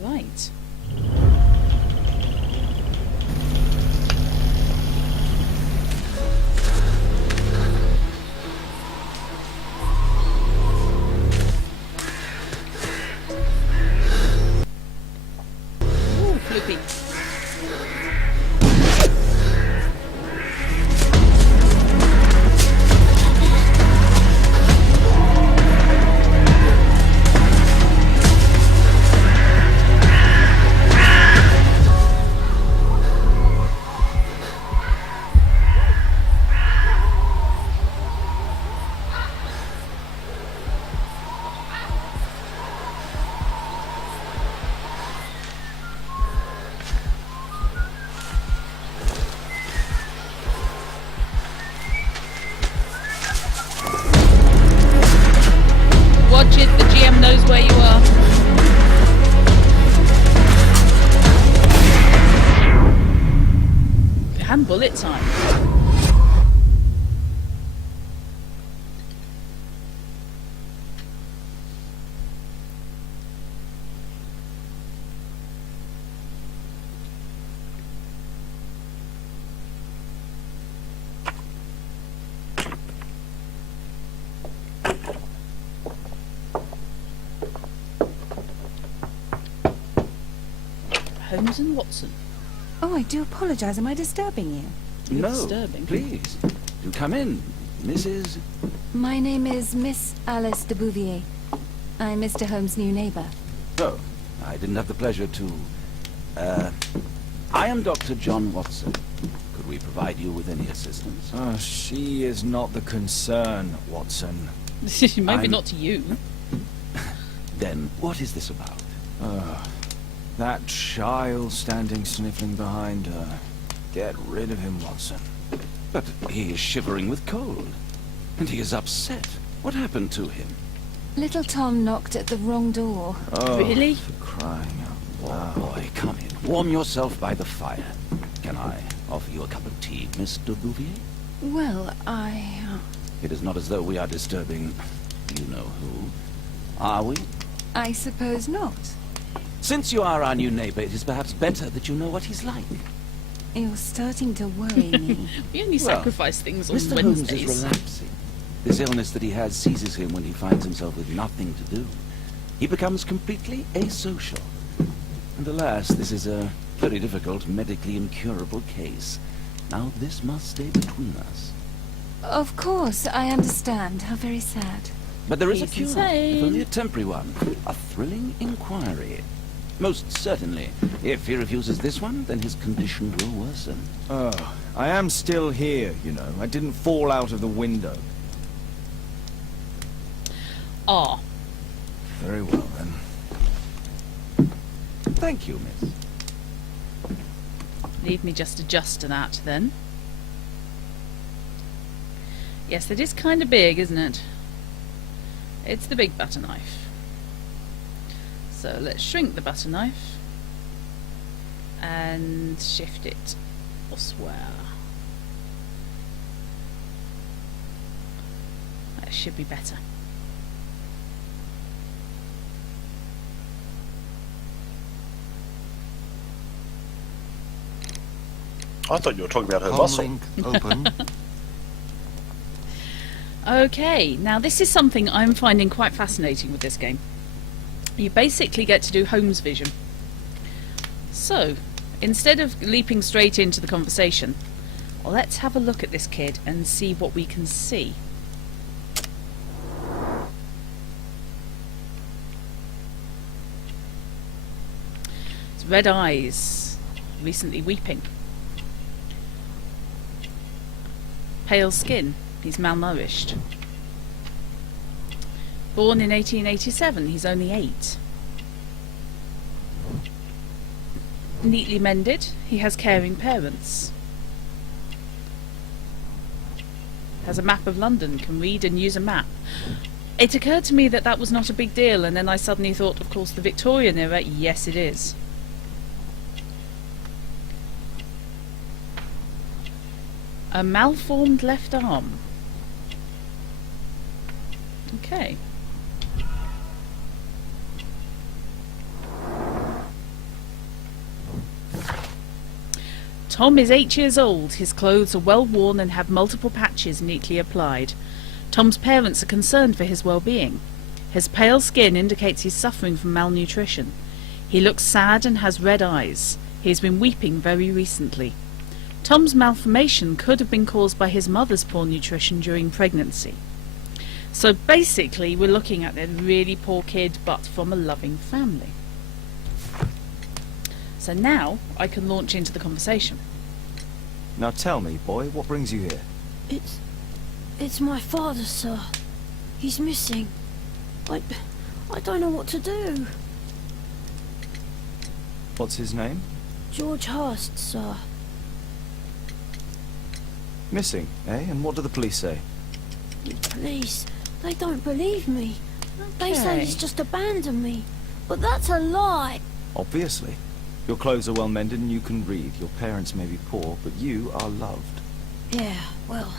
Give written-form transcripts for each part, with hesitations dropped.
Right. Ooh, floopy. Watch it, the GM knows where you are. And bullet time. Holmes and Watson. Oh, I do apologise. Am I disturbing you? You're No, disturbing. please. Do come in, Mrs. My name is Miss Alice de Bouvier. I'm Mr. Holmes' new neighbour. Oh, I didn't have the pleasure to... I am Dr. John Watson. Could we provide you with any assistance? She is not the concern, Watson. Maybe I'm- not to you. Then, what is this about? That child standing sniffling behind her. Get rid of him, Watson. But he is shivering with cold. And he is upset. What happened to him? Little Tom knocked at the wrong door. Oh, Really? for crying out loud. Boy, come in. Warm yourself by the fire. Can I offer you a cup of tea, Mr. Bouvier? Well, It is not as though we are disturbing you know who. Are we? I suppose not. Since you are our new neighbor, it is perhaps better that you know what he's like. You're starting to worry me. We only Well, sacrifice things on Mr. Holmes Wednesdays. is relapsing. This illness that he has seizes him when he finds himself with nothing to do. He becomes completely asocial. And alas, this is a very difficult, medically incurable case. Now this must stay between us. Of course, I understand. How very sad. But there is a He's cure, insane. if only a temporary one. A thrilling inquiry. Most certainly. If he refuses this one, then his condition will worsen. Oh, I am still here, you know. I didn't fall out of the window. Ah, Very well, then. Thank you, miss. leave me just adjust to that then. Yes, it is kind of big, isn't it? It's the big butter knife. So let's shrink the butter knife and shift it elsewhere. That should be better. I thought you were talking about her muscle. Comlink open. Okay, now this is something I'm finding quite fascinating with this game. You basically get to do Holmes vision. So, instead of leaping straight into the conversation, let's have a look at this kid and see what we can see. It's red eyes, recently weeping. Pale skin, he's malnourished. Born in 1887, he's only 8. Neatly mended, he has caring parents. Has a map of London, can read and use a map. It occurred to me that that was not a big deal, and then I suddenly thought, of course, the Victorian era, yes it is. A malformed left arm. Okay. Tom is 8 years old. His clothes are well worn and have multiple patches neatly applied. Tom's parents are concerned for his well-being. His pale skin indicates he's suffering from malnutrition. He looks sad and has red eyes. He has been weeping very recently. Tom's malformation could have been caused by his mother's poor nutrition during pregnancy. So basically, we're looking at a really poor kid, but from a loving family. So now I can launch into the conversation. Now tell me, boy, what brings you here? It's my father, sir. He's missing. I don't know what to do. What's his name? George Hurst, sir. Missing, eh? And what do the police say? The police, they don't believe me. They say Okay. he's just abandoned me. But that's a lie. Obviously. Your clothes are well mended and you can read. Your parents may be poor, but you are loved. Yeah, well,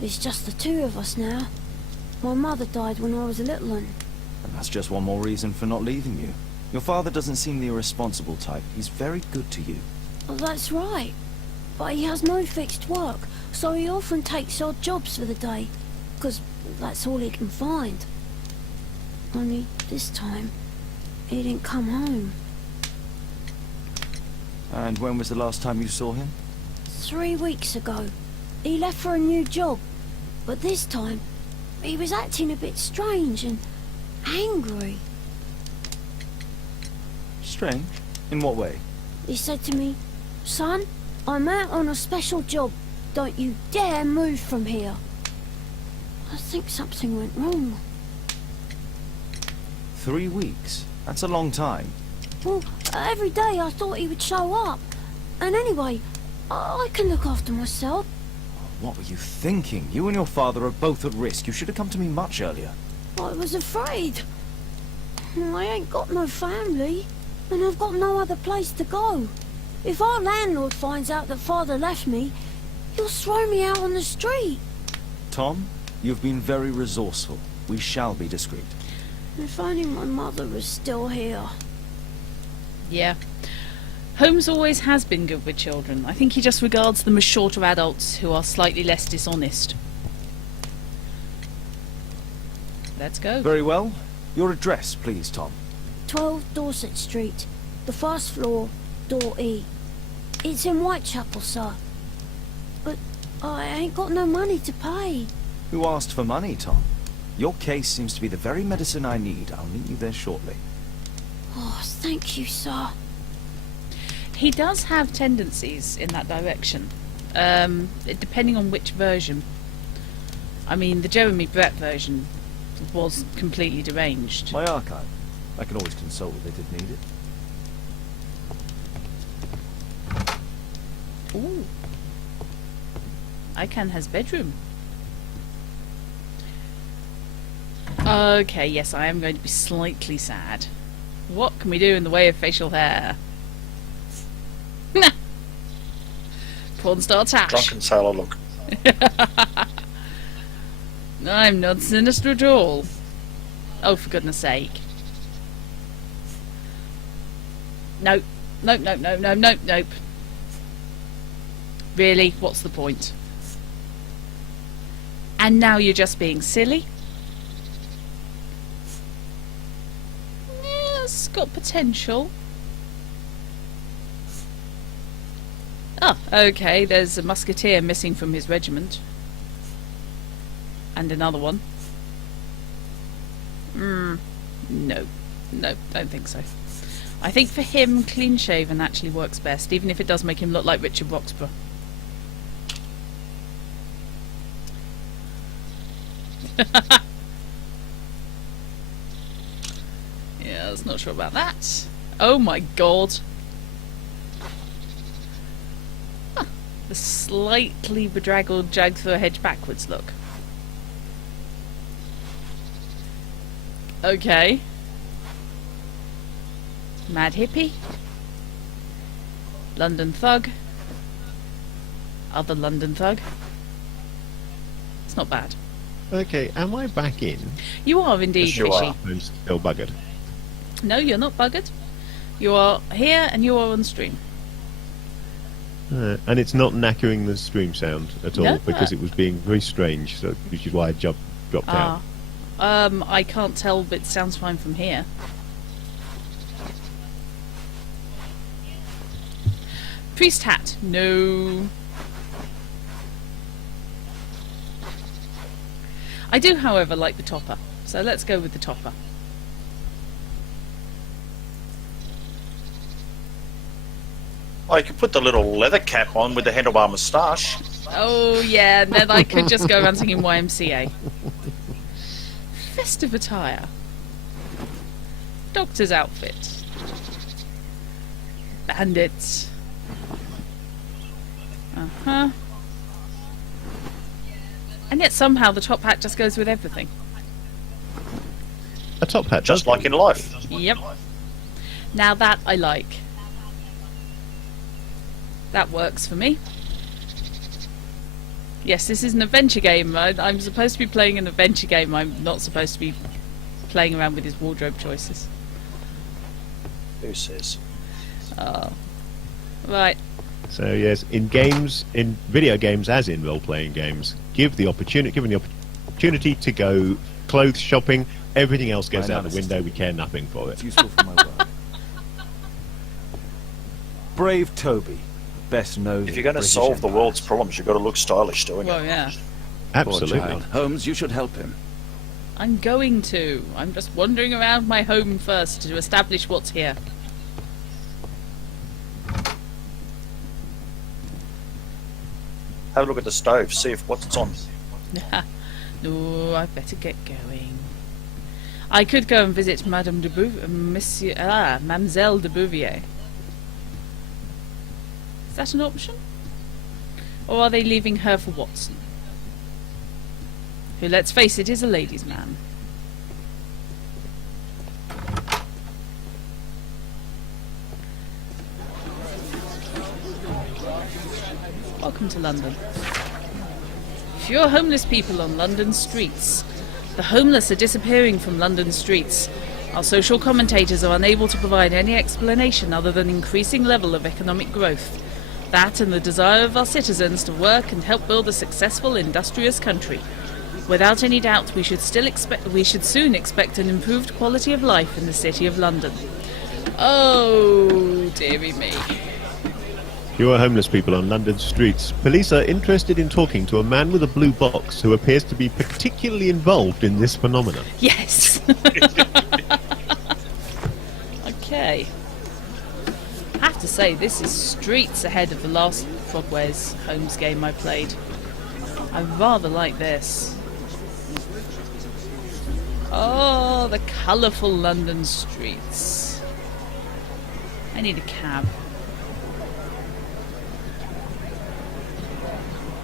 it's just the two of us now. My mother died when I was a little one. And that's just one more reason for not leaving you. Your father doesn't seem the irresponsible type. He's very good to you. Oh, that's right. But he has no fixed work, so he often takes odd jobs for the day. 'Cause that's all he can find. Only this time, he didn't come home. And when was the last time you saw him? 3 weeks ago. He left for a new job. But this time, he was acting a bit strange and angry. Strange? In what way? He said to me, "Son, I'm out on a special job. Don't you dare move from here." I think something went wrong. 3 weeks? That's a long time. Well, every day I thought he would show up. And anyway, I can look after myself. What were you thinking? You and your father are both at risk. You should have come to me much earlier. I was afraid. I ain't got no family, and I've got no other place to go. If our landlord finds out that father left me, he'll throw me out on the street. Tom, you've been very resourceful. We shall be discreet. If only my mother was still here. Yeah. Holmes always has been good with children. I think he just regards them as shorter adults who are slightly less dishonest. Let's go. Very well. Your address, please, Tom. 12 Dorset Street, the first floor, door E. It's in Whitechapel, sir. But I ain't got no money to pay. Who asked for money, Tom? Your case seems to be the very medicine I need. I'll meet you there shortly. Oh, thank you, sir. He does have tendencies in that direction, depending on which version. I mean, the Jeremy Brett version was completely deranged. My archive. I can always consult with it if needed. Ooh. Ican has bedroom. Okay, yes, I am going to be slightly sad. What can we do in the way of facial hair? Porn star Tash. Drunken sailor look. I'm not sinister at all. Oh, for goodness sake. Nope. Nope, nope, nope, nope, nope, nope. Really? What's the point? And now you're just being silly? Yeah, it's got potential. Ah, okay, there's a musketeer missing from his regiment. And another one. No. No, don't think so. I think for him, clean-shaven actually works best, even if it does make him look like Richard Roxburgh. Yeah, I was not sure about that. Oh my god. Huh. The slightly bedraggled jag through a hedge backwards look. Okay. Mad hippie. London thug. Other London thug. It's not bad. Okay, am I back in? You are indeed, Yes, you Fishy. are. I'm still buggered. No, you're not buggered. You are here and you are on stream. And it's not knackering the stream sound at all No. because it was being very strange, so which is why I dropped out. I can't tell, but it sounds fine from here. Priest hat. No. I do, however, like the topper. So let's go with the topper. Oh, you could put the little leather cap on with the handlebar moustache. Oh, yeah, and then I could just go around singing YMCA. Festive attire. Doctor's outfit. Bandits. Uh-huh. And yet somehow the top hat just goes with everything. A top hat, Just does like in life. Yep. Now that I like. That works for me. Yes, this is an adventure game. I'm supposed to be playing an adventure game. I'm not supposed to be playing around with his wardrobe choices. Who says? Oh. Right. So yes, in games, in video games, as in role-playing games, given the opportunity to go clothes shopping, everything else goes I out the noticed. window. We care nothing for It's it. useful for my work. Brave Toby, best known. If you're going to solve the world's problems, you've got to look stylish doing Well, it. yeah. Poor Absolutely. child. Holmes, you should help him. I'm going to. I'm just wandering around my home first to establish what's here. Have a look at the stove, see if what's on. No, I better get going. I could go and visit Madame de Mademoiselle de Bouvier. Is that an option? Or are they leaving her for Watson? Who, let's face it, is a ladies' man. Welcome to London. Fewer homeless people on London streets. The homeless are disappearing from London streets. Our social commentators are unable to provide any explanation other than increasing level of economic growth. That and the desire of our citizens to work and help build a successful, industrious country. Without any doubt, we should soon expect an improved quality of life in the city of London. Oh, dearie me. Fewer homeless people on London streets. Police are interested in talking to a man with a blue box who appears to be particularly involved in this phenomenon. Yes. Okay. I have to say, this is streets ahead of the last Frogwares Holmes game I played. I rather like this. Oh, the colourful London streets. I need a cab.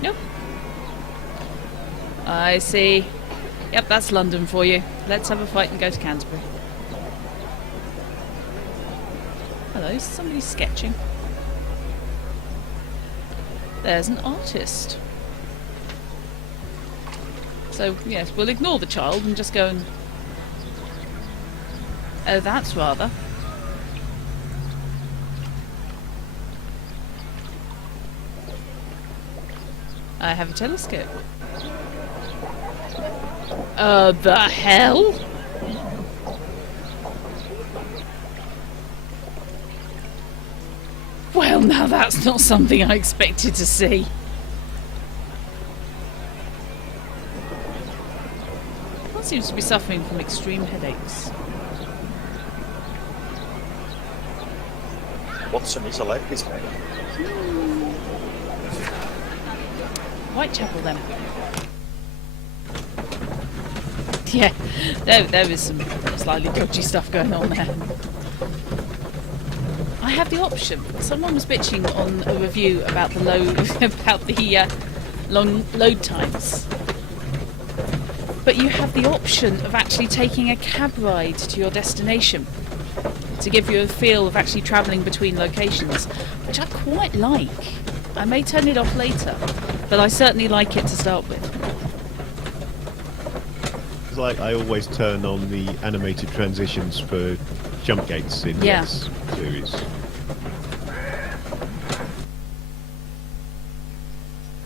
Nope. I see. Yep, that's London for you. Let's have a fight and go to Canterbury. Hello, is somebody sketching? There's an artist. So, yes, we'll ignore the child and just go and... Oh, that's rather... I have a telescope. The hell? Well, now that's not something I expected to see. One seems to be suffering from extreme headaches. Watson is a ladies' man. Whitechapel, then. Yeah, there is some slightly dodgy stuff going on there. I have the option. Someone was bitching on a review about the long load times. But you have the option of actually taking a cab ride to your destination to give you a feel of actually travelling between locations, which I quite like. I may turn it off later, but I certainly like it to start with. It's like I always turn on the animated transitions for jump gates in Yeah. this series.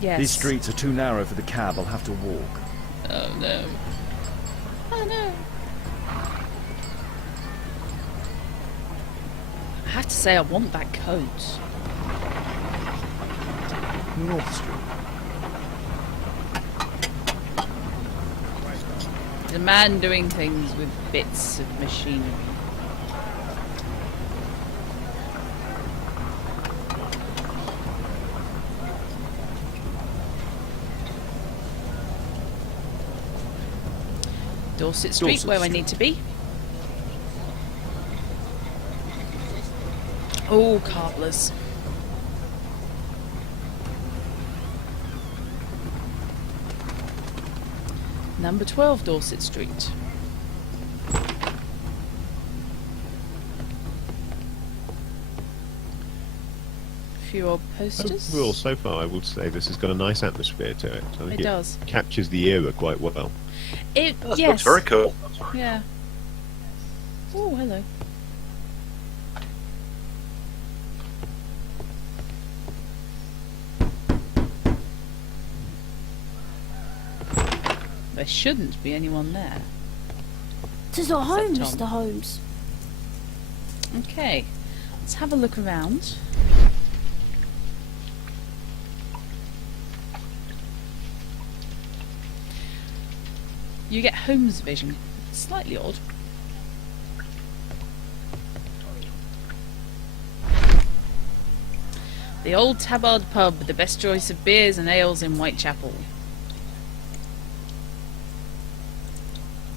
Yes. These streets are too narrow for the cab. I'll have to walk. Oh no. Oh no. I have to say, I want that coat. North Street. The man doing things with bits of machinery. Dorset Street, Dorset where I Street. need to be. Oh, cobblers. Number 12, Dorset Street. Few old posters. Overall, so far, I would say this has got a nice atmosphere to it. I think It does. captures the era quite well. It That yes. looks very cool. Yeah. Oh, hello. There shouldn't be anyone there. 'Tis our home, Except Tom. Mr. Holmes. Okay, let's have a look around. You get Holmes vision. Slightly odd. The Old Tabard Pub, the best choice of beers and ales in Whitechapel.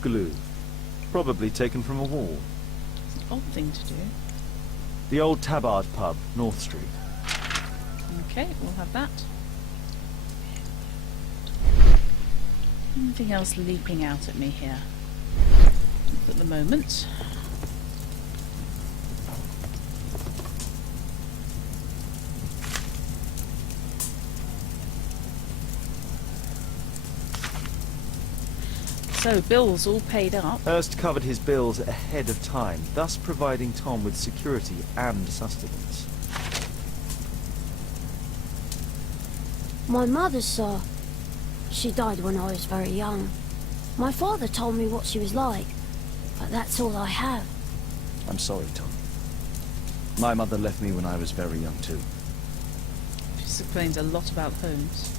Glue. Probably taken from a wall. It's an odd thing to do. The old Tabard pub, North Street. Okay, we'll have that. Anything else leaping out at me here? Not at the moment. So, bills all paid up. Hurst covered his bills ahead of time, thus providing Tom with security and sustenance. My mother, sir. She died when I was very young. My father told me what she was like, but that's all I have. I'm sorry, Tom. My mother left me when I was very young too. This explains a lot about Holmes.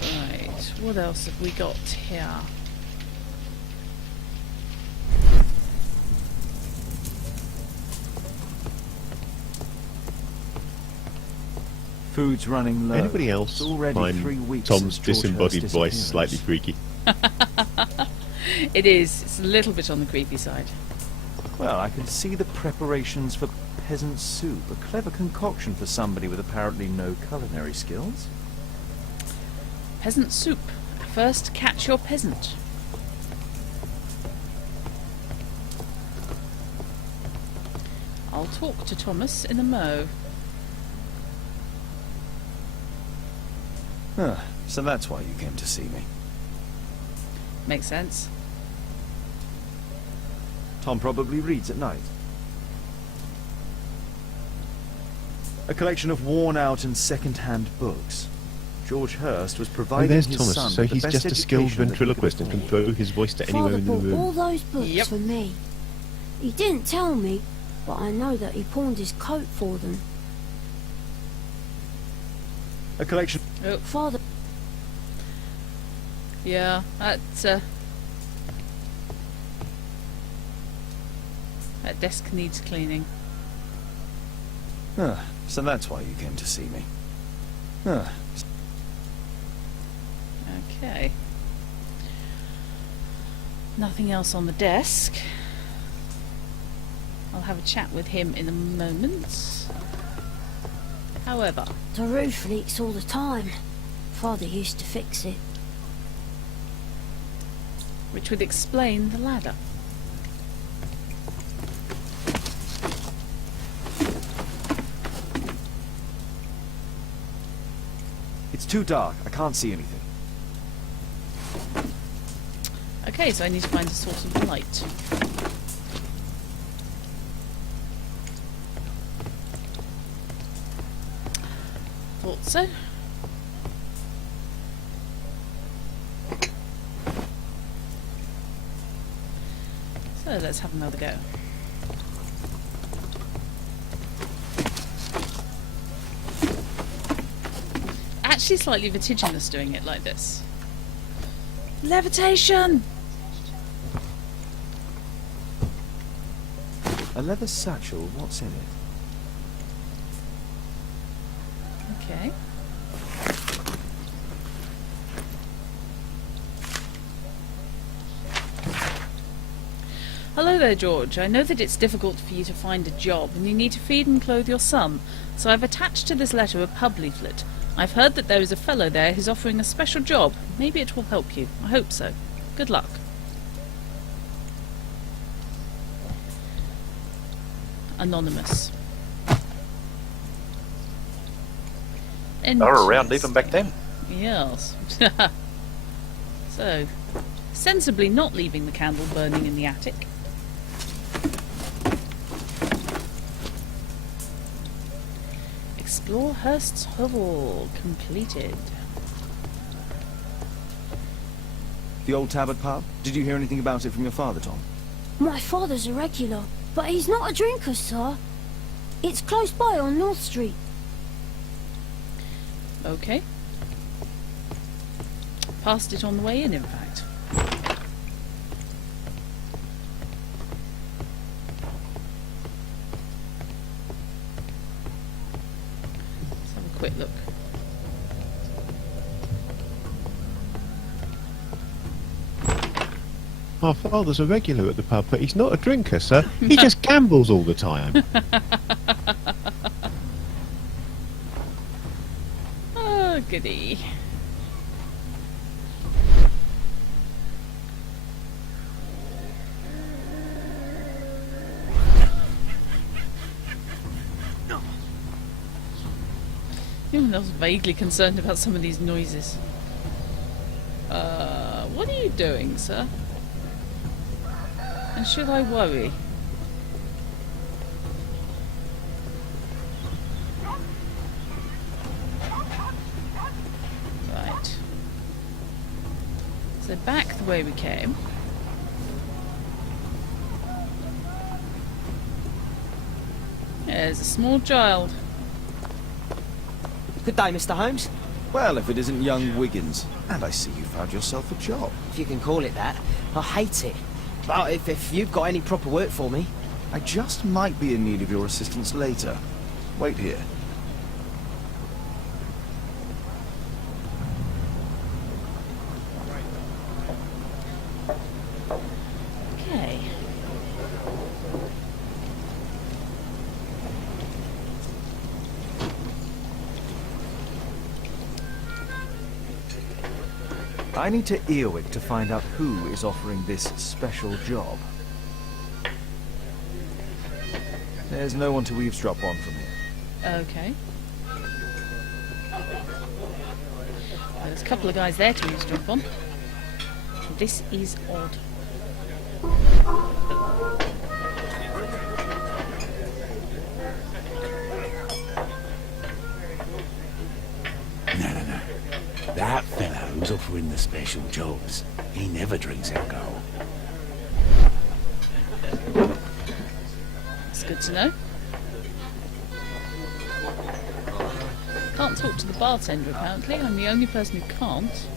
Right, what else have we got here? Food's running low. Anybody else It's already find 3 weeks Tom's since George disembodied Hurst's voice disappearance. slightly freaky? It is. It's a little bit on the creepy side. Well, I can see the preparations for peasant soup. A clever concoction for somebody with apparently no culinary skills. Peasant soup. First catch your peasant. I'll talk to Thomas in a mo. Huh, so that's why you came to see me. Makes sense. Tom probably reads at night. A collection of worn-out and second-hand books. George Hurst was And providing there's his Thomas, son so with the he's best just a skilled education that he could ventriloquist and can afford. throw his voice to anywhere Father in the bought all room. those books Yep. for me. He didn't tell me, but I know that he pawned his coat for them. A collection. Oh, Father, yeah, that desk needs cleaning. Huh, so that's why you came to see me. Huh. Okay. Nothing else on the desk. I'll have a chat with him in a moment. However, the roof leaks all the time. Father used to fix it. which would explain the ladder. It's too dark. I can't see anything. Okay, so I need to find a source of light. thought so. So let's have another go. Actually slightly vertiginous doing it like this. Levitation! A leather satchel, what's in it? Okay. Hello there, George. I know that it's difficult for you to find a job and you need to feed and clothe your son, so I've attached to this letter a pub leaflet. I've heard that there is a fellow there who's offering a special job. Maybe it will help you. I hope so. Good luck. Anonymous. They were around even back then. Yes. So, sensibly not leaving the candle burning in the attic. Explore Hurst's Hovel. Completed. The old Tabard pub? Did you hear anything about it from your father, Tom? My father's a regular, but he's not a drinker, sir. It's close by on North Street. Okay. Passed it on the way in fact. Let's have a quick look. My father's a regular at the pub, but he's not a drinker, sir. He just gambles all the time. Oh, goody. Anyone else vaguely concerned about some of these noises? What are you doing, sir? And should I worry? Right. So back the way we came. There's a small child. Good day, Mr. Holmes. Well, if it isn't young Wiggins. And I see you found yourself a job. If you can call it that. I hate it. But if you've got any proper work for me... I just might be in need of your assistance later. Wait here. Okay. I need to Earwig to find out who is offering this special job. There's no one to eavesdrop on from here. Okay. There's a couple of guys there to eavesdrop on. This is odd. No. That fellow who's offering the special jobs, he never drinks alcohol. That's good to know. Can't talk to the bartender apparently. I'm the only person who can't.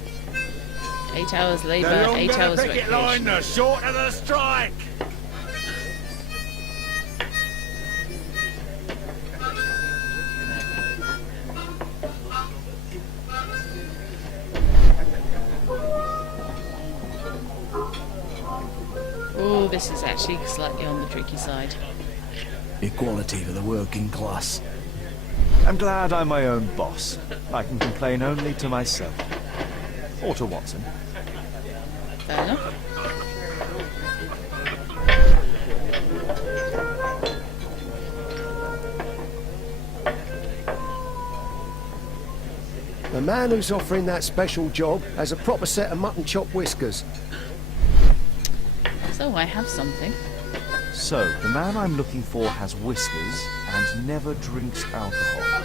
8 hours labour, 8 hours recreation. The shorter the strike. Oh, this is actually slightly on the tricky side. Equality for the working class. I'm glad I'm my own boss. I can complain only to myself. Or to Watson. Fair enough. The man who's offering that special job has a proper set of mutton chop whiskers. So I have something. So, the man I'm looking for has whiskers and never drinks alcohol.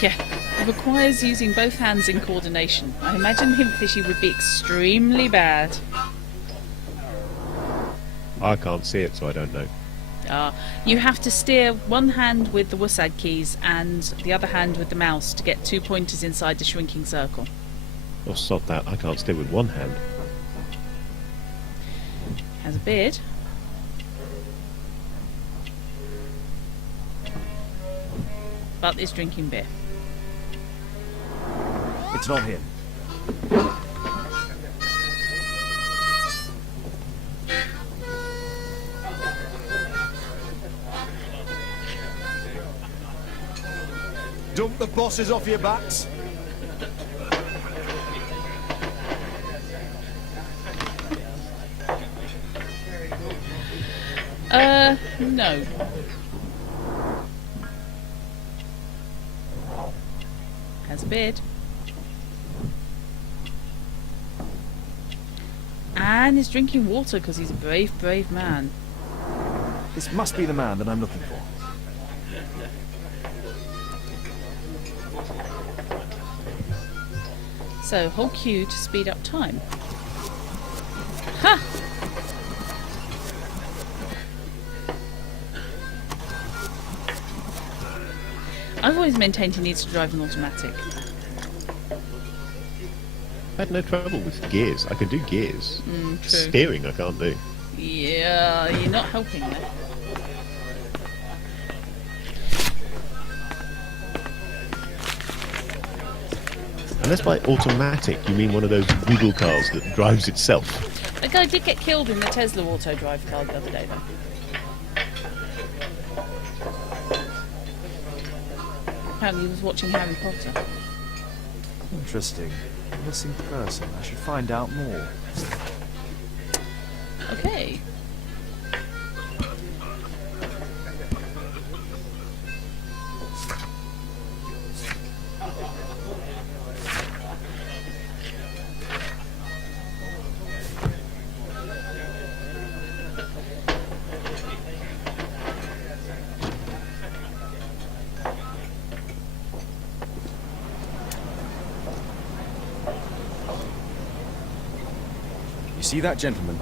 Yeah, it requires using both hands in coordination. I imagine him fishy would be extremely bad. I can't see it, so I don't know. You have to steer one hand with the WSAD keys and the other hand with the mouse to get 2 pointers inside the shrinking circle. Oh, sod that. I can't steer with one hand. Has a beard. But is drinking beer. It's not him. Dump the bosses off your backs. No. Has a beard. And is drinking water because he's a brave, brave man. This must be the man that I'm looking for. So, hold Q to speed up time. Ha! I've always maintained he needs to drive an automatic. I had no trouble with gears. I can do gears. True. Steering I can't do. Yeah, you're not helping there. Unless by automatic you mean one of those wiggle cars that drives itself. A guy did get killed in the Tesla auto drive car the other day, though. Apparently he was watching Harry Potter. Interesting. Missing person. I should find out more. Okay. You see that gentleman?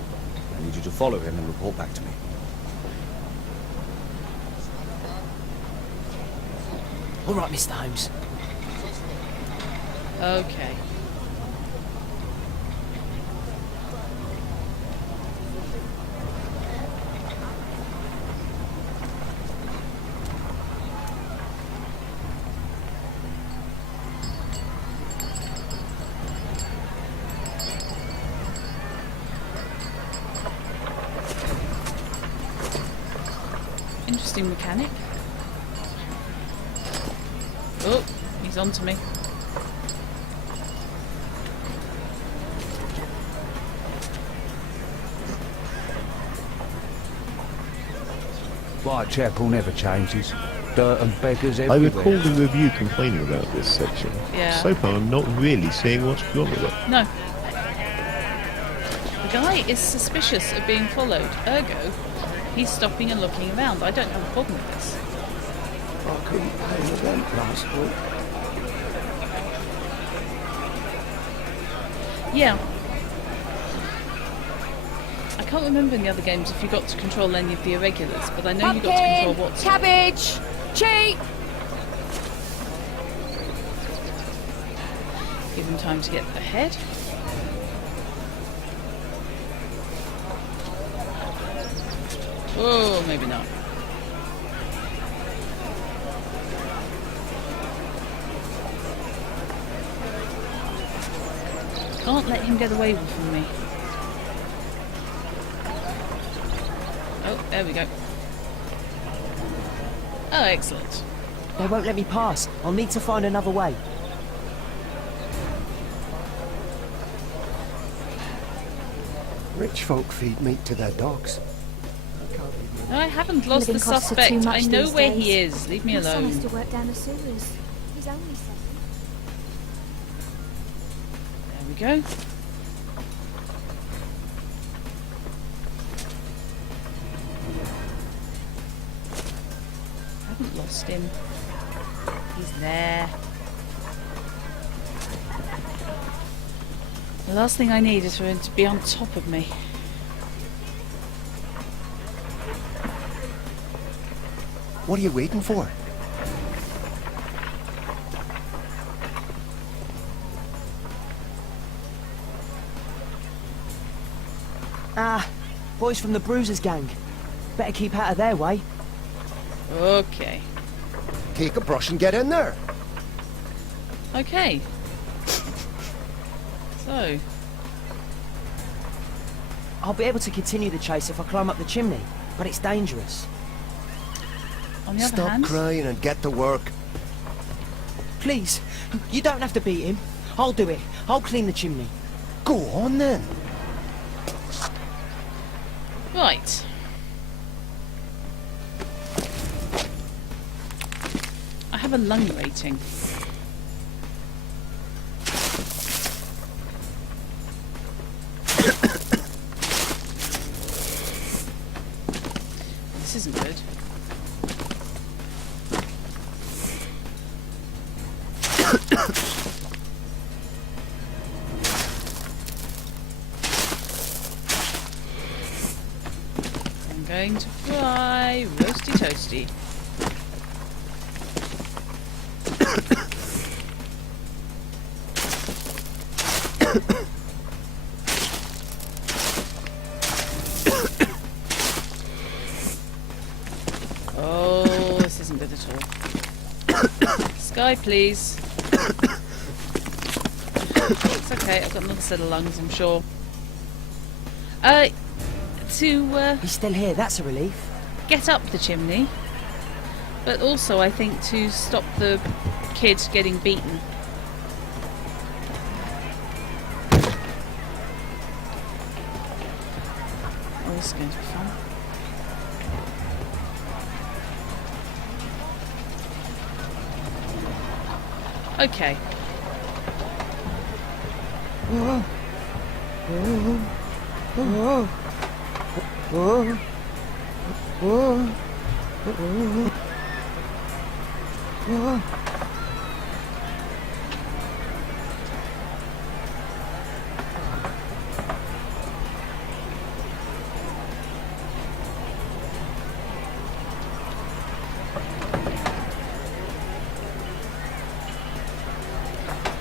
I need you to follow him and report back to me. All right, Mr. Holmes. Okay. Interesting mechanic. Oh, he's on to me. Whitechapel never changes. Dirt and beggars I everywhere. recall the review complaining about this section. Yeah. So far I'm not really seeing what's wrong with it. No. The guy is suspicious of being followed. Ergo, he's stopping and looking around. I don't have a problem with this. I couldn't pay the rent last week. Yeah. I can't remember in the other games if you got to control any of the irregulars, but I know you got to control what's... Cabbage! Cheap! Give him time to get ahead. Oh, maybe not. Can't let him get away from me. Oh, there we go. Oh, excellent. They won't let me pass. I'll need to find another way. Rich folk feed meat to their dogs. No, I haven't lost the Living costs are suspect. too I much know these where days. he is. Leave me My son has alone. to work down the sewers. He's only 7. There we go. Haven't lost him. He's there. The last thing I need is for him to be on top of me. What are you waiting for? Boys from the Bruisers gang. Better keep out of their way. Okay. Take a brush and get in there. Okay. So, I'll be able to continue the chase if I climb up the chimney, but it's dangerous. on the other Stop hand... crying and get to work. Please, you don't have to beat him. I'll do it. I'll clean the chimney. Go on then. Right. I have a lung rating. This isn't good. I'm going to fry roasty toasty. Oh, this isn't good at all. Sky, please. It's okay, I've got another set of lungs, I'm sure. He's still here, that's a relief. Get up the chimney, but also I think to stop the kid getting beaten. Oh, this is going to be fun. Okay.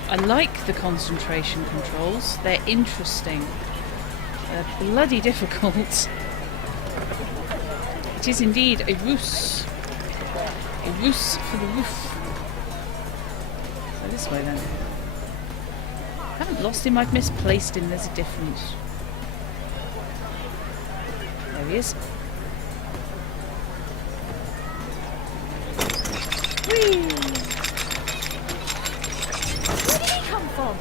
I like the concentration controls. They're interesting. They're bloody difficult. It is indeed a ruse. A ruse for the roof. So this way then. I haven't lost him, I've misplaced him. There's a difference. There he is. Whee! Where did he come from?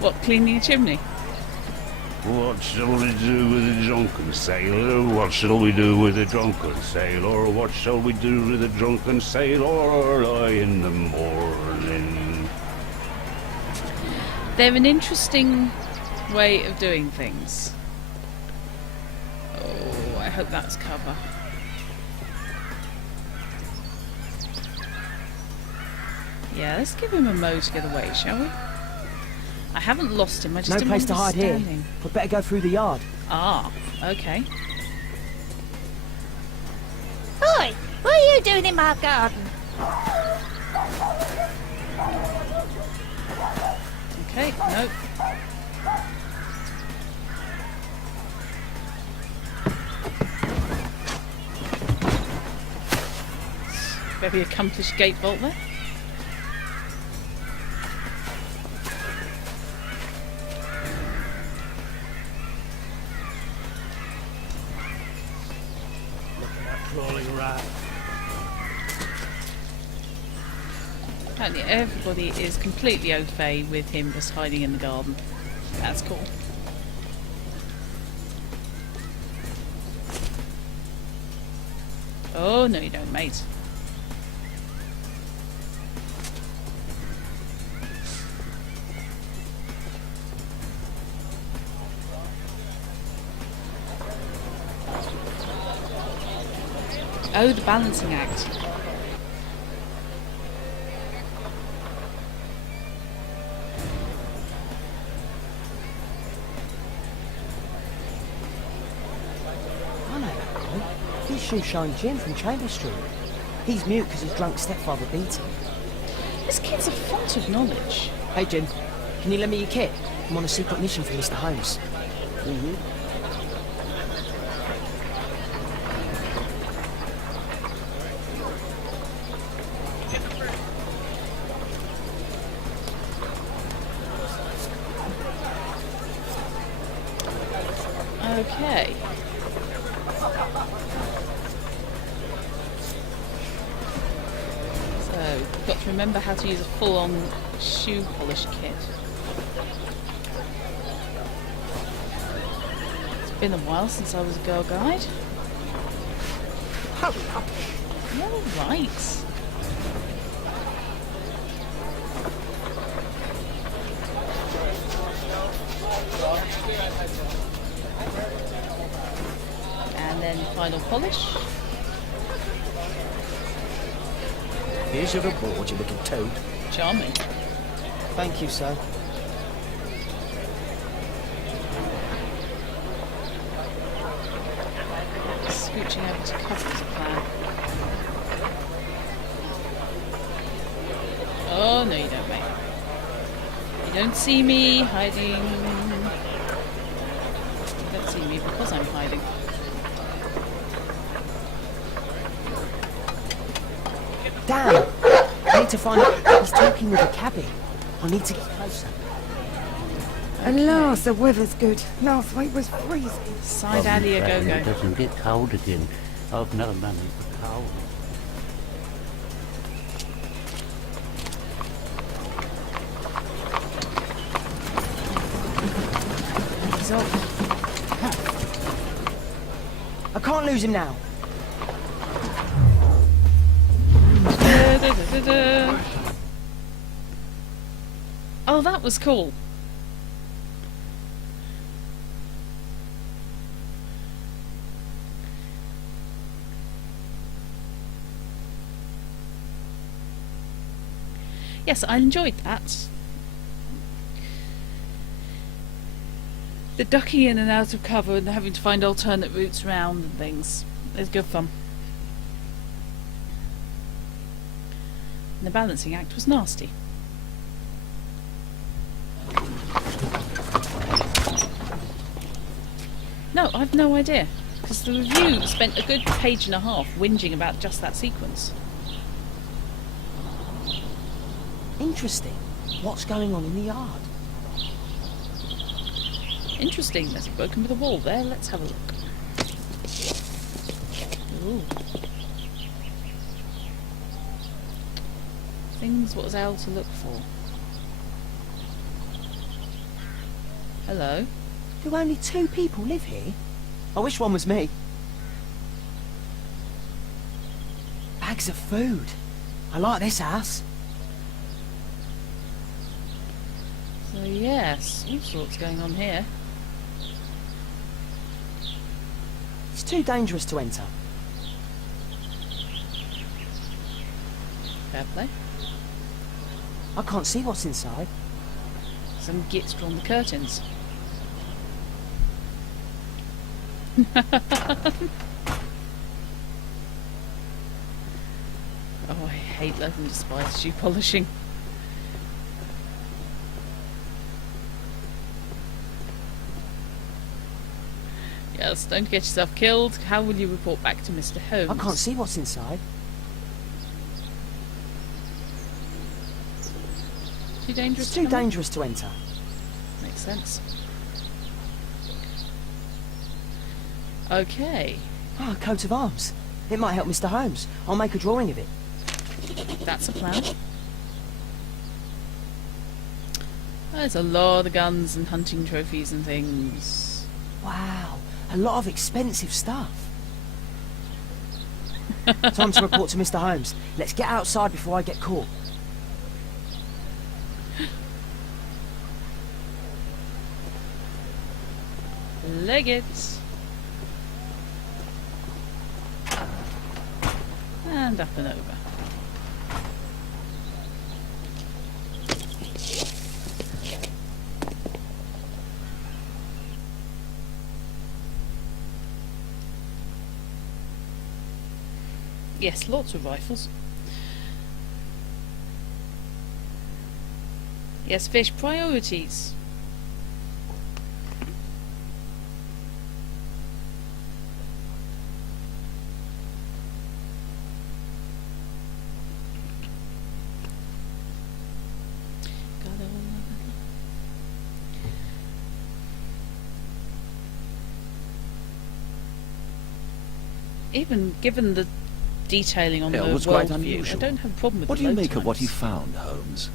What, cleaning a chimney? What shall we do with a drunken sailor? What shall we do with a drunken sailor? What shall we do with a drunken sailor early in the morning? They're an interesting way of doing things. Oh, I hope that's cover. Yeah, let's give him a mo to get away, shall we? I haven't lost him, I just No didn't place to hide here. understanding. We'd better go through the yard. Ah, okay. Oi! What are you doing in my garden? Okay, no. Very accomplished gate vault there. Crawling rat. Apparently everybody is completely au fait with him just hiding in the garden. That's cool. Oh, no you don't, mate. Oh, the balancing act. is Shoeshine Jim from Chambers Street. He's mute because his drunk stepfather beat him. This kid's a font of knowledge. Hey, Jim, can you lend me your kit? I'm on a secret mission for Mr. Holmes. Okay. So, we've got to remember how to use a full-on shoe polish kit. It's been a while since I was a girl guide. Hurry up! All right. And then final polish. Here's your reward, you little toad. Charming. Thank you, sir. Scooching over to cover is a plan. Oh, no you don't, mate. You don't see me hiding. You don't see me because I'm hiding. Damn! I need to find out. He's talking with a cabbie. I need to get closer. Alas, the weather's good. Last week was freezing. Side alley a It go-go. doesn't get cold again. I've no money for coal. He's off. I can't lose him now. Da-da-da-da-da. Oh, that was cool. Yes, I enjoyed that. The ducking in and out of cover and having to find alternate routes around and things. It's good fun. And the balancing act was nasty. No, I've no idea. Because the review spent a good page and a half whinging about just that sequence. Interesting. What's going on in the yard? Interesting, there's a broken bit of wall there. Let's have a look. Ooh. Things what was Al to look for. Hello. Do only 2 people live here? I wish one was me. Bags of food. I like this house. So yes, all sorts going on here. It's too dangerous to enter. Fair play. I can't see what's inside. Some gits drawn the curtains. Oh, I hate love and despise shoe polishing. Yes, don't get yourself killed. How will you report back to Mr. Holmes? I can't see what's inside. Too dangerous It's to too come in? dangerous to enter. Makes sense. Okay, Ah, a coat of arms. It might help Mr. Holmes. I'll make a drawing of it. that's a plan. There's a lot of guns and hunting trophies and things. Wow, a lot of expensive stuff. Time to report to Mr. Holmes. Let's get outside before I get caught. Leg it. And up and over. Yes, lots of rifles. Yes, fish priorities. Even given the detailing on Yeah, the it was quite world view, I unusual. don't have a problem with What the do you load make of what you times. found, Holmes?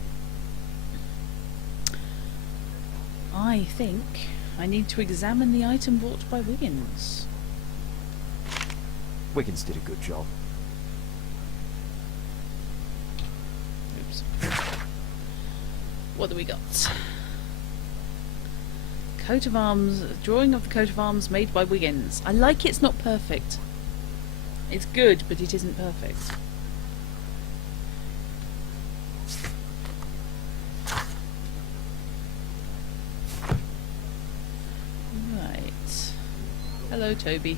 I think I need to examine the item brought by Wiggins. Wiggins did a good job. Oops. What do we got? Coat of arms, drawing of the coat of arms made by Wiggins. I like it's not perfect. It's good, but it isn't perfect. Right. Hello, Toby.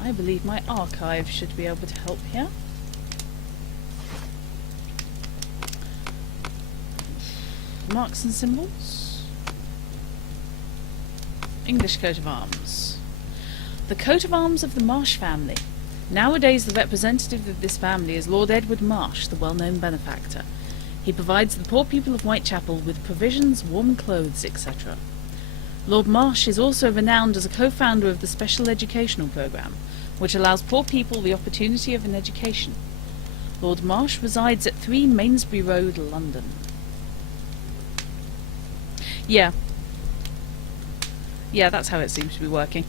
I believe my archive should be able to help here. Marks and symbols. English coat of arms. The coat of arms of the Marsh family. Nowadays the representative of this family is Lord Edward Marsh, the well-known benefactor. He provides the poor people of Whitechapel with provisions, warm clothes, etc. Lord Marsh is also renowned as a co-founder of the Special Educational Programme, which allows poor people the opportunity of an education. Lord Marsh resides at 3 Mainsbury Road, London. Yeah. Yeah, that's how it seems to be working.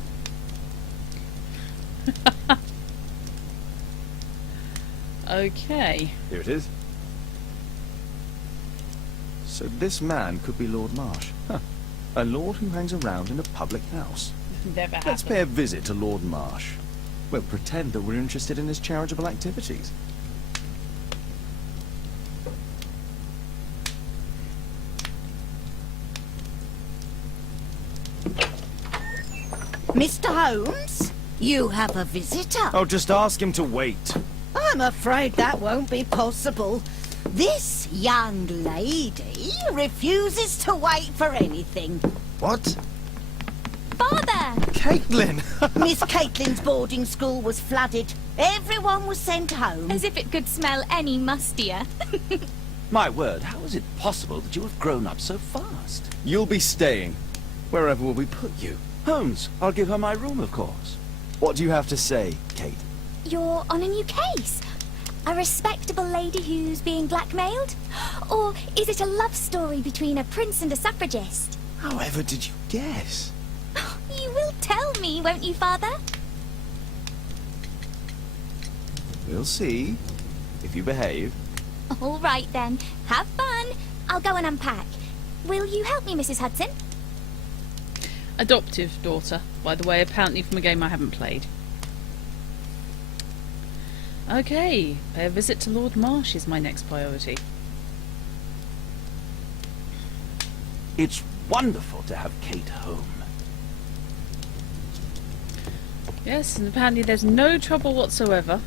Okay. Here it is. So this man could be Lord Marsh. Huh. A lord who hangs around in a public house. Never Let's happened. pay a visit to Lord Marsh. We'll pretend that we're interested in his charitable activities. Mr. Holmes, you have a visitor. Oh, just ask him to wait. I'm afraid that won't be possible. This young lady refuses to wait for anything. What? Father! Caitlin! Miss Caitlin's boarding school was flooded. Everyone was sent home. As if it could smell any mustier. My word, how is it possible that you have grown up so fast? You'll be staying. Wherever will we put you? Holmes, I'll give her my room, of course. What do you have to say, Kate? You're on a new case. A respectable lady who's being blackmailed? Or is it a love story between a prince and a suffragist? However did you guess? You will tell me, won't you, Father? We'll see. If you behave. All right, then. Have fun. I'll go and unpack. Will you help me, Mrs. Hudson? Adoptive daughter, by the way, apparently from a game I haven't played. Okay, pay a visit to Lord Marsh is my next priority. It's wonderful to have Kate home. Yes, and apparently there's no trouble whatsoever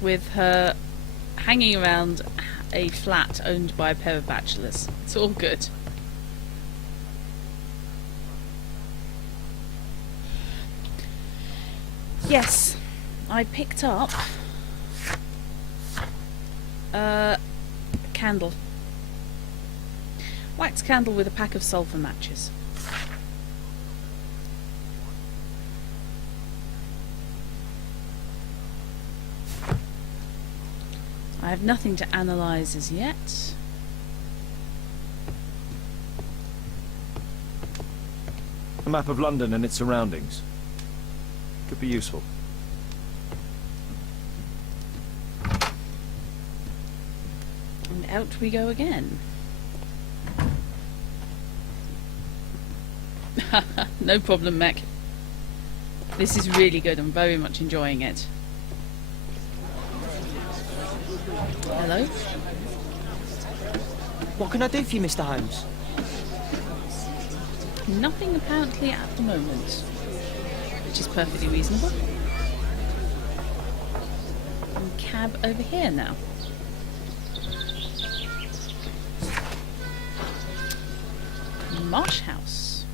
with her hanging around a flat owned by a pair of bachelors. It's all good. Yes, I picked up a candle. Wax candle with a pack of sulphur matches. I have nothing to analyse as yet. A map of London and its surroundings. Could be useful. And out we go again. No problem, Mech. This is really good. I'm very much enjoying it. Hello? What can I do for you, Mr. Holmes? Nothing apparently at the moment. which is perfectly reasonable. And cab over here now. Marsh House.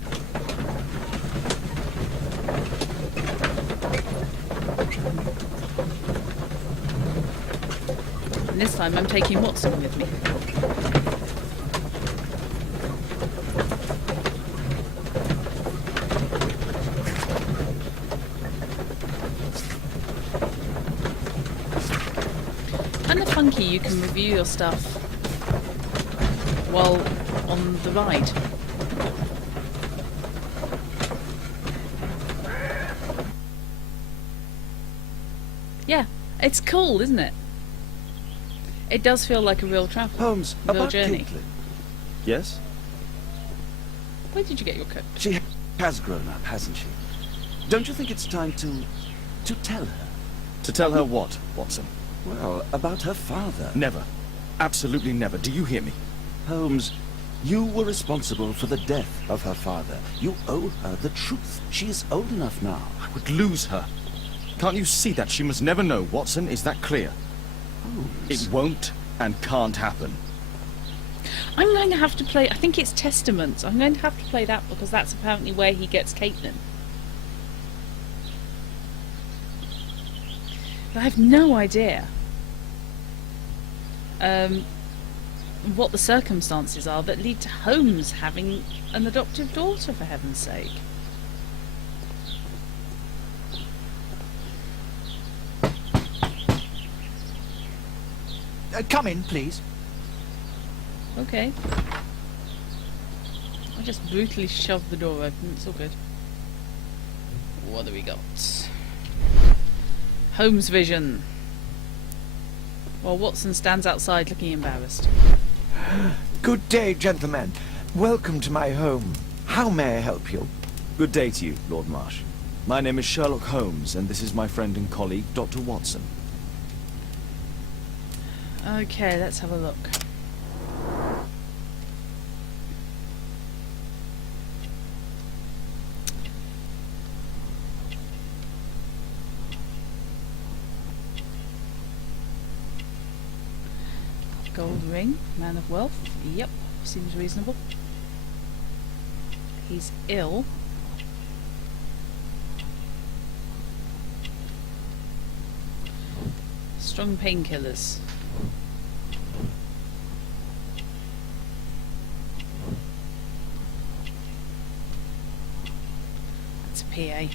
And this time I'm taking Watson with me. Kind of funky you can review your stuff while on the ride. Yeah, it's cool, isn't it? It does feel like a real travel, Holmes, real about journey. Caitlin. Yes? Where did you get your coat? She has grown up, hasn't she? Don't you think it's time to tell her? To tell her what, Watson? Well, about her father. Never. Absolutely never. Do you hear me? Holmes, you were responsible for the death of her father. You owe her the truth. She is old enough now. I would lose her. Can't you see that? She must never know, Watson. Is that clear? Holmes. It won't and can't happen. I'm going to have to play, I think it's Testament. I'm going to have to play that because that's apparently where he gets Caitlin. But I have no idea what the circumstances are that lead to Holmes having an adoptive daughter, for heaven's sake. Come in, please. Okay. I just brutally shoved the door open. It's all good. What do we got? Holmes vision. While Watson stands outside looking embarrassed. Good day, gentlemen. Welcome to my home. How may I help you? Good day to you, Lord Marsh. My name is Sherlock Holmes, and this is my friend and colleague, Dr. Watson. Okay, let's have a look. Gold ring, man of wealth. Yep, seems reasonable. He's ill. Strong painkillers. That's a PA.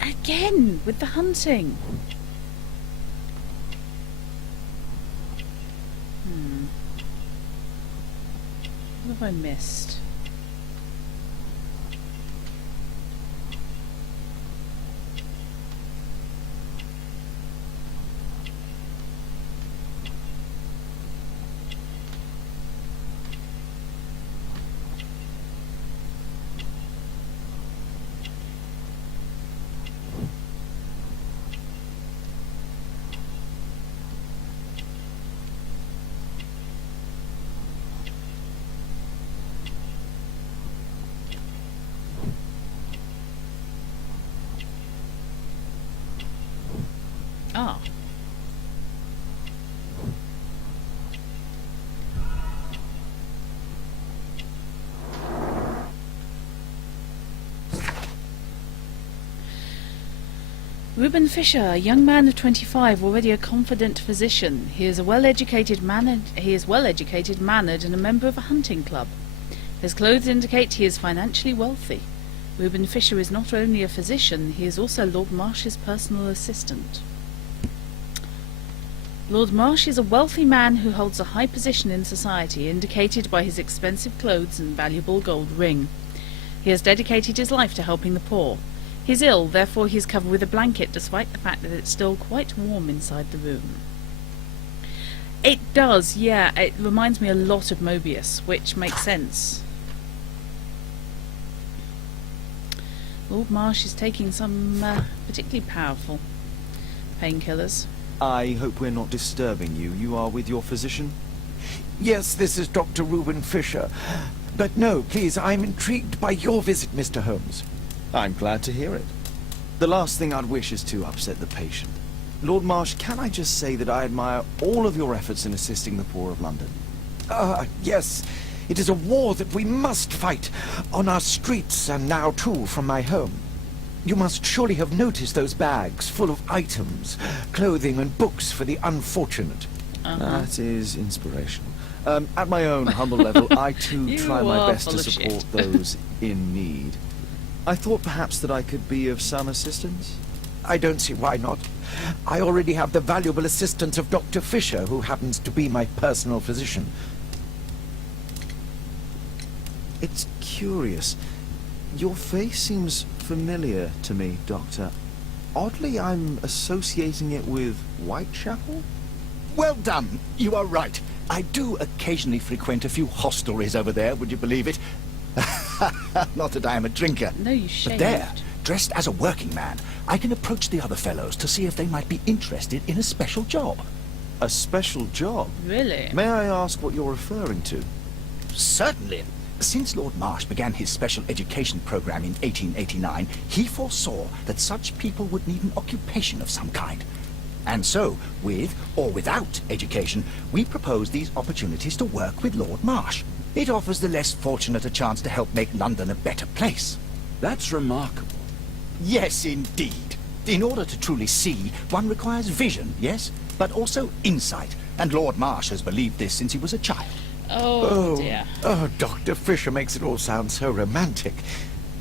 Again, with the hunting. What have I missed? Ah. Reuben Fisher, a young man of 25, already a confident physician. He is well-educated, mannered, and a member of a hunting club. His clothes indicate he is financially wealthy. Reuben Fisher is not only a physician, he is also Lord Marsh's personal assistant. Lord Marsh is a wealthy man who holds a high position in society, indicated by his expensive clothes and valuable gold ring. He has dedicated his life to helping the poor. He is ill, therefore he is covered with a blanket, despite the fact that it's still quite warm inside the room. It does, yeah. It reminds me a lot of Mobius, which makes sense. Lord Marsh is taking some particularly powerful painkillers. I hope we're not disturbing you. You are with your physician? Yes, this is Dr. Reuben Fisher. But no, please, I'm intrigued by your visit, Mr. Holmes. I'm glad to hear it. The last thing I'd wish is to upset the patient. Lord Marsh, can I just say that I admire all of your efforts in assisting the poor of London? Yes. It is a war that we must fight, on our streets and now too from my home. You must surely have noticed those bags full of items, clothing and books for the unfortunate. That is inspirational. At my own humble level, I too You try my are best to full of support shit. those in need. I thought perhaps that I could be of some assistance. I don't see why not. I already have the valuable assistance of Dr. Fisher, who happens to be my personal physician. It's curious. Your face seems familiar to me, Doctor. Oddly, I'm associating it with Whitechapel? Well done. You are right. I do occasionally frequent a few hostelries over there, would you believe it? Not that I am a drinker. No, you But shaved. there, dressed as a working man, I can approach the other fellows to see if they might be interested in a special job. A special job? Really? May I ask what you're referring to? Certainly. Since Lord Marsh began his special education program in 1889, he foresaw that such people would need an occupation of some kind. And so, with or without education, we propose these opportunities to work with Lord Marsh. It offers the less fortunate a chance to help make London a better place. That's remarkable. Yes, indeed. In order to truly see, one requires vision, yes, but also insight. And Lord Marsh has believed this since he was a child. Oh, dear. Oh, Dr. Fisher makes it all sound so romantic.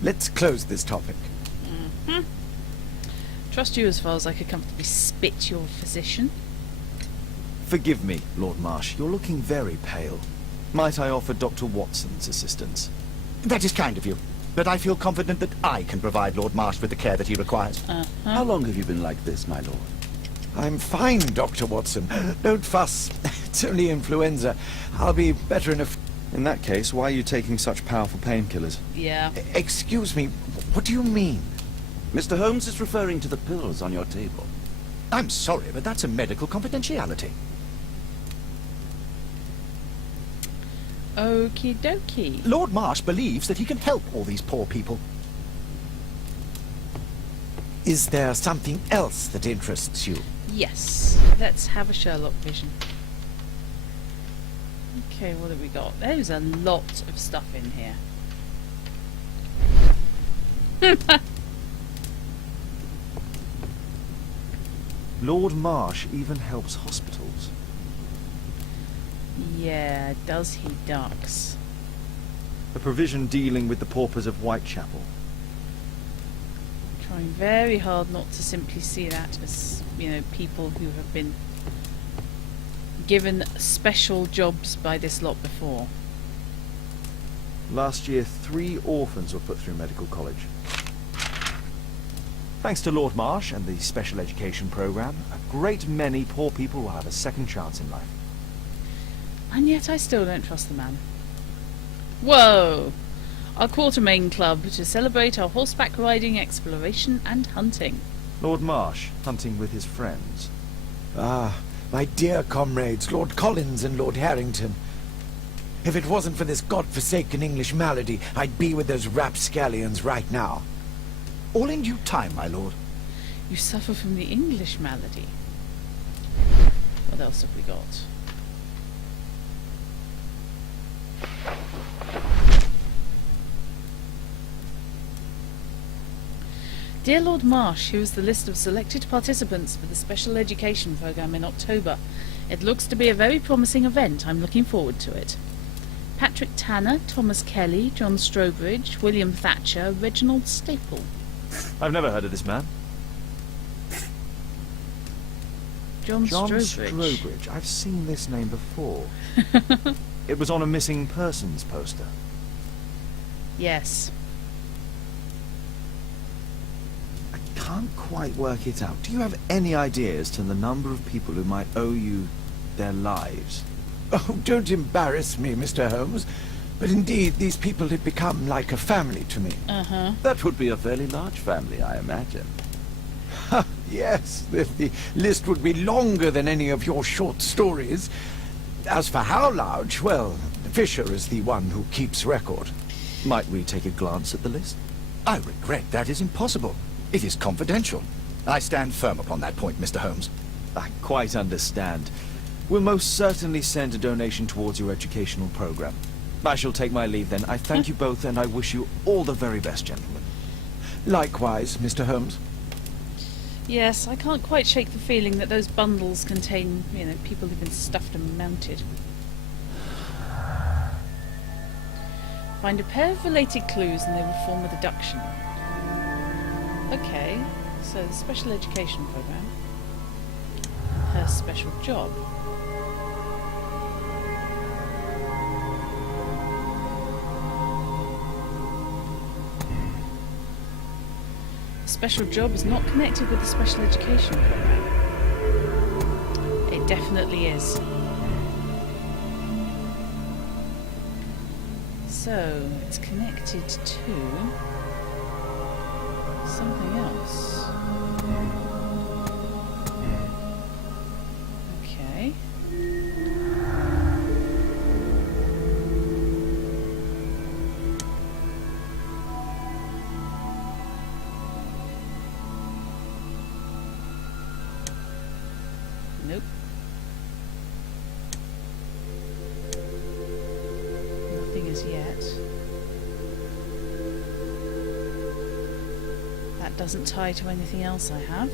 Let's close this topic. Trust you as far as I could comfortably spit your physician. Forgive me, Lord Marsh. You're looking very pale. Might I offer Dr. Watson's assistance? That is kind of you, but I feel confident that I can provide Lord Marsh with the care that he requires. How long have you been like this, my lord? I'm fine, Dr. Watson. Don't fuss. It's only influenza. I'll be better in a... In that case, why are you taking such powerful painkillers? Yeah. Excuse me, what do you mean? Mr. Holmes is referring to the pills on your table. I'm sorry, but that's a medical confidentiality. Okie dokie. Lord Marsh believes that he can help all these poor people. Is there something else that interests you? Yes. Let's have a Sherlock vision. Okay, what have we got? There's a lot of stuff in here. Lord Marsh even helps hospitals. Yeah, does he ducks? A provision dealing with the paupers of Whitechapel. Trying very hard not to simply see that as, you know, people who have been given special jobs by this lot before. Last year, 3 orphans were put through medical college. Thanks to Lord Marsh and the special education program, a great many poor people will have a second chance in life. And yet I still don't trust the man. Whoa! Our Quartermain Club to celebrate our horseback riding, exploration and hunting. Lord Marsh, hunting with his friends. Ah, my dear comrades, Lord Collins and Lord Harrington. If it wasn't for this godforsaken English malady, I'd be with those rapscallions right now. All in due time, my lord. You suffer from the English malady. What else have we got? Dear Lord Marsh, here is the list of selected participants for the special education program in October. It looks to be a very promising event. I'm looking forward to it. Patrick Tanner, Thomas Kelly, John Strobridge, William Thatcher, Reginald Staple. I've never heard of this man. John Strobridge. Strobridge. I've seen this name before. It was on a missing persons poster. Yes. I can't quite work it out. Do you have any idea as to the number of people who might owe you their lives? Oh, don't embarrass me, Mr. Holmes. But indeed, these people had become like a family to me. Uh-huh. That would be a fairly large family, I imagine. Yes, the list would be longer than any of your short stories. As for how large, well, Fisher is the one who keeps record. Might we take a glance at the list? I regret that is impossible. It is confidential. I stand firm upon that point, Mr. Holmes. I quite understand. We'll most certainly send a donation towards your educational program. I shall take my leave then. I thank you both, and I wish you all the very best, gentlemen. Likewise, Mr. Holmes. Yes, I can't quite shake the feeling that those bundles contain, people who've been stuffed and mounted. Find a pair of related clues and they will form a deduction. Okay, so the special education program. Her special job. The special job is not connected with the special education program. It definitely is. So, it's connected to something else. Okay. Nope. Nothing as yet. That doesn't tie to anything else I have.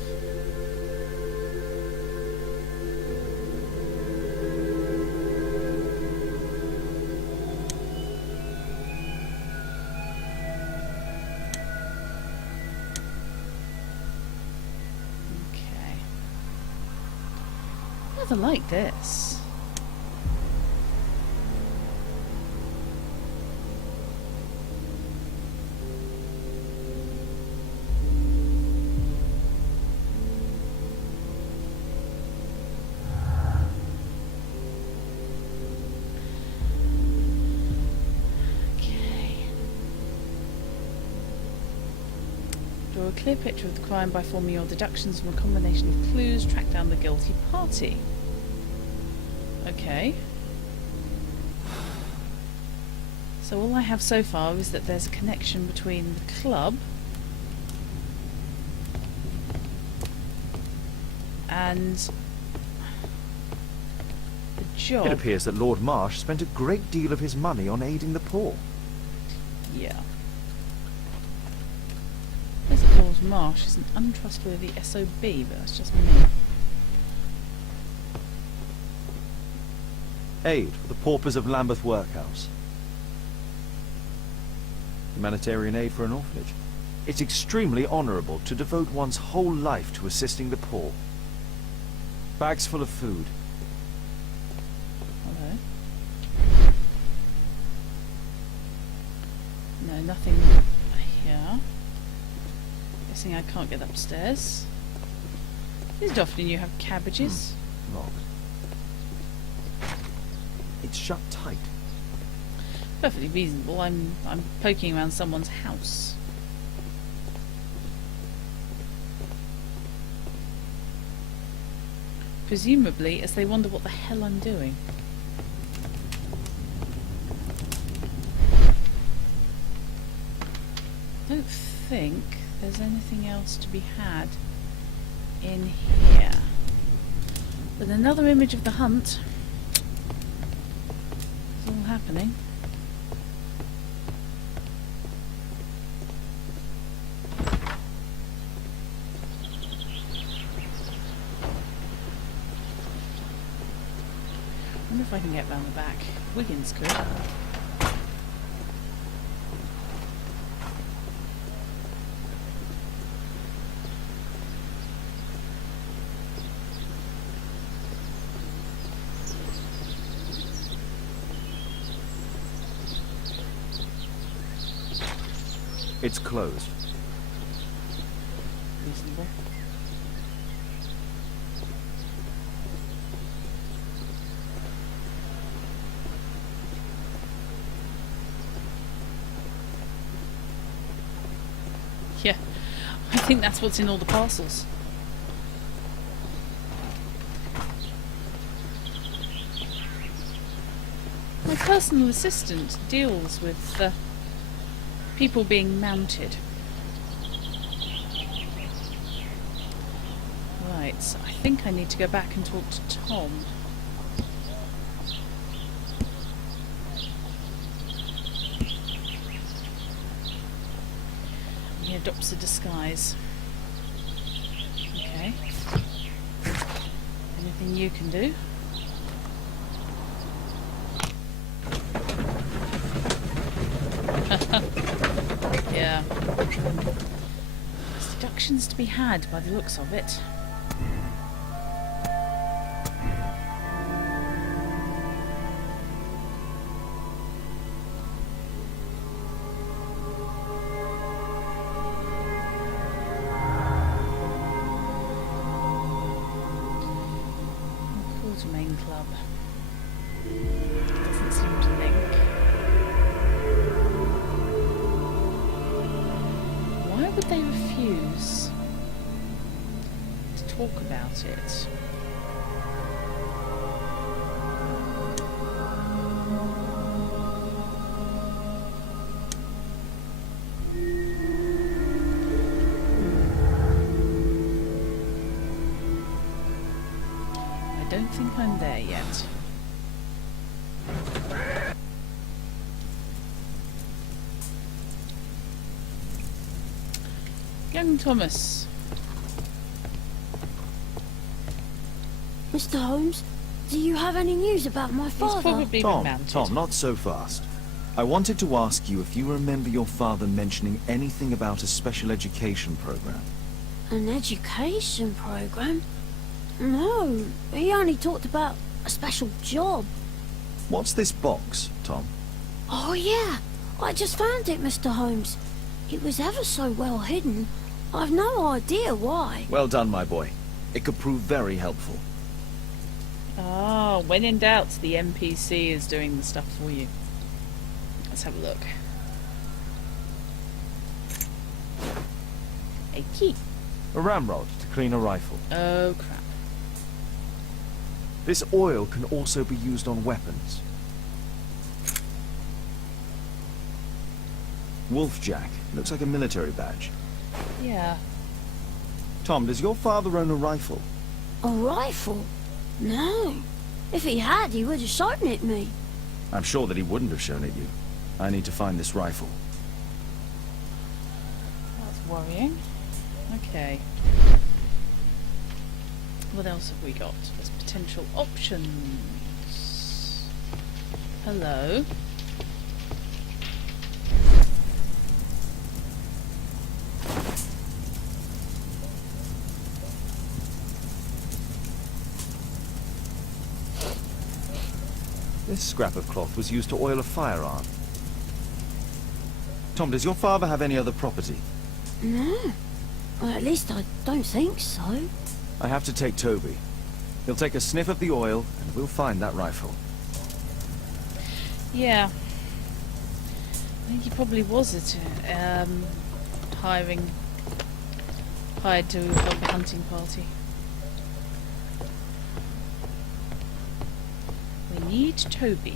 Okay. Rather like this. Draw a clear picture of the crime by forming your deductions from a combination of clues. Track down the guilty party. Okay. So all I have so far is that there's a connection between the club and the job. It appears that Lord Marsh spent a great deal of his money on aiding the poor. Yeah. This Lord Marsh is an untrustworthy SOB, but that's just me. Aid for the paupers of Lambeth Workhouse. Humanitarian aid for an orphanage. It's extremely honourable to devote one's whole life to assisting the poor. Bags full of food. Hello. No, nothing here. Guessing I can't get upstairs. Isn't it often you have cabbages? Locked. It's shut tight. Perfectly reasonable. I'm poking around someone's house. Presumably as they wonder what the hell I'm doing. I don't think there's anything else to be had in here. But another image of the hunt. It's all happening. I wonder if I can get round the back. Wiggins could. It's closed. Reasonable. Yeah, I think that's what's in all the parcels. My personal assistant deals with people being mounted. Right, so I think I need to go back and talk to Tom. He adopts a disguise. Okay. Anything you can do? Yeah. There's deductions to be had by the looks of it. Quartermain Club. Doesn't seem to link. Why would they refuse to talk about it? I don't think I'm there yet. Young Thomas. Mr. Holmes, do you have any news about my father? probably been mounted. Tom, not so fast. I wanted to ask you if you remember your father mentioning anything about a special education program. An education program? No, he only talked about a special job. What's this box, Tom? Oh yeah, I just found it, Mr. Holmes. It was ever so well hidden. I've no idea why. Well done, my boy. It could prove very helpful. Ah, when in doubt, the NPC is doing the stuff for you. Let's have a look. A key. A ramrod to clean a rifle. Oh, crap. This oil can also be used on weapons. Wolfjack. Looks like a military badge. Yeah. Tom, does your father own a rifle? A rifle? No. If he had, he would have shown it me. I'm sure that he wouldn't have shown it you. I need to find this rifle. That's worrying. Okay. What else have we got as potential options? Hello. This scrap of cloth was used to oil a firearm. Tom, does your father have any other property? No. Well, at least I don't think so. I have to take Toby. He'll take a sniff of the oil, and we'll find that rifle. Yeah. I think he probably was hired to help a hunting party. We need Toby.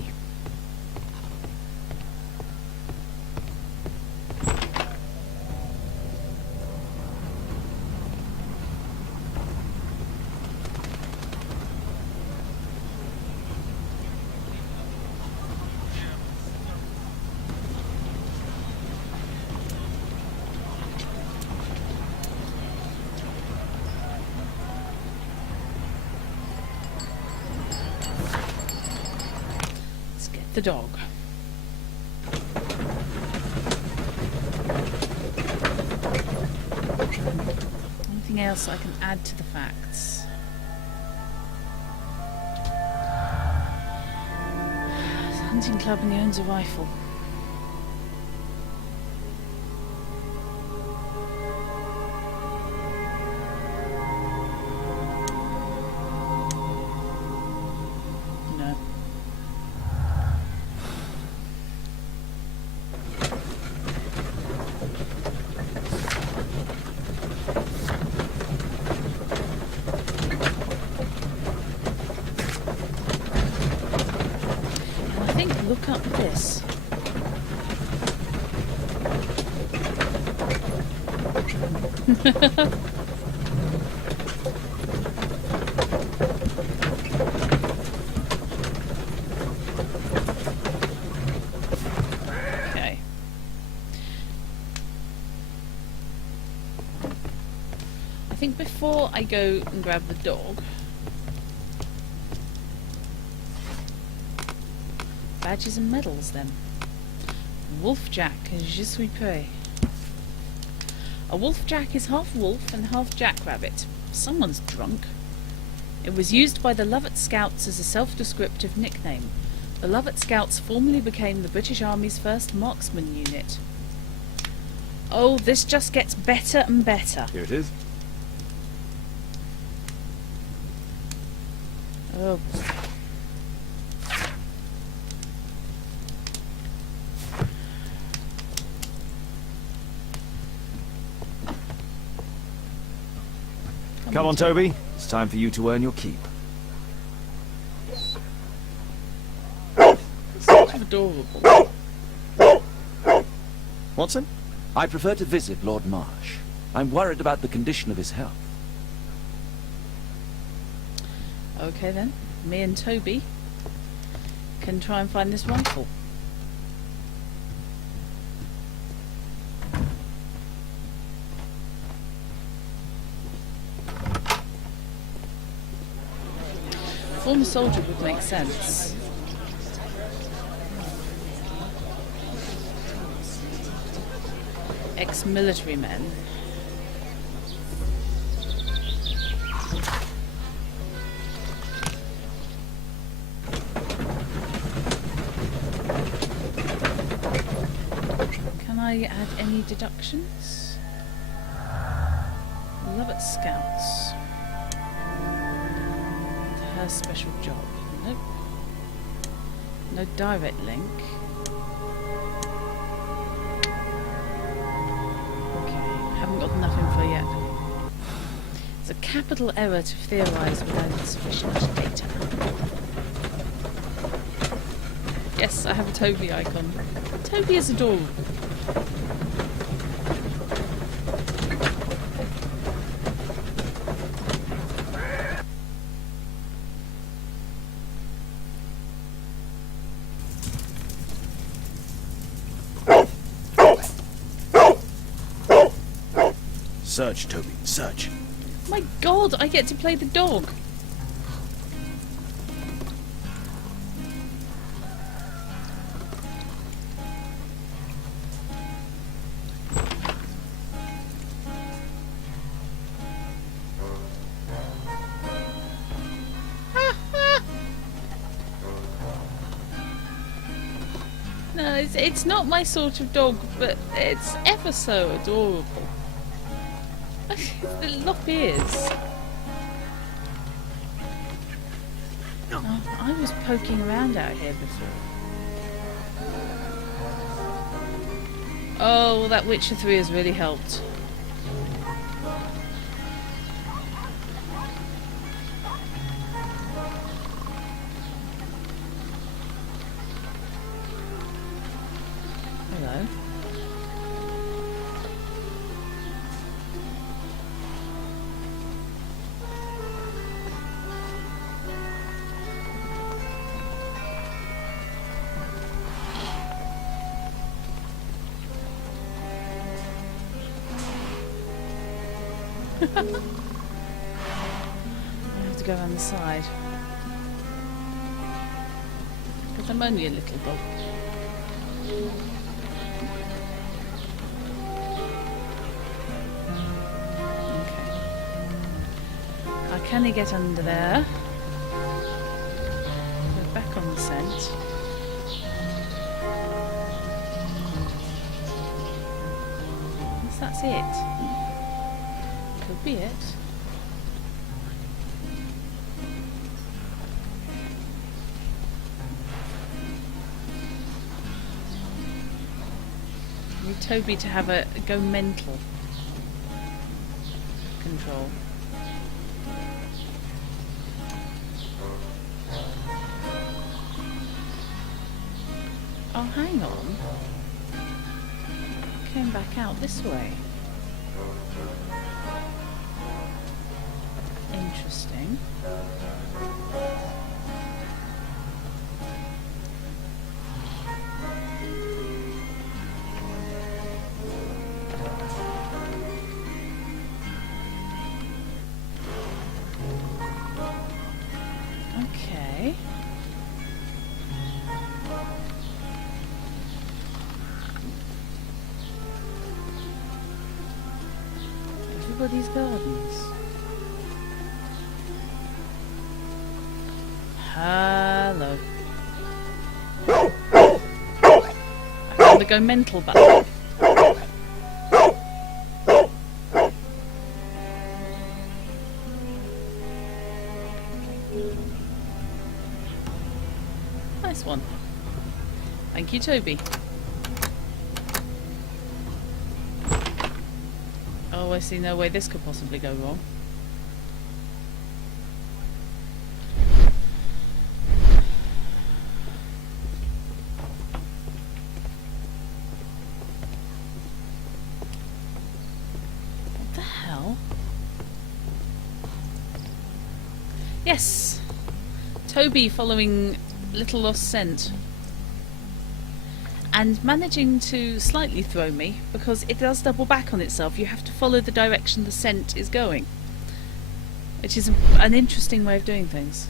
The dog. Anything else I can add to the facts? It's a hunting club and he owns a rifle. No. shortcut with this? Okay. I think before I go and grab the dog, badges and medals then. Wolfjack, je suis prêt. A wolfjack is half wolf and half jackrabbit. Someone's drunk. It was used by the Lovat Scouts as a self-descriptive nickname. The Lovat Scouts formerly became the British Army's first marksman unit. Oh, this just gets better and better. Here it is. Oh. Come on, Toby. It's time for you to earn your keep. Such adorable. Watson? I prefer to visit Lord Marsh. I'm worried about the condition of his health. Okay then, me and Toby can try and find this rifle. Former soldier would make sense. Ex-military men. Can I add any deductions? Lovat Scouts. Her special job. Nope. No direct link. Okay, haven't got enough info yet. It's a capital error to theorise without sufficient data. Yes, I have a Toby icon. Toby is adorable. Search, Toby, search. My God, I get to play the dog. No, it's not my sort of dog, but it's ever so adorable. The lop ears. Oh, I was poking around out here before. Oh, well, that Witcher 3 has really helped. Hello. I have to go around the side. Because I'm only a little dog. Okay. How can he get under there? Go back on the scent. Yes, that's it. Could be it. I need Toby to have a go mental control. Oh, hang on. Came back out this way. Interesting. Okay. Everybody's Gardens. Hello. I found the go mental button. Nice one. Thank you, Toby. Oh, I see no way this could possibly go wrong. What the hell? Yes! Toby following Little Lost Scent. And managing to slightly throw me, because it does double back on itself. You have to follow the direction the scent is going. Which is an interesting way of doing things.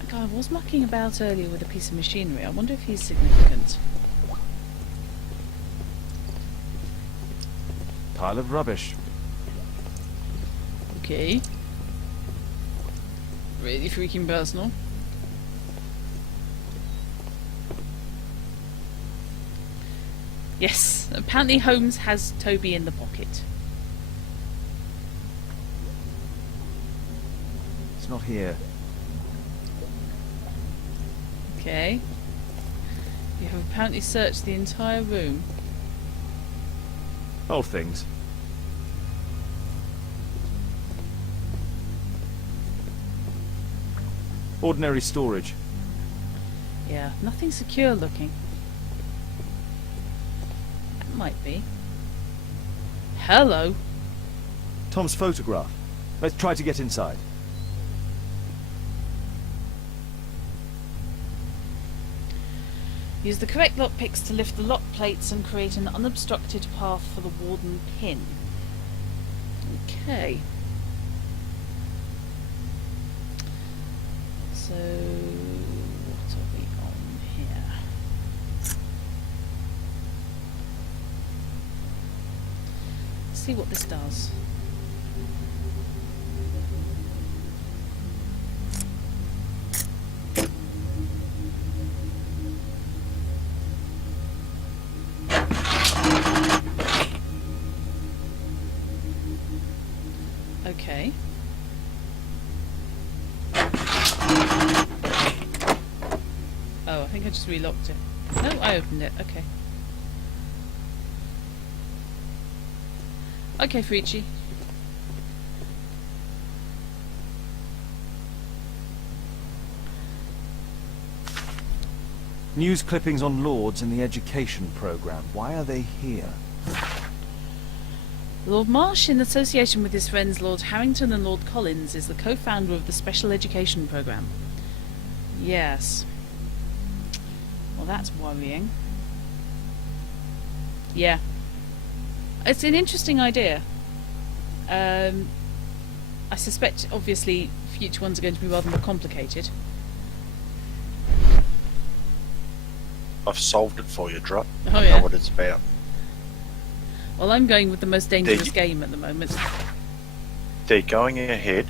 That guy was mucking about earlier with a piece of machinery. I wonder if he's significant. Pile of rubbish. Okay. Really freaking personal. Yes, apparently Holmes has Toby in the pocket. It's not here. Okay. You have apparently searched the entire room. Old things. Ordinary storage. Yeah, nothing secure looking. That might be. Hello. Tom's photograph. Let's try to get inside. Use the correct lockpicks to lift the lock plates and create an unobstructed path for the warden pin. Okay. So, what are we on here? Let's see what this does. Okay. Oh, I think I just relocked it. No, I opened it. Okay. Okay, Frici. News clippings on Lords and the education program. Why are they here? Lord Marsh, in association with his friends Lord Harrington and Lord Collins, is the co-founder of the Special Education Program. Yes. Well, that's worrying. Yeah. It's an interesting idea. I suspect, obviously, future ones are going to be rather more complicated. I've solved it for you, Drop. Oh, I yeah. know what it's about. Well, I'm going with the most dangerous game at the moment. They're going ahead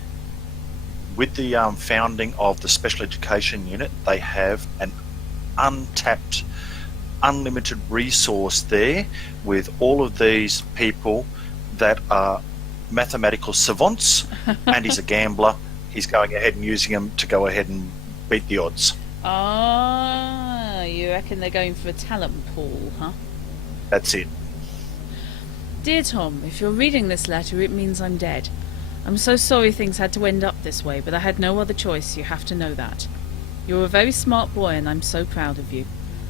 with the founding of the Special Education Unit. They have an untapped, unlimited resource there with all of these people that are mathematical savants, and he's a gambler. He's going ahead and using them to go ahead and beat the odds. Ah, you reckon they're going for a talent pool, huh? That's it. Dear Tom, if you're reading this letter, it means I'm dead. I'm so sorry things had to end up this way, but I had no other choice. You have to know that. You're a very smart boy, and I'm so proud of you.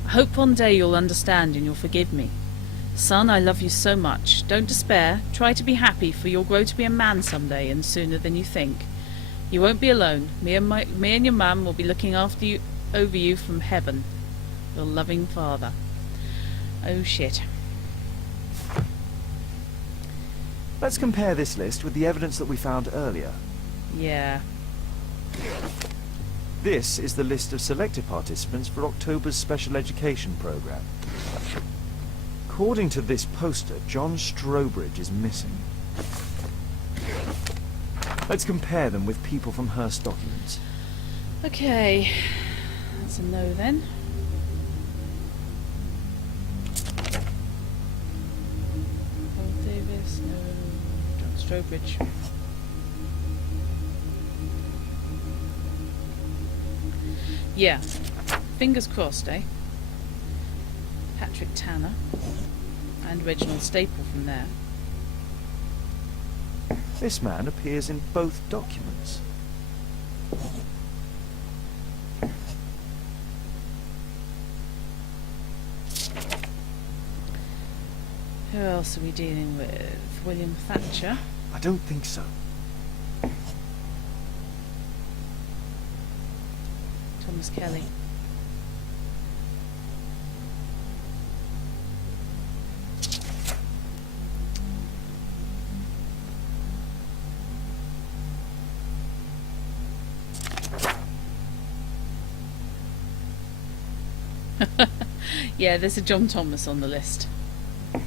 I hope one day you'll understand and you'll forgive me. Son, I love you so much. Don't despair. Try to be happy, for you'll grow to be a man someday, and sooner than you think. You won't be alone. Me and your mum will be looking after you, over you from heaven. Your loving father. Oh shit. Let's compare this list with the evidence that we found earlier. Yeah. This is the list of selected participants for October's special education program. According to this poster, John Strobridge is missing. Let's compare them with people from Hearst documents. Okay. That's a no then. Paul Davis, no. John Strobridge. Yeah. Fingers crossed, eh? Patrick Tanner. And Reginald Staple from there. This man appears in both documents. Who else are we dealing with? William Thatcher. I don't think so. Thomas Kelly. Yeah, there's a John Thomas on the list. Okay.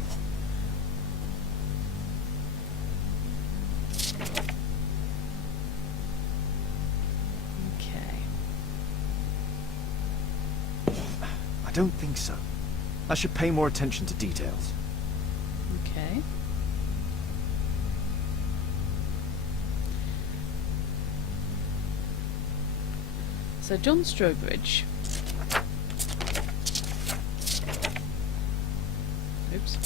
I don't think so. I should pay more attention to details. Okay. So John Strobridge. Oops.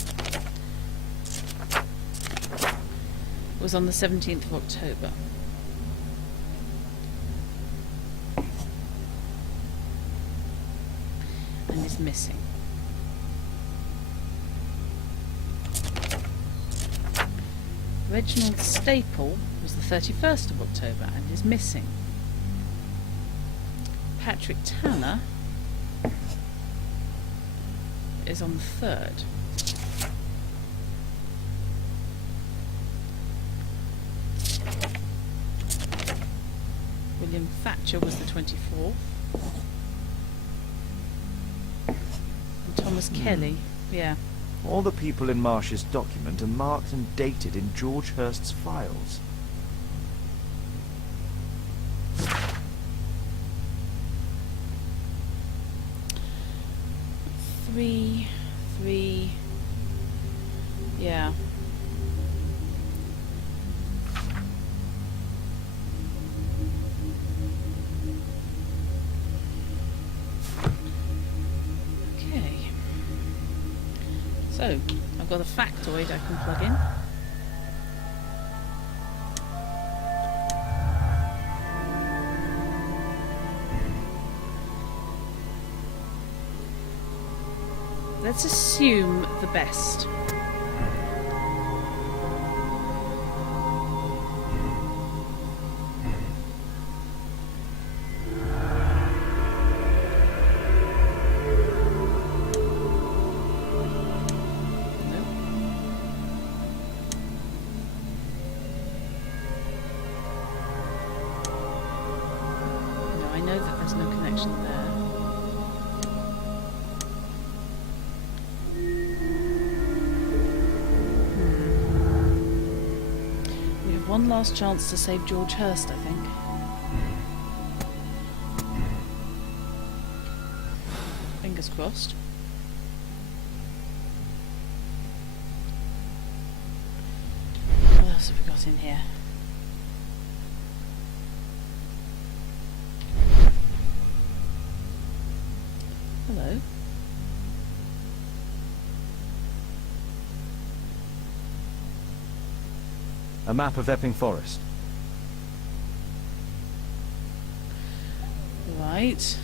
Was on the 17th of October. And is missing. Reginald Staple was the 31st of October and is missing. Patrick Tanner is on the 3rd. William Thatcher was the 24th. And Thomas Kelly, yeah. All the people in Marsh's document are marked and dated in George Hurst's files. Three, yeah. Okay. So, I've got a factoid I can plug in. Let's assume the best. No, I know that there's no connection there. One last chance to save George Hurst, I think. Fingers crossed. What else have we got in here? Hello. A map of Epping Forest. Right.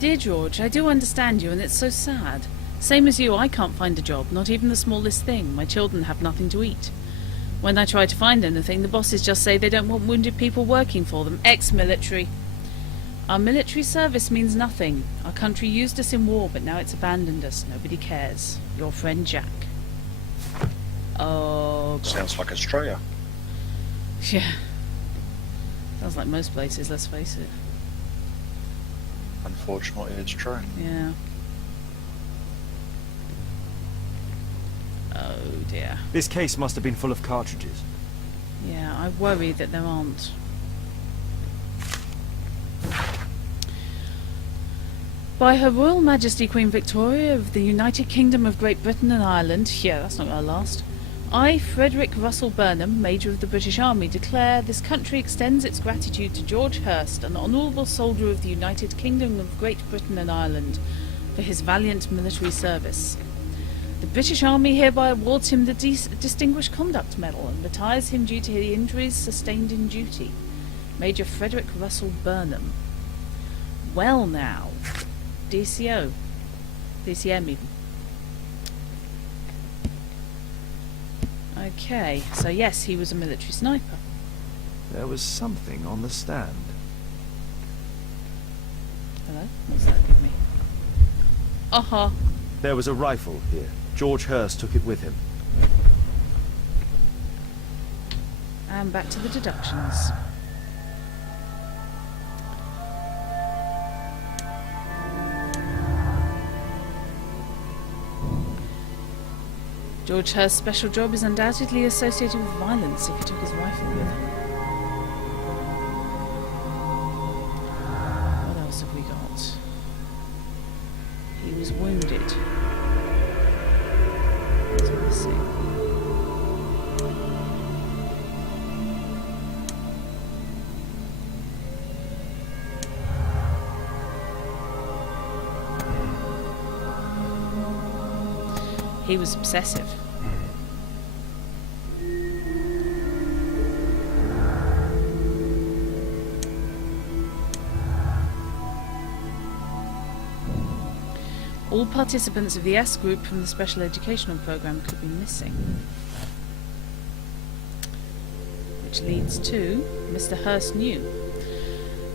Dear George, I do understand you, and it's so sad. Same as you, I can't find a job, not even the smallest thing. My children have nothing to eat. When I try to find anything, the bosses just say they don't want wounded people working for them. Ex-military. Our military service means nothing. Our country used us in war, but now it's abandoned us. Nobody cares. Your friend Jack. Oh, God. Sounds like Australia. Yeah. Sounds like most places, let's face it. Unfortunately, it's true. Yeah. Oh dear. This case must have been full of cartridges. Yeah, I worry that there aren't. By Her Royal Majesty Queen Victoria of the United Kingdom of Great Britain and Ireland, yeah, that's not going to last, I, Frederick Russell Burnham, Major of the British Army, declare this country extends its gratitude to George Hurst, an honourable soldier of the United Kingdom of Great Britain and Ireland, for his valiant military service. The British Army hereby awards him the Distinguished Conduct Medal and retires him due to the injuries sustained in duty. Major Frederick Russell Burnham. Well now, DCO. DCM even. Okay, so yes, he was a military sniper. There was something on the stand. Hello? What's that give me? Aha! There was a rifle here. George Hurst took it with him. And back to the deductions. George Hurst's special job is undoubtedly associated with violence if he took his rifle with him. What else have we got? He was wounded. What's missing? He was obsessive. All participants of the S group from the special educational program could be missing. Which leads to Mr. Hurst knew.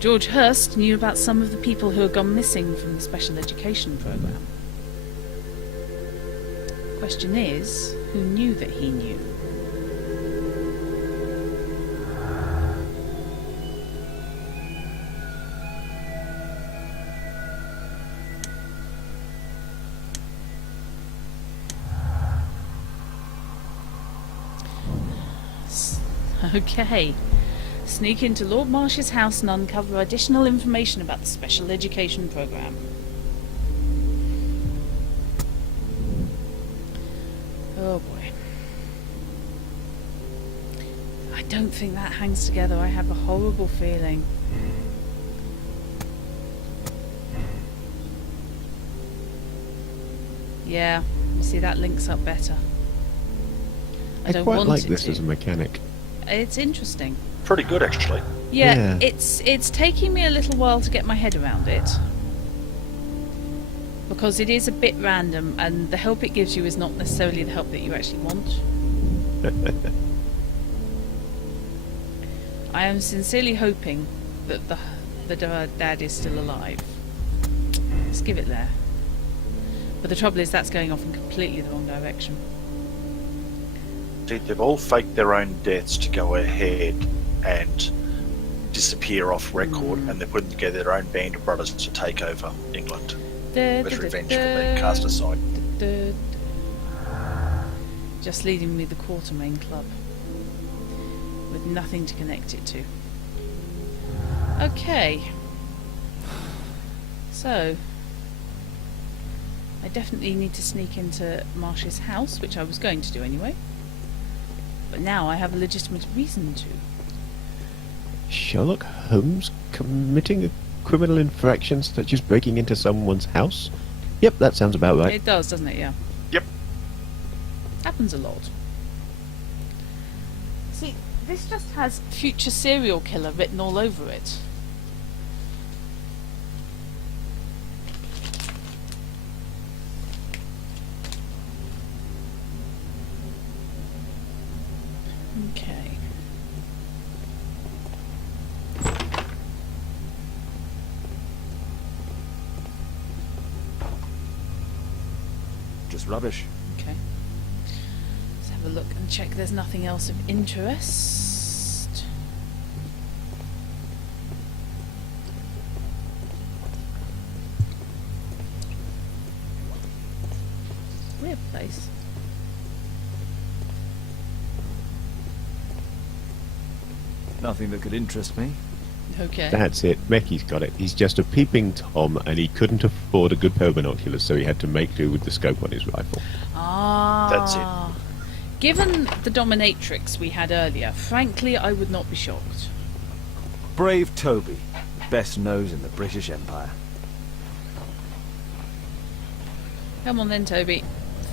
George Hurst knew about some of the people who had gone missing from the special education program. Question is, who knew that he knew? Okay. Sneak into Lord Marsh's house and uncover additional information about the special education program. Oh boy. I don't think that hangs together. I have a horrible feeling. Yeah, you see that links up better. I don't quite want like it this to. as a mechanic. It's interesting. Pretty good, actually. Yeah, Yeah. it's taking me a little while to get my head around it. Because it is a bit random, and the help it gives you is not necessarily the help that you actually want. I am sincerely hoping that the dad is still alive. Let's give it there. But the trouble is that's going off in completely the wrong direction. See, they've all faked their own deaths to go ahead and disappear off record, and they're putting together their own band of brothers to take over England. With revenge for being cast aside. Just leading me the Quartermain Club. With nothing to connect it to. Okay. So, I definitely need to sneak into Marsh's house, which I was going to do anyway. But now I have a legitimate reason to. Sherlock Holmes committing a criminal infraction such as breaking into someone's house? Yep, that sounds about right. It does, doesn't it? Yeah. Yep. Happens a lot. This just has future serial killer written all over it. Okay. Just rubbish. Okay. Let's have a look and check there's nothing else of interest. Weird place. Nothing that could interest me. Okay. That's it. Mecky's got it. He's just a peeping Tom, and he couldn't afford a good pair of binoculars, so he had to make do with the scope on his rifle. Ah. That's it. Given the dominatrix we had earlier, frankly, I would not be shocked. Brave Toby, best nose in the British Empire. Come on then, Toby.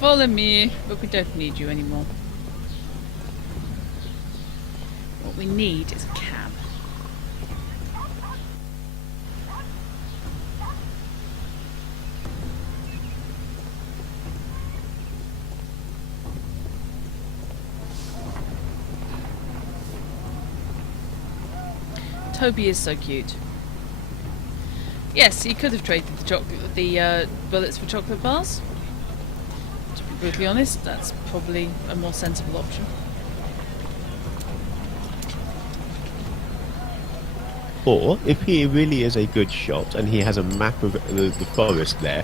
Follow me, but we don't need you anymore. What we need is a cab. Toby is so cute. Yes, he could have traded the bullets for chocolate bars. To be brutally honest, that's probably a more sensible option. Or, if he really is a good shot and he has a map of the forest there,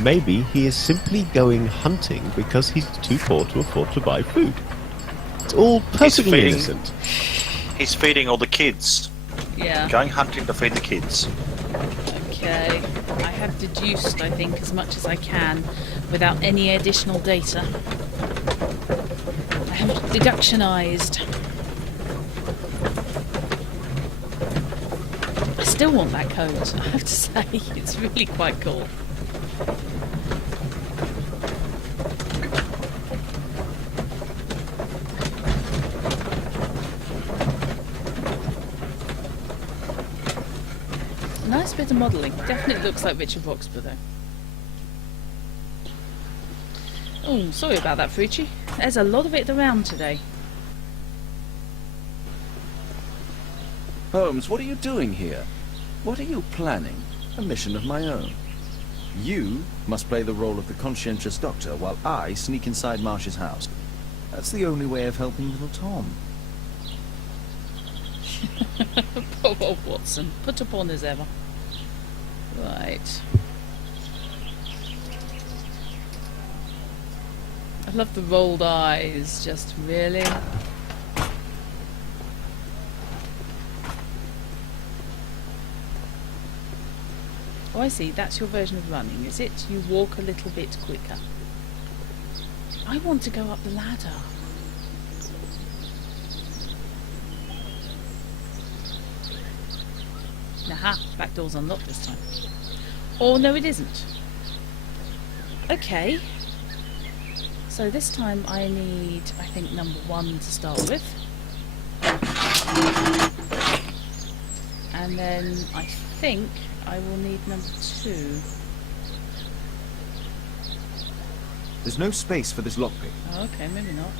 maybe he is simply going hunting because he's too poor to afford to buy food. It's all perfectly feeding- innocent. He's feeding all the kids. Yeah. Going hunting to feed the kids. Okay. I have deduced, I think, as much as I can without any additional data. I have deductionized. I still want that coat, I have to say. It's really quite cool. Nice bit of modelling. Definitely looks like Richard Roxburgh, though. Oh, sorry about that, Frucci. There's a lot of it around today. Holmes, what are you doing here? What are you planning? A mission of my own. You must play the role of the conscientious doctor while I sneak inside Marsh's house. That's the only way of helping little Tom. Poor old Watson. Put upon as ever. Right. I love the rolled eyes. Just really. Oh, I see. That's your version of running, is it? You walk a little bit quicker. I want to go up the ladder. Aha, back door's unlocked this time. Or no, it isn't. Okay. So this time I need, I think, number 1 to start with. And then I think I will need number 2. There's no space for this lockpick. Oh, okay, maybe not.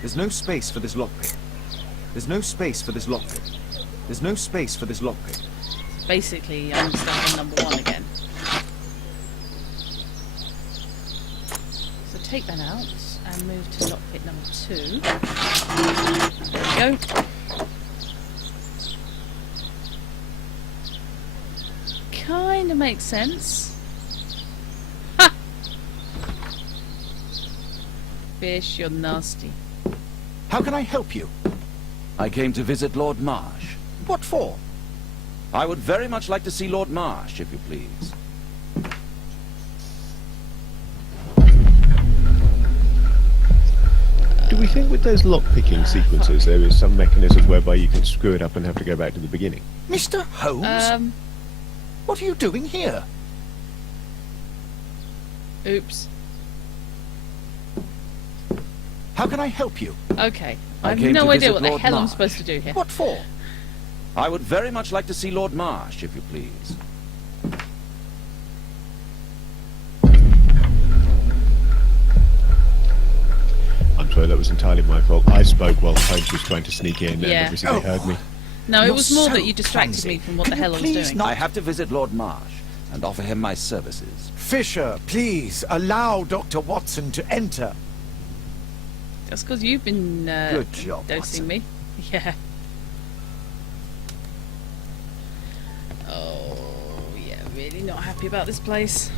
There's no space for this lockpick. There's no space for this lockpick. There's no space for this lockpick. Basically, I'm stuck on number 1 again. So take that out and move to lockpick number 2. There we go. Kinda makes sense. Ha! Fish, you're nasty. How can I help you? I came to visit Lord Marsh. What for? I would very much like to see Lord Marsh, if you please. Do we think with those lock-picking sequences there is some mechanism whereby you can screw it up and have to go back to the beginning? Mr. Holmes? What are you doing here? Oops. How can I help you? Okay. I I have came no to idea visit what the Lord hell I'm Marsh. supposed to do here. What for? I would very much like to see Lord Marsh, if you please. I'm sorry, that was entirely my fault. I spoke while Holmes was trying to sneak in, and Yeah. obviously they heard me. No, it You're was more so that you distracted clumsy. me from what the Can you hell I was please doing. not- I have to visit Lord Marsh and offer him my services. Fisher, please allow Dr. Watson to enter. That's because you've been Good job, dosing me. Yeah. Oh, yeah, really not happy about this place.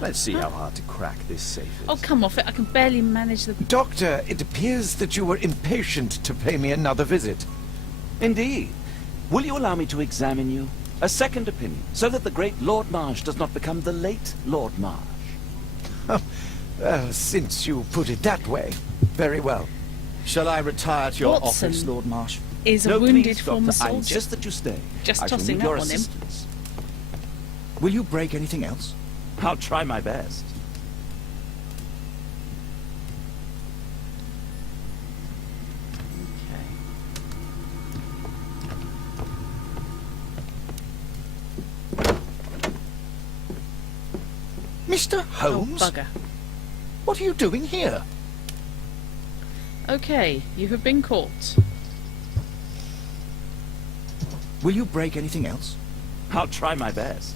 Let's see how hard to crack this safe is. Oh, come off it. I can barely manage the... Doctor, it appears that you were impatient to pay me another visit. Indeed. Will you allow me to examine you? A second opinion, so that the great Lord Marsh does not become the late Lord Marsh. Well, since you put it that way, very well. Shall I retire to your Watson office, Lord Marsh? is a No, wounded please, former Doctor, I soldier. insist that you stay. Just I shall tossing need that your on him. assistance. Will you break anything else? I'll try my best. Mr. Holmes? Oh, bugger. What are you doing here? Okay, you have been caught. Will you break anything else? I'll try my best.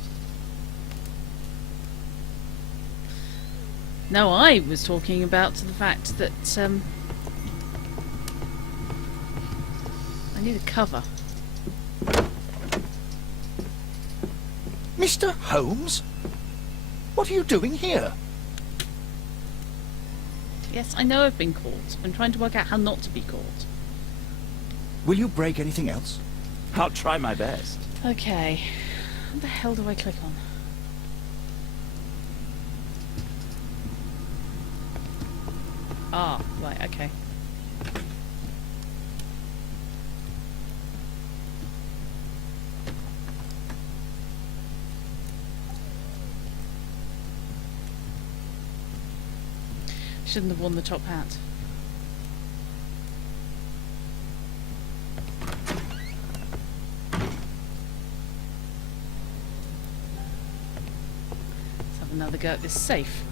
No, I was talking about the fact that, I need a cover. Mr. Holmes? What are you doing here? Yes, I know I've been caught. I'm trying to work out how not to be caught. Will you break anything else? I'll try my best. Okay. What the hell do I click on? Ah, right, okay. Shouldn't have worn the top hat. Let's have another go at this safe.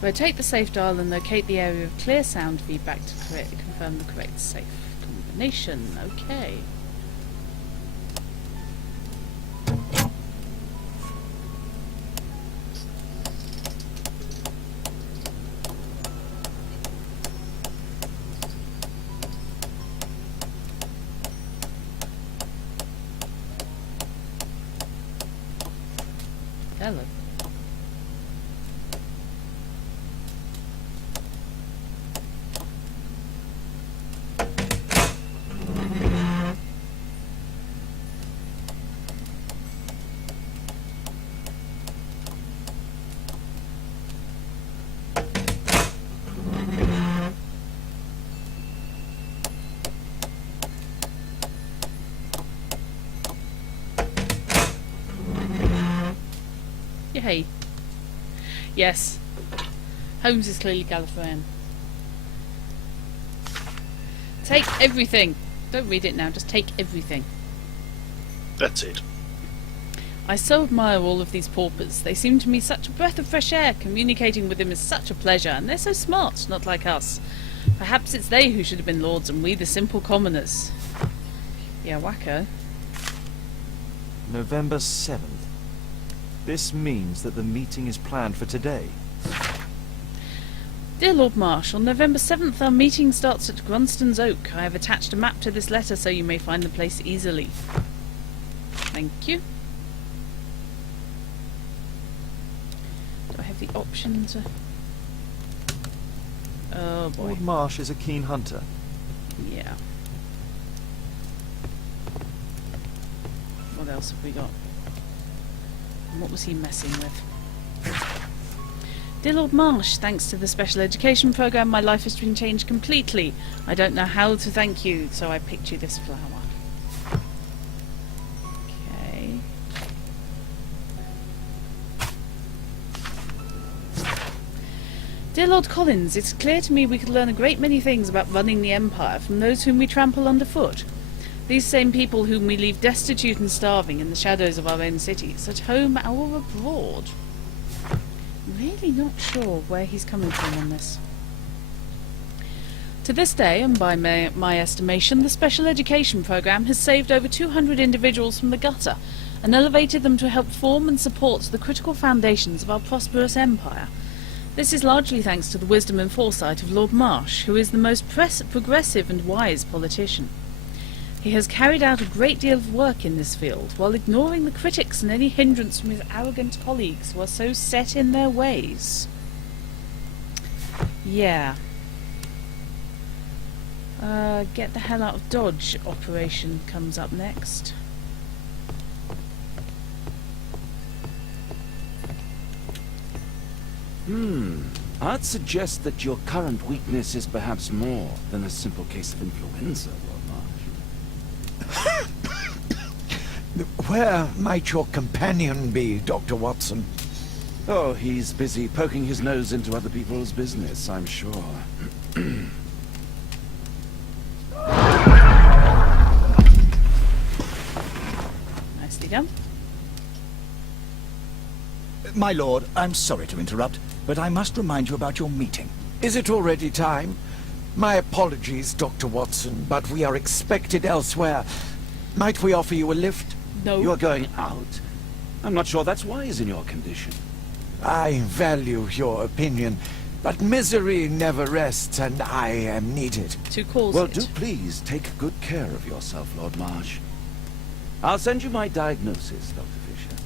Rotate the safe dial and locate the area of clear sound feedback to confirm the correct safe combination. Okay. Hello. Yay. Yes. Holmes is clearly Gallifreyan. Take everything. Don't read it now, just take everything. That's it. I so admire all of these paupers. They seem to me such a breath of fresh air. Communicating with them is such a pleasure, and they're so smart, not like us. Perhaps it's they who should have been lords and we the simple commoners. Yeah, wacko. November 7th. This means that the meeting is planned for today. Dear Lord Marsh, on November 7th our meeting starts at Grunston's Oak. I have attached a map to this letter so you may find the place easily. Thank you. Do I have the option to... Oh boy. Lord Marsh is a keen hunter. Yeah. What else have we got? And what was he messing with? Dear Lord Marsh, thanks to the special education programme, my life has been changed completely. I don't know how to thank you, so I picked you this flower. Okay. Dear Lord Collins, it's clear to me we could learn a great many things about running the Empire from those whom we trample underfoot. These same people whom we leave destitute and starving in the shadows of our own cities, at home or abroad. Really not sure where he's coming from on this. To this day, and by my estimation, the special education programme has saved over 200 individuals from the gutter and elevated them to help form and support the critical foundations of our prosperous empire. This is largely thanks to the wisdom and foresight of Lord Marsh, who is the most progressive and wise politician. He has carried out a great deal of work in this field, while ignoring the critics and any hindrance from his arrogant colleagues who are so set in their ways. Yeah. Get the hell out of Dodge operation comes up next. I'd suggest that your current weakness is perhaps more than a simple case of influenza, Lord Marsh. Where might your companion be, Dr. Watson? Oh, he's busy poking his nose into other people's business, I'm sure. Nicely done. My lord, I'm sorry to interrupt, but I must remind you about your meeting. Is it already time? My apologies, Dr. Watson, but we are expected elsewhere. Might we offer you a lift? No. You're going out. I'm not sure that's wise in your condition. I value your opinion, but misery never rests, and I am needed. To cause Well, it. do please take good care of yourself, Lord Marsh. I'll send you my diagnosis, Dr. Fisher.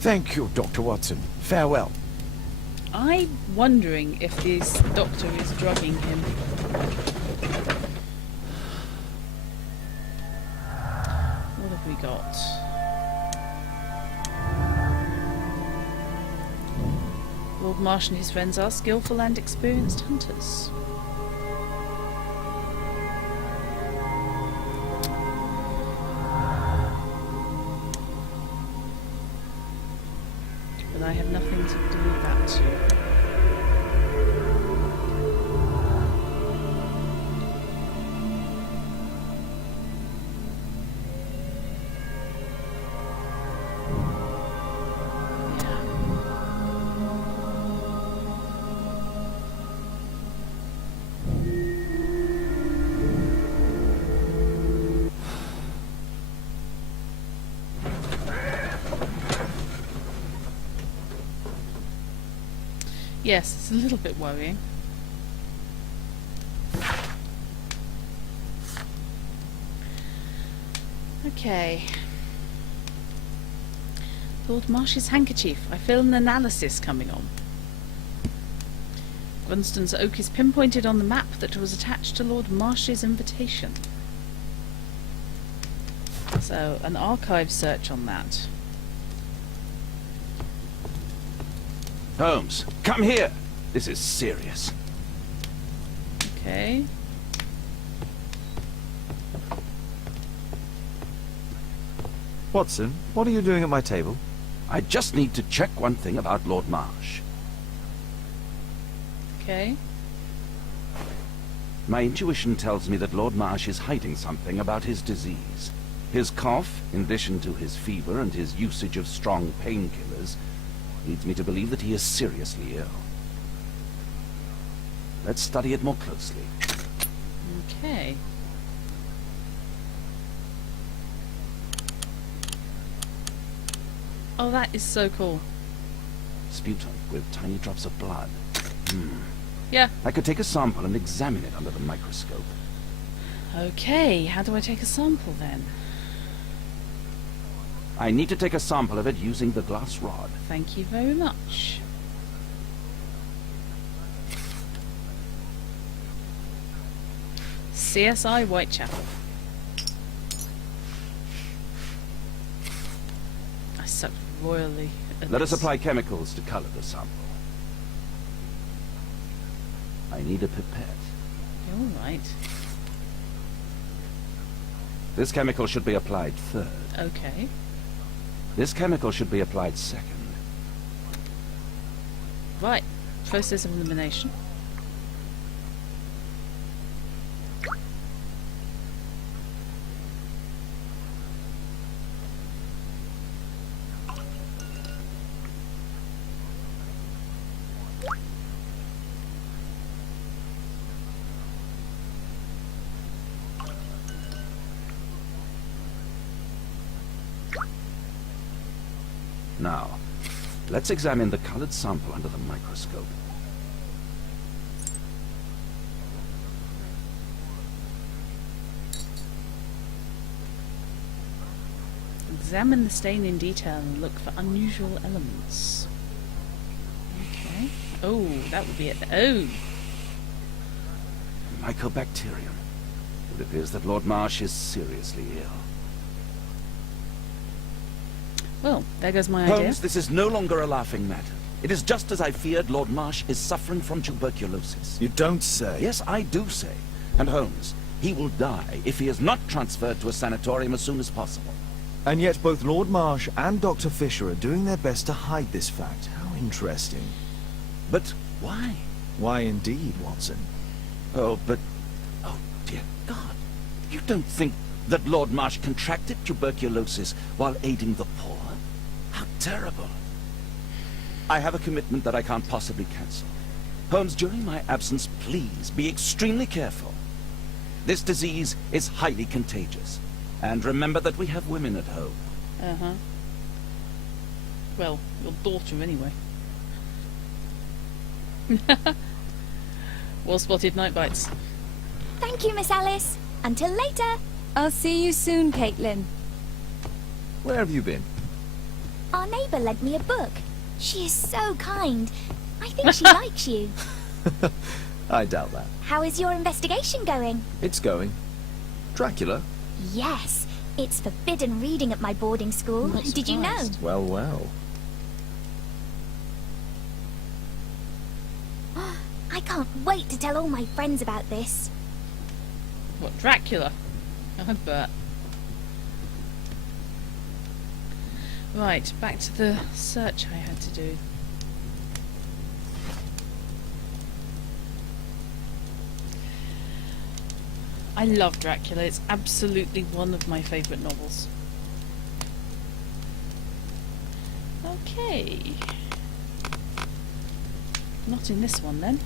Thank you, Dr. Watson. Farewell. I'm wondering if this doctor is drugging him. What have we got? Lord Marsh and his friends are skillful and experienced hunters. But I have nothing to do with that. Yes, it's a little bit worrying. Okay. Lord Marsh's handkerchief. I feel an analysis coming on. Grunston's oak is pinpointed on the map that was attached to Lord Marsh's invitation. So, an archive search on that. Holmes, come here! This is serious. Okay. Watson, what are you doing at my table? I just need to check one thing about Lord Marsh. Okay. My intuition tells me that Lord Marsh is hiding something about his disease. His cough, in addition to his fever and his usage of strong painkillers, leads me to believe that he is seriously ill. Let's study it more closely. Okay. Oh, that is so cool. Sputum with tiny drops of blood. Yeah. I could take a sample and examine it under the microscope. Okay, how do I take a sample then? I need to take a sample of it using the glass rod. Thank you very much. CSI Whitechapel. royally. Let us apply chemicals to color the sample. I need a pipette. All right. This chemical should be applied third. Okay. This chemical should be applied second. Right. Process of elimination. Now, let's examine the colored sample under the microscope. Examine the stain in detail and look for unusual elements. Okay. Oh, that would be it. Oh! Mycobacterium. It appears that Lord Marsh is seriously ill. Well, there goes my idea. Holmes, this is no longer a laughing matter. It is just as I feared. Lord Marsh is suffering from tuberculosis. You don't say. Yes, I do say. And Holmes, he will die if he is not transferred to a sanatorium as soon as possible. And yet both Lord Marsh and Dr. Fisher are doing their best to hide this fact. How interesting. But why? Why indeed, Watson? Oh, but... Oh, dear God. You don't think that Lord Marsh contracted tuberculosis while aiding the poor? How terrible. I have a commitment that I can't possibly cancel. Holmes, during my absence, please be extremely careful. This disease is highly contagious. And remember that we have women at home. Uh-huh. Well, your daughter anyway. Well spotted, Night Bites. Thank you, Miss Alice. Until later. I'll see you soon, Caitlin. Where have you been? Our neighbour lent me a book. She is so kind. I think she likes you. I doubt that. How is your investigation going? It's going. Dracula? Yes. It's forbidden reading at my boarding school. Did you know? Well, well. I can't wait to tell all my friends about this. What, Dracula? I bet. Right, back to the search I had to do. I love Dracula. It's absolutely one of my favourite novels. Okay. Not in this one then.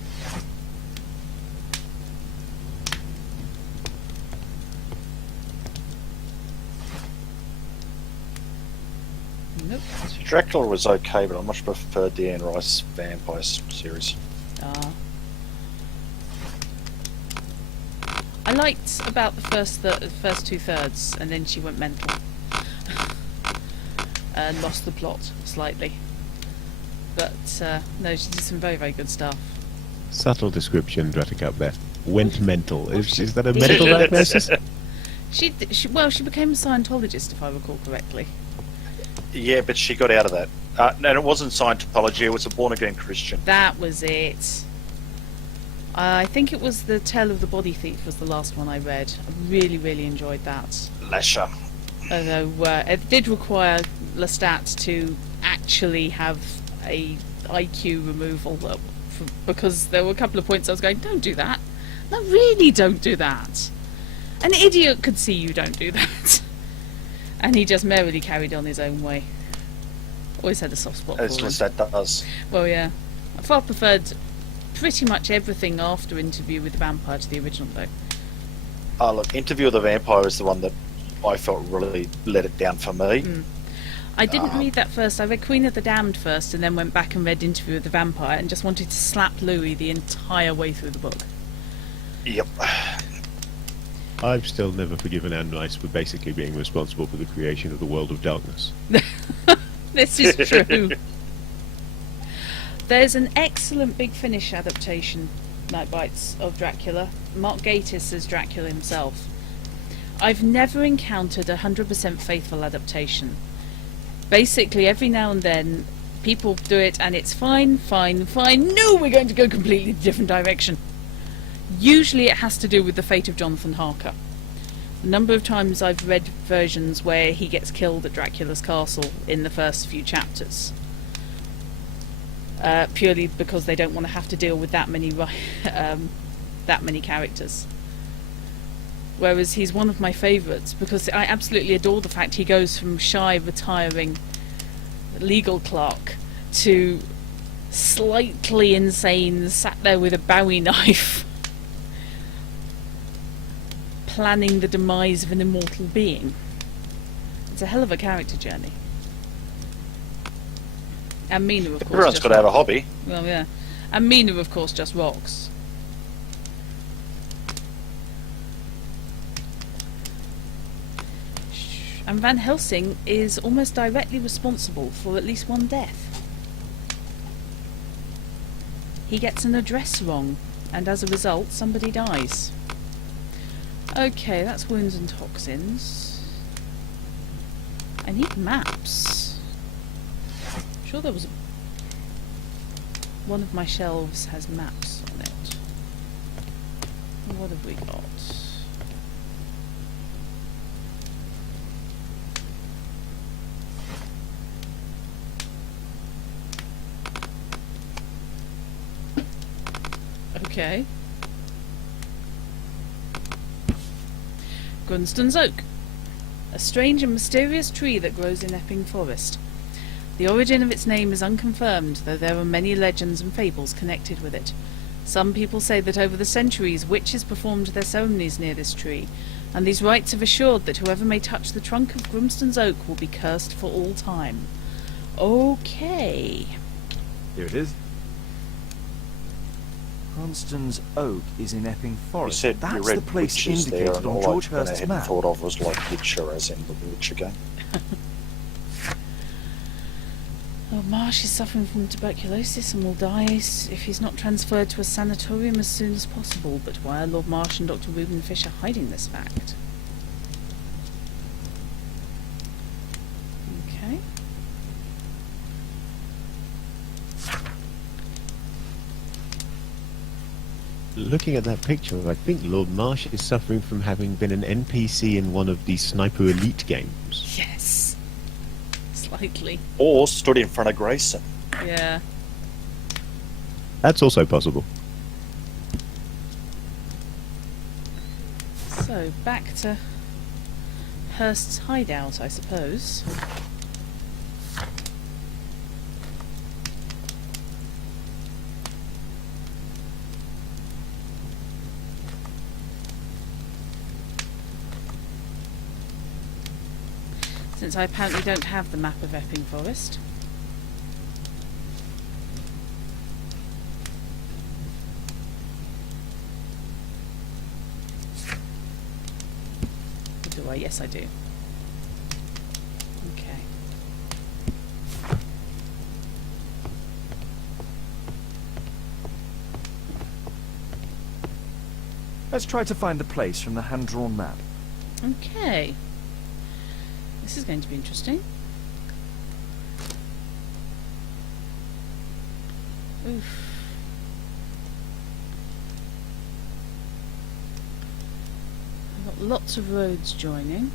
Nope. Dracula was okay, but I much preferred the Anne Rice vampire series. Ah. I liked about the first 2/3, and then she went mental and lost the plot slightly. But no, she did some very, very good stuff. Subtle description, Drattic there. Went mental. Is that a mental diagnosis? She became a Scientologist, if I recall correctly. Yeah, but she got out of that. And it wasn't Scientology, it was a born-again Christian. That was it. I think it was The Tale of the Body Thief was the last one I read. I really, really enjoyed that. Lasher. Although it did require Lestat to actually have a IQ removal, because there were a couple of points I was going, don't do that. No, really don't do that. An idiot could see you don't do that. And he just merrily carried on his own way. Always had a soft spot for As him. Lestat does. Well, yeah. I far preferred pretty much everything after Interview with the Vampire to the original, though. Look, Interview with the Vampire is the one that I felt really let it down for me. I didn't read that first. I read Queen of the Damned first, and then went back and read Interview with the Vampire, and just wanted to slap Louis the entire way through the book. Yep. I've still never forgiven Anne Rice for basically being responsible for the creation of the World of Darkness. This is true. There's an excellent Big Finish adaptation, Night Bites, of Dracula. Mark Gatiss as Dracula himself. I've never encountered a 100% faithful adaptation. Basically, every now and then, people do it and it's fine. No, we're going to go completely different direction. Usually it has to do with the fate of Jonathan Harker. A number of times I've read versions where he gets killed at Dracula's castle in the first few chapters. Purely because they don't want to have to deal with that many characters. Whereas he's one of my favourites because I absolutely adore the fact he goes from shy, retiring legal clerk to slightly insane, sat there with a Bowie knife, planning the demise of an immortal being. It's a hell of a character journey. And Mina, of course. Everyone's got to have a hobby. Well, yeah. And Mina, of course, just rocks. And Van Helsing is almost directly responsible for at least one death. He gets an address wrong, and as a result, somebody dies. Okay, that's wounds and toxins. I need maps. I'm sure there was one of my shelves has maps on it. What have we got? Okay. Grunston's Oak. A strange and mysterious tree that grows in Epping Forest. The origin of its name is unconfirmed, though there are many legends and fables connected with it. Some people say that over the centuries witches performed their ceremonies near this tree, and these rites have assured that whoever may touch the trunk of Grimston's Oak will be cursed for all time. Okay. Here it is. Grimston's Oak is in Epping You Forest. said That's you read the place witches there, indicated and on all George I went Hurst's ahead and map. thought of was like Witcher, as in the Witcher game. Well, Marsh is suffering from tuberculosis and will die if he's not transferred to a sanatorium as soon as possible. But why are Lord Marsh and Dr. Reuben Fisher hiding this fact? Okay. Looking at that picture, I think Lord Marsh is suffering from having been an NPC in one of the Sniper Elite games. Yes. Slightly. Or stood in front of Grayson. Yeah. That's also possible. So, back to Hurst's hideout, I suppose. Since I apparently don't have the map of Epping Forest. Or do I? Yes, I do. Okay. Let's try to find the place from the hand-drawn map. Okay. This is going to be interesting. Oof. I've got lots of roads joining.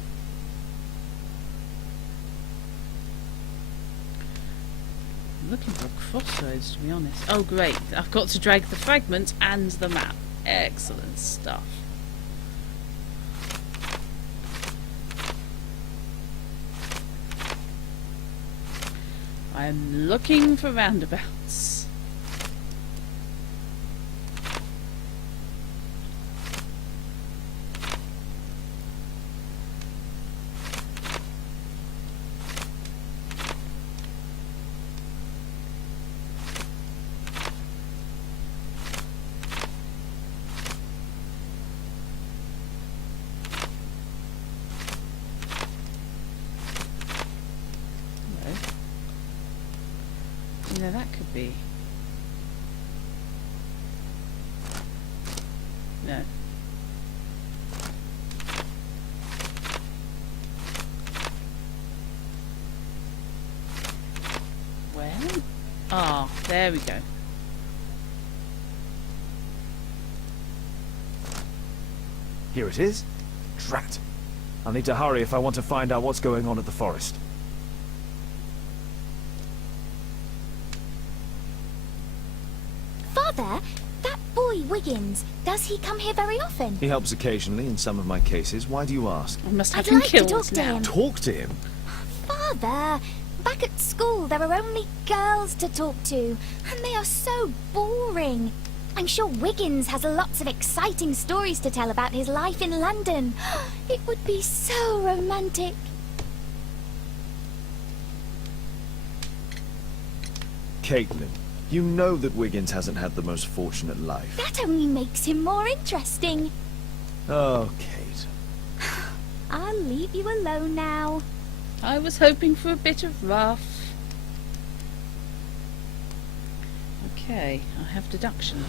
I'm looking for a crossroads, to be honest. Oh, great. I've got to drag the fragment and the map. Excellent stuff. I'm looking for roundabouts. You know, that could be. No. Ah, there we go. Here it is. Drat. I'll need to hurry if I want to find out what's going on at the forest. Father, that boy Wiggins, does he come here very often? He helps occasionally in some of my cases. Why do you ask? I must have I'd him like to killed talk to now. him. Talk to him? Father, back at school there are only girls to talk to, and they are so boring. I'm sure Wiggins has lots of exciting stories to tell about his life in London. It would be so romantic. Caitlin, you know that Wiggins hasn't had the most fortunate life. That only makes him more interesting. Oh, Kate. I'll leave you alone now. I was hoping for a bit of rough. Okay, I have deduction.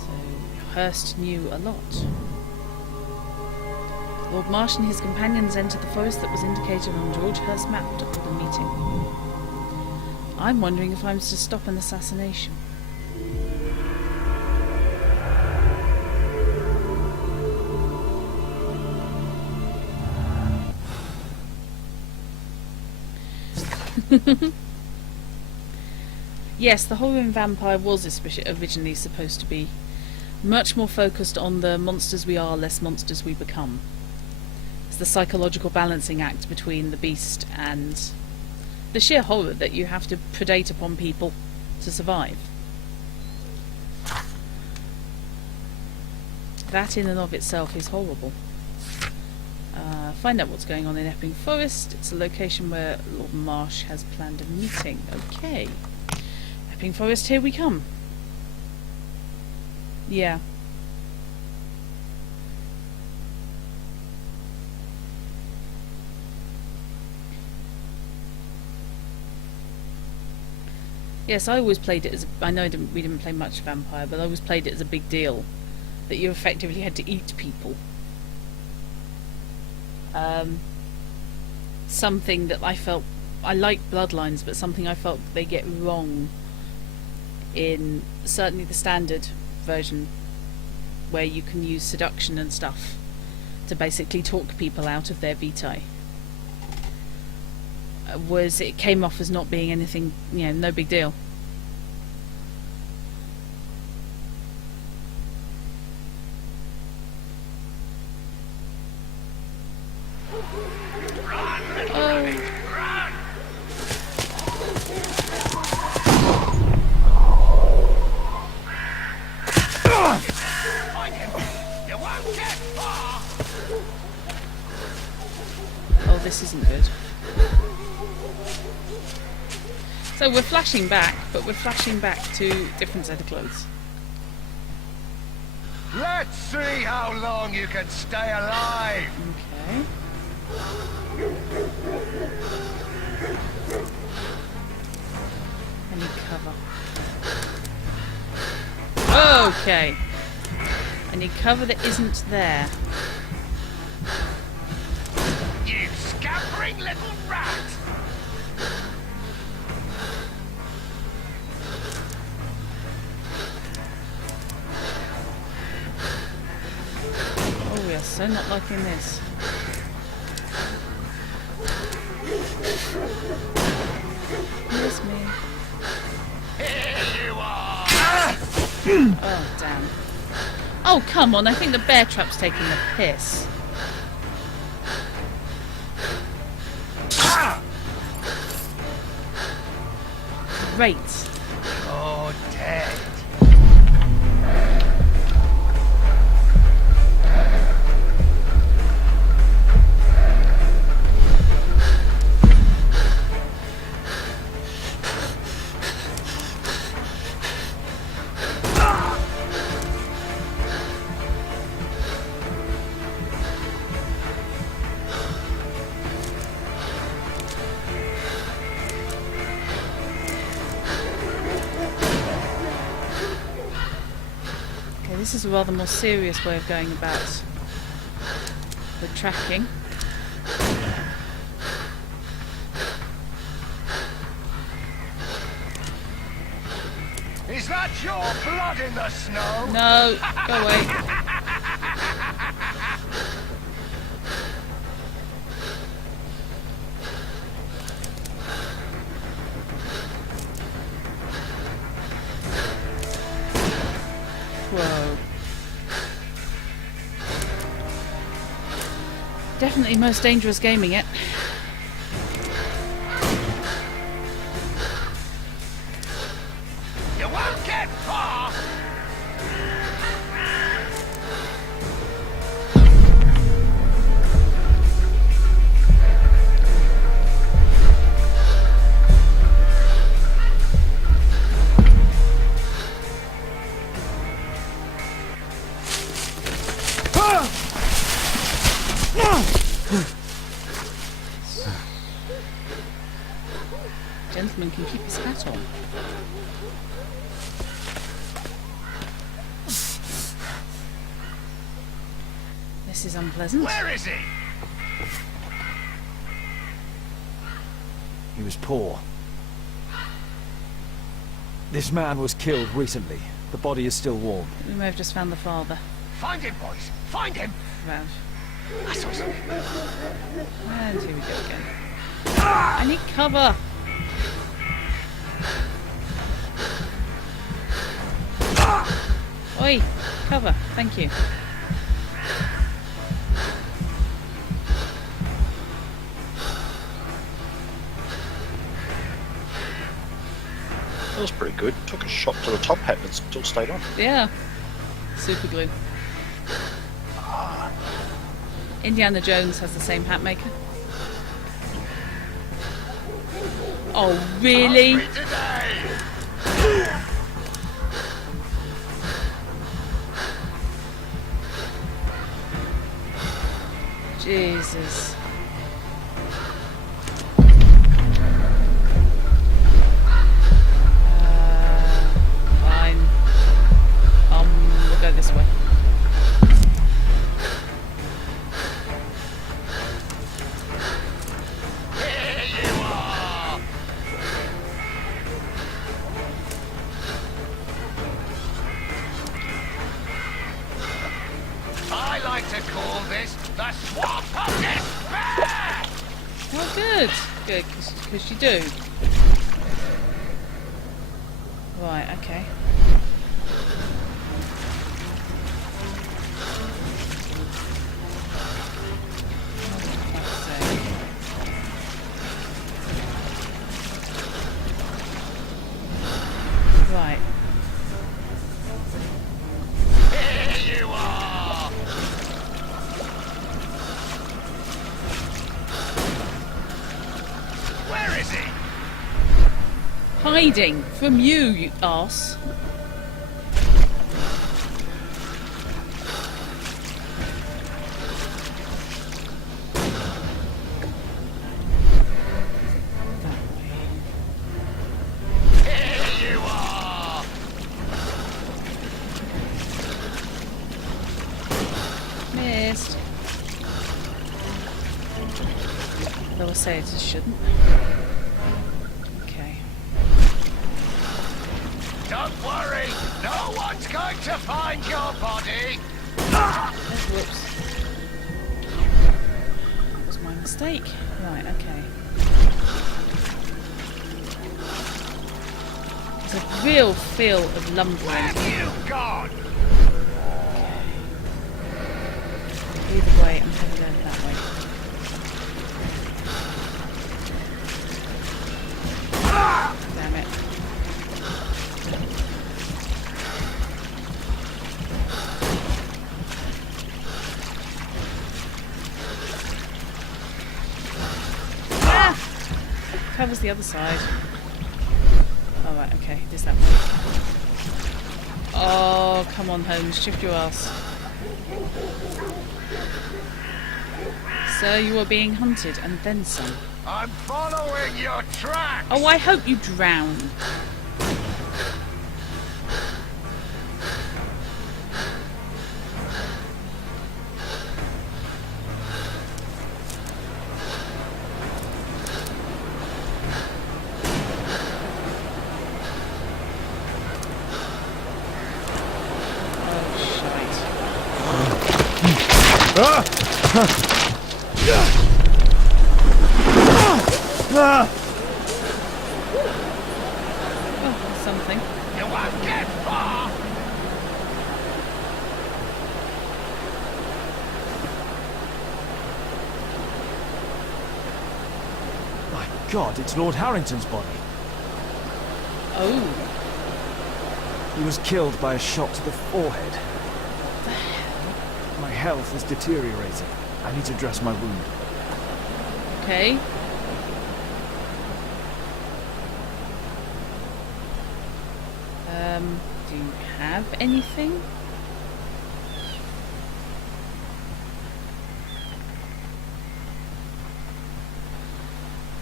So, Hurst knew a lot. Lord Marsh and his companions entered the forest that was indicated on George Hurst's map to hold a meeting. I'm wondering if I'm to stop an assassination. Yes, the horror in Vampire was originally supposed to be much more focused on the monsters we are, less monsters we become. It's the psychological balancing act between the beast and the sheer horror that you have to predate upon people to survive. That in and of itself is horrible. Find out what's going on in Epping Forest. It's a location where Lord Marsh has planned a meeting. Okay. Epping Forest, here we come. Yeah. Yes, I always played it as... I know we didn't play much Vampire, but I always played it as a big deal. That you effectively had to eat people. Something that I felt... I like Bloodlines, but something I felt they get wrong in certainly the standard version, where you can use seduction and stuff to basically talk people out of their vitae. Was it came off as not being anything, you know, no big deal. Oh, this isn't good. So we're flashing back, but we're flashing back to different set of clothes. Let's see how long you can stay alive. Okay. I need cover. Okay. I need cover that isn't there. You scampering little rat! Oh, we are so not liking this. Here's me. Here you are! Oh, damn. Oh, come on. I think the bear trap's taking the piss. Great. You're dead. Okay, this is a rather more serious way of going about the tracking. Is that your blood in the snow? No, go away. Whoa. Definitely most dangerous gaming it. You won't get far. Gentleman can keep his hat on. This is unpleasant. Where is he? He was poor. This man was killed recently. The body is still warm. We may have just found the father. Find him, boys. Find him. Round. I saw something. And here we go again. I need cover. Oi, cover. Thank you. That was pretty good. Took a shot to the top hat and still stayed on. Yeah. Super glue. Indiana Jones has the same hat maker. Oh, really? Jesus. Fine. We'll go this way. I like to call this the swamp of despair! Oh, good. Good, because you do. Right, okay. Right. Here you are! Where is he? Hiding from you, you arse. Here you are! Missed. Though I say it shouldn't. Okay. Don't worry, no one's going to find your body! Oh, whoops. That was my mistake. Right, okay. There's a real feel of lumbering. Where have you gone? Either way, I'm heading going that way. Damn it. Ah! Covers the other side. Oh, right, okay, it is that way. Oh, come on, Holmes, shift your ass. Sir, you are being hunted, and then some. I'm following your tracks! Oh, I hope you drown. Oh, something. You won't get far! My God, it's Lord Harrington's body. Oh. He was killed by a shot to the forehead. My health is deteriorating. I need to dress my wound. Okay. Do you have anything?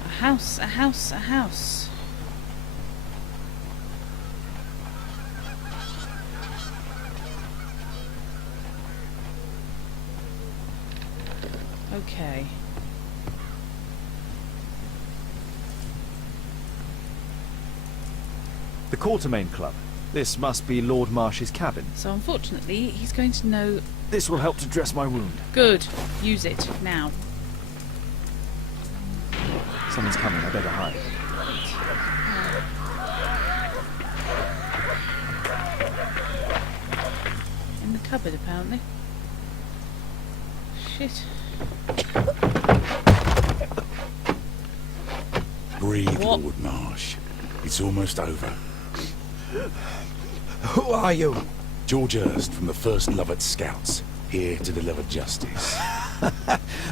A house, a house, a house. Okay. The Quartermain Club. This must be Lord Marsh's cabin. So unfortunately, he's going to know... This will help to dress my wound. Good. Use it now. Someone's coming, I better hide. In the cupboard, apparently. Shit. Breathe, What? Lord Marsh. It's almost over. Who are you? George Hurst from the 1st Lovat Scouts, here to deliver justice.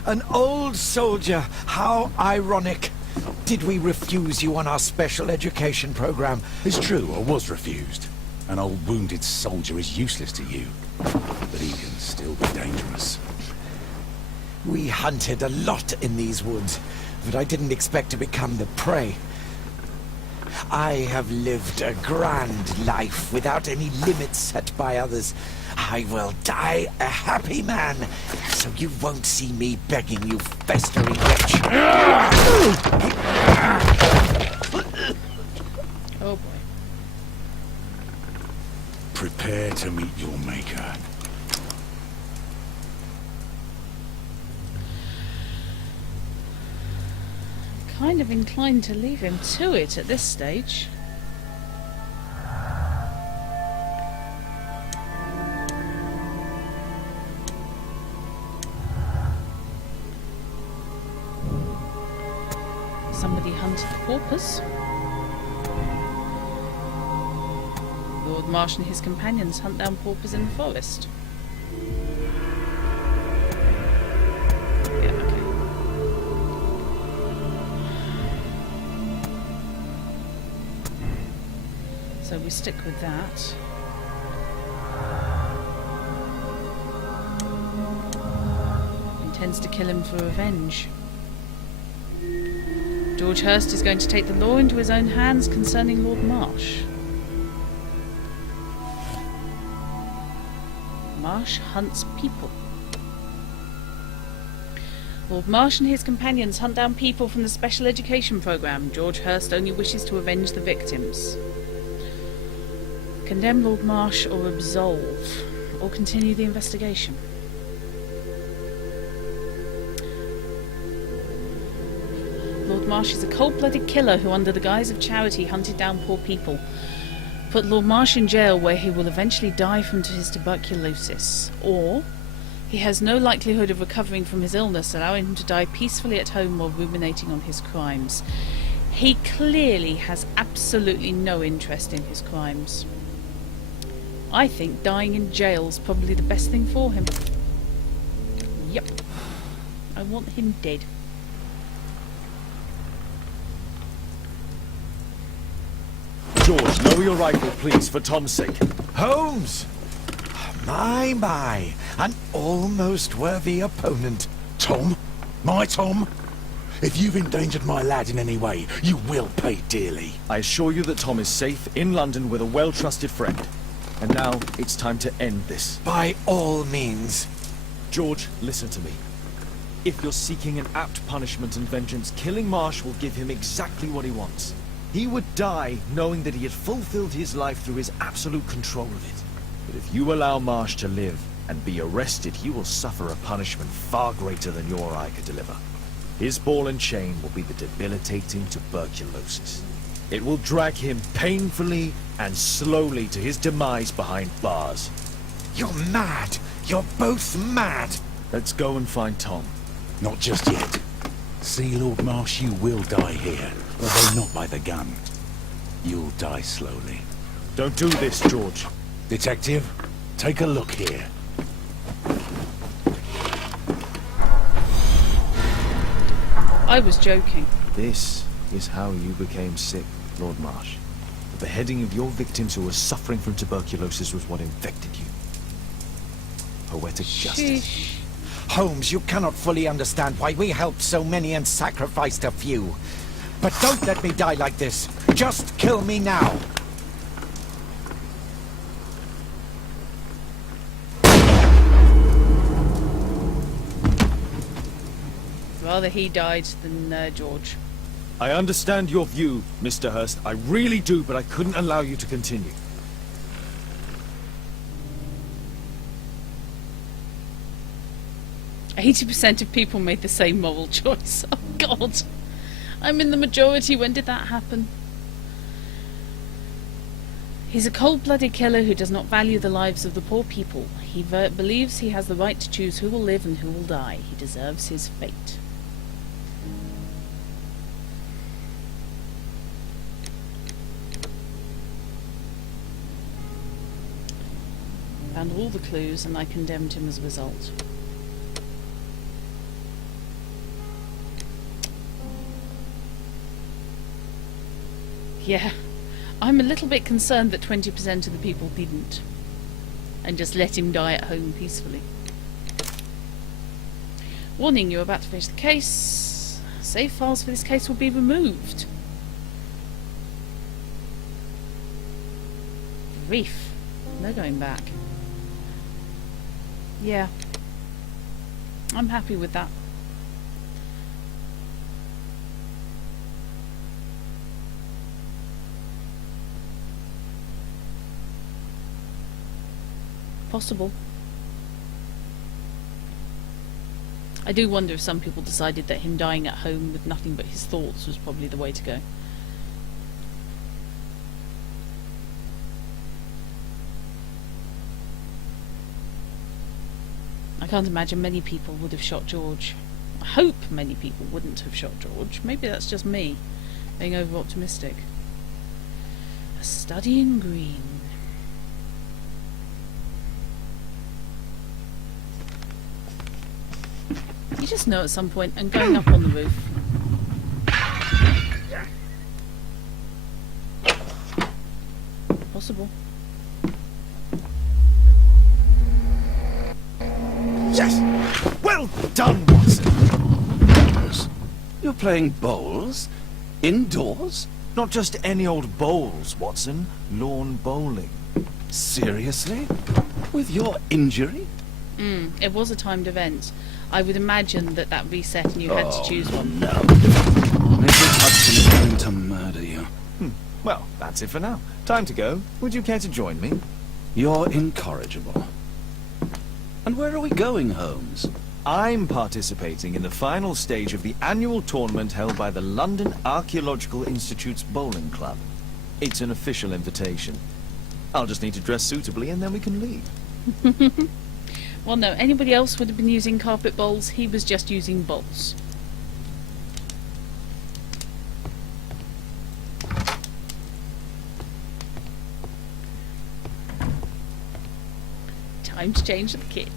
An old soldier. How ironic. Did we refuse you on our special education program? It's true, I was refused. An old wounded soldier is useless to you, but he can still be dangerous. We hunted a lot in these woods, but I didn't expect to become the prey. I have lived a grand life without any limits set by others. I will die a happy man, so you won't see me begging you festering wretch. Oh boy. Prepare to meet your maker. Kind of inclined to leave him to it at this stage. Somebody hunted the porpoise. Lord Marsh and his companions hunt down porpoise in the forest. Yeah, okay. So we stick with that. Intends to kill him for revenge. George Hurst is going to take the law into his own hands concerning Lord Marsh. Marsh hunts people. Lord Marsh and his companions hunt down people from the special education program. George Hurst only wishes to avenge the victims. Condemn Lord Marsh or absolve, or continue the investigation. Lord Marsh is a cold-blooded killer who, under the guise of charity, hunted down poor people. Put Lord Marsh in jail where he will eventually die from his tuberculosis. Or, he has no likelihood of recovering from his illness, allowing him to die peacefully at home while ruminating on his crimes. He clearly has absolutely no interest in his crimes. I think dying in jail is probably the best thing for him. Yep. I want him dead. George, lower your rifle, please, for Tom's sake. Holmes! My, an almost worthy opponent. Tom? My Tom? If you've endangered my lad in any way, you will pay dearly. I assure you that Tom is safe in London with a well-trusted friend. And now, it's time to end this. By all means. George, listen to me. If you're seeking an apt punishment and vengeance, killing Marsh will give him exactly what he wants. He would die knowing that he had fulfilled his life through his absolute control of it. But if you allow Marsh to live, and be arrested, he will suffer a punishment far greater than your eye could deliver. His ball and chain will be the debilitating tuberculosis. It will drag him painfully and slowly to his demise behind bars. You're mad! You're both mad! Let's go and find Tom. Not just yet. See, Lord Marsh, you will die here, although not by the gun. You'll die slowly. Don't do this, George. Detective, take a look here. I was joking. This is how you became sick, Lord Marsh. The beheading of your victims who were suffering from tuberculosis was what infected you. Poetic justice. Sheesh. Holmes, you cannot fully understand why we helped so many and sacrificed a few. But don't let me die like this. Just kill me now. Rather he died than George. I understand your view, Mr. Hurst. I really do, but I couldn't allow you to continue. %80 of people made the same moral choice. Oh God, I'm in the majority. When did that happen? He's a cold-blooded killer who does not value the lives of the poor people. He believes he has the right to choose who will live and who will die. He deserves his fate. Found all the clues and I condemned him as a result. Yeah, I'm a little bit concerned that 20% of the people didn't. And just let him die at home peacefully. Warning, you're about to finish the case. Save files for this case will be removed. Grief. No going back. Yeah. I'm happy with that. Possible. I do wonder if some people decided that him dying at home with nothing but his thoughts was probably the way to go. I can't imagine many people would have shot George. I hope many people wouldn't have shot George. Maybe that's just me being over optimistic. A study in green. You just know at some point I'm going up on the roof. Possible. Yes! Well done, Watson! You're playing bowls? Indoors? Not just any old bowls, Watson. Lawn bowling. Seriously? With your injury? It was a timed event. I would imagine that reset and you had to choose one. No. Mrs. Hudson is going to murder you. Well, that's it for now. Time to go. Would you care to join me? You're incorrigible. And where are we going, Holmes? I'm participating in the final stage of the annual tournament held by the London Archaeological Institute's Bowling Club. It's an official invitation. I'll just need to dress suitably and then we can leave. Well, no, anybody else would have been using carpet bowls. He was just using bowls. Time to change the kit.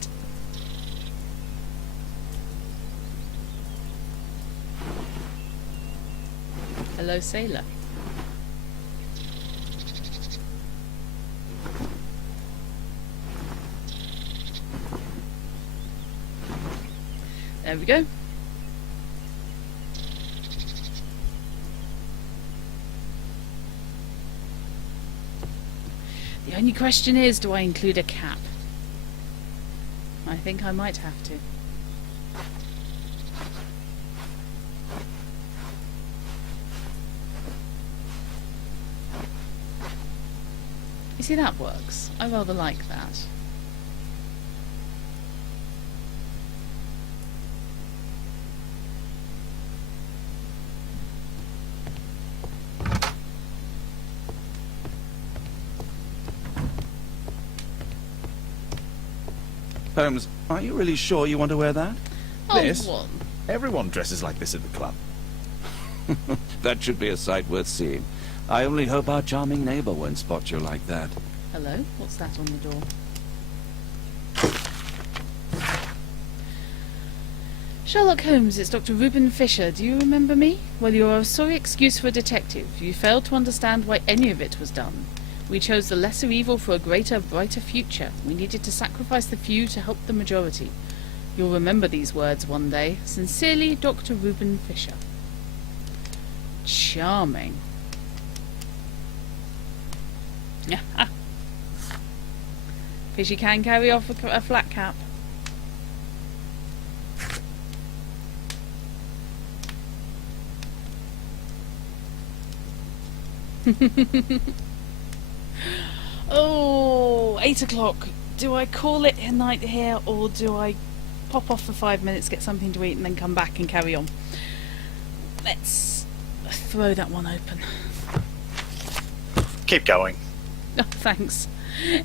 Hello, sailor. There we go. The only question is, do I include a cap? I think I might have to. You see, that works. I rather like that. Holmes, are you really sure you want to wear that? Oh, This? what? Everyone dresses like this at the club. That should be a sight worth seeing. I only hope our charming neighbor won't spot you like that. Hello? What's that on the door? Sherlock Holmes, it's Dr. Reuben Fisher. Do you remember me? Well, you're a sorry excuse for a detective. You failed to understand why any of it was done. We chose the lesser evil for a greater, brighter future. We needed to sacrifice the few to help the majority. You'll remember these words one day. Sincerely, Dr. Reuben Fisher. Charming. Fishy can carry off a flat cap. Oh, 8 o'clock. Do I call it a night here, or do I pop off for 5 minutes, get something to eat, and then come back and carry on? Let's throw that one open. Keep going. Oh, thanks.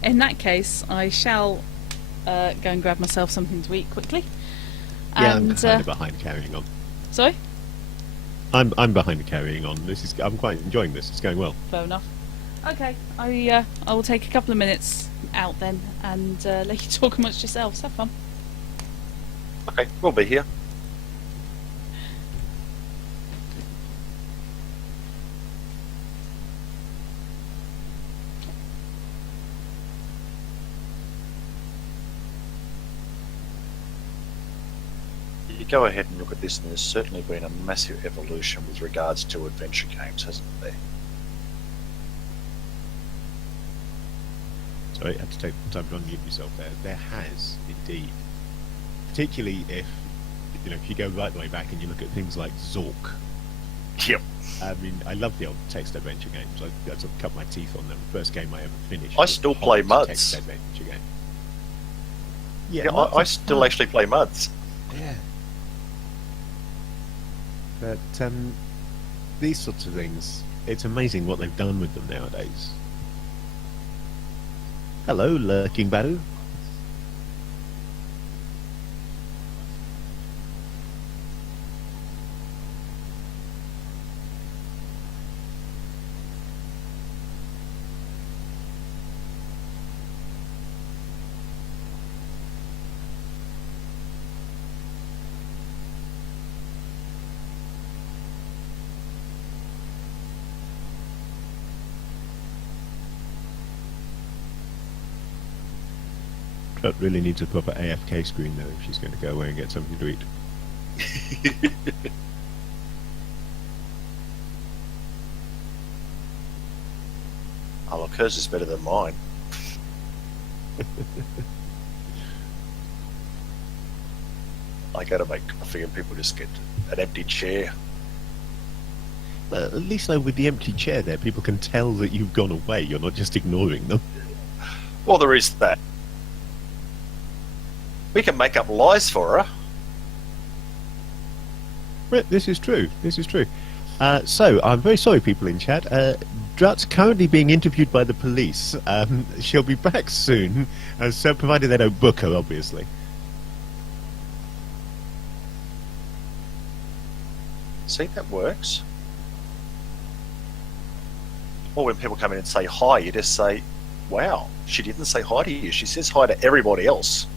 In that case, I shall go and grab myself something to eat quickly. Yeah, And, I'm kind of behind carrying on. Sorry? I'm behind carrying on. I'm quite enjoying this. It's going well. Fair enough. Okay, I will take a couple of minutes out then and let you talk amongst yourselves. Have fun. Okay, we'll be here. You go ahead and look at this, and there's certainly been a massive evolution with regards to adventure games, hasn't there? Sorry, I had to take time to unmute yourself there. There has, indeed. Particularly if you go right the way back and you look at things like Zork. Yep. I mean, I love the old text adventure games. I sort of cut my teeth on them. The first game I ever finished. I was still a play hot Muds. Text adventure game. Yeah, Muds I is still fun. actually play Muds. Yeah. But these sorts of things, it's amazing what they've done with them nowadays. Hello, Lurking Baru. Trot really needs a proper AFK screen though if she's going to go away and get something to eat. Oh, look, hers is better than mine. I go to make coffee and people just get an empty chair. Well, at least though with the empty chair there, people can tell that you've gone away. You're not just ignoring them. Well, there is that. We can make up lies for her. Well, this is true. This is true. So, I'm very sorry, people in chat. Drut's currently being interviewed by the police. She'll be back soon, so provided they don't book her, obviously. See, that works. Or when people come in and say hi, you just say, wow, she didn't say hi to you. She says hi to everybody else.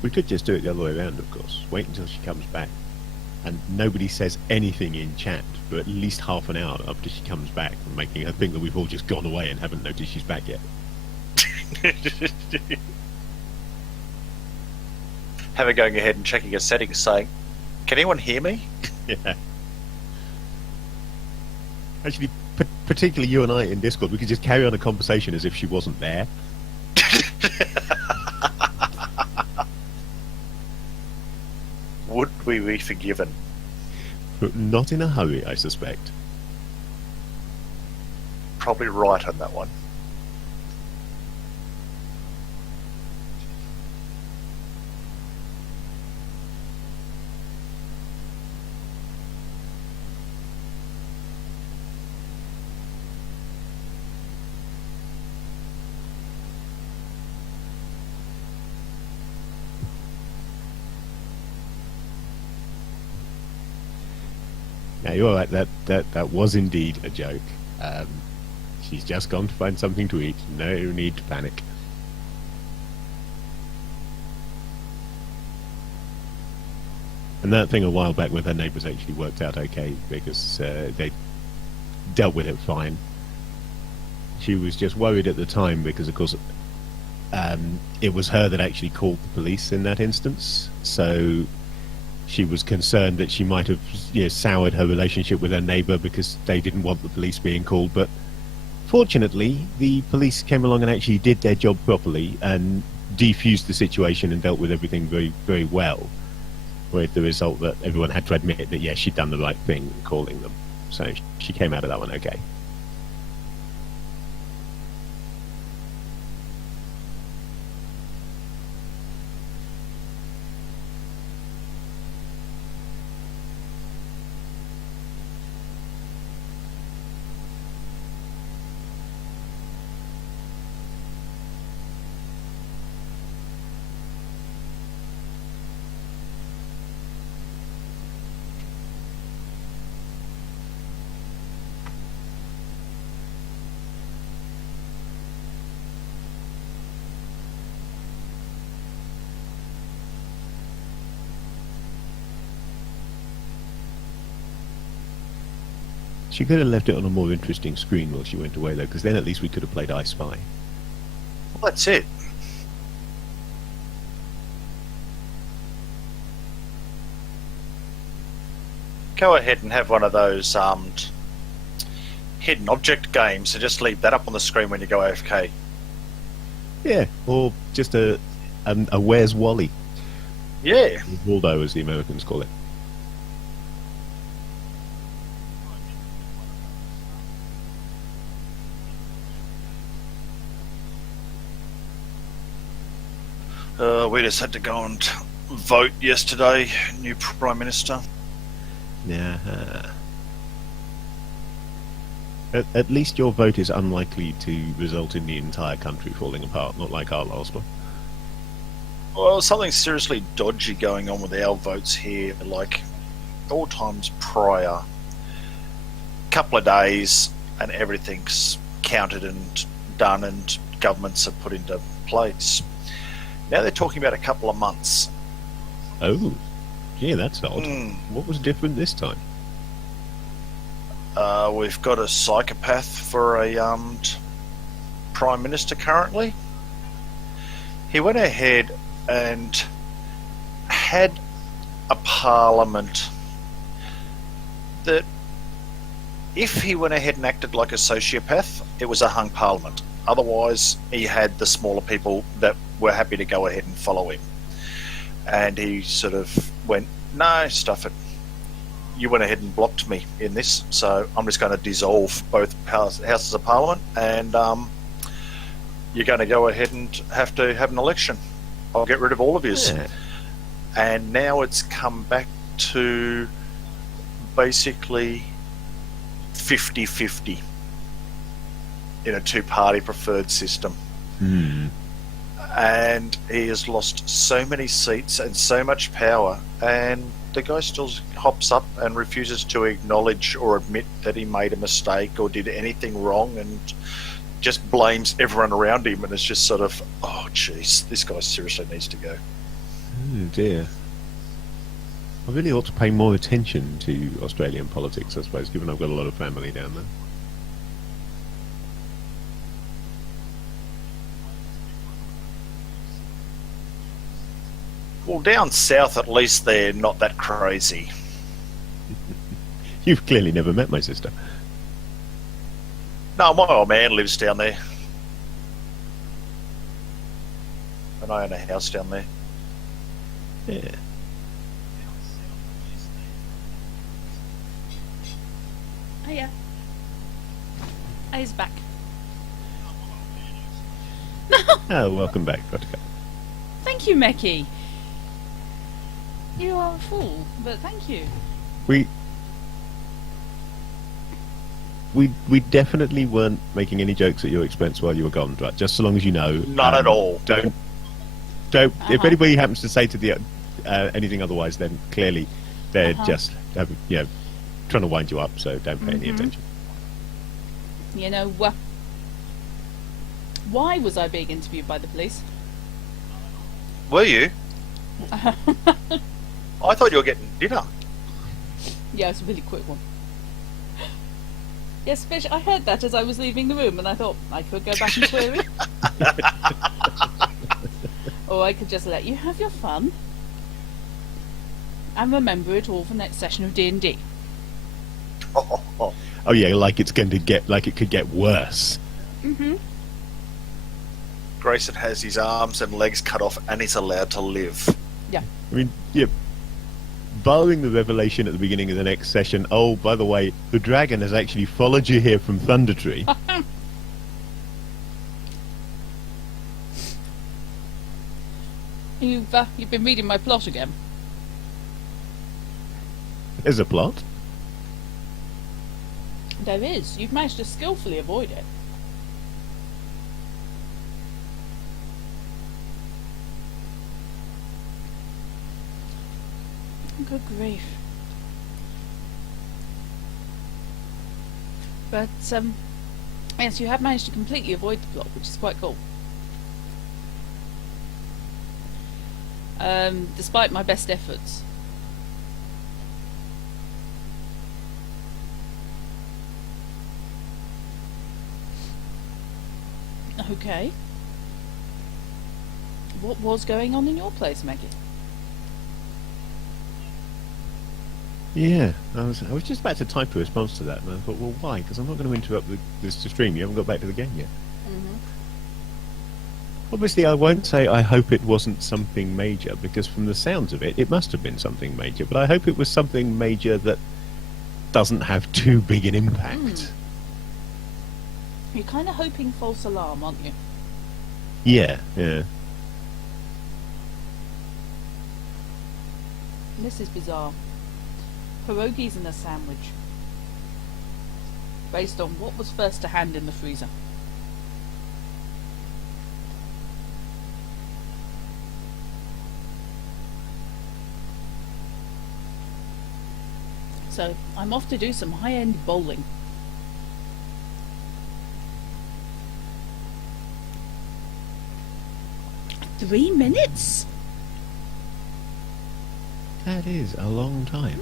We could just do it the other way around, of course. Wait until she comes back. And nobody says anything in chat for at least half an hour after she comes back, making her think that we've all just gone away and haven't noticed she's back yet. Have her going ahead and checking her settings saying, can anyone hear me? Yeah. Actually, particularly you and I in Discord, we could just carry on a conversation as if she wasn't there. Would we be forgiven? But not in a hurry, I suspect. Probably right on that one. Now you're right. That was indeed a joke. She's just gone to find something to eat. No need to panic. And that thing a while back with her neighbours actually worked out okay because they dealt with it fine. She was just worried at the time because, of course, it was her that actually called the police in that instance. So she was concerned that she might have soured her relationship with her neighbour because they didn't want the police being called. But fortunately, the police came along and actually did their job properly and defused the situation and dealt with everything very, very well. With the result that everyone had to admit that, yes, she'd done the right thing in calling them. So she came out of that one okay. She could have left it on a more interesting screen while she went away, though, because then at least we could have played I Spy. Well, that's it. Go ahead and have one of those hidden object games and just leave that up on the screen when you go AFK. Yeah, or just a Where's Wally? Yeah. Waldo, as the Americans call it. We just had to go and vote yesterday, new Prime Minister. Yeah. At least your vote is unlikely to result in the entire country falling apart, not like our last one. Well, something seriously dodgy going on with our votes here, like all times prior. Couple of days and everything's counted and done and governments are put into place. Now they're talking about a couple of months. Oh, yeah, that's odd. What was different this time? We've got a psychopath for a Prime Minister currently. He went ahead and had a parliament that if he went ahead and acted like a sociopath, it was a hung parliament. Otherwise, he had the smaller people that were happy to go ahead and follow him. And he sort of went, no, stuff it. You went ahead and blocked me in this, so I'm just going to dissolve both houses of parliament and you're going to go ahead and have to have an election. I'll get rid of all of yous. Yeah. And now it's come back to basically 50-50 in a two-party preferred system. And he has lost so many seats and so much power, and the guy still hops up and refuses to acknowledge or admit that he made a mistake or did anything wrong and just blames everyone around him, and it's just sort of, oh jeez, this guy seriously needs to go. Oh dear. I really ought to pay more attention to Australian politics, I suppose, given I've got a lot of family down there. Well, down south at least they're not that crazy. You've clearly never met my sister. No, my old man lives down there. And I own a house down there. Yeah. Hiya. He's back. Oh, welcome back, Buttercup. Thank you, Mecky. You are a fool, but thank you. We definitely weren't making any jokes at your expense while you were gone, right? Just so long as you know. Not at all. Don't. If anybody happens to say to the anything otherwise, then clearly they're just trying to wind you up. So don't pay any attention. You know, why was I being interviewed by the police? Were you? I thought you were getting dinner. Yeah, it's a really quick one. Yes, Fish, I heard that as I was leaving the room, and I thought I could go back and swear it. Or I could just let you have your fun and remember it all for next session of D&D. Oh yeah, like it could get worse. Grayson has his arms and legs cut off and is allowed to live. Yeah. I mean, yeah. Barring the revelation at the beginning of the next session, oh, by the way, the dragon has actually followed you here from Thundertree. You've been reading my plot again. There's a plot. There is. You've managed to skillfully avoid it. Good grief. But, yes, you have managed to completely avoid the plot, which is quite cool. Despite my best efforts. Okay. What was going on in your place, Maggie? Yeah, I was just about to type a response to that, and I thought, well, why? Because I'm not going to interrupt this stream. You haven't got back to the game yet. Obviously, I won't say I hope it wasn't something major, because from the sounds of it, it must have been something major. But I hope it was something major that doesn't have too big an impact. You're kind of hoping false alarm, aren't you? Yeah. This is bizarre. Pierogies and a sandwich. Based on what was first to hand in the freezer. So, I'm off to do some high-end bowling. Three minutes? That is a long time.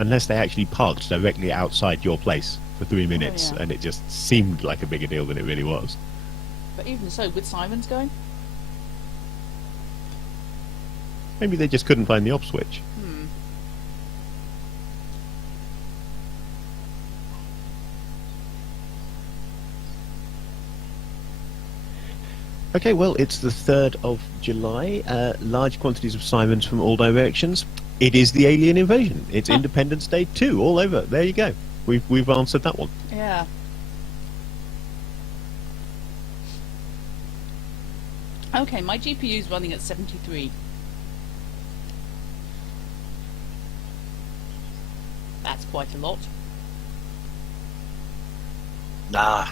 Unless they actually parked directly outside your place for 3 minutes, and it just seemed like a bigger deal than it really was. But even so, with sirens going? Maybe they just couldn't find the off switch. Okay, well, it's the 3rd of July. Large quantities of sirens from all directions. It is the alien invasion. It's Independence Day 2 all over. There you go. We've answered that one. Yeah. Okay, my GPU is running at 73. That's quite a lot. Nah.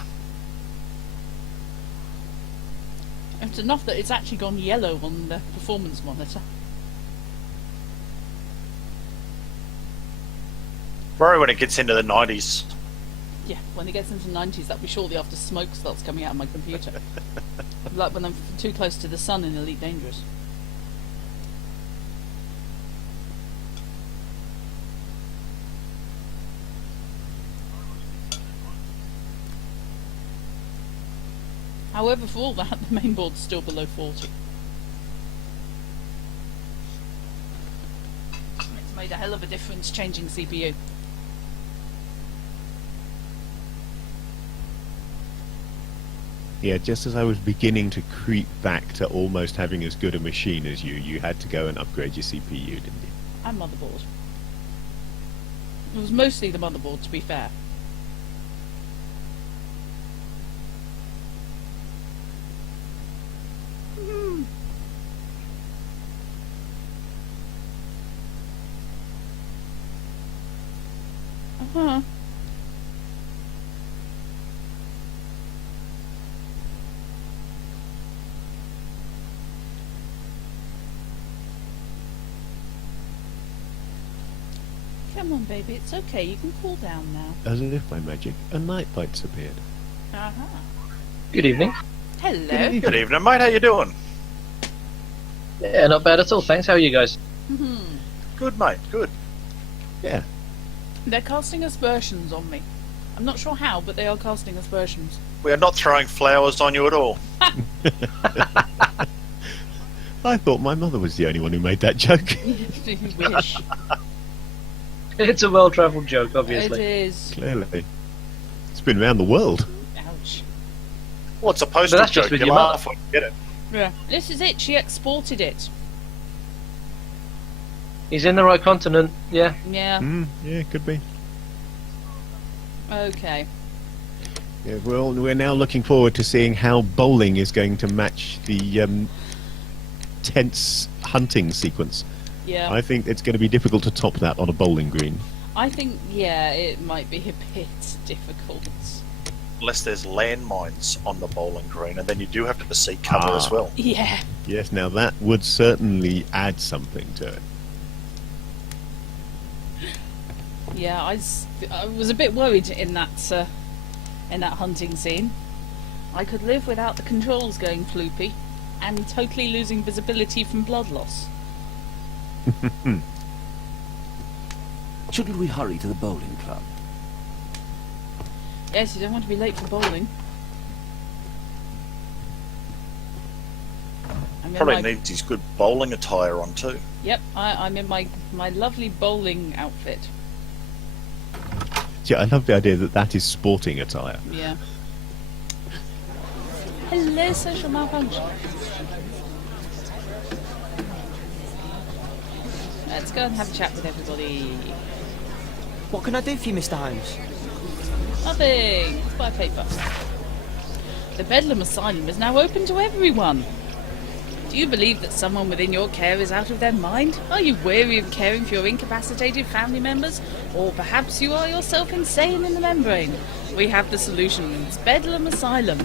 It's enough that it's actually gone yellow on the performance monitor. Worry when it gets into the 90s. Yeah, when it gets into the 90s, that'll be shortly after smoke starts coming out of my computer. Like when I'm too close to the sun in Elite Dangerous. However, for all that, the main board's still below 40. It's made a hell of a difference changing CPU. Yeah, just as I was beginning to creep back to almost having as good a machine as you had to go and upgrade your CPU, didn't you? And motherboard. It was mostly the motherboard, to be fair. Uh-huh. Come on, baby, it's okay. You can cool down now. As if by magic, a night light's appeared. Uh-huh. Good evening. Hello. Good evening, mate. How you doing? Yeah, not bad at all, thanks. How are you guys? Good, mate. Good. Yeah. They're casting aspersions on me. I'm not sure how, but they are casting aspersions. We are not throwing flowers on you at all. I thought my mother was the only one who made that joke. You wish. It's a well-travelled joke, obviously. It is. Clearly. It's been around the world. Ouch. Well, it's a postal But that's just joke. with You your laugh when you get it. Yeah. This is it. She exported it. He's in the right continent, yeah. Yeah. Yeah, could be. Okay. Yeah, well, we're now looking forward to seeing how bowling is going to match the tense hunting sequence. Yeah. I think it's going to be difficult to top that on a bowling green. I think, yeah, it might be a bit difficult. Unless there's landmines on the bowling green, and then you do have to seek cover as well. Yeah. Yes, now that would certainly add something to it. Yeah, I was a bit worried in that hunting scene. I could live without the controls going floopy and totally losing visibility from blood loss. Shouldn't we hurry to the bowling club? Yes, you don't want to be late for bowling. I'm in Probably my- needs his good bowling attire on too. Yep, I'm in my lovely bowling outfit. Yeah, I love the idea that that is sporting attire. Yeah. Hello, social malfunction. Let's go and have a chat with everybody. What can I do for you, Mr. Holmes? Nothing. Let's buy paper. The Bedlam Asylum is now open to everyone. Do you believe that someone within your care is out of their mind? Are you weary of caring for your incapacitated family members? Or perhaps you are yourself insane in the membrane? We have the solution. It's Bedlam Asylum.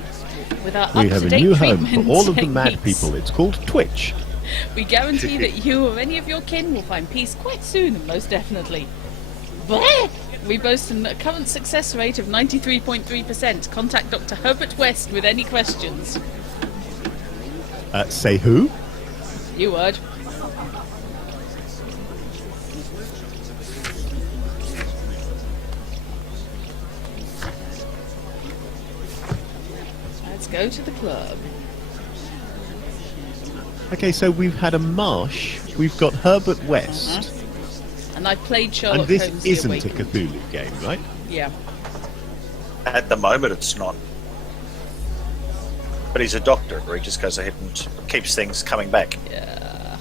With our We have a up-to-date new home treatment for all of the mad techniques. people. It's called Twitch. We guarantee that you or any of your kin will find peace quite soon, and most definitely. Bleh! We boast a current success rate of 93.3%. Contact Dr. Herbert West with any questions. Say who? You heard. Let's go to the club. Okay, so we've had a Marsh, we've got Herbert West, And I played Sherlock and this Holmes The isn't a Awakened. Cthulhu game, right? Yeah. At the moment, it's not. But he's a doctor, where he just goes ahead and keeps things coming back. Yeah.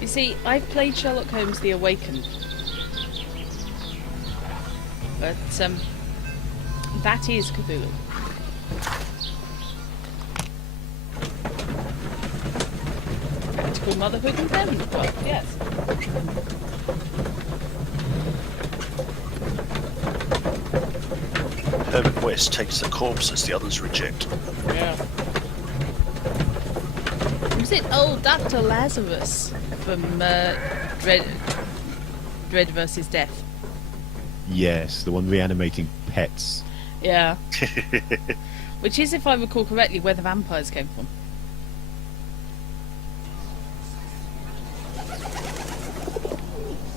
You see, I've played Sherlock Holmes The Awakened. But, that is Cthulhu. Practical motherhood and parenthood, well, yes. Herbert West takes the corpses the others reject. Yeah. Was it old Dr. Lazarus from Dread vs. Death? Yes, the one reanimating pets. Yeah. Which is, if I recall correctly, where the vampires came from.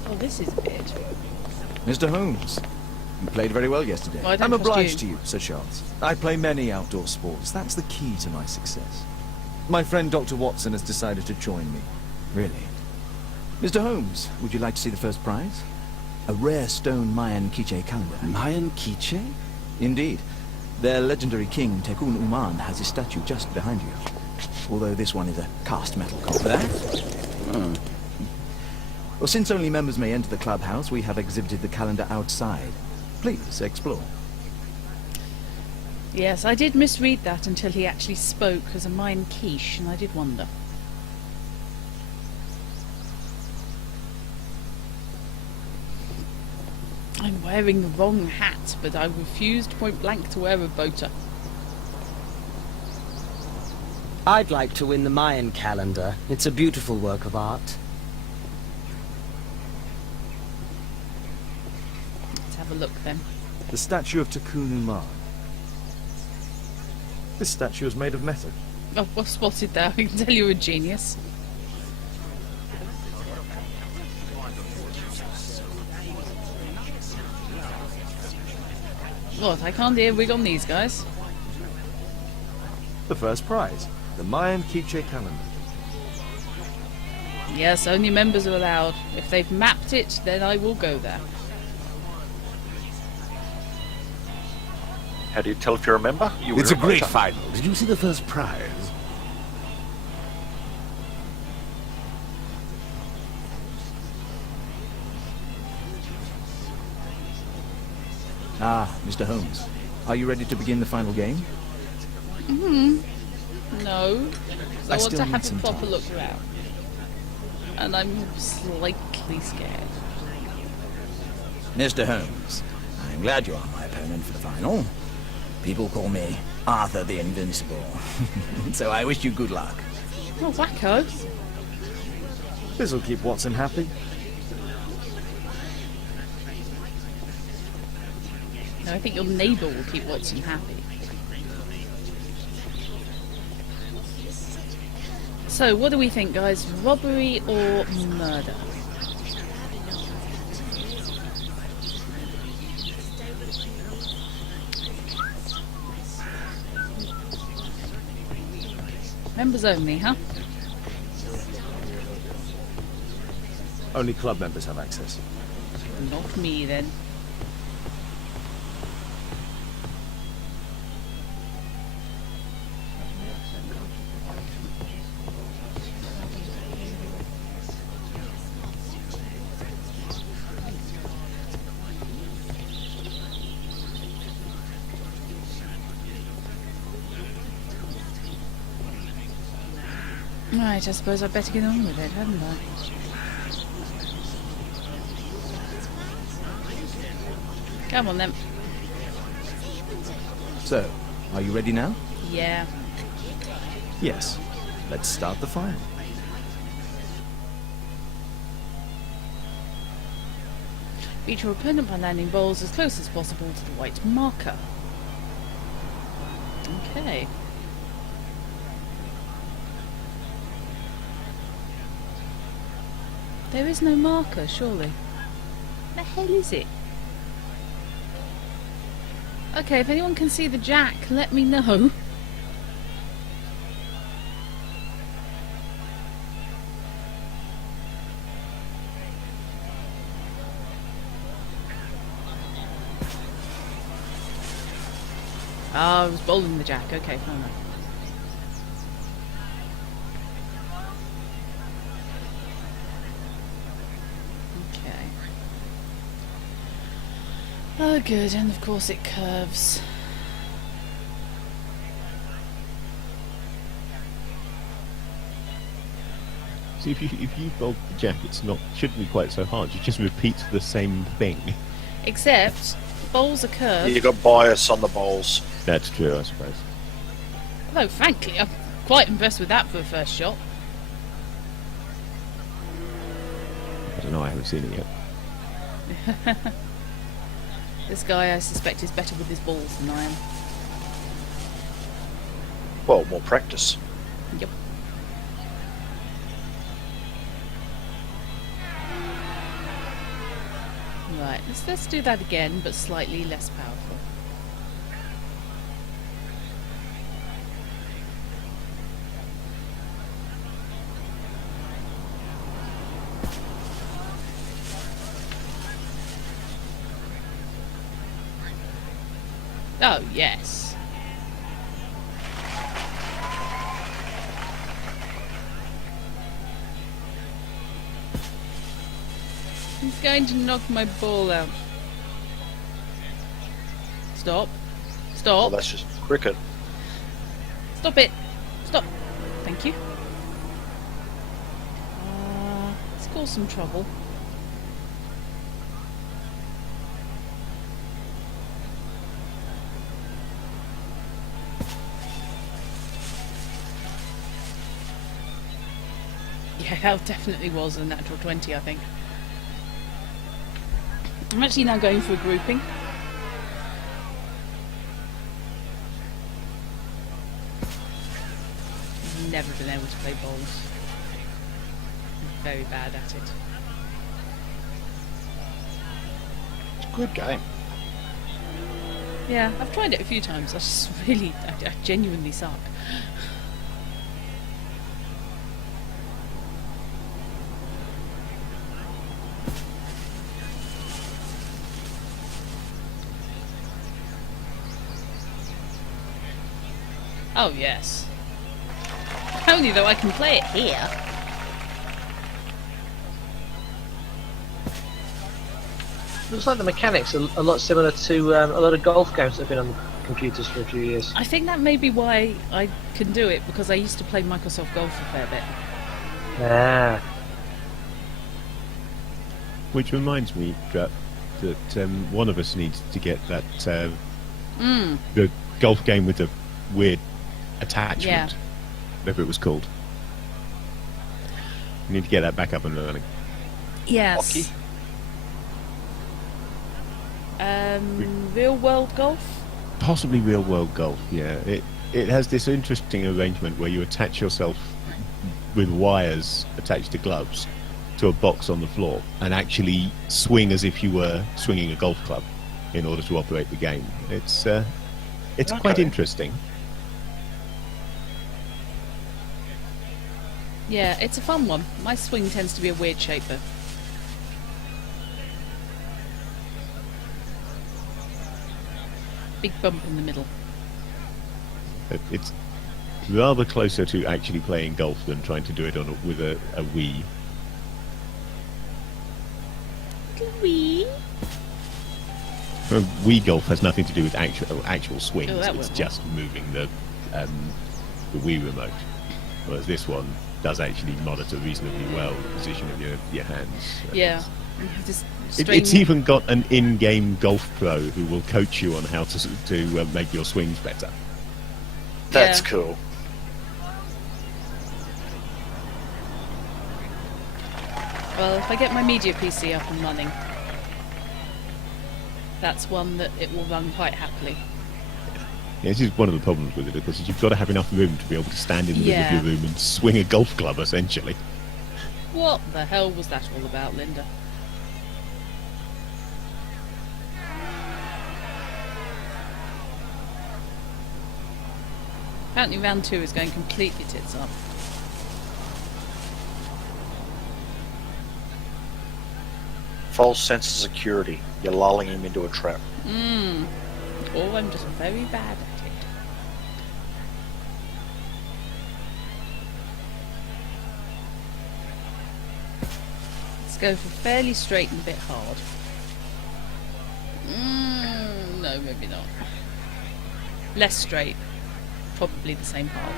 Oh, this is weird. Mr. Holmes, you played very well yesterday. Well, I don't I'm trust obliged you. to you, Sir Charles. I play many outdoor sports. That's the key to my success. My friend Dr. Watson has decided to join me. Really. Mr. Holmes, would you like to see the first prize? A rare stone Mayan Quiche calendar. Mayan Quiche? Indeed. Their legendary king, Tekun Uman, has his statue just behind you. Although this one is a cast metal copy. That? Well, since only members may enter the clubhouse, we have exhibited the calendar outside. Please, explore. Yes, I did misread that until he actually spoke as a mine quiche, and I did wonder. I'm wearing the wrong hat, but I refused point blank to wear a boater. I'd like to win the Mayan calendar. It's a beautiful work of art. Let's have a look then. The statue of Takunu Ma. This statue is made of metal. Oh, well spotted there. I can tell you're a genius. What? I can't hear wig on these guys. The first prize, the Mayan Quiche calendar. Yes, only members are allowed. If they've mapped it, then I will go there. How do you tell if you're a member? You It's a were great voter. final. Did you see the first prize? Ah, Mr. Holmes. Are you ready to begin the final game? No. 'Cause I want still to need have a some proper time. look around. And I'm slightly scared. Mr. Holmes, I'm glad you are my opponent for the final. People call me Arthur the Invincible. So I wish you good luck. Oh, wacko. This'll keep Watson happy. No, I think your neighbour will keep Watson happy. So, what do we think, guys? Robbery or murder? Members only, huh? Only club members have access. Not me, then. Right, I suppose I'd better get on with it, hadn't I? Come on then. So, are you ready now? Yeah. Yes. Let's start the final. Beat your opponent by landing balls as close as possible to the white marker. Okay. There is no marker, surely. The hell is it? Okay, if anyone can see the jack, let me know. Ah, I was bowling the jack. Okay, fine. Enough. Okay. Oh, good, and of course it curves. So if you bolt the jack, shouldn't be quite so hard. You just repeat the same thing. Except, bowls are curved. You got bias on the bowls. That's true, I suppose. Although, frankly, I'm quite impressed with that for a first shot. I don't know, I haven't seen it yet. This guy, I suspect, is better with his balls than I am. Well, more practice. Yep. Right, let's do that again, but slightly less powerful. Oh, yes. He's going to knock my ball out. Stop. Oh, Stop. that's just cricket. Stop it. Stop. Thank you. Let's cause some trouble. Yeah, that definitely was a natural 20, I think. I'm actually now going for a grouping. Never been able to play bowls. I'm very bad at it. It's a good game. Yeah, I've tried it a few times. I just really, I genuinely suck. Oh yes. Only though I can play it here. Looks like the mechanics are a lot similar to a lot of golf games that have been on the computers for a few years. I think that may be why I can do it, because I used to play Microsoft Golf a fair bit. Ah. Which reminds me that one of us needs to get that the golf game with the weird attachment, Yeah. whatever it was called. We need to get that back up and running. Yes. Real world golf? Possibly real world golf. Yeah, it has this interesting arrangement where you attach yourself with wires attached to gloves to a box on the floor and actually swing as if you were swinging a golf club in order to operate the game. It's quite interesting. Yeah, it's a fun one. My swing tends to be a weird shape though. Big bump in the middle. It's rather closer to actually playing golf than trying to do it with a Wii. Wii? Well, Wii golf has nothing to do with actual swings. Oh, that it's one. just moving the Wii remote. Whereas this one does actually monitor reasonably well the position of your hands. Yeah. Just It's even got an in-game golf pro who will coach you on how to make your swings better. That's Yeah. cool. Well, if I get my media PC up and running, that's one that it will run quite happily. Yeah, this is one of the problems with it, because you've got to have enough room to be able to stand in the middle Yeah. of your room and swing a golf club, essentially. What the hell was that all about, Linda? Apparently round 2 is going completely tits up. False sense of security. You're lulling him into a trap. Or I'm just very bad at it. Let's go for fairly straight and a bit hard. No, maybe not. Less straight. Probably the same hard.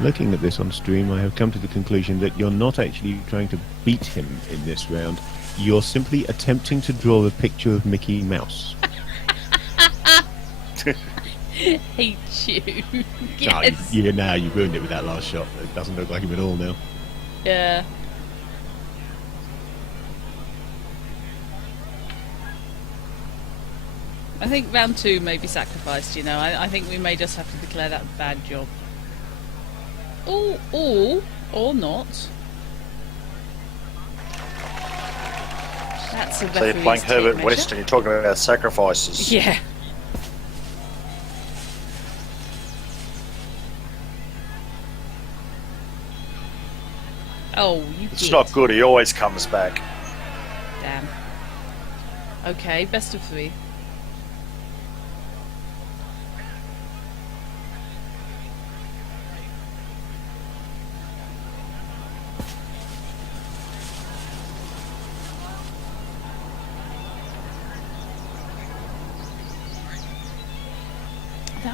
Looking at this on stream, I have come to the conclusion that you're not actually trying to beat him in this round. You're simply attempting to draw a picture of Mickey Mouse. Hate you. Ah, Yes. you ruined it with that last shot. It doesn't look like him at all now. Yeah. I think round 2 may be sacrificed, you know. I think we may just have to declare that a bad job. Or not. That's a So you're referee's playing tape Herbert measure. West and you're talking about sacrifices. Yeah. Oh, you It's git. not good. He always comes back. Damn. Okay, best of 3.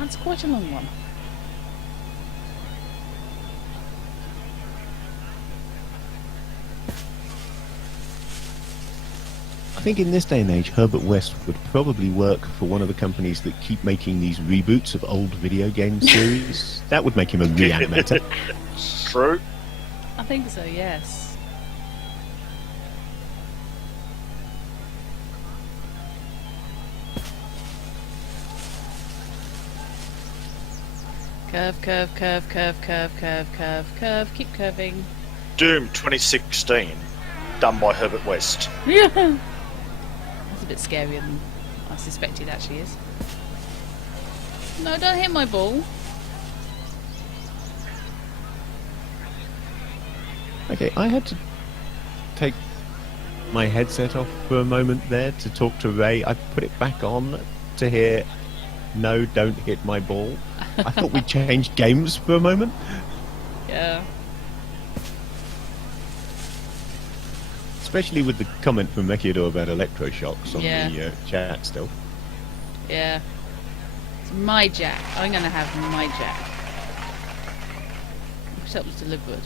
That's quite a long one. I think in this day and age, Herbert West would probably work for one of the companies that keep making these reboots of old video game series. That would make him a reanimator. True. I think so, yes. Curve, curve, curve, curve, curve, curve, curve, curve. Keep curving. Doom 2016, done by Herbert West. Yeah. That's a bit scarier than I suspect it actually is. No, don't hit my ball. Okay, I had to take my headset off for a moment there to talk to Ray. I put it back on to hear, no, don't hit my ball. I thought we changed games for a moment. Yeah. Especially with the comment from Mekiador about electroshocks on Yeah. the chat still. Yeah. It's my Jack. I'm going to have my Jack. I wish that was deliberate.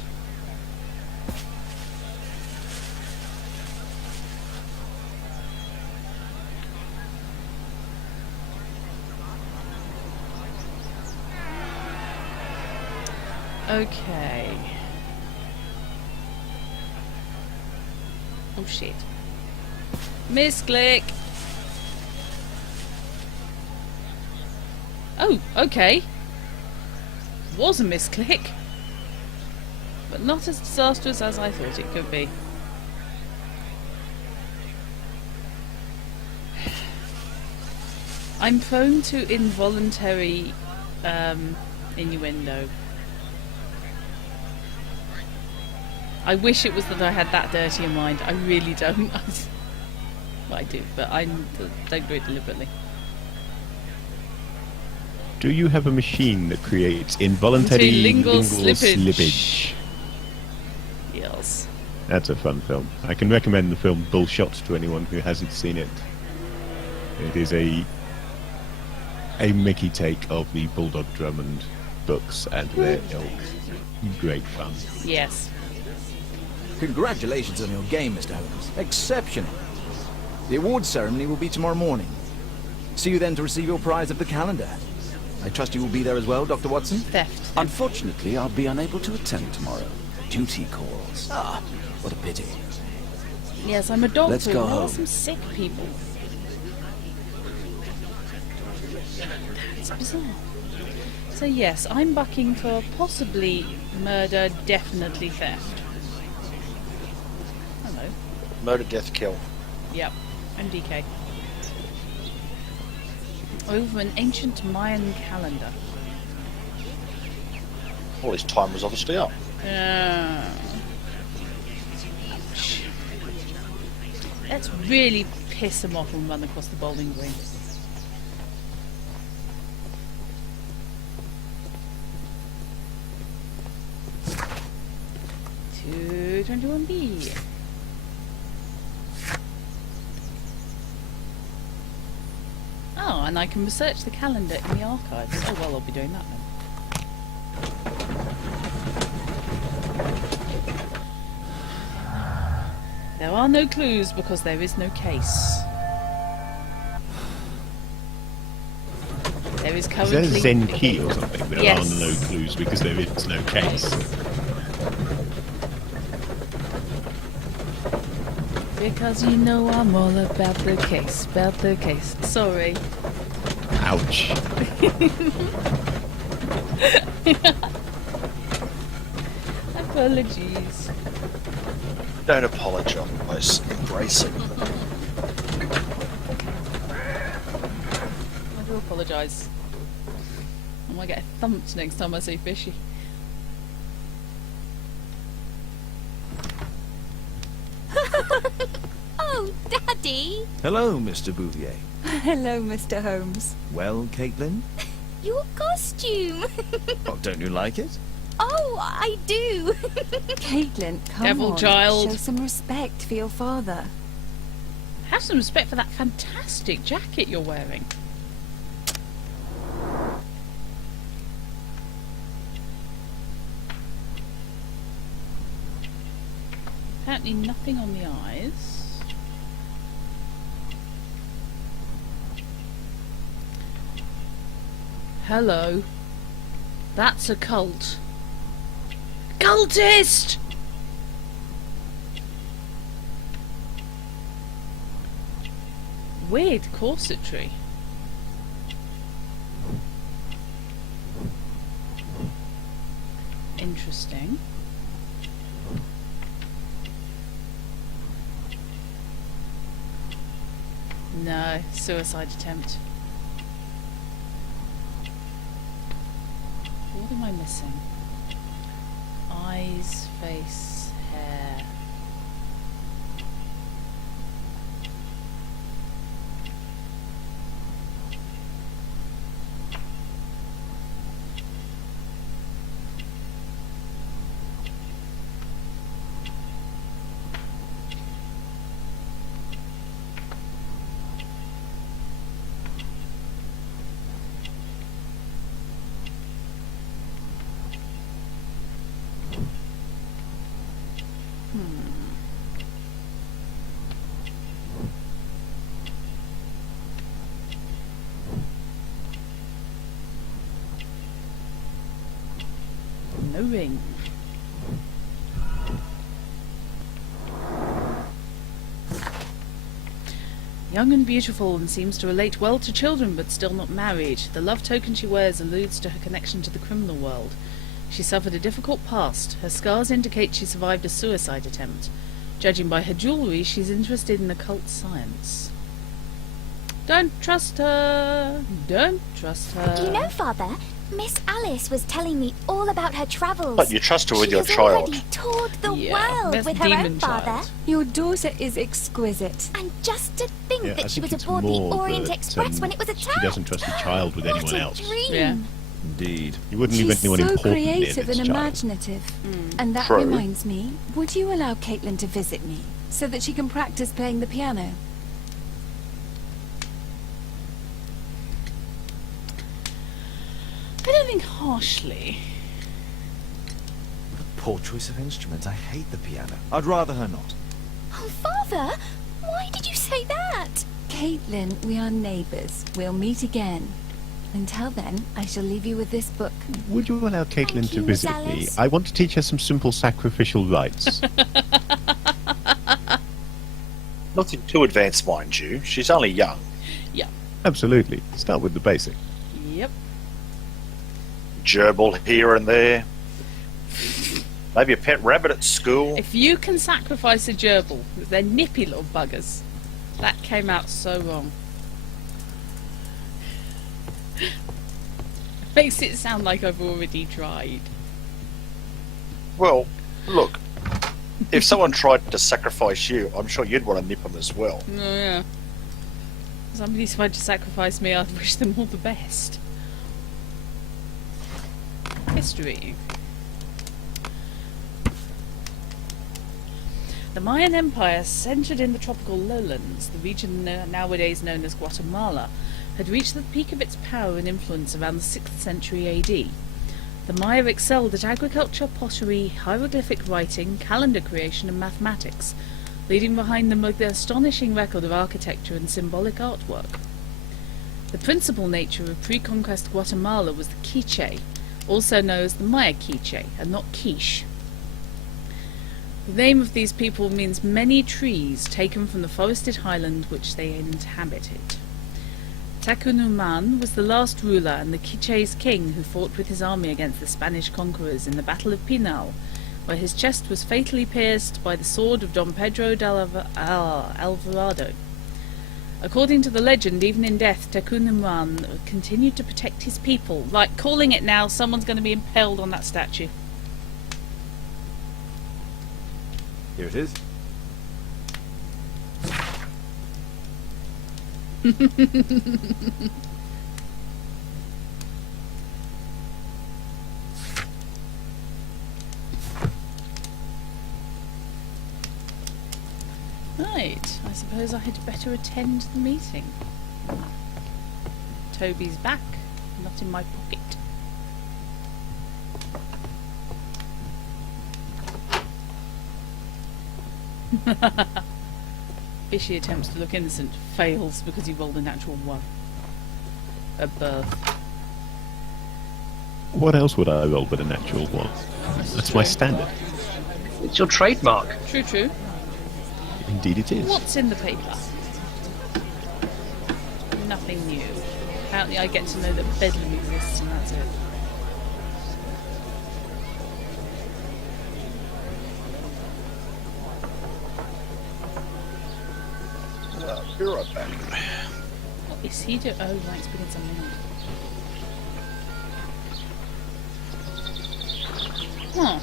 Okay. Oh shit. Misclick. Oh, okay. Was a misclick. But not as disastrous as I thought it could be. I'm prone to involuntary innuendo. I wish it was that I had that dirty in mind. I really don't. Well, I do, but I don't do it deliberately. Do you have a machine that creates involuntary Lingual slippage? Yes. That's a fun film. I can recommend the film Bullshot to anyone who hasn't seen it. It is a Mickey take of the Bulldog Drummond books and their ilk. Great fun. Yes. Congratulations on your game, Mr. Holmes. Exceptional. The awards ceremony will be tomorrow morning. See you then to receive your prize of the calendar. I trust you will be there as well, Dr. Watson? Theft. Unfortunately, I'll be unable to attend tomorrow. Duty calls. Ah, what a pity. Yes, I'm a doctor. Let's go There are home. some sick people. That's bizarre. So yes, I'm bucking for possibly murder, definitely theft. Hello. Murder, death, kill. Yep. MDK. Over an ancient Mayan calendar. Well, his time was obviously up. Ouch. Let's really piss them off and run across the bowling green. To 21B. Oh, and I can research the calendar in the archives. Oh well, I'll be doing that then. There are no clues because there is no case. There is Is currently... there Zen key or something? There Yes. are no clues because there is no case. Because you know I'm all about the case, Sorry. Ouch. Apologies. Don't apologise. Embrace it. I do apologise. I might get thumped next time I see Fishy. Oh, Daddy! Hello, Mr. Bouvier. Hello, Mr. Holmes. Well, Caitlin? Your costume! Oh, don't you like it? Oh, I do! Caitlin, come Devil on. child. Show some respect for your father. Have some respect for that fantastic jacket you're wearing. Apparently nothing on the eyes. Hello. That's a cult. Cultist! Weird corsetry. Interesting. No, suicide attempt. What am I missing? Eyes, face, hair. No ring. Young and beautiful, and seems to relate well to children, but still not married. The love token she wears alludes to her connection to the criminal world. She suffered a difficult past. Her scars indicate she survived a suicide attempt. Judging by her jewellery, she's interested in occult science. Don't trust her. Don't trust her. You know, Father, Miss Alice was telling me all about her travels. But you trust her with your She has child. already toured the Yeah, world best with her demon own father. child. Your daughter is exquisite. And just to think Yeah, I that she think was it's aboard the more Orient that, Express when it was she attacked. doesn't trust a child with What anyone a else. dream. Yeah. Indeed. You wouldn't She's leave anyone so important near creative this and child. imaginative. And that True. reminds me, would you allow Caitlin to visit me so that she can practice playing the piano? I don't think harshly. Poor choice of instrument. I hate the piano. I'd rather her not. Oh, Father, why did you say that? Caitlin, we are neighbours. We'll meet again. Until then, I shall leave you with this book. Would you allow Caitlin to you, Miss visit me? Alice. I want to teach her some simple sacrificial rites. Nothing too advanced, mind you. She's only young. Yeah. Absolutely. Start with the basic. Yep. Gerbil here and there. Maybe a pet rabbit at school. If you can sacrifice a gerbil, they're nippy little buggers. That came out so wrong. Makes it sound like I've already tried. Well, look. If someone tried to sacrifice you, I'm sure you'd want to nip them as well. Oh, yeah. If somebody's tried to sacrifice me, I'd wish them all the best. History. The Mayan Empire, centered in the tropical lowlands, the region nowadays known as Guatemala, had reached the peak of its power and influence around the 6th century AD. The Maya excelled at agriculture, pottery, hieroglyphic writing, calendar creation and mathematics, leading behind them with the astonishing record of architecture and symbolic artwork. The principal nature of pre-conquest Guatemala was the quiche, also known as the Maya quiche, and not quiche. The name of these people means many trees taken from the forested highland which they inhabited. Tacunuman was the last ruler and the Quiche's king who fought with his army against the Spanish conquerors in the Battle of Pinal, where his chest was fatally pierced by the sword of Don Pedro de Alvarado. According to the legend, even in death, Tacunuman continued to protect his people. Like, calling it now, someone's going to be impaled on that statue. Here it is. Right, I suppose I had better attend the meeting. Toby's back, not in my pocket. Fishy attempts to look innocent, fails because he rolled a natural 1. A birth. What else would I roll but a natural one? That's my standard. It's your trademark. True, true. Indeed it is. What's in the paper? Nothing new. Apparently I get to know that Bedlam exists and that's it. Be right back. What is he doing? Oh, right, he's putting something on. Huh.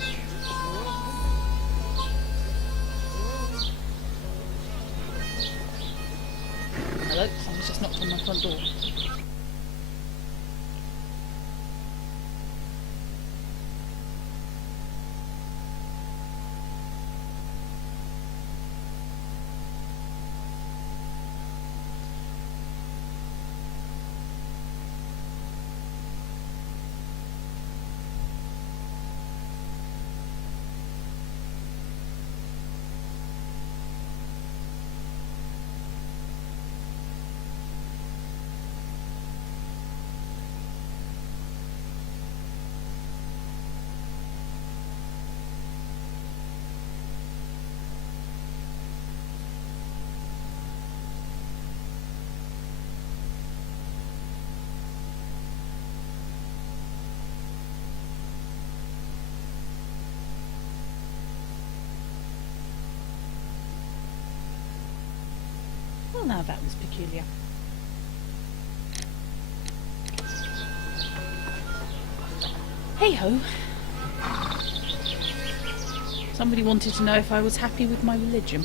Hello, someone's just knocked on my front door. Well, now that was peculiar. Hey ho. Somebody wanted to know if I was happy with my religion.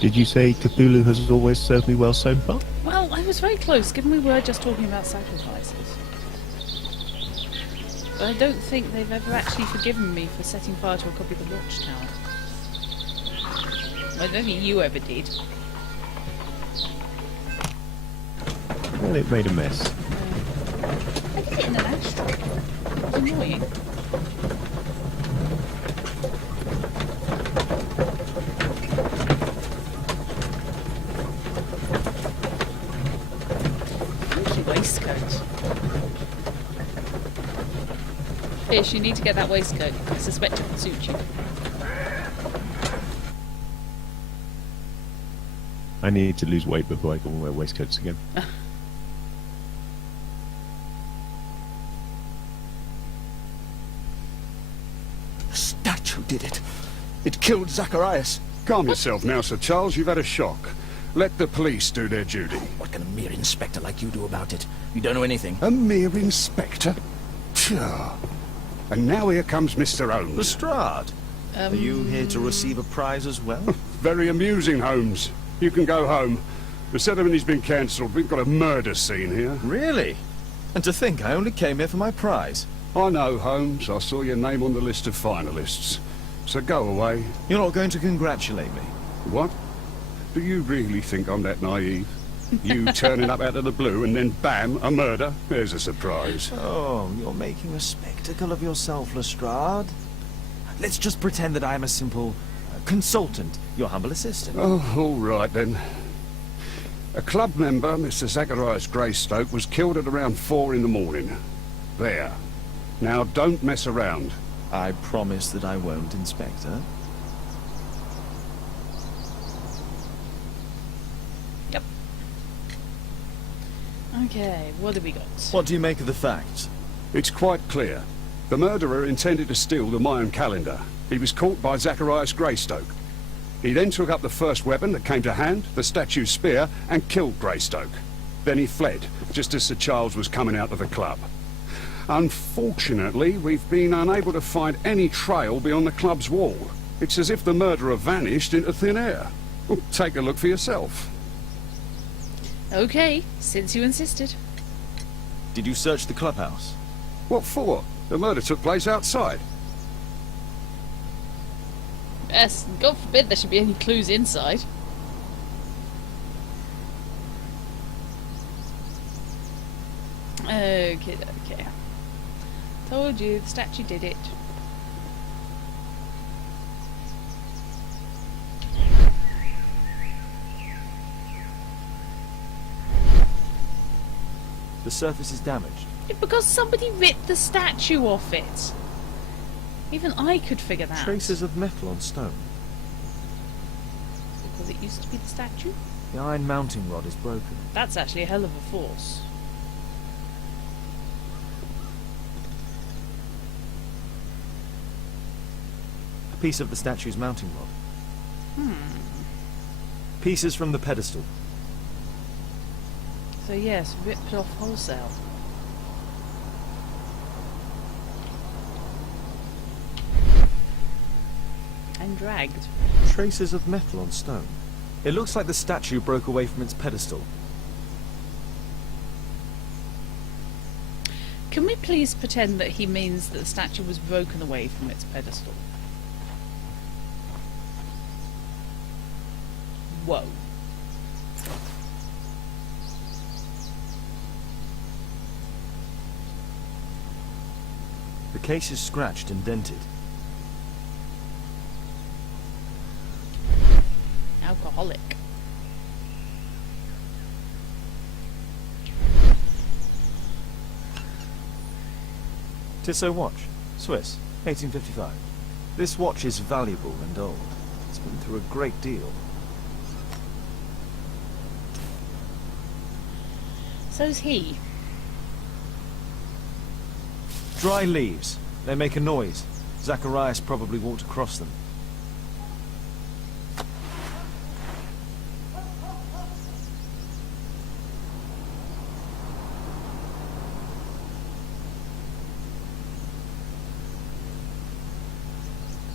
Did you say Cthulhu has always served me well so far? Well, I was very close, given we were just talking about sacrifices. But I don't think they've ever actually forgiven me for setting fire to a copy of the Watchtower. I don't think you ever did. Well, it made a mess. I did it in an ashtray. It was annoying. Where's your waistcoat? Fish, you need to get that waistcoat. I suspect it will suit you. I need to lose weight before I can wear waistcoats again. The statue did it. It killed Zacharias. Calm yourself now, Sir Charles. You've had a shock. Let the police do their duty. What can a mere inspector like you do about it? You don't know anything. A mere inspector? Phew. And now here comes Mr. Holmes. Lestrade, are you here to receive a prize as well? Very amusing, Holmes. You can go home. The ceremony's been cancelled. We've got a murder scene here. Really? And to think I only came here for my prize. I know, Holmes. I saw your name on the list of finalists. So go away. You're not going to congratulate me? What? Do you really think I'm that naive? You turning up out of the blue and then bam, a murder? There's a surprise. Oh, you're making a spectacle of yourself, Lestrade. Let's just pretend that I am a simple consultant, your humble assistant. Oh, all right then. A club member, Mr. Zacharias Greystoke, was killed at around 4 in the morning. There. Now don't mess around. I promise that I won't, Inspector. Yep. Okay, what have we got? What do you make of the facts? It's quite clear. The murderer intended to steal the Mayan calendar. He was caught by Zacharias Greystoke. He then took up the first weapon that came to hand, the statue's spear, and killed Greystoke. Then he fled, just as Sir Charles was coming out of the club. Unfortunately, we've been unable to find any trail beyond the club's wall. It's as if the murderer vanished into thin air. Well, take a look for yourself. Okay, since you insisted. Did you search the clubhouse? What for? The murder took place outside. Yes, God forbid there should be any clues inside. Okay. Told you, the statue did it. surface is damaged. Because somebody ripped the statue off it. Even I could figure that. Traces of metal on stone. Because it used to be the statue? The iron mounting rod is broken. That's actually a hell of a force. A piece of the statue's mounting rod. Pieces from the pedestal. So yes, ripped off wholesale. And dragged. Traces of metal on stone. It looks like the statue broke away from its pedestal. Can we please pretend that he means that the statue was broken away from its pedestal? Whoa. The case is scratched and dented. Alcoholic. Tissot watch. Swiss. 1855. This watch is valuable and old. It's been through a great deal. So's he. Dry leaves. They make a noise. Zacharias probably walked across them.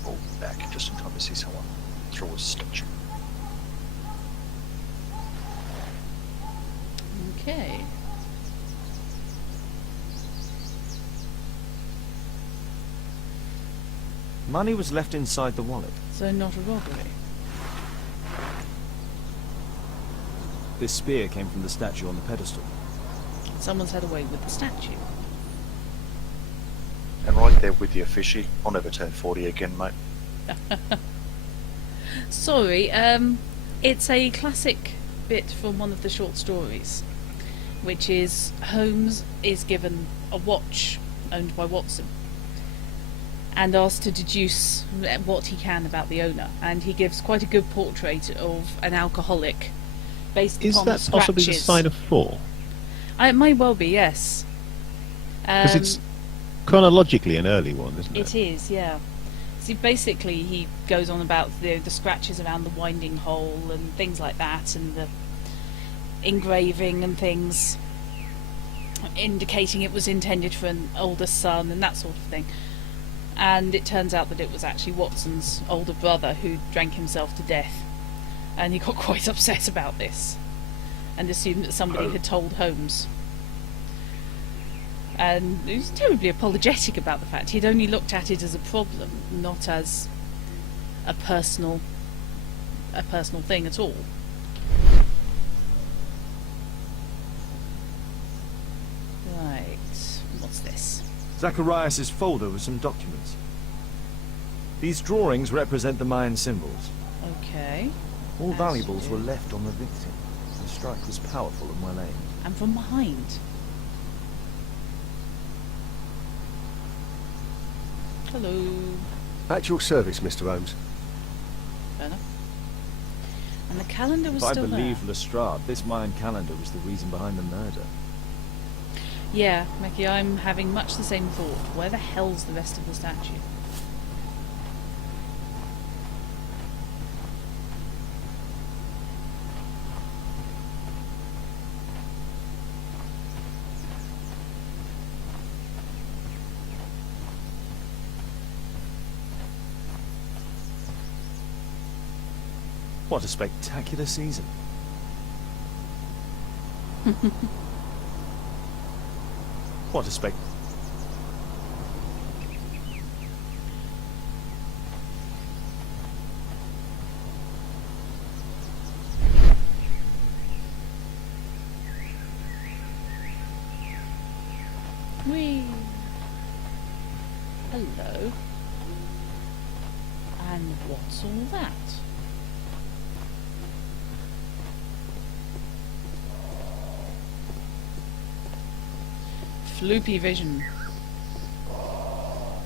Oh, back just in time to see someone throw a statue. Okay. Money was left inside the wallet. So not a robbery. This spear came from the statue on the pedestal. Someone's had away with the statue. And right there with you, Fishy. I'll never turn 40 again, mate. Sorry, it's a classic bit from one of the short stories, which is Holmes is given a watch owned by Watson and asked to deduce what he can about the owner, and he gives quite a good portrait of an alcoholic based Is upon that the possibly the scratches. sign of 4? It may well be, yes. Because it's chronologically an early one, isn't it? It is, yeah. See, basically, he goes on about the scratches around the winding hole and things like that, and the engraving and things indicating it was intended for an older son and that sort of thing. And it turns out that it was actually Watson's older brother who drank himself to death. And he got quite upset about this and assumed that somebody had told Holmes. And he was terribly apologetic about the fact he'd only looked at it as a problem, not as a personal thing at all. Right, what's this? Zacharias' folder with some documents. These drawings represent the Mayan symbols. Okay. All valuables were left on the victim. The strike was powerful and well aimed. And from behind. Hello. At your service, Mr. Holmes. Fair enough. And the calendar was If I still believe Lestrade, this Mayan calendar was the reason behind the murder. there. Yeah, Mickey, I'm having much the same thought. Where the hell's the rest of the statue? What a spectacular season. What a spec... Whee! Hello. And what's all that? Floopy vision. I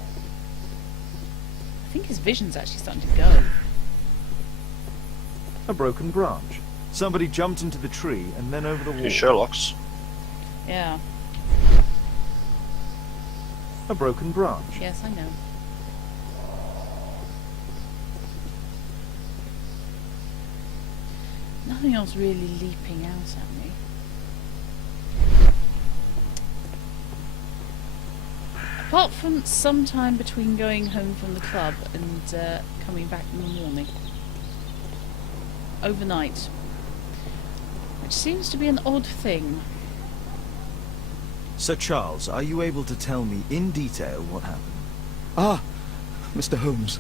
think his vision's actually starting to go. A broken branch. Somebody jumped into the tree and then over the wall. Sherlock's. Yeah. A broken branch. Yes, I know. Nothing else really leaping out at me. Apart from some time between going home from the club and coming back in the morning. Overnight. Which seems to be an odd thing. Sir Charles, are you able to tell me in detail what happened? Ah, Mr. Holmes.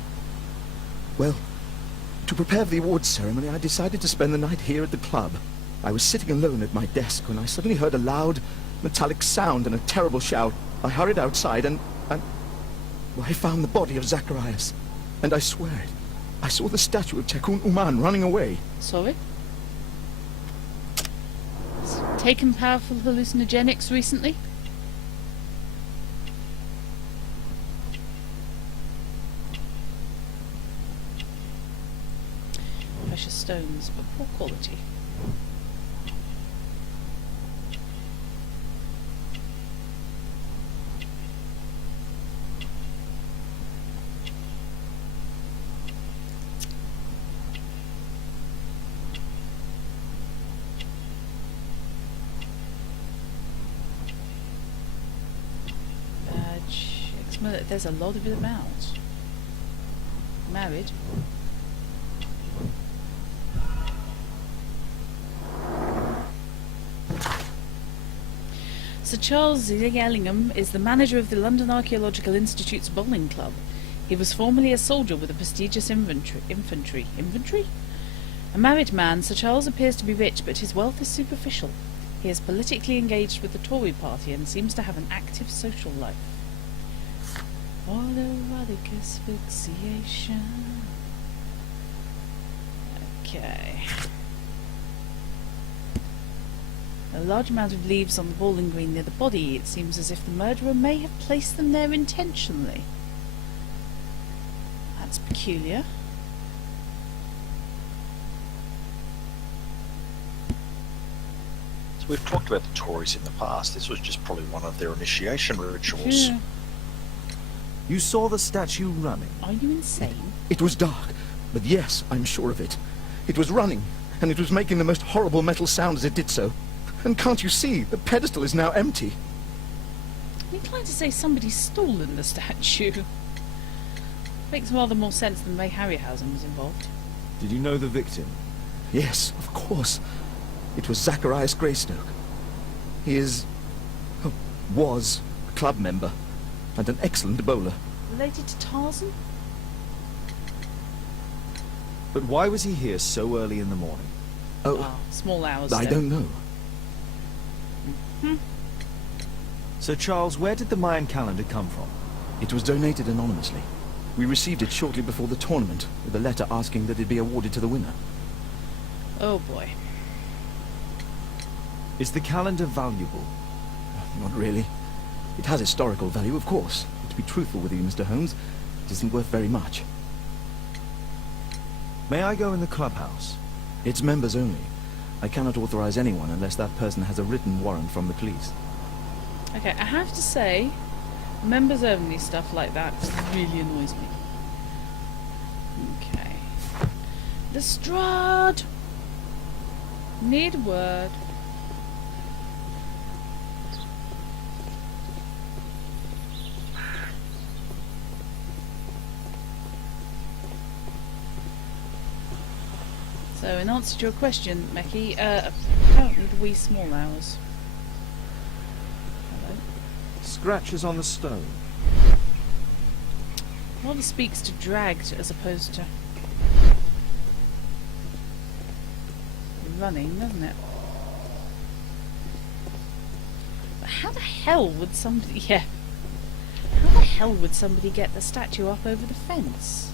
Well, to prepare for the awards ceremony, I decided to spend the night here at the club. I was sitting alone at my desk when I suddenly heard a loud, metallic sound and a terrible shout. I hurried outside and well, I found the body of Zacharias. And I swear it, I saw the statue of Tekun Uman running away. Sorry? Taken powerful hallucinogenics recently? Precious stones, but poor quality. There's a lot of it about. Married. Sir Charles Ellingham is the manager of the London Archaeological Institute's bowling club. He was formerly a soldier with the prestigious infantry. A married man, Sir Charles appears to be rich, but his wealth is superficial. He is politically engaged with the Tory party and seems to have an active social life. Autoerotic asphyxiation. Okay. A large amount of leaves on the bowling green near the body. It seems as if the murderer may have placed them there intentionally. That's peculiar. So we've talked about the Tories in the past. This was just probably one of their initiation rituals. Yeah. You saw the statue running. Are you insane? It was dark, but yes, I'm sure of it. It was running, and it was making the most horrible metal sound as it did so. And can't you see, the pedestal is now empty. I'm inclined to say somebody's stolen the statue. Makes rather more sense than the way Harryhausen was involved. Did you know the victim? Yes, of course. It was Zacharias Greystoke. He is... was a club member, and an excellent bowler. Related to Tarzan? But why was he here so early in the morning? Oh, small hours. I don't know. Sir Charles, where did the Mayan calendar come from? It was donated anonymously. We received it shortly before the tournament, with a letter asking that it be awarded to the winner. Oh boy. Is the calendar valuable? Not really. It has historical value, of course. But to be truthful with you, Mr. Holmes, it isn't worth very much. May I go in the clubhouse? It's members only. I cannot authorize anyone unless that person has a written warrant from the police. Okay, I have to say, members only stuff like that really annoys me. Okay. Lestrade! Need a word. So, in answer to your question, Meki, apparently the wee small hours. Hello? Scratches on the stone. Rather speaks to dragged as opposed to running, doesn't it? But how the hell would somebody... Yeah. How the hell would somebody get the statue up over the fence?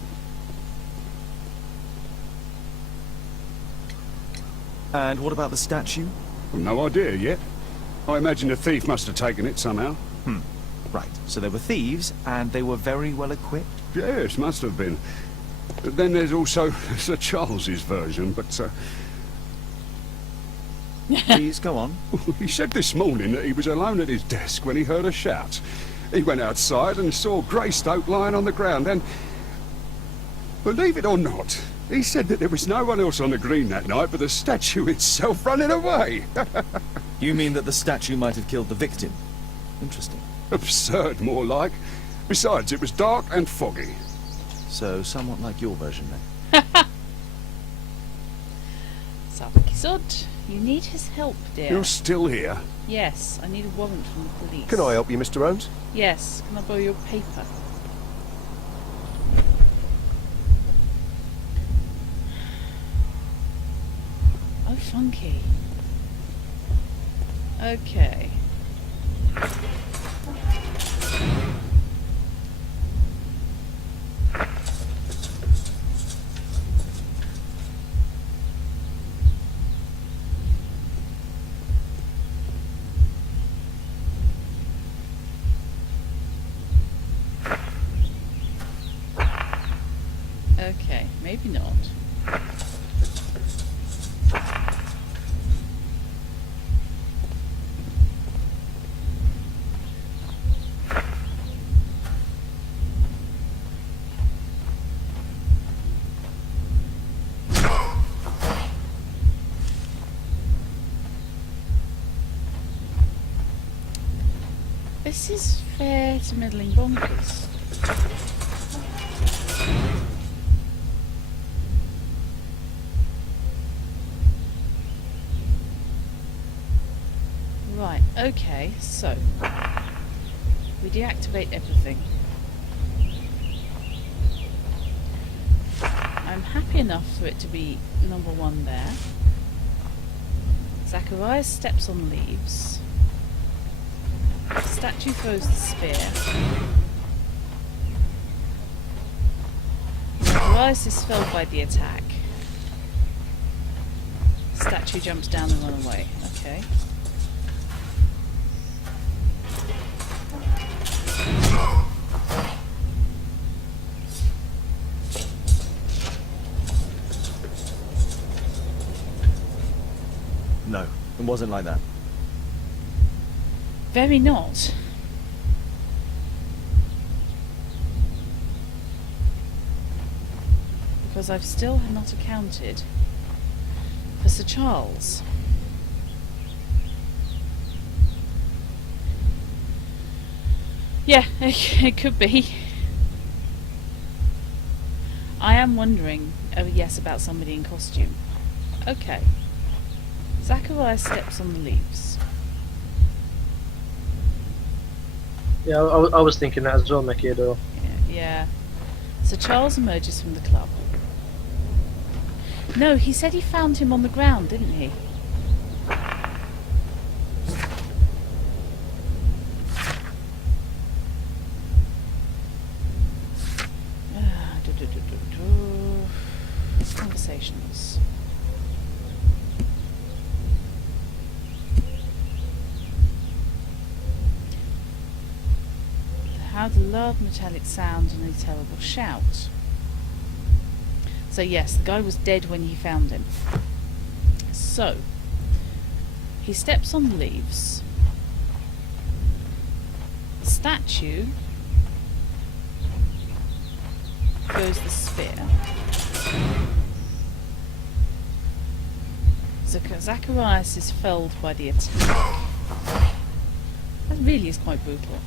And what about the statue? Well, no idea yet. I imagine the thief must have taken it somehow. Right, so they were thieves, and they were very well equipped? Yes, must have been. But then there's also Sir Charles's version, but Please, go on. he said this morning that he was alone at his desk when he heard a shout. He went outside and saw Greystoke lying on the ground, and believe it or not, he said that there was no one else on the green that night but the statue itself running away. You mean that the statue might have killed the victim? Interesting. Absurd, more like. Besides, it was dark and foggy. So, somewhat like your version, then. Salpakisod, you need his help, dear. You're still here? Yes, I need a warrant from the police. Can I help you, Mr. Holmes? Yes, can I borrow your paper? Oh, funky. Okay. Okay, maybe not. This is fair to middling bonkers. Right, okay, so we deactivate everything. I'm happy enough for it to be number 1 there. Zacharias steps on leaves. The statue throws the spear. Zacharias is felled by the attack. Statue jumps down and runs away. Okay. No, it wasn't like that. Very not. Because I've still not accounted for Sir Charles. Yeah, it could be. I am wondering, oh yes, about somebody in costume. Okay. Zacharias steps on the leaves. Yeah, I was thinking that as well, Mekiador. Yeah. So Charles emerges from the club. No, he said he found him on the ground, didn't he? Conversations. How the loud metallic sound and a terrible shout. So yes, the guy was dead when he found him. So he steps on the leaves. The statue throws the spear. Zacharias is felled by the attack. That really is quite brutal.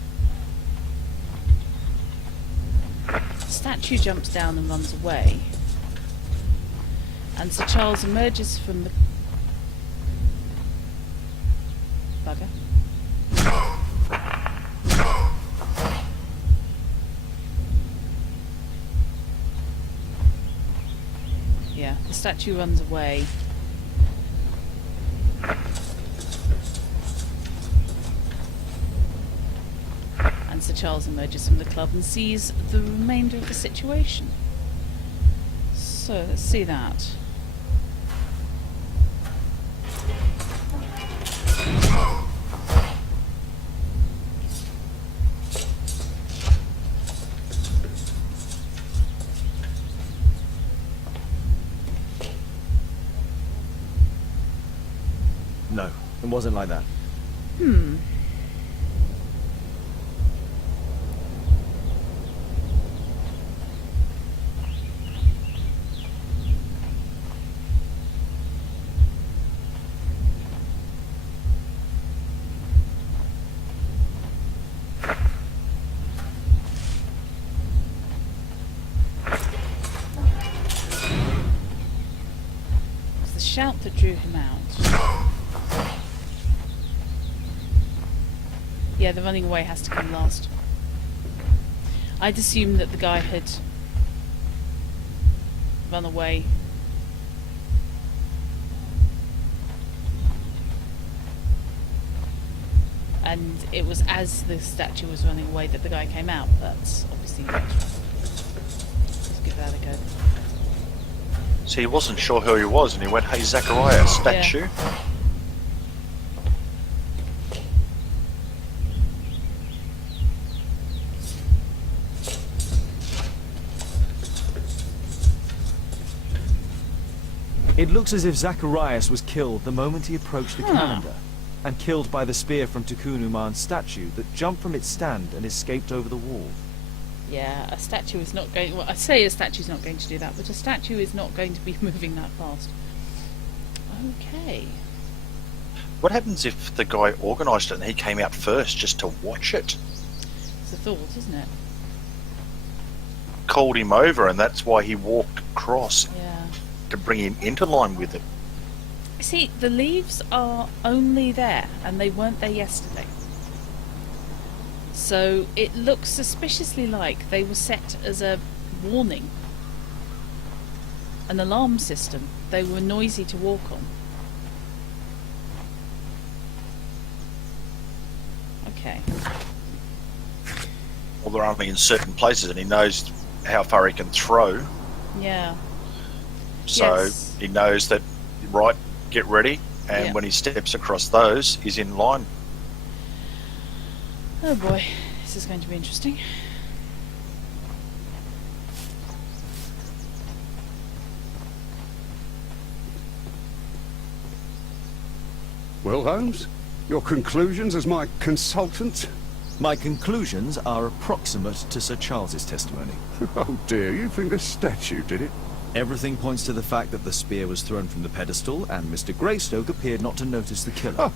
The statue jumps down and runs away. And Sir Charles emerges from the bugger. Yeah, the statue runs away. And Sir Charles emerges from the club and sees the remainder of the situation. So let's see that. No, it wasn't like that. Hmm. It's the shout that drew him out. Yeah, the running away has to come last. I'd assumed that the guy had run away. And it was as the statue was running away that the guy came out. That's obviously not. Let's give that a go. So he wasn't sure who he was, and he went, "Hey, Zachariah, statue." Yeah. It looks as if Zacharias was killed the moment he approached the calendar, and killed by the spear from Tikkun Uman's statue that jumped from its stand and escaped over the wall. Yeah, a statue is not going... Well, I say a statue's not going to do that, but a statue is not going to be moving that fast. Okay. What happens if the guy organised it and he came out first just to watch it? It's a thought, isn't it? Called him over, and that's why he walked across Yeah. to bring him into line with it. See, the leaves are only there, and they weren't there yesterday. So it looks suspiciously like they were set as a warning. An alarm system. They were noisy to walk on. Okay. Well, they're only in certain places, and he knows how far he can throw. Yeah. So Yes. he knows that, right, get ready, and Yeah. when he steps across those, he's in line. Oh boy, this is going to be interesting. Well, Holmes, your conclusions as my consultant? My conclusions are approximate to Sir Charles's testimony. Oh dear, you think the statue did it? Everything points to the fact that the spear was thrown from the pedestal, and Mr. Greystoke appeared not to notice the killer.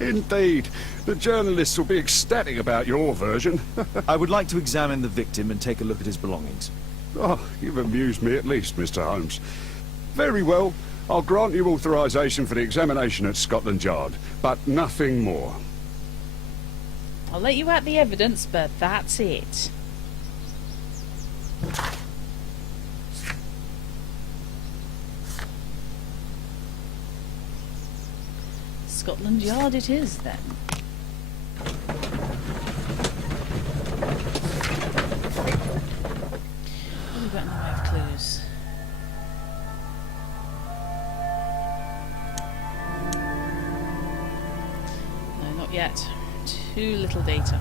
Indeed. The journalists will be ecstatic about your version. I would like to examine the victim and take a look at his belongings. Oh, you've amused me at least, Mr. Holmes. Very well. I'll grant you authorization for the examination at Scotland Yard, but nothing more. I'll let you out the evidence, but that's it. Scotland Yard it is, then. What have we got in the way of clues? No, not yet. Too little data.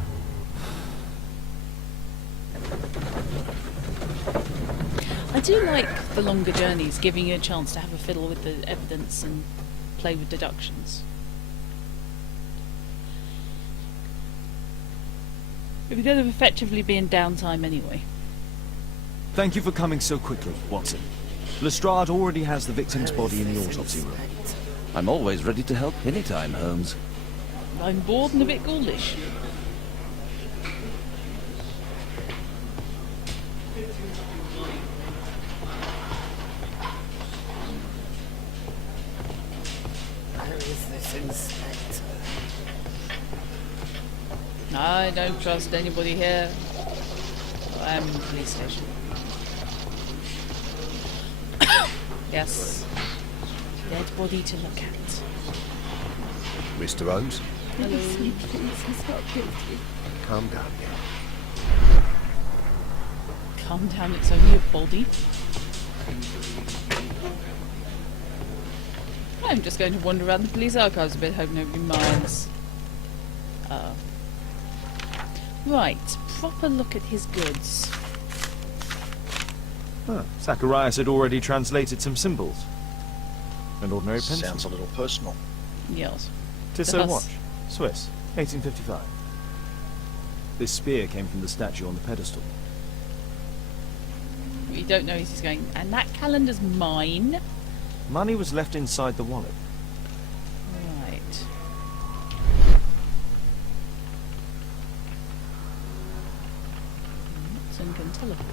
I do like the longer journeys, giving you a chance to have a fiddle with the evidence and play with deductions. We're going to effectively be in downtime anyway. Thank you for coming so quickly, Watson. Lestrade already has the victim's body in the autopsy room. I'm always ready to help anytime, Holmes. I'm bored and a bit ghoulish. Where is this inspector? I don't trust anybody here. I'm in the police station. Yes. Dead body to look at. Mr. Holmes, Hello. calm down. Calm down, it's only a body. I'm just going to wander around the police archives a bit, hope nobody minds. Right, proper look at his goods. Huh. Zacharias had already translated some symbols. An ordinary pencil. Sounds a little personal. Yes. Tissot Thus- watch. Swiss. 1855. This spear came from the statue on the pedestal. What you don't know is he's going, and that calendar's mine. Money was left inside the wallet. Right. Watson can teleport.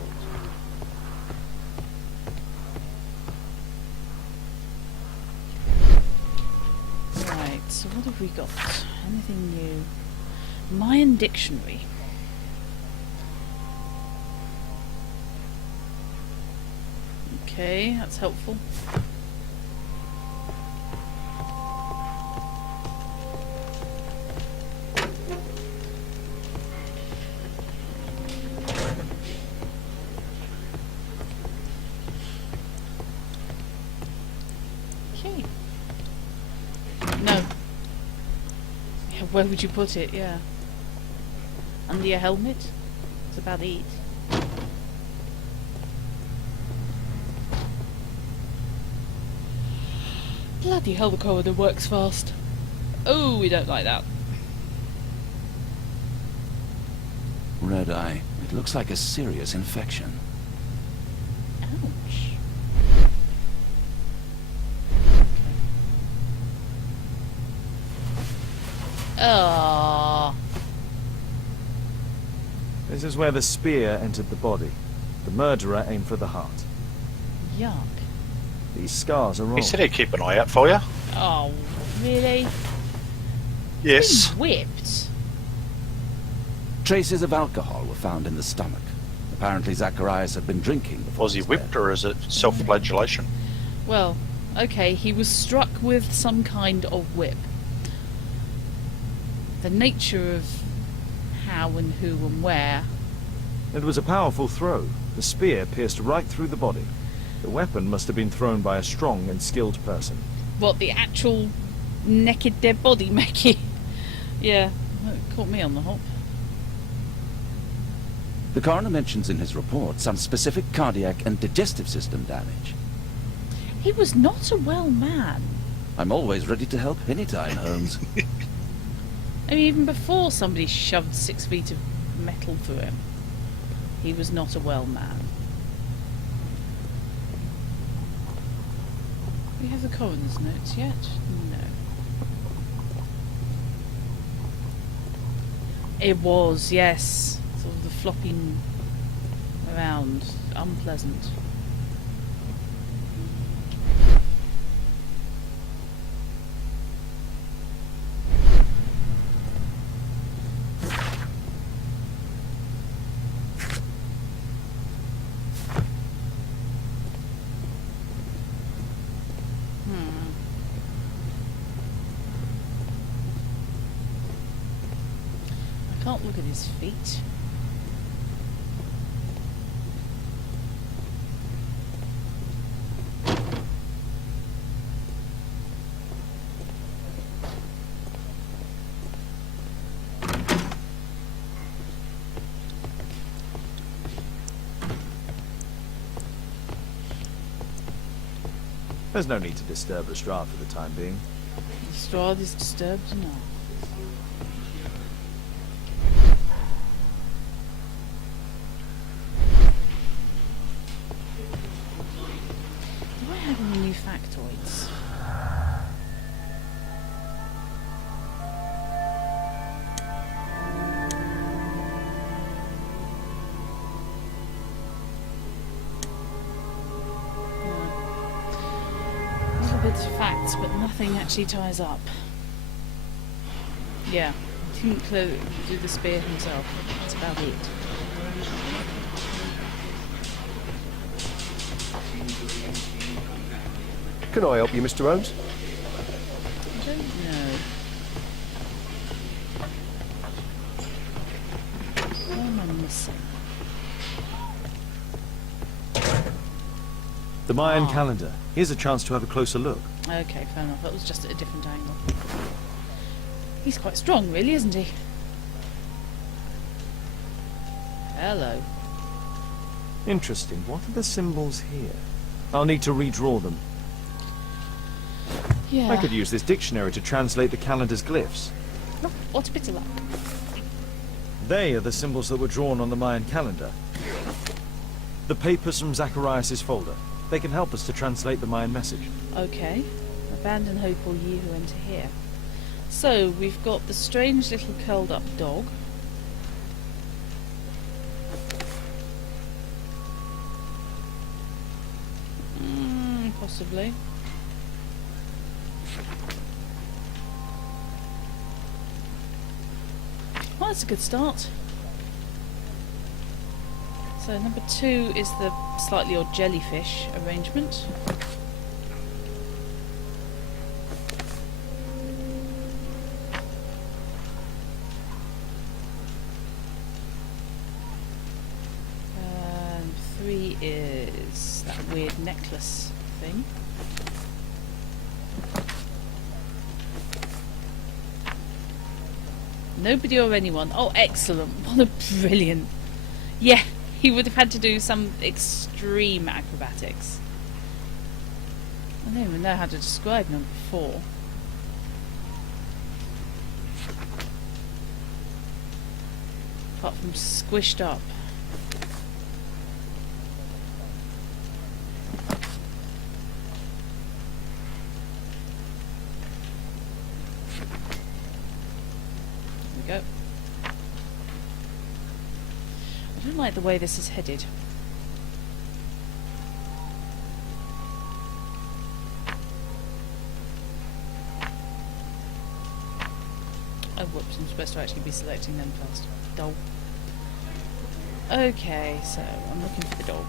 Right, so what have we got? Anything new? Mayan dictionary. Okay, that's helpful. Okay. No. Yeah, where would you put it? Yeah. Under your helmet? That's about it. Bloody hell, the corridor works fast. Oh, we don't like that. Red eye. It looks like a serious infection. Ouch. Ah. This is where the spear entered the body. The murderer aimed for the heart. Yuck. These scars are wrong. He said he'd keep an eye out for you. Oh, really? Yes. Been whipped. Traces of alcohol were found in the stomach. Apparently Zacharias had been drinking before. Was he whipped or is it self-flagellation? Well, okay, he was struck with some kind of whip. The nature of how and who and where. It was a powerful throw. The spear pierced right through the body. The weapon must have been thrown by a strong and skilled person. What, the actual naked dead body, Mackie? Yeah, it caught me on the hop. The coroner mentions in his report some specific cardiac and digestive system damage. He was not a well man. I'm always ready to help anytime, Holmes. I mean, even before somebody shoved 6 feet of metal through him, he was not a well man. Do we have the coroner's notes yet? No. It was, yes. Sort of the flopping around. Unpleasant. I can't look at his feet. There's no need to disturb the Strahd for the time being. The Strahd is disturbed enough. Do I have any new factoids? Little bits of facts, but nothing actually ties up. Yeah, he didn't do the spear himself. That's about it. Can I help you, Mr. Holmes? I don't know. What am I missing? The Mayan calendar. Here's a chance to have a closer look. Okay, fair enough. That was just at a different angle. He's quite strong, really, isn't he? Hello. Interesting. What are the symbols here? I'll need to redraw them. Yeah. I could use this dictionary to translate the calendar's glyphs. No, what a bit of luck. They are the symbols that were drawn on the Mayan calendar. The papers from Zacharias' folder. They can help us to translate the Mayan message. Okay. Abandon hope, all ye who enter here. So, we've got the strange little curled up dog. Possibly. Well, that's a good start. So number 2 is the slightly odd jellyfish arrangement. And 3 is that weird necklace thing. Nobody or anyone. Oh, excellent. What a brilliant. Yeah, he would have had to do some extreme acrobatics. I don't even know how to describe number 4. Apart from squished up. Go. I don't like the way this is headed. Oh, whoops, I'm supposed to actually be selecting them first. Dog. Okay, so I'm looking for the dog.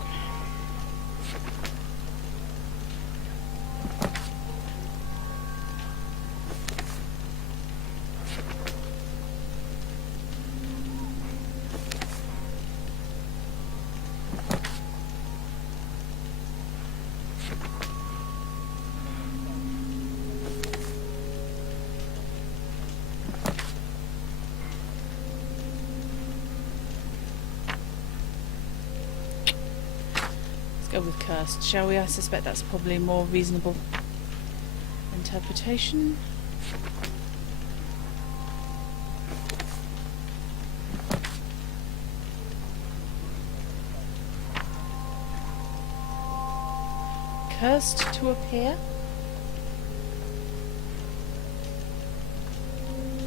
Go with cursed, shall we? I suspect that's probably a more reasonable interpretation. Cursed to appear.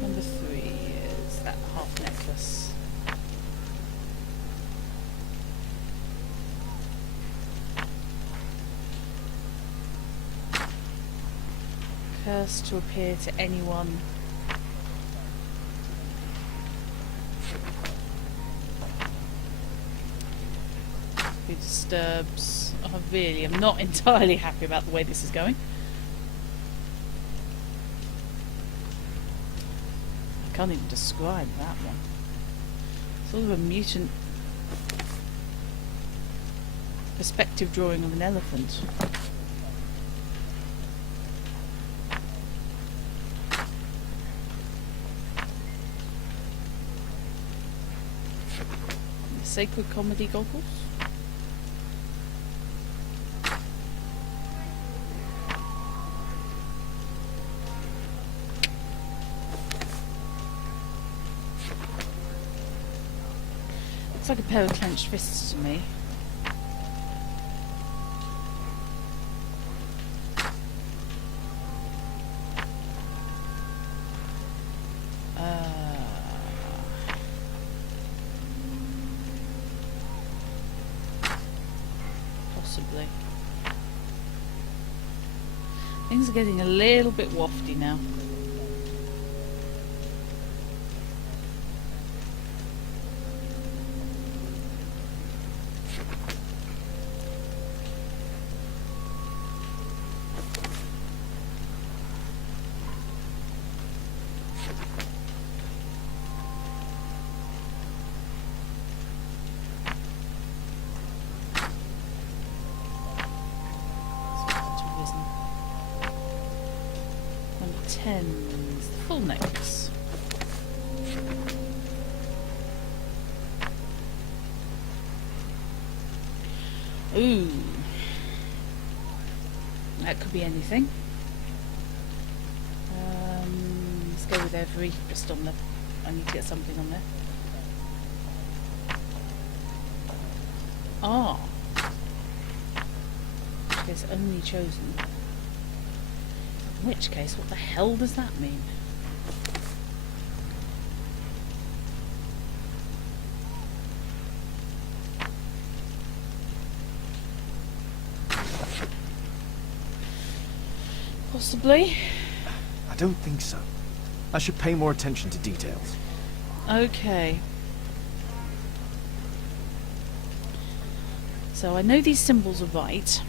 Number 3 is that half necklace. Cursed to appear to anyone. Who disturbs. Oh, really, I'm not entirely happy about the way this is going. I can't even describe that one. Sort of a mutant perspective drawing of an elephant. Sacred comedy goggles. Looks like a pair of clenched fists to me. Possibly. Things are getting a little bit wafty now. Number 10 is the full necklace. Ooh. That could be anything. with every... Just on the... I need to get something on there. Ah. In which case, only chosen. In which case, what the hell does that mean? Possibly. I don't think so. I should pay more attention to details. Okay. So I know these symbols are right.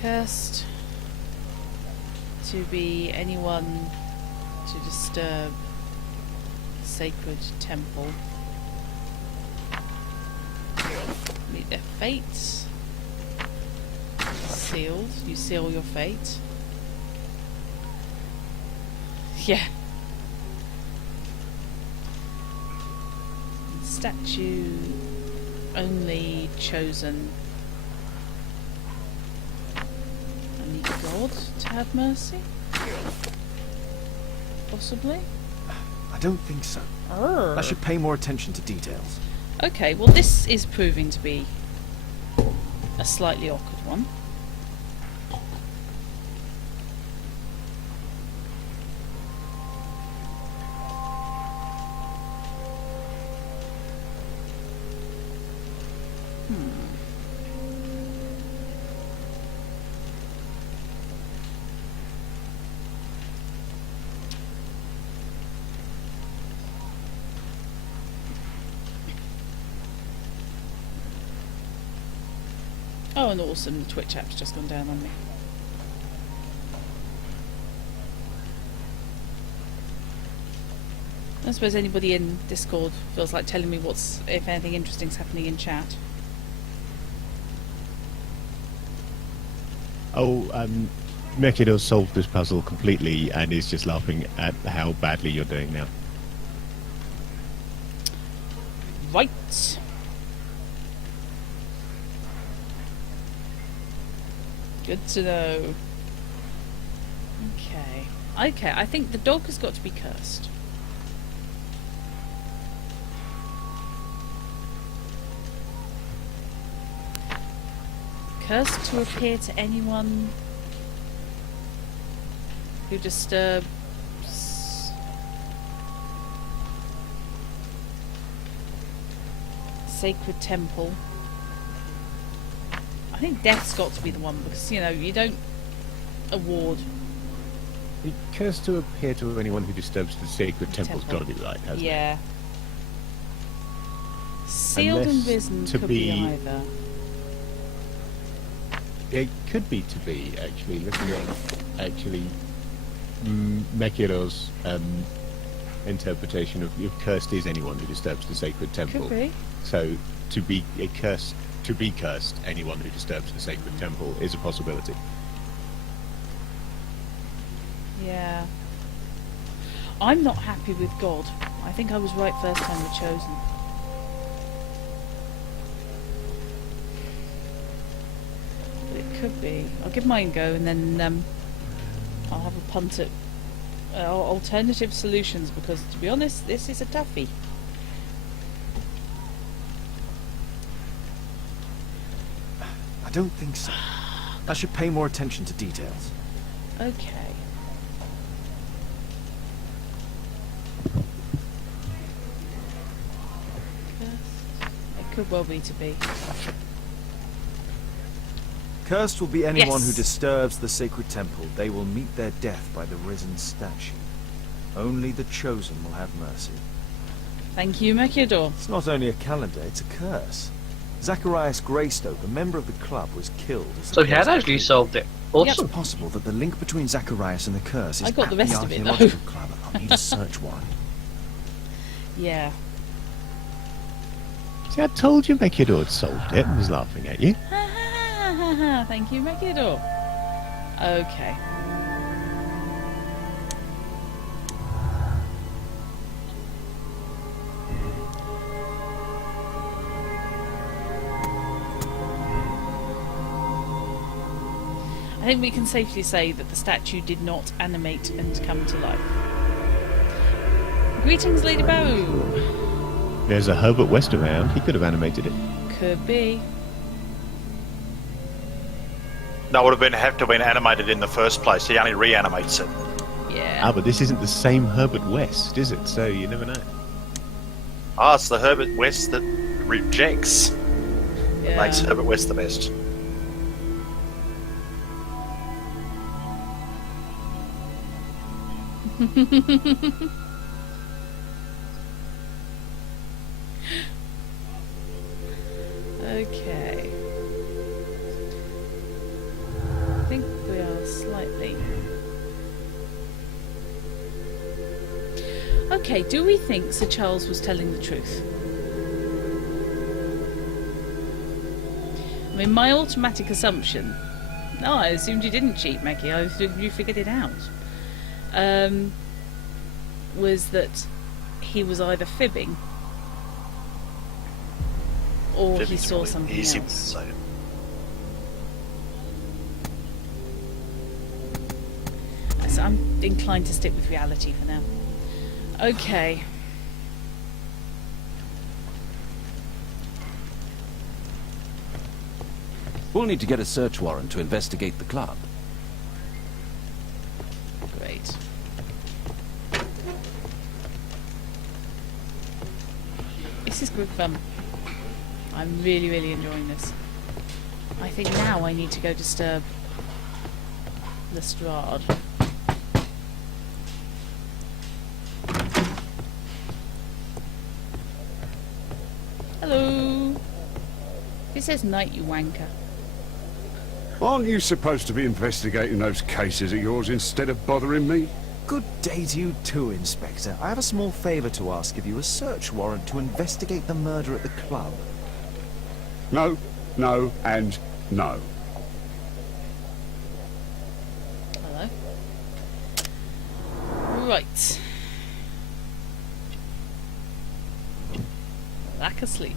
Cursed to be anyone to disturb sacred temple. Meet their fates. Sealed. You seal your fate. Yeah. Statue only chosen. I need God to have mercy? Possibly? I don't think so. I should pay more attention to details. Okay, well this is proving to be a slightly awkward one. Oh, and awesome, the Twitch app's just gone down on me. I suppose anybody in Discord feels like telling me if anything interesting's happening in chat. Oh, Mekidor solved this puzzle completely and is just laughing at how badly you're doing now. Right. Good to know. Okay. Okay, I think the dog has got to be cursed. Cursed to appear to anyone who disturbs sacred temple. I think death's got to be the one because, you know, you don't award. The curse to appear to anyone who disturbs the sacred temple's got to be right, hasn't it? Yeah. Sealed and risen could be either. It could be to be, actually, looking at Mekidor's interpretation of cursed is anyone who disturbs the sacred temple. Could be. So to be cursed, anyone who disturbs the sacred temple is a possibility. Yeah. I'm not happy with God. I think I was right first time with Chosen. But it could be. I'll give mine a go and then I'll have a punt at alternative solutions because, to be honest, this is a toughie. I don't think so. I should pay more attention to details. Okay. It could well be to be. Cursed will be anyone Yes. who disturbs the sacred temple. They will meet their death by the risen statue. Only the chosen will have mercy. Thank you, Mekidor. It's not only a calendar, it's a curse. Zacharias Greystoke, a member of the club, was killed as the So he had curse actually was solved it. Awesome. It's possible that the link between Zacharias and the curse is I got at the rest of it, though. archaeological club. I'll need to search one. Yeah. See, I told you Mekidor had solved it and was laughing at you. Thank you, Mekidor. Okay. think we can safely say that the statue did not animate and come to life. Greetings, Lady Bow. There's a Herbert West around. He could have animated it. Could be. That would have to have been animated in the first place. He only reanimates it. Yeah. Ah, but this isn't the same Herbert West, is it? So you never know. Ah, it's the Herbert West that rejects. Yeah. Makes Herbert West the best. Okay. I think we are slightly... Okay, do we think Sir Charles was telling the truth? I mean, my automatic assumption... No, I assumed you didn't cheat, Maggie. I assumed you figured it out. Was that he was either fibbing or he saw something else. So I'm inclined to stick with reality for now. Okay. We'll need to get a search warrant to investigate the club. Great. This is good fun. I'm really, really enjoying this. I think now I need to go disturb Lestrade. Hello. It says night, you wanker. Aren't you supposed to be investigating those cases of yours instead of bothering me? Good day to you too, Inspector. I have a small favour to ask of you, a search warrant to investigate the murder at the club. No, no, and no. Hello. Right. Lack of sleep.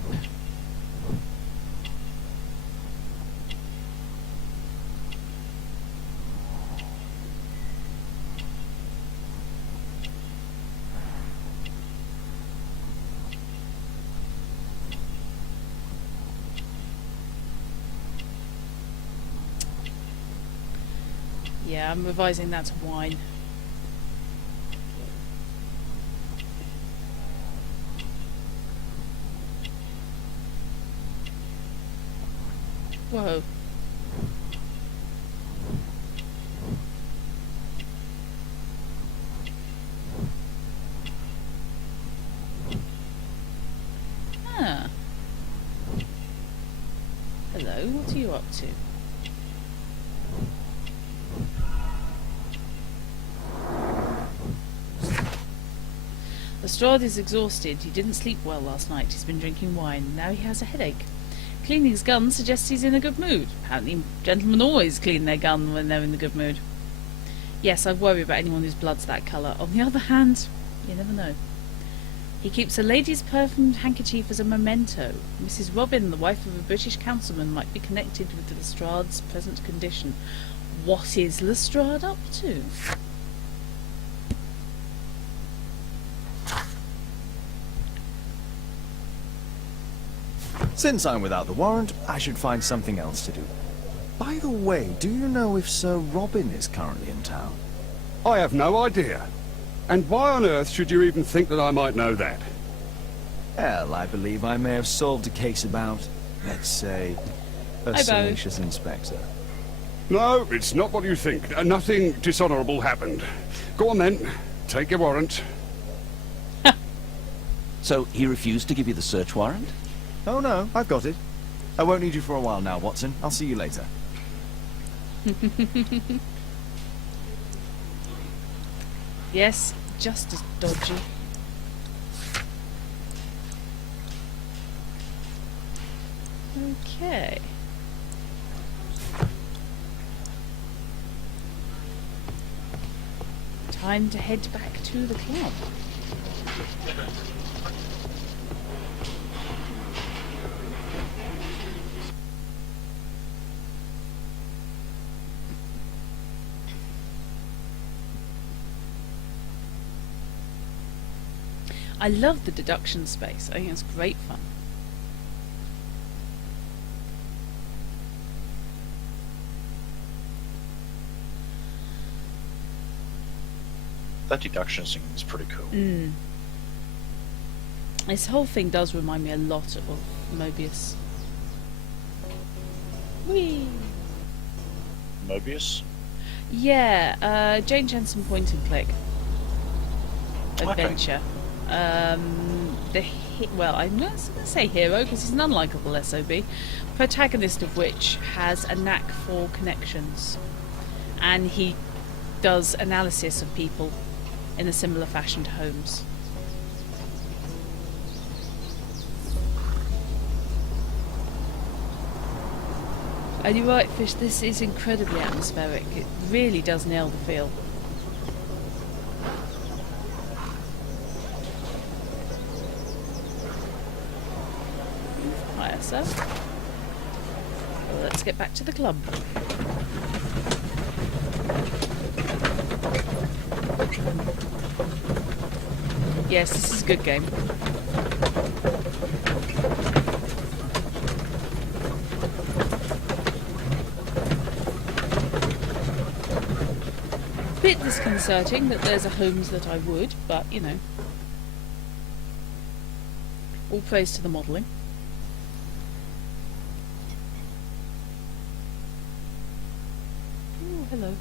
Yeah, I'm revising that to wine. Whoa. Ah. Hello, what are you up to? Lestrade is exhausted. He didn't sleep well last night. He's been drinking wine. Now he has a headache. Cleaning his gun suggests he's in a good mood. Apparently gentlemen always clean their gun when they're in a good mood. Yes, I worry about anyone whose blood's that colour. On the other hand, you never know. He keeps a lady's perfumed handkerchief as a memento. Mrs. Robin, the wife of a British councilman, might be connected with Lestrade's present condition. What is Lestrade up to? Since I'm without the warrant, I should find something else to do. By the way, do you know if Sir Robin is currently in town? I have no idea. And why on earth should you even think that I might know that? Well, I believe I may have solved a case about, let's say, a salacious inspector. No, it's not what you think. Nothing dishonourable happened. Go on then. Take your warrant. So he refused to give you the search warrant? Oh no, I've got it. I won't need you for a while now, Watson. I'll see you later. Yes, just as dodgy. Okay. Time to head back to the club. I love the deduction space. I think it's great fun. That deduction thing is pretty cool. This whole thing does remind me a lot of Mobius. Whee! Mobius? Yeah, Jane Jensen point and click adventure. Well, I'm not going to say hero because he's an unlikable SOB. Protagonist of which has a knack for connections, and he does analysis of people in a similar fashion to Holmes. And you're right, Fish, this is incredibly atmospheric. It really does nail the feel. Higher, sir. Well, let's get back to the club. Yes, this is a good game. Bit disconcerting that there's a Holmes that I would, but you know. All praise to the modelling. Oh, hello.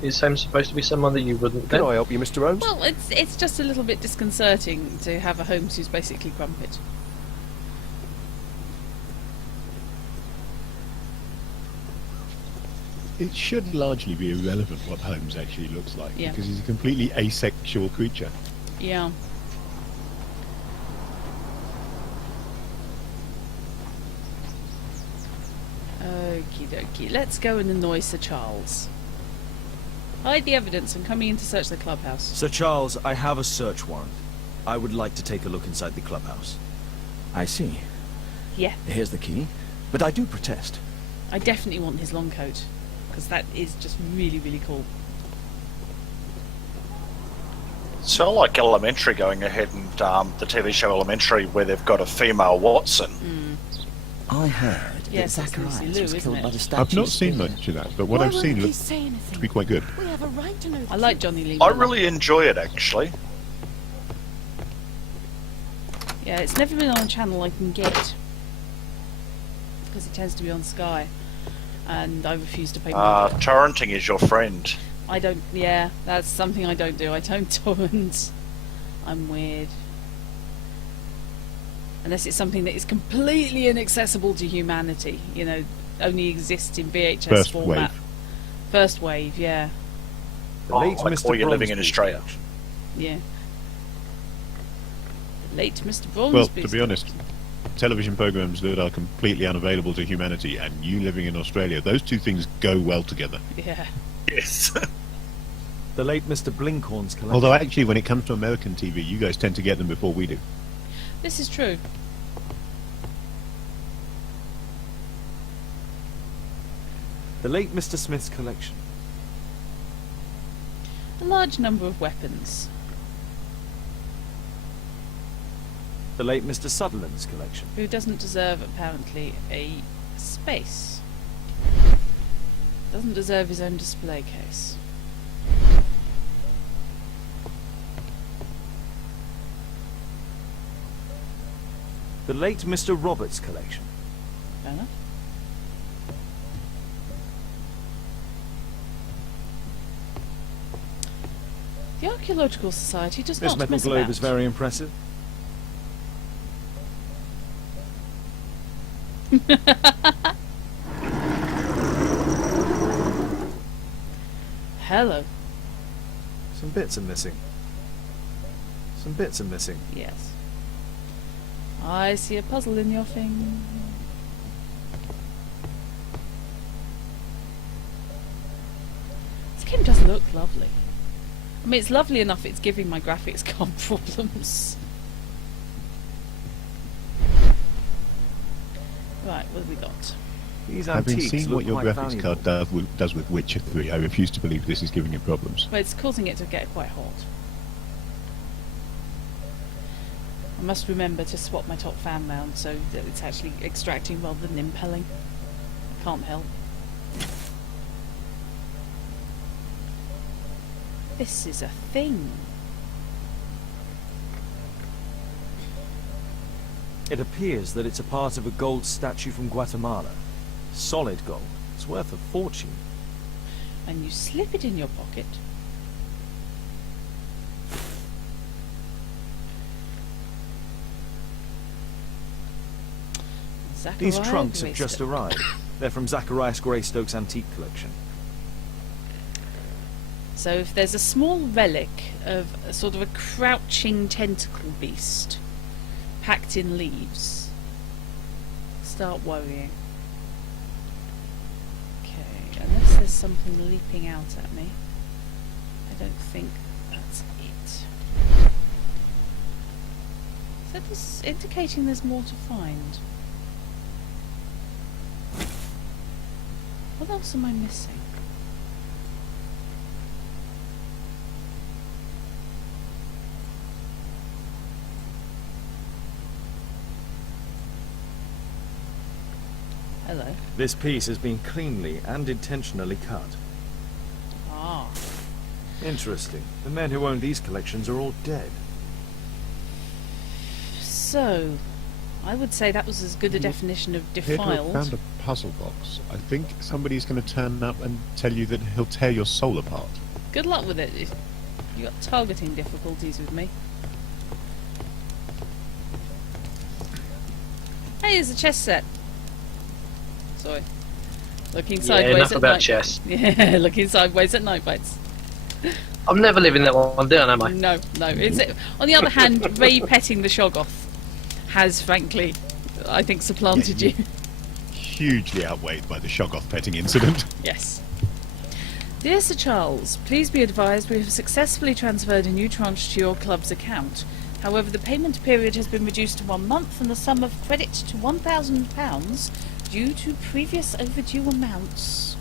Is Holmes supposed to be someone that you wouldn't Can know? I help you, Mr. Holmes? Well, it's just a little bit disconcerting to have a Holmes who's basically Crumpet. It should largely be irrelevant what Holmes actually looks like, Yeah. because he's a completely asexual creature. Yeah. Okie dokie. Let's go and annoy Sir Charles. Hide the evidence. I'm coming in to search the clubhouse. Sir Charles, I have a search warrant. I would like to take a look inside the clubhouse. I see. Yeah. Here's the key. But I do protest. I definitely want his long coat, because that is just really, really cool. It's sort of like Elementary going ahead and the TV show Elementary where they've got a female Watson. I heard Yes, that it's Lucy Zacharias Liu, was isn't killed it? by the statue. I've not seen much of that, but what I've seen looks to be quite good. We have a right to know. I like Johnny Lee I Miller. really enjoy it, actually. Yeah, it's never been on a channel I can get, because it tends to be on Sky, and I refuse to pay money. Torrenting is your friend. I don't, yeah, that's something I don't do. I don't torrent. I'm weird. Unless it's something that is completely inaccessible to humanity, you know, only exists in VHS First format. wave. First wave, yeah. The late like Mr. while you're living in Bronsby. Australia. Yeah. Late Mr. Well, Bronsby. to be honest, television programs that are completely unavailable to humanity and you living in Australia, those two things go well together. Yeah. Yes. The late Mr. Blinkhorn's collection. Although actually when it comes to American TV, you guys tend to get them before we do. This is true. The late Mr. Smith's collection. A large number of weapons. The late Mr. Sutherland's collection. Who doesn't deserve, apparently, a space. Doesn't deserve his own display case. The late Mr. Roberts' collection. Fair enough. The Archaeological Society does This not metal mess globe about. is very impressive. Hello. Some bits are missing. Some bits are missing. Yes. I see a puzzle in your thing. This game does look lovely. I mean, it's lovely enough it's giving my graphics card problems. Right, what have we got? These Having antiques seen look what your quite graphics valuable. card does with Witcher 3, I refuse to believe this is giving you problems. But it's causing it to get quite hot. I must remember to swap my top fan mount so that it's actually extracting rather than impelling. I can't help. This is a thing. It appears that it's a part of a gold statue from Guatemala. Solid gold. It's worth a fortune. And you slip it in your pocket. These Zachariah trunks have just Greystoke. arrived. They're from Zacharias Greystoke's antique collection. So if there's a small relic of a sort of a crouching tentacle beast packed in leaves, start worrying. Okay, unless there's something leaping out at me, I don't think that's it. Is that just indicating there's more to find? What else am I missing? Hello. This piece has been cleanly and intentionally cut. Ah. Interesting. The men who own these collections are all dead. So, I would say that was as good a definition of Appear to have defiled. found a puzzle box. I think somebody's going to turn up and tell you that he'll tear your soul apart. Good luck with it. You got targeting difficulties with me. Hey, there's a chess set. Sorry. Looking sideways enough at about night. chess. Yeah, looking sideways at night bites. I'm never leaving that one down, am I? No. It's, on the other hand, Ray petting the Shoggoth has, frankly, I think, supplanted you. Hugely outweighed by the Shoggoth petting incident. Yes. Dear Sir Charles, please be advised we have successfully transferred a new tranche to your club's account. However, the payment period has been reduced to 1 month and the sum of credit to £1,000 due to previous overdue amounts.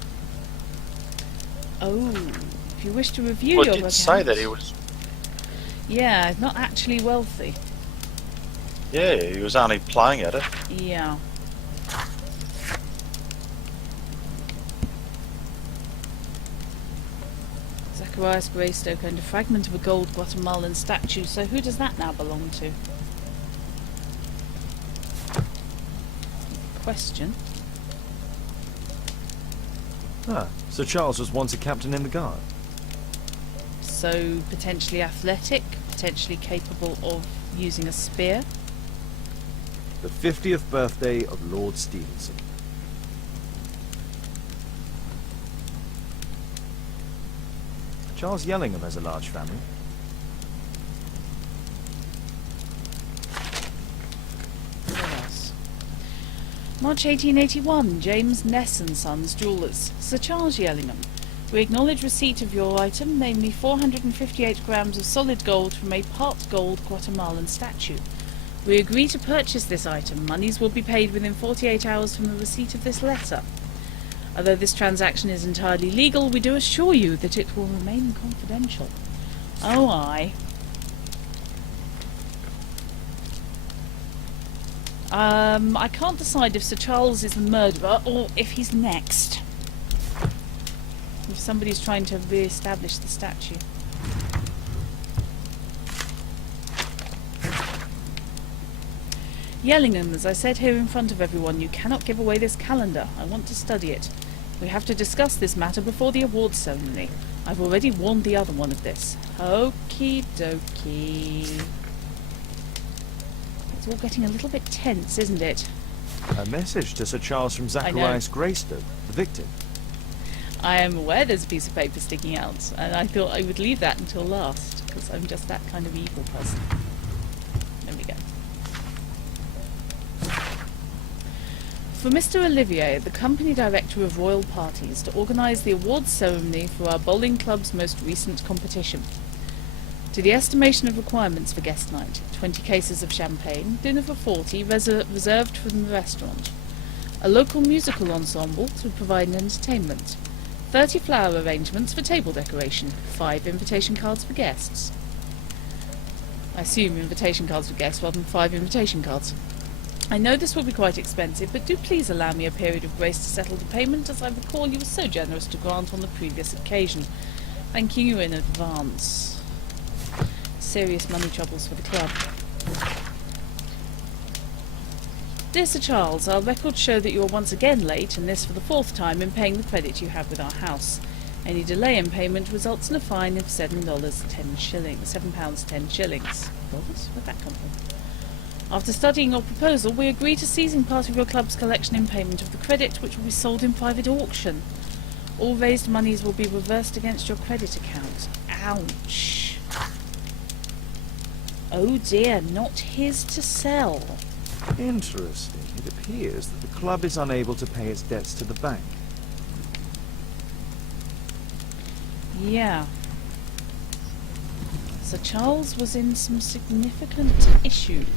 Oh, if you wish to review Well, your it did account... say that he was... Yeah, not actually wealthy. Yeah, he was only playing at it. Yeah. Zacharias Greystoke owned a fragment of a gold Guatemalan statue, so who does that now belong to? Question. Ah, Sir Charles was once a captain in the guard. So potentially athletic, potentially capable of using a spear. The 50th birthday of Lord Stevenson. Charles Yellingham has a large family. What else? March 1881, James Ness and Sons, jewellers. Sir Charles Yellingham. We acknowledge receipt of your item, namely 458 grams of solid gold from a part gold Guatemalan statue. We agree to purchase this item. Monies will be paid within 48 hours from the receipt of this letter. Although this transaction is entirely legal, we do assure you that it will remain confidential. Oh, aye. I can't decide if Sir Charles is the murderer or if he's next. If somebody's trying to re-establish the statue. Yellingham, as I said here in front of everyone, you cannot give away this calendar. I want to study it. We have to discuss this matter before the awards ceremony. I've already warned the other one of this. Okie dokie. It's all getting a little bit tense, isn't it? A message to Sir Charles from Zacharias Greystoke, the victim. I am aware there's a piece of paper sticking out, and I thought I would leave that until last, because I'm just that kind of evil person. There we go. For Mr. Olivier, the company director of Royal Parties, to organise the awards ceremony for our bowling club's most recent competition. To the estimation of requirements for guest night, 20 cases of champagne, dinner for 40, reserved from the restaurant. A local musical ensemble to provide an entertainment. 30 flower arrangements for table decoration. 5 invitation cards for guests. I assume invitation cards for guests rather than 5 invitation cards. I know this will be quite expensive, but do please allow me a period of grace to settle the payment, as I recall you were so generous to grant on the previous occasion. Thanking you in advance. Serious money troubles for the club. Dear Sir Charles, our records show that you are once again late, and this for the 4th time, in paying the credit you have with our house. Any delay in payment results in a fine of £7.10. Dollars? Where'd that come from? After studying your proposal, we agree to seizing part of your club's collection in payment of the credit, which will be sold in private auction. All raised monies will be reversed against your credit account. Ouch. Oh dear, not his to sell. Interesting. It appears that the club is unable to pay its debts to the bank. Yeah. Sir Charles was in some significant issues.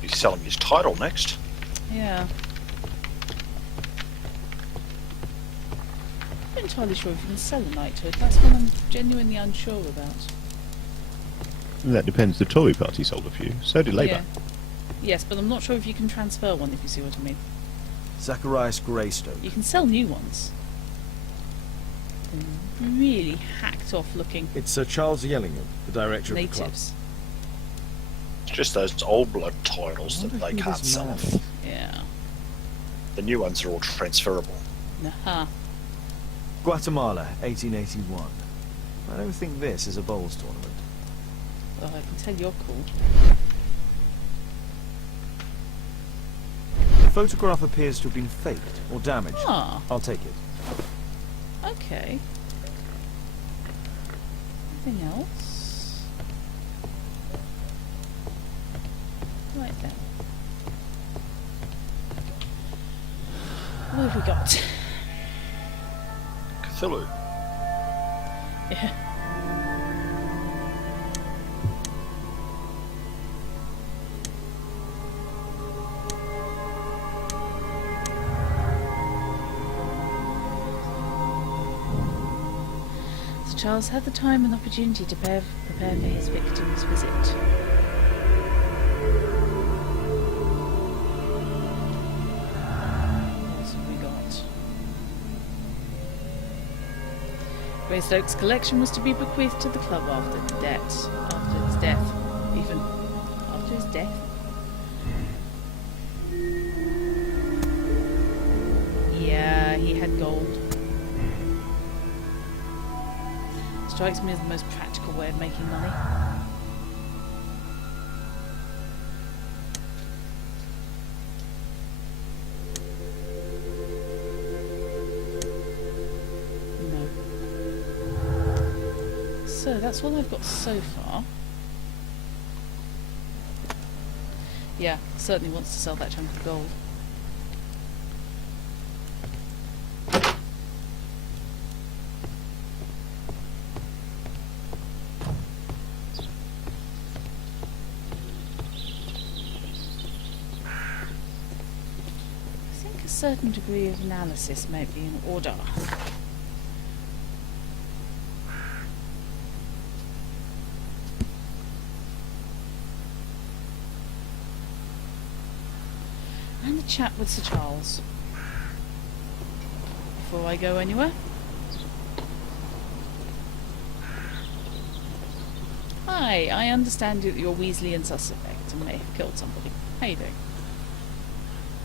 He's selling his title next. Yeah. I'm not entirely sure if you can sell a knighthood. That's what I'm genuinely unsure about. That depends. The Tory party sold a few. So did Labour. Yeah. Yes, but I'm not sure if you can transfer one, if you see what I mean. Zacharias Greystoke. You can sell new ones. Really hacked off looking It's Sir Charles Yellingham, the director of the club. natives. It's just those old blood titles that they can't sell off. Yeah. The new ones are all transferable. Aha. Guatemala, 1881. I don't think this is a bowls tournament. Oh, I can tell you're cool. The photograph appears to have been faked or damaged. Ah. I'll take it. Okay. Anything else? Right then. What have we got? Cthulhu. Yeah. Sir Charles had the time and opportunity to prepare for his victim's visit. What have we got? Greystoke's collection was to be bequeathed to the club after his death. Even after his death. Yeah, he had gold. Strikes me as the most practical way of making money. No. So that's all I've got so far. Yeah, certainly wants to sell that chunk of gold. I think a certain degree of analysis may be in order. And a chat with Sir Charles. Before I go anywhere. Hi, I understand that you're Weasley and suspect and may have killed somebody. How you doing?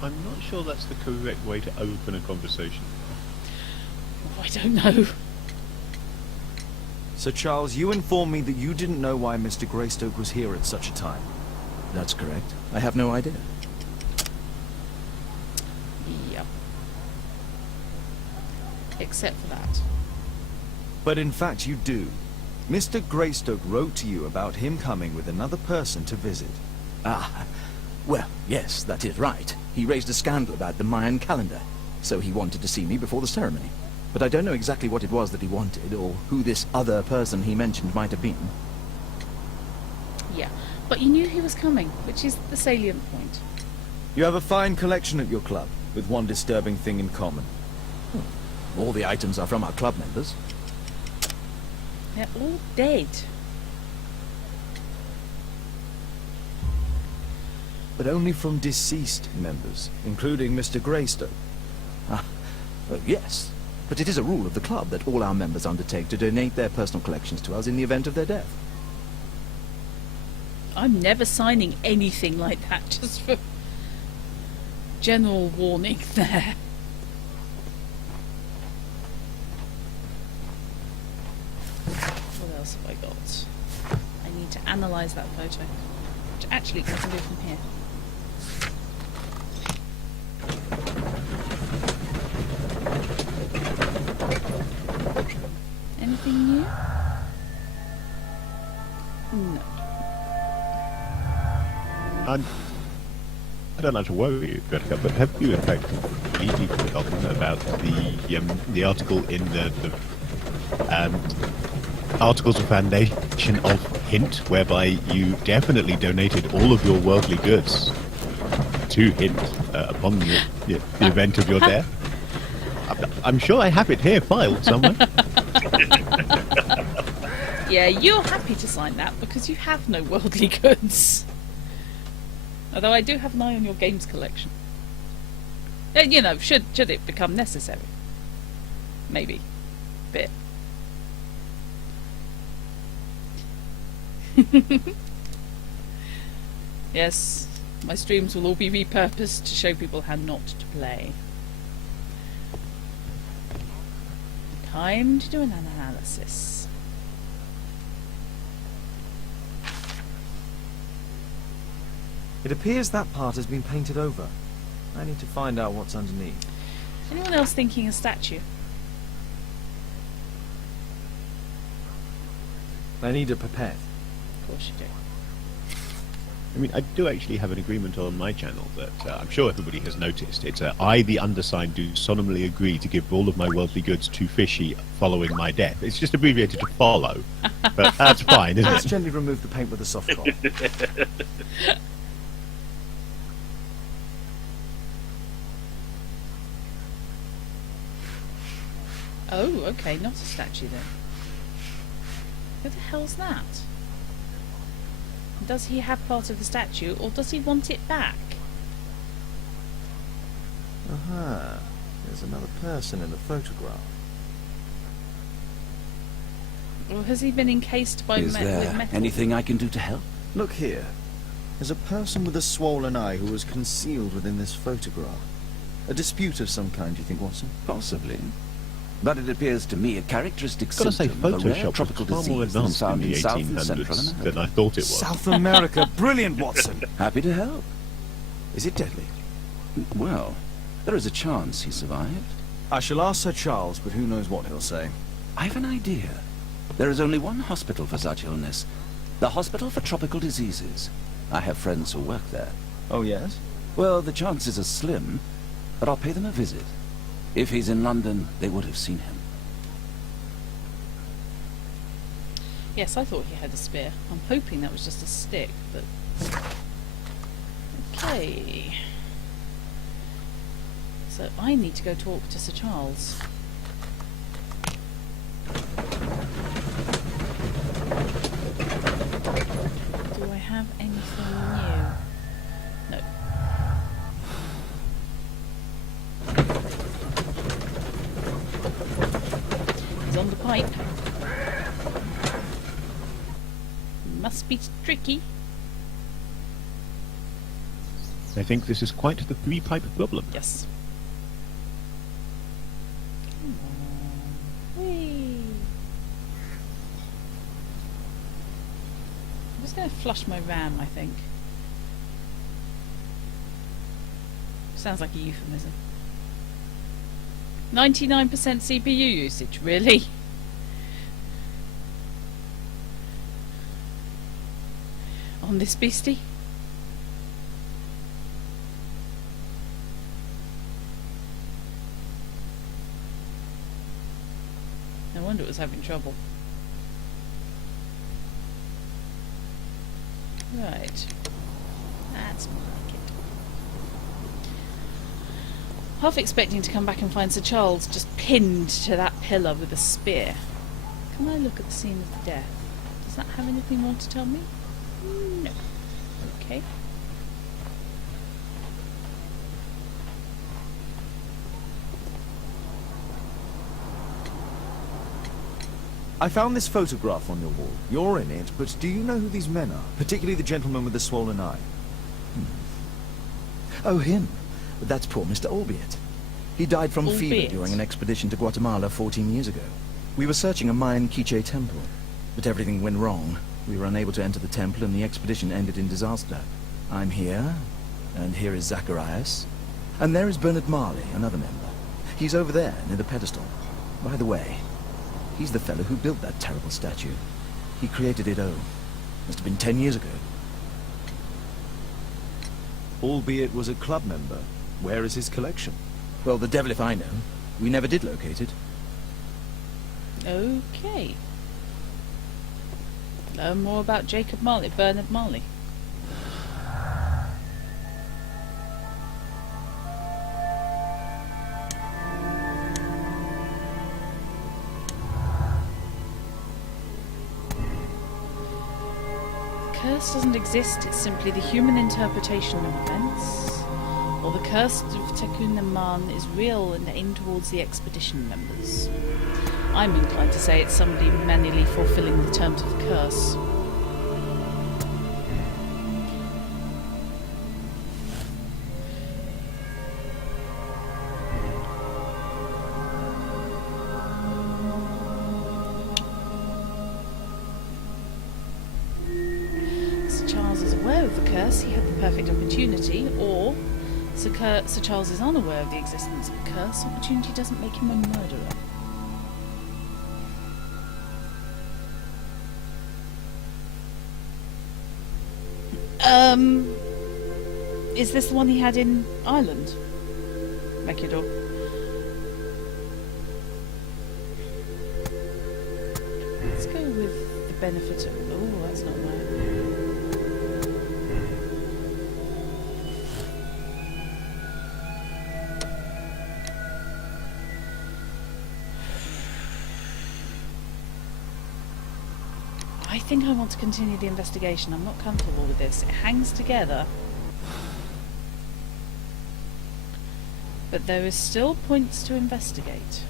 I'm not sure that's the correct way to open a conversation. Oh, I don't know. Sir Charles, you informed me that you didn't know why Mr. Greystoke was here at such a time. That's correct. I have no idea. Yep. Except for that. But in fact you do. Mr. Greystoke wrote to you about him coming with another person to visit. Ah, well, yes, that is right. He raised a scandal about the Mayan calendar, so he wanted to see me before the ceremony. But I don't know exactly what it was that he wanted, or who this other person he mentioned might have been. Yeah. But you knew he was coming, which is the salient point. You have a fine collection at your club, with one disturbing thing in common. All the items are from our club members. They're all dead. But only from deceased members, including Mr. Greystoke. Yes, but it is a rule of the club that all our members undertake to donate their personal collections to us in the event of their death. I'm never signing anything like that, just for general warning there. What else have I got? I need to analyse that photo. Which actually I can do from here. Anything new? No. I don't like to worry you, Gretka, but have you in fact completely forgotten about the article in the Articles of Foundation of Hint, whereby you definitely donated all of your worldly goods to Hint upon the event of your death? I'm sure I have it here filed somewhere. Yeah, you're happy to sign that because you have no worldly goods. Although I do have an eye on your games collection. You know, should it become necessary. Maybe. Bit. Yes, my streams will all be repurposed to show people how not to play. Time to do an analysis. It appears that part has been painted over. I need to find out what's underneath. Anyone else thinking a statue? I need a pipette. Of course you do. I mean, I do actually have an agreement on my channel that I'm sure everybody has noticed. It's I, the undersigned, do solemnly agree to give all of my worldly goods to Fishy following my death. It's just abbreviated to follow, but that's fine, isn't Let's it? gently remove the paint with a soft cloth. Oh, okay, not a statue then. Who the hell's that? Does he have part of the statue, or does he want it back? Aha. There's another person in the photograph. Or has he been encased by Is with there metal? anything I can do to help? Look here. There's a person with a swollen eye who was concealed within this photograph. A dispute of some kind, do you think, Watson? Possibly. But it appears to me a characteristic Gotta say, symptom of a rare Photoshop tropical was far more disease that's advanced in found the in South and Central 1800s America. than I thought it was. South America. Brilliant, Watson. Happy to help. Is it deadly? Well, there is a chance he survived. I shall ask Sir Charles, but who knows what he'll say. I've an idea. There is only one hospital for such illness. The Hospital for Tropical Diseases. I have friends who work there. Oh, yes? Well, the chances are slim, but I'll pay them a visit. If he's in London, they would have seen him. Yes, I thought he had a spear. I'm hoping that was just a stick, but... Okay. So I need to go talk to Sir Charles. Do I have anything new? No. He's on the pipe. Must be tricky. I think this is quite the three-pipe problem. Yes. Come on. Whee. I'm just going to flush my RAM, I think. Sounds like a euphemism. 99% CPU usage, really? On this beastie? No wonder it was having trouble. Right. That's more like it. Half expecting to come back and find Sir Charles just pinned to that pillar with a spear. Can I look at the scene of the death? Does that have anything more to tell me? No. Okay. I found this photograph on your wall. You're in it, but do you know who these men are? Particularly the gentleman with the swollen eye. Oh, him. That's poor Mr. Albiot. He died from fever Albiot. during an expedition to Guatemala 14 years ago. We were searching a Mayan Quiche temple, but everything went wrong. We were unable to enter the temple and the expedition ended in disaster. I'm here, and here is Zacharias, and there is Bernard Marley, another member. He's over there, near the pedestal. By the way, he's the fellow who built that terrible statue. He created it, must have been 10 years ago. Albeit was a club member. Where is his collection? Well, the devil if I know. We never did locate it. Okay. Learn more about Jacob Marley, Bernard Marley. The curse doesn't exist, it's simply the human interpretation of events. Or the curse of Tekunaman is real and aimed towards the expedition members. I'm inclined to say it's somebody manually fulfilling the terms of the curse. Sir Charles is aware of the curse, he had the perfect opportunity, or Sir Charles is unaware of the existence of the curse, opportunity doesn't make him a murderer. Is this the one he had in Ireland? Mercador. Let's go with the benefit of... Oh, that's not right. I think I want to continue the investigation. I'm not comfortable with this. It hangs together. But there is still points to investigate.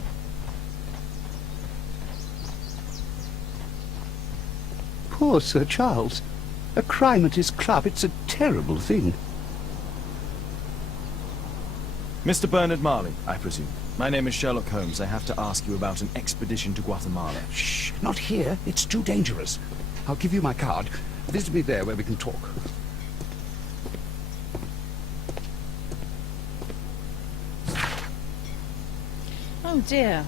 Poor Sir Charles. A crime at his club, it's a terrible thing. Mr. Bernard Marley, I presume. My name is Sherlock Holmes. I have to ask you about an expedition to Guatemala. Shh, not here. It's too dangerous. I'll give you my card. Visit me there where we can talk. Oh dear.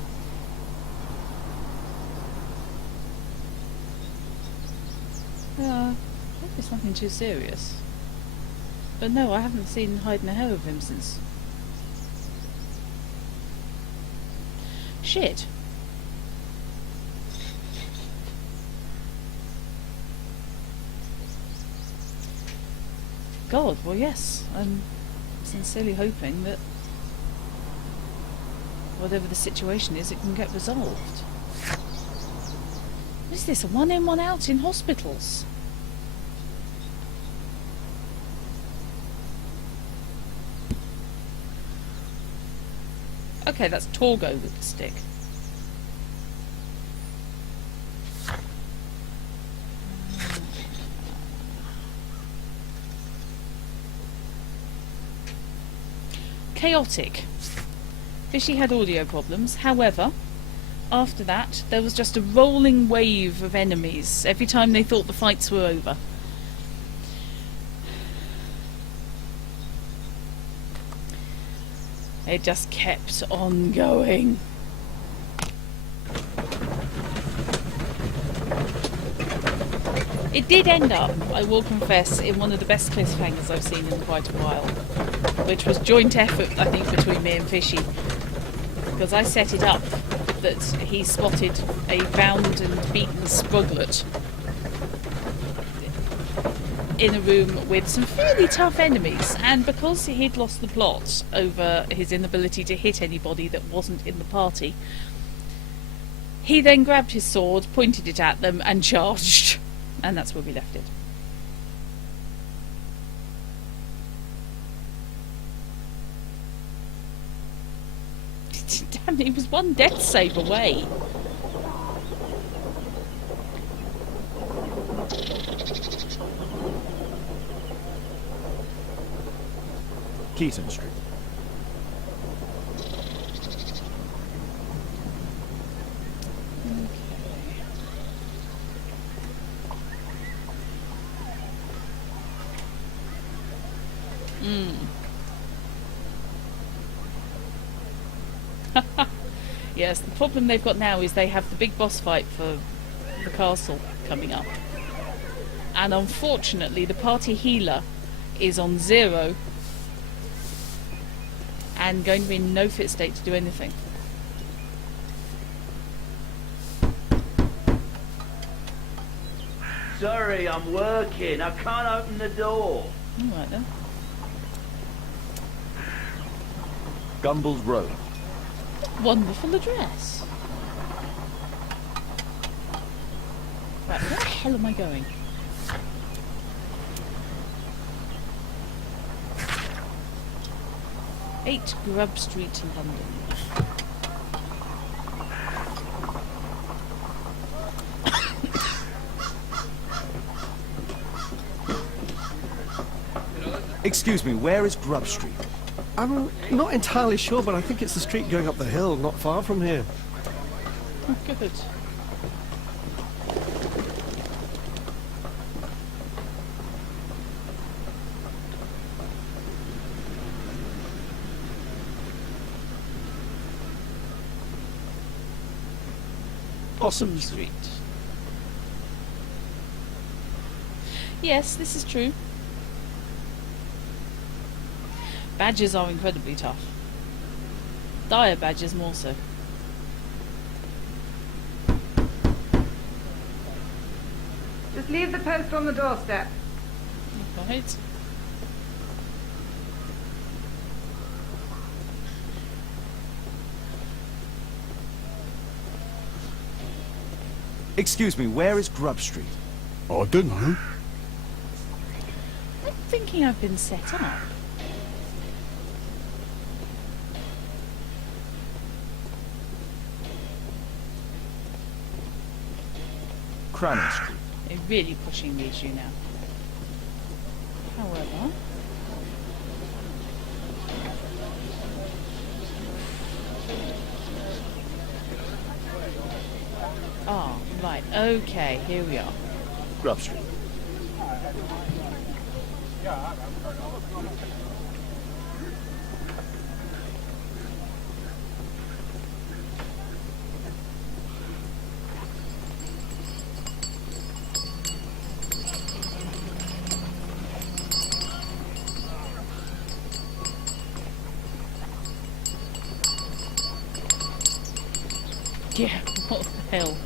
Hope it's nothing too serious. But no, I haven't seen hide nor hair of him since... Shit. God, well yes, I'm sincerely hoping that whatever the situation is, it can get resolved. What is this, a one in, one out in hospitals? Okay, that's Torgo with the stick. Chaotic. Fishy had audio problems, however, after that there was just a rolling wave of enemies every time they thought the fights were over. It just kept on going. It did end up, I will confess, in one of the best cliffhangers I've seen in quite a while, which was joint effort, I think, between me and Fishy, because I set it up that he spotted a bound and beaten Spruglet in a room with some fairly tough enemies, and because he'd lost the plot over his inability to hit anybody that wasn't in the party, he then grabbed his sword, pointed it at them, and charged. And that's where we left it. Damn, he was one death save away. Keaton Street. Yes, the problem they've got now is they have the big boss fight for the castle coming up. And unfortunately, the party healer is on 0 and going to be in no fit state to do anything. Sorry, I'm working. I can't open the door. Alright then. Gumballs Road. Wonderful address. Right, where the hell am I going? Eight Grub Street, London. Excuse me, where is Grub Street? I'm not entirely sure, but I think it's the street going up the hill, not far from here. Oh, good. Possum Street. Yes, this is true. Badgers are incredibly tough. Dire badgers more so. Just leave the post on the doorstep. Right. Excuse me, where is Grub Street? I don't know. I'm thinking I've been set up. Cranny Street. They're really pushing the issue now. However... Ah, right, okay, here we are. Grub Street. Yeah, what the hell?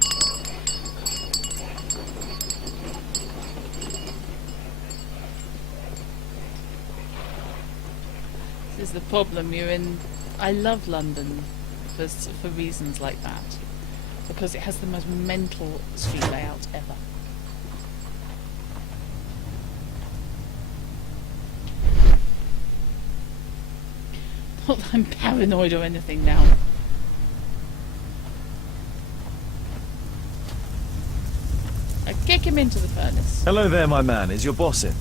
This is the problem. You're in... I love London for reasons like that. Because it has the most mental street layout ever. Not that I'm paranoid or anything now. I kick him into the furnace. Hello there, my man. Is your boss in?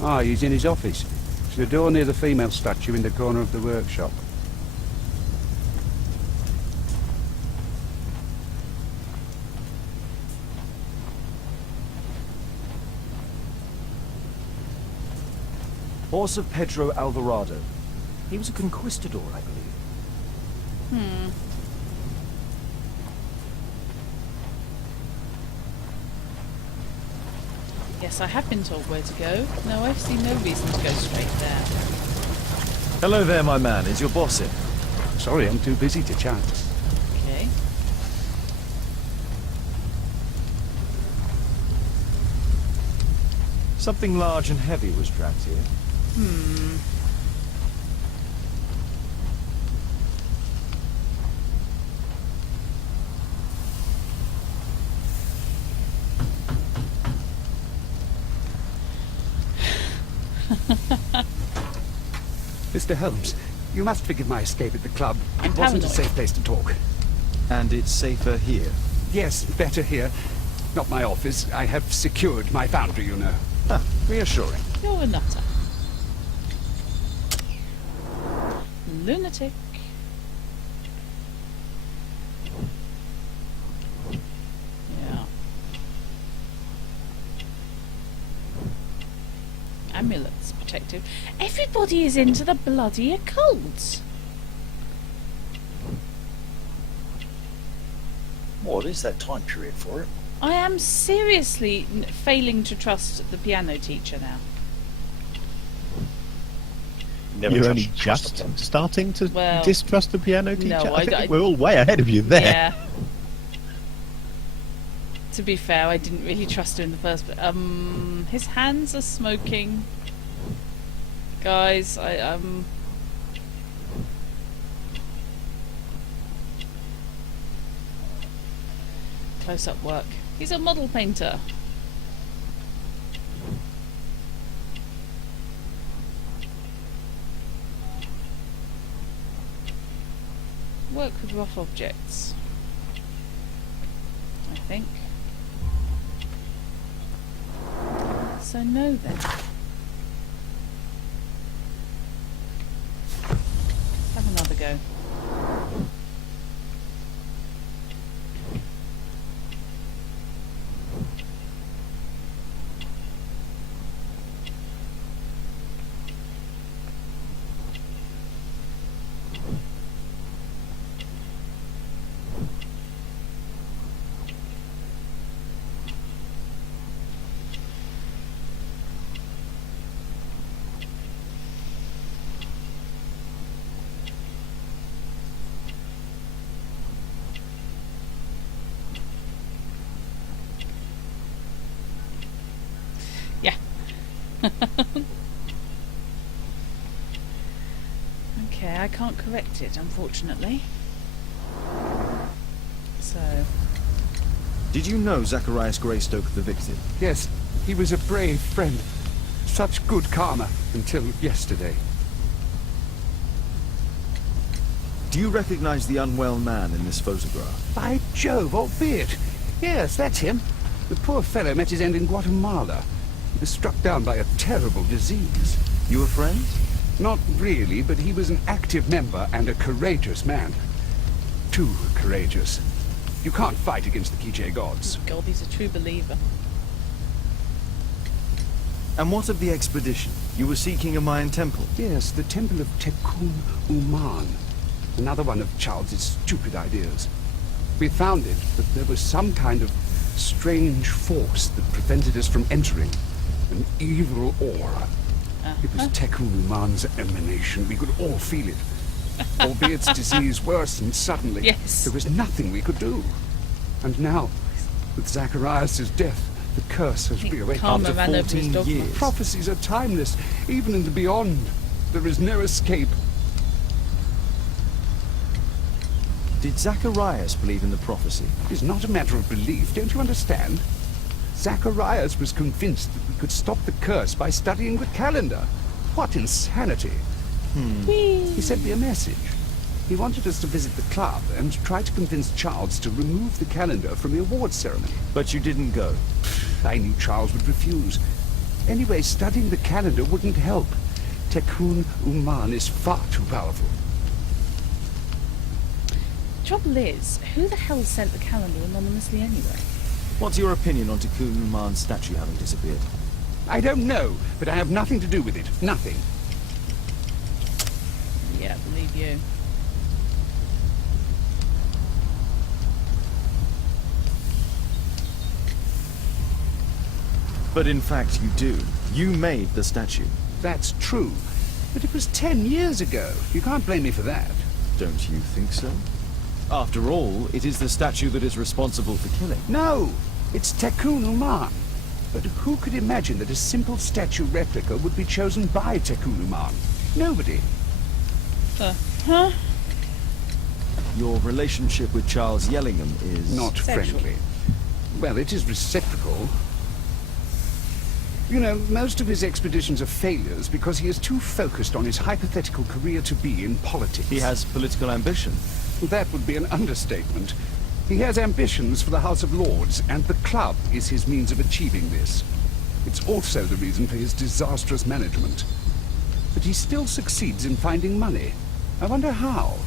Ah, he's in his office. It's the door near the female statue in the corner of the workshop. Horse of Pedro Alvarado. He was a conquistador, I believe. Yes, I have been told where to go. No, I've seen no reason to go straight there. Hello there, my man. Is your boss in? Sorry, I'm too busy to chat. Okay. Something large and heavy was dragged here. Mr. Holmes, you must forgive my escape at the club. I'm It wasn't a paranoid. safe place to talk. And it's safer here. Yes, better here. Not my office. I have secured my foundry, you know. Ah, reassuring. You're a nutter. Lunatic. Yeah. Amulets protective. Everybody is into the bloody occult. What is that time period for it? I am seriously failing to trust the piano teacher now. Never You're trust- only trust just them. starting to Well, distrust the piano teacher? no, I think I- we're all way ahead of you there. Yeah. To be fair, I didn't really trust him in the first place. His hands are smoking. Guys, close-up work. He's a model painter. Work with rough objects, I think. So no then. Have another go. Yeah. Okay, I can't correct it, unfortunately. So, Did you know Zacharias Greystoke, the victim? Yes, he was a brave friend. Such good karma until yesterday. Do you recognize the unwell man in this photograph? By Jove, albeit. Yes, that's him. The poor fellow met his end in Guatemala. He was struck down by a terrible disease. You were friends? Not really, but he was an active member and a courageous man. Too courageous. You can't fight against the Quiche gods. God, he's a true believer. And what of the expedition? You were seeking a Mayan temple? Yes, the temple of Tekun Uman. Another one of Charles's stupid ideas. We found it, but there was some kind of strange force that prevented us from entering. An evil aura. It was Tekun Uman's emanation. We could all feel it. Albeit its disease worsened suddenly. Yes. There was nothing we could do. And now, with Zacharias' death, the curse has reawakened. Karma ran over his dogma. Prophecies are timeless, even in the beyond. There is no escape. Did Zacharias believe in the prophecy? It's not a matter of belief, don't you understand? Zacharias was convinced that we could stop the curse by studying the calendar. What insanity! He sent me a message. He wanted us to visit the club and try to convince Charles to remove the calendar from the awards ceremony. But you didn't go. I knew Charles would refuse. Anyway, studying the calendar wouldn't help. Tekun Uman is far too powerful. Trouble is, who the hell sent the calendar anonymously anyway? What's your opinion on Tekun Uman's statue having disappeared? I don't know, but I have nothing to do with it. Nothing. Yeah, believe you. But in fact you do. You made the statue. That's true. But it was 10 years ago. You can't blame me for that. Don't you think so? After all, it is the statue that is responsible for killing. No! It's Tekun Uman. But who could imagine that a simple statue replica would be chosen by Tekunuman? Nobody. Huh? Your relationship with Charles Yellingham is... Not friendly. Well, it is reciprocal. You know, most of his expeditions are failures because he is too focused on his hypothetical career to be in politics. He has political ambition. That would be an understatement. He has ambitions for the House of Lords, and the club is his means of achieving this. It's also the reason for his disastrous management. But he still succeeds in finding money. I wonder how.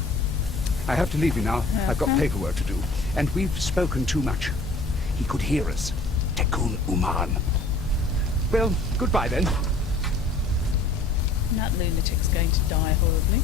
I have to leave you now. I've got paperwork to do. And we've spoken too much. He could hear us. Tekun Uman. Well, goodbye then. That lunatic's going to die horribly.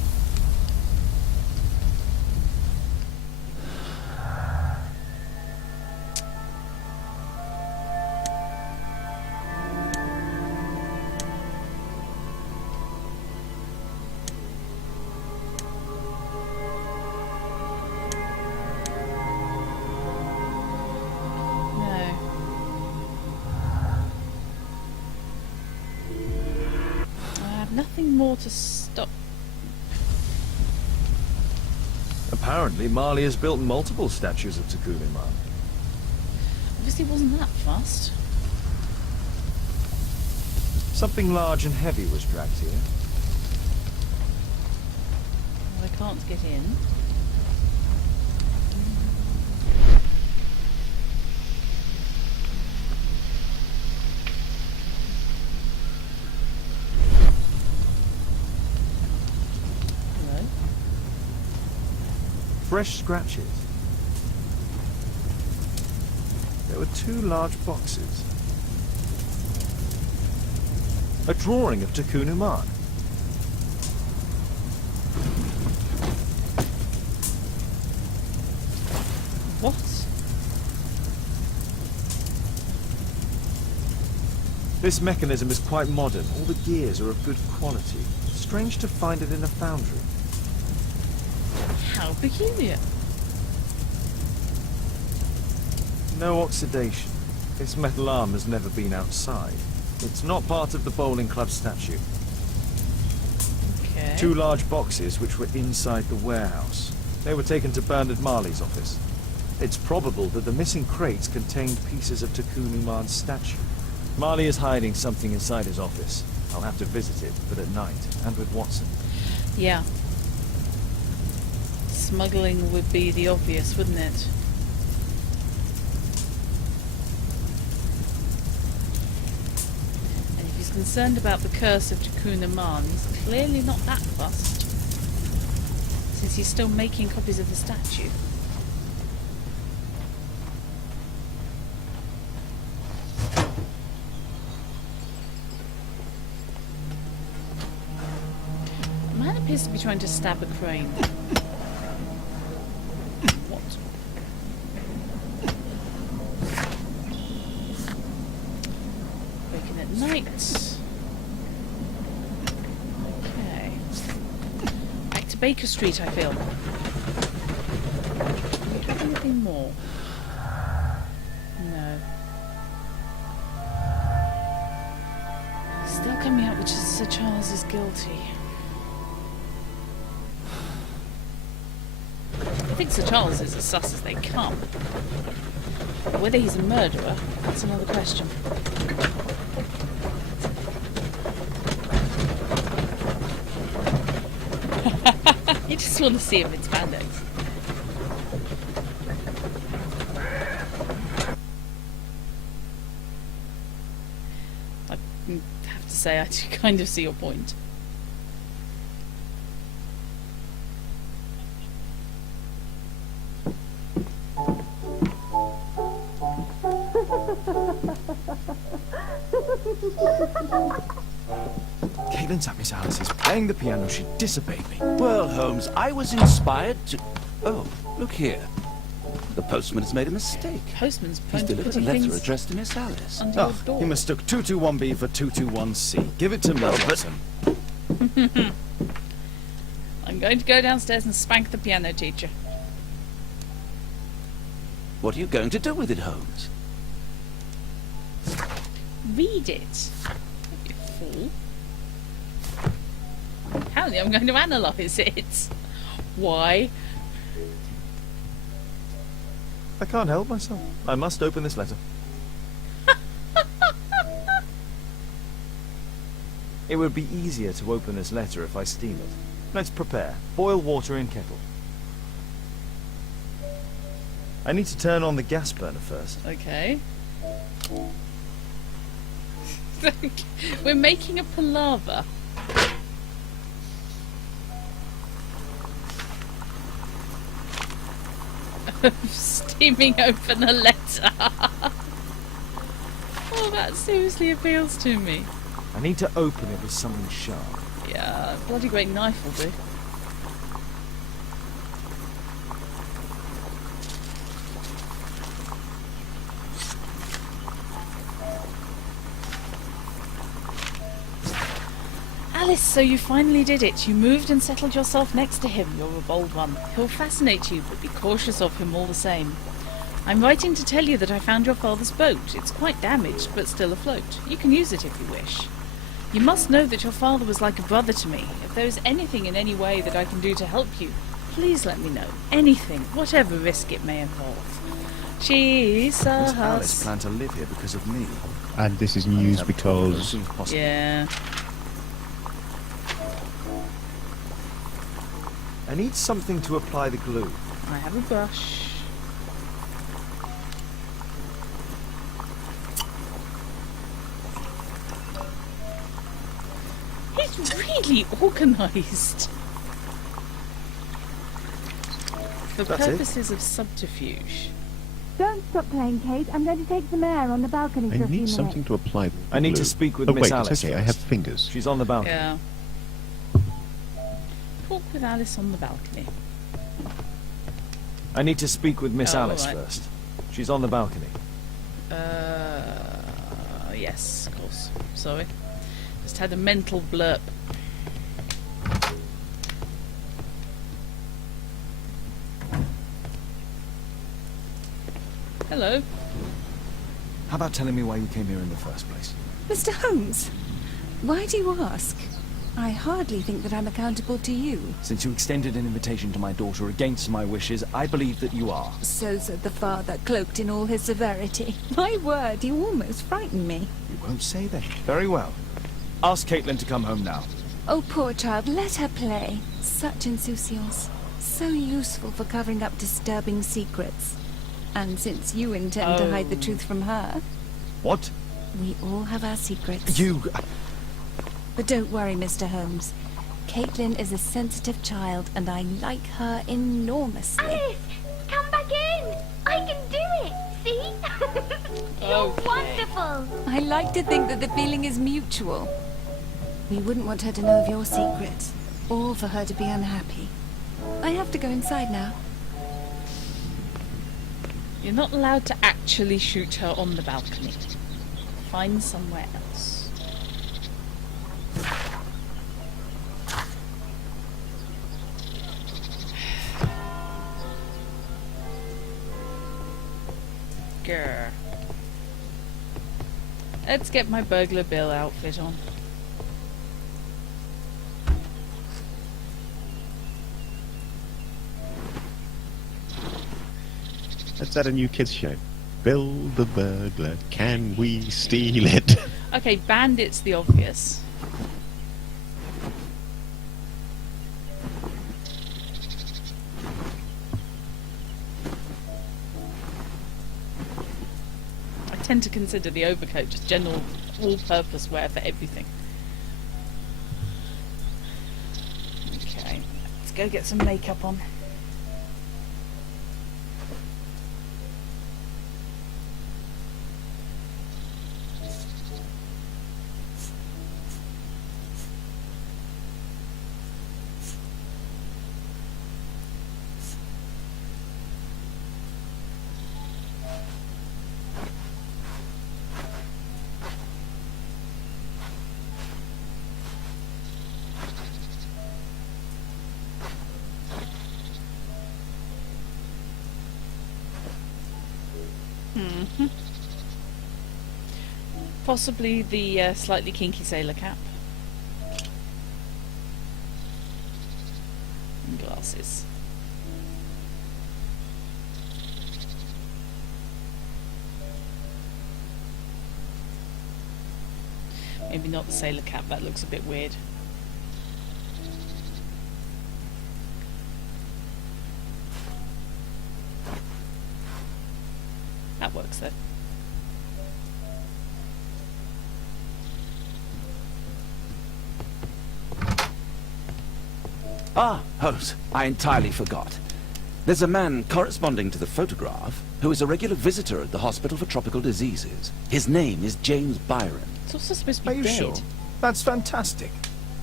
Nothing more to stop. Apparently, Marley has built multiple statues of Tekunuman. Obviously wasn't that fast. Something large and heavy was dragged here. Well, I can't get in. Fresh scratches. There were 2 large boxes. A drawing of Tekunuman. What? This mechanism is quite modern. All the gears are of good quality. Strange to find it in a foundry. How peculiar. No oxidation. This metal arm has never been outside. It's not part of the bowling club statue. Okay. 2 large boxes which were inside the warehouse. They were taken to Bernard Marley's office. It's probable that the missing crates contained pieces of Tekunuman's statue. Marley is hiding something inside his office. I'll have to visit it, but at night, and with Watson. Yeah. Smuggling would be the obvious, wouldn't it? And if he's concerned about the curse of Tekunuman, he's clearly not that fussed, since he's still making copies of the statue. The man appears to be trying to stab a crane. Night. Okay. Back to Baker Street, I feel. Do we have anything more? No. Still coming out, which is Sir Charles is guilty. I think Sir Charles is as sus as they come. Whether he's a murderer, that's another question. You just want to see him in spandex. I have to say, I do kind of see your point. Caitlin's at Miss Alice's playing the piano. She disobeyed me. Well, Holmes, I was inspired to... Oh, look here. The postman has made a mistake. Postman's He's delivered a letter addressed to Miss Alice. Under your door. He mistook 221B for 221C. Give it to me, Watson. I'm going to go downstairs and spank the piano teacher. What are you going to do with it, Holmes? read it. You fool. Apparently I'm going to analyse it. Why? I can't help myself. I must open this letter. It would be easier to open this letter if I steam it. Let's prepare. Boil water in kettle. I need to turn on the gas burner first. Okay. We're making a palaver. Steaming open a letter. Oh, that seriously appeals to me. I need to open it with something sharp. Yeah, a bloody great knife will do. Alice, so you finally did it. You moved and settled yourself next to him. You're a bold one. He'll fascinate you, but be cautious of him all the same. I'm writing to tell you that I found your father's boat. It's quite damaged, but still afloat. You can use it if you wish. You must know that your father was like a brother to me. If there is anything in any way that I can do to help you, please let me know. Anything, whatever risk it may involve. Jesus. Does Alice plan to live here because of me? And this is news because... Yeah. I need something to apply the glue. I have a brush. He's really organised. For That's purposes of subterfuge. Don't stop playing, Kate. I'm going to take some air on the balcony I for a few need minutes. something to apply the I need glue. to speak with oh, Miss wait, Alice it's okay, I first. have fingers. She's on the balcony. Yeah. Talk with Alice on the balcony. I need to speak with Miss Oh, Alice right. first. She's on the balcony. Yes, of course. Sorry. Just had a mental blurb. Hello. How about telling me why you came here in the first place? Mr. Holmes, why do you ask? I hardly think that I'm accountable to you. Since you extended an invitation to my daughter against my wishes, I believe that you are. So said the father, cloaked in all his severity. My word, you almost frightened me. You won't say that. Very well. Ask Caitlin to come home now. Oh, poor child, let her play. Such insouciance. So useful for covering up disturbing secrets. And since you intend to hide the truth from her... What? We all have our secrets. You... But don't worry, Mr. Holmes. Caitlin is a sensitive child, and I like her enormously. Alice, come back in. I can do it. See? You're wonderful. I like to think that the feeling is mutual. We wouldn't want her to know of your secrets, or for her to be unhappy. I have to go inside now. You're not allowed to actually shoot her on the balcony. Find somewhere else. Grr. Let's get my Burglar Bill outfit on. Let's add a new kids show. Bill the Burglar, can we steal it? Okay, Bandit's the obvious. I tend to consider the overcoat just general all-purpose wear for everything. Okay, let's go get some makeup on. possibly the slightly kinky sailor cap. And glasses. Maybe not the sailor cap, that looks a bit weird. That works though. Ah, Holmes, I entirely forgot. There's a man corresponding to the photograph who is a regular visitor at the Hospital for Tropical Diseases. His name is James Byron. It's also supposed to be Are you dead. sure? That's fantastic.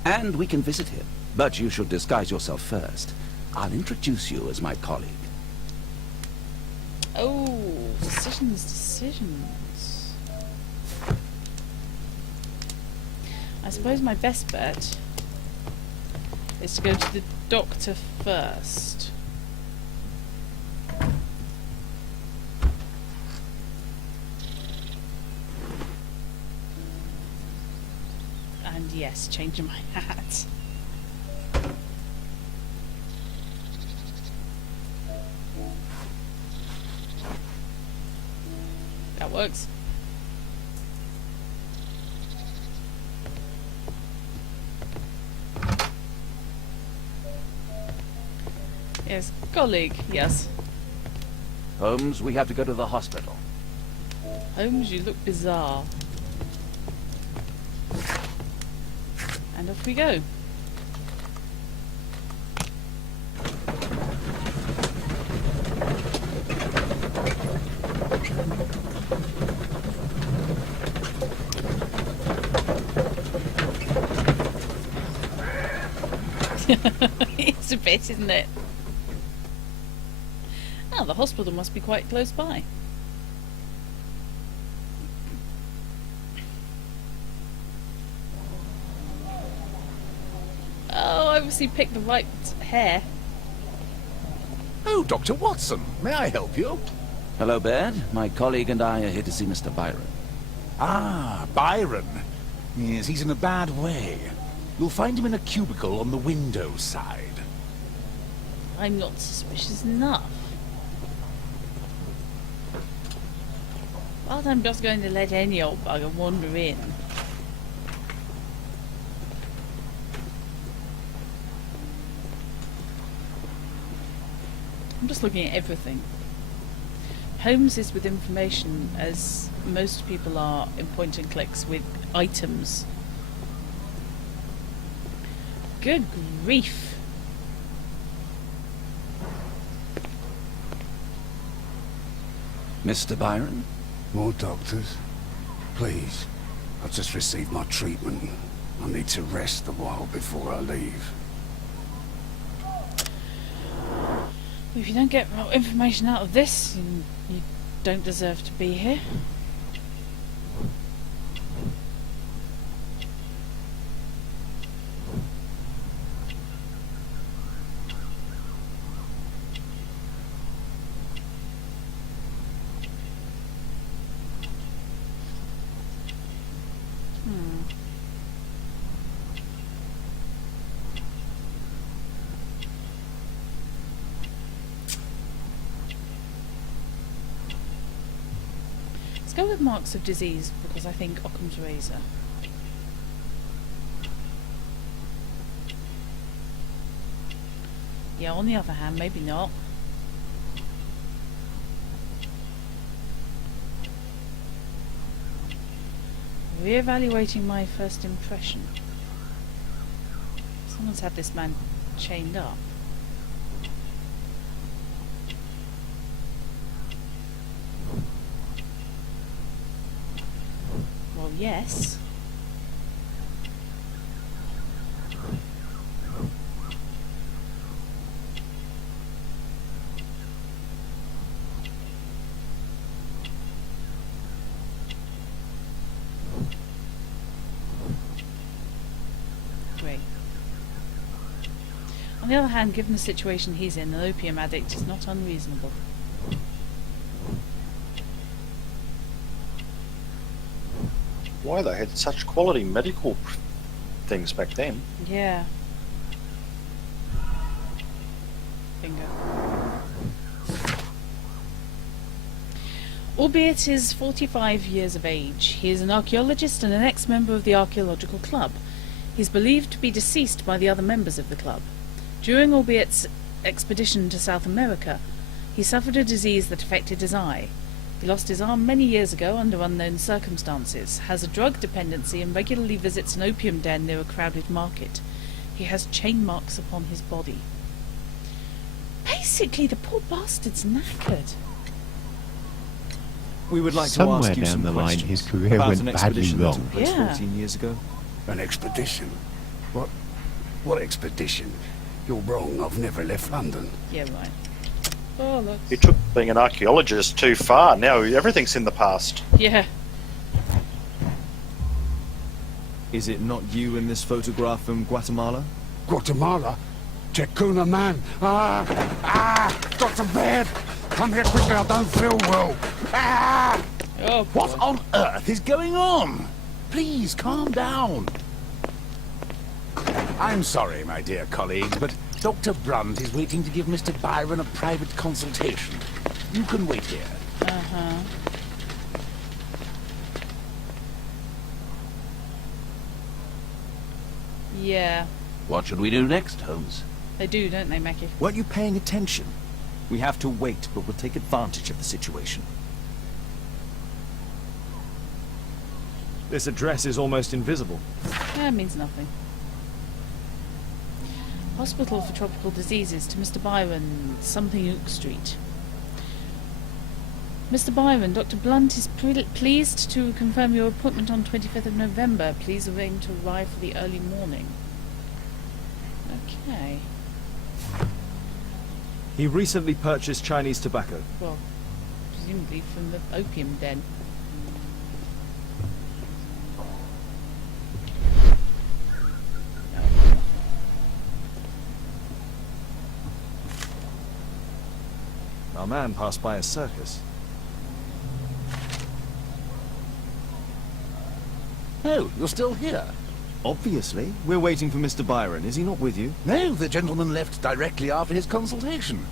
And we can visit him. But you should disguise yourself first. I'll introduce you as my colleague. Oh, decisions. I suppose my best bet is to go to the doctor first. And yes, changing my hat. That works. Yes, colleague, yes. Holmes, we have to go to the hospital. Holmes, you look bizarre. And off we go. It's a bit, isn't it? Oh, the hospital must be quite close by. Oh, I obviously picked the right hair. Oh, Dr. Watson, may I help you? Hello, Baird. My colleague and I are here to see Mr. Byron. Ah, Byron. Yes, he's in a bad way. You'll find him in a cubicle on the window side. I'm not suspicious enough. But I'm just going to let any old bugger wander in. I'm just looking at everything. Holmes is with information, as most people are in point and clicks with items. Good grief. Mr. Byron? More doctors? Please. I've just received my treatment. I need to rest a while before I leave. If you don't get more information out of this, you don't deserve to be here. Go with marks of disease because I think Occam's razor. Yeah, on the other hand, maybe not. Re-evaluating my first impression. Someone's had this man chained up. Well, yes. Great. On the other hand, given the situation he's in, an opium addict is not unreasonable. why they had such quality medical things back then. Yeah. Bingo. Albeit he is 45 years of age, he is an archaeologist and an ex-member of the Archaeological Club. He is believed to be deceased by the other members of the club. During Albiet's expedition to South America, he suffered a disease that affected his eye. He lost his arm many years ago under unknown circumstances, has a drug dependency and regularly visits an opium den near a crowded market. He has chain marks upon his body. Basically, the poor bastard's knackered. We would like Somewhere to ask you down some the line, questions his career about went an badly expedition that wrong. took place Yeah. 14 years ago. An expedition? What expedition? You're wrong. I've never left London. Yeah, right. Oh, look. You took being an archaeologist too far. Now everything's in the past. Yeah. Is it not you in this photograph from Guatemala? Guatemala? Tecuna man. Dr. Baird. Come here quickly, I don't feel well. Oh, What on earth is going on? Please, calm down. I'm sorry, my dear colleagues, but Dr. Brunt is waiting to give Mr. Byron a private consultation. You can wait here. Uh-huh. Yeah. What should we do next, Holmes? They do, don't they, Mackie? Weren't you paying attention? We have to wait, but we'll take advantage of the situation. This address is almost invisible. That means nothing. Hospital for Tropical Diseases to Mr. Byron, something Oak Street. Mr. Byron, Dr. Blunt is pleased to confirm your appointment on 25th of November. Please arrange to arrive for the early morning. Okay. He recently purchased Chinese tobacco. Well, presumably from the opium den. Our man passed by a circus. Oh, you're still here? Obviously. We're waiting for Mr. Byron. Is he not with you? No, the gentleman left directly after his consultation.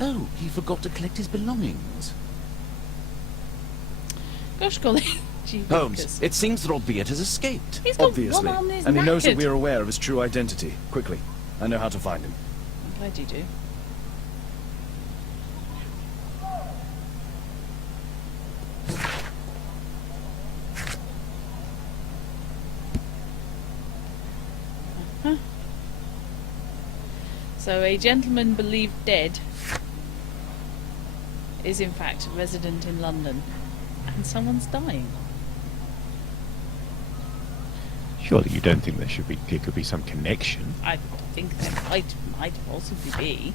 Oh, he forgot to collect his belongings. Gosh golly. Gee, Holmes, Lucas. it seems that Albiet has escaped. He's got Obviously. one arm and he's And he knows that knackered. we're aware of his true identity. Quickly. I know how to find him. I'm glad you do. Uh-huh. So a gentleman believed dead is in fact resident in London, and someone's dying. Surely you don't think there could be some connection? I think there might possibly be.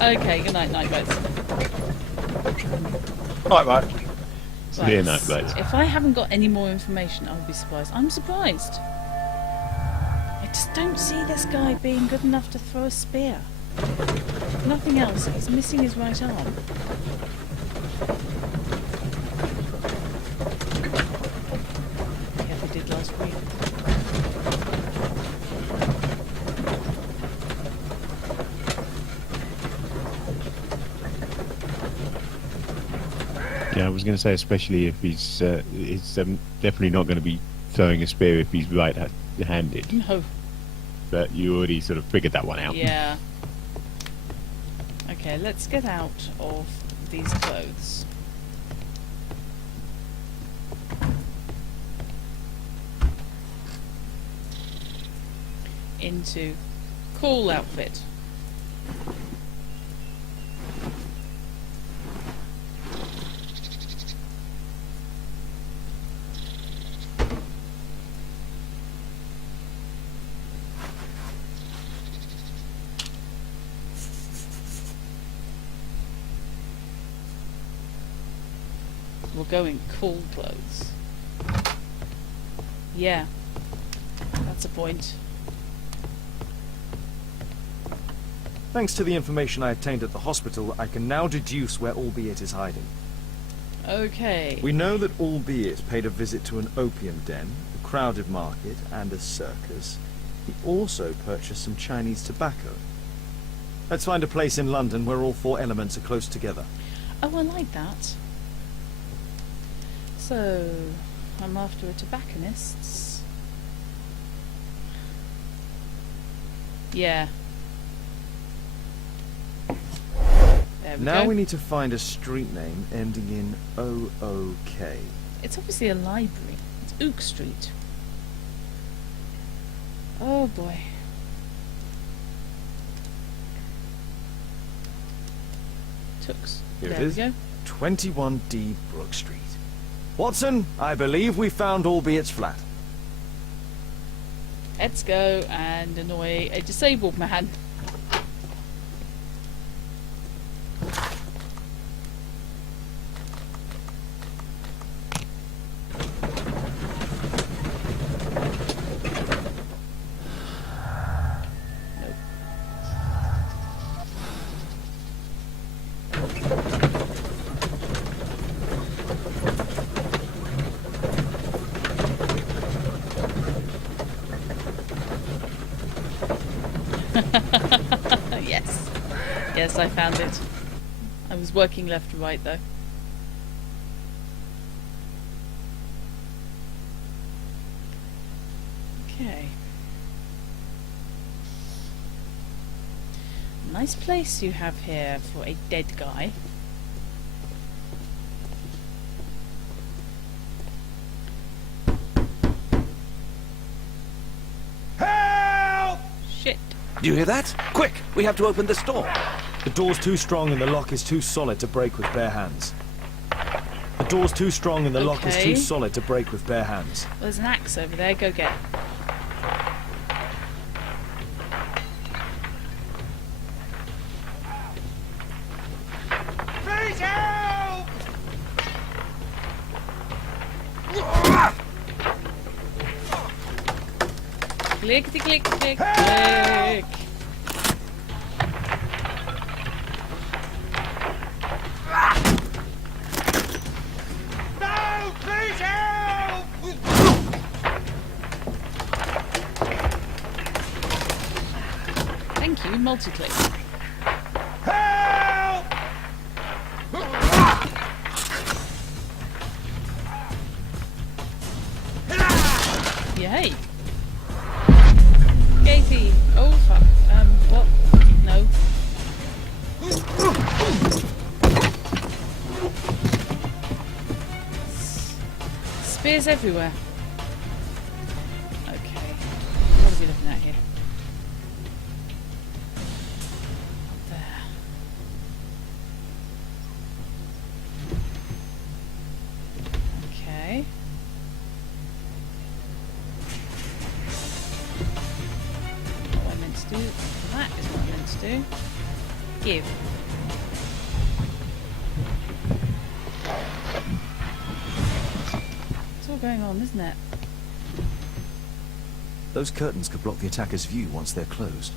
Okay, good night, night boats. Right, mate. Yeah, night boats. If I haven't got any more information, I'll be surprised. I'm surprised. I just don't see this guy being good enough to throw a spear. Nothing else. He's missing his right arm. Yeah, we did last week. Yeah, I was going to say, especially if he's definitely not going to be throwing a spear if he's right-handed. No. But you already sort of figured that one out. Yeah. Okay, let's get out of these clothes. Into cool outfit. We'll go in cool clothes. Yeah. That's a point. Thanks to the information I obtained at the hospital, I can now deduce where Albeit is hiding. Okay. We know that Albeit paid a visit to an opium den, a crowded market, and a circus. He also purchased some Chinese tobacco. Let's find a place in London where all four elements are close together. Oh, I like that. So, I'm after a tobacconist's. Yeah. There we Now go. we need to find a street name ending in OOK. It's obviously a library. It's Ook Street. Oh boy. Tooks. Here There it is. we go. 21D Brook Street. Watson, I believe we found Albeit's flat. Let's go and annoy a disabled man. Yes. Yes, I found it. I was working left to right though. Okay. Nice place you have here for a dead guy. Shit. Do you hear that? Quick! We have to open this door. The door's too strong and the lock is too solid to break with bare hands. The door's too strong and the lock is Okay. too solid to break with bare hands. Well, there's an axe over there. Go get it. Please help! Clickety click click click. No! Please help! Thank you, multi-click. Help! Yay. Katie. Oh fuck. What? No. Spears everywhere. Okay. What are we looking at here? There. Okay. What am I meant to do? That is what I'm meant to do. Give. It's all going on, isn't it? Those curtains could block the attacker's view once they're closed.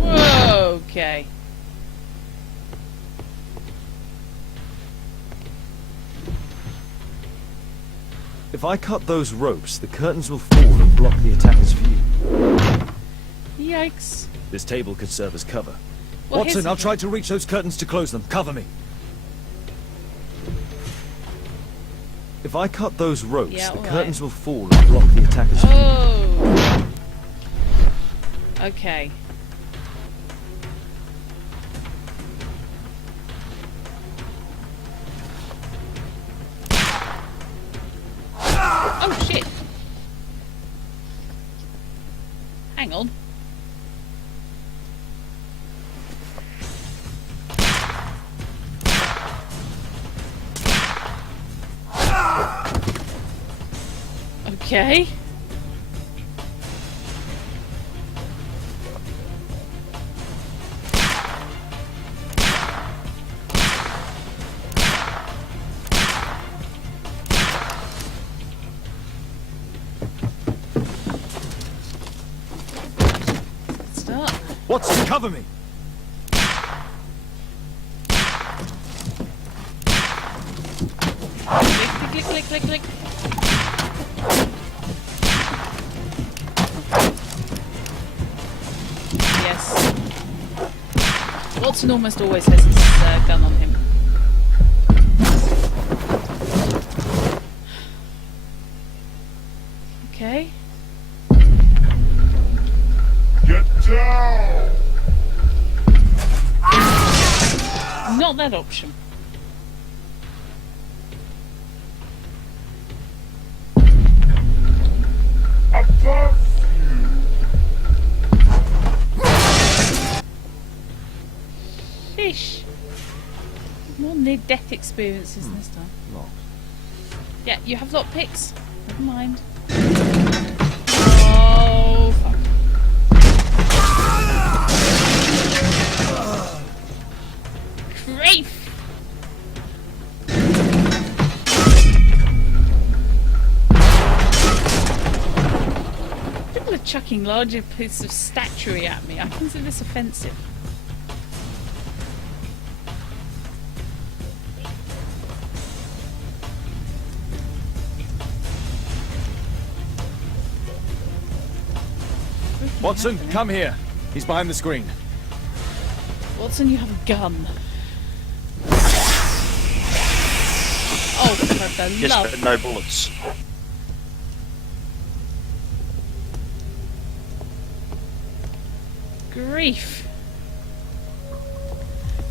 Whoa, okay. If I cut those ropes, the curtains will fall and block the attacker's view. Yikes. This table could serve as cover. Well, Watson, here's I'll the try to reach those curtains to close them. Cover me. If I cut those ropes, Yeah, the all curtains right. will fall and block the attacker's view. Oh. Okay. Oh shit. Hang on. Okay. Watson, cover me! Click, click, click, click, click. Yes. Watson almost always has his gun on him. Okay. Get down! Not that option. Above Fish. More near-death experiences this time. Locked. Yeah, you have lockpicks. Never mind. Oh, fuck. Grief! People are chucking larger pieces of statuary at me. I consider this offensive. Watson, come here. He's behind the screen. Watson, you have a gun. Oh, for the Yes, love. but no bullets. Grief.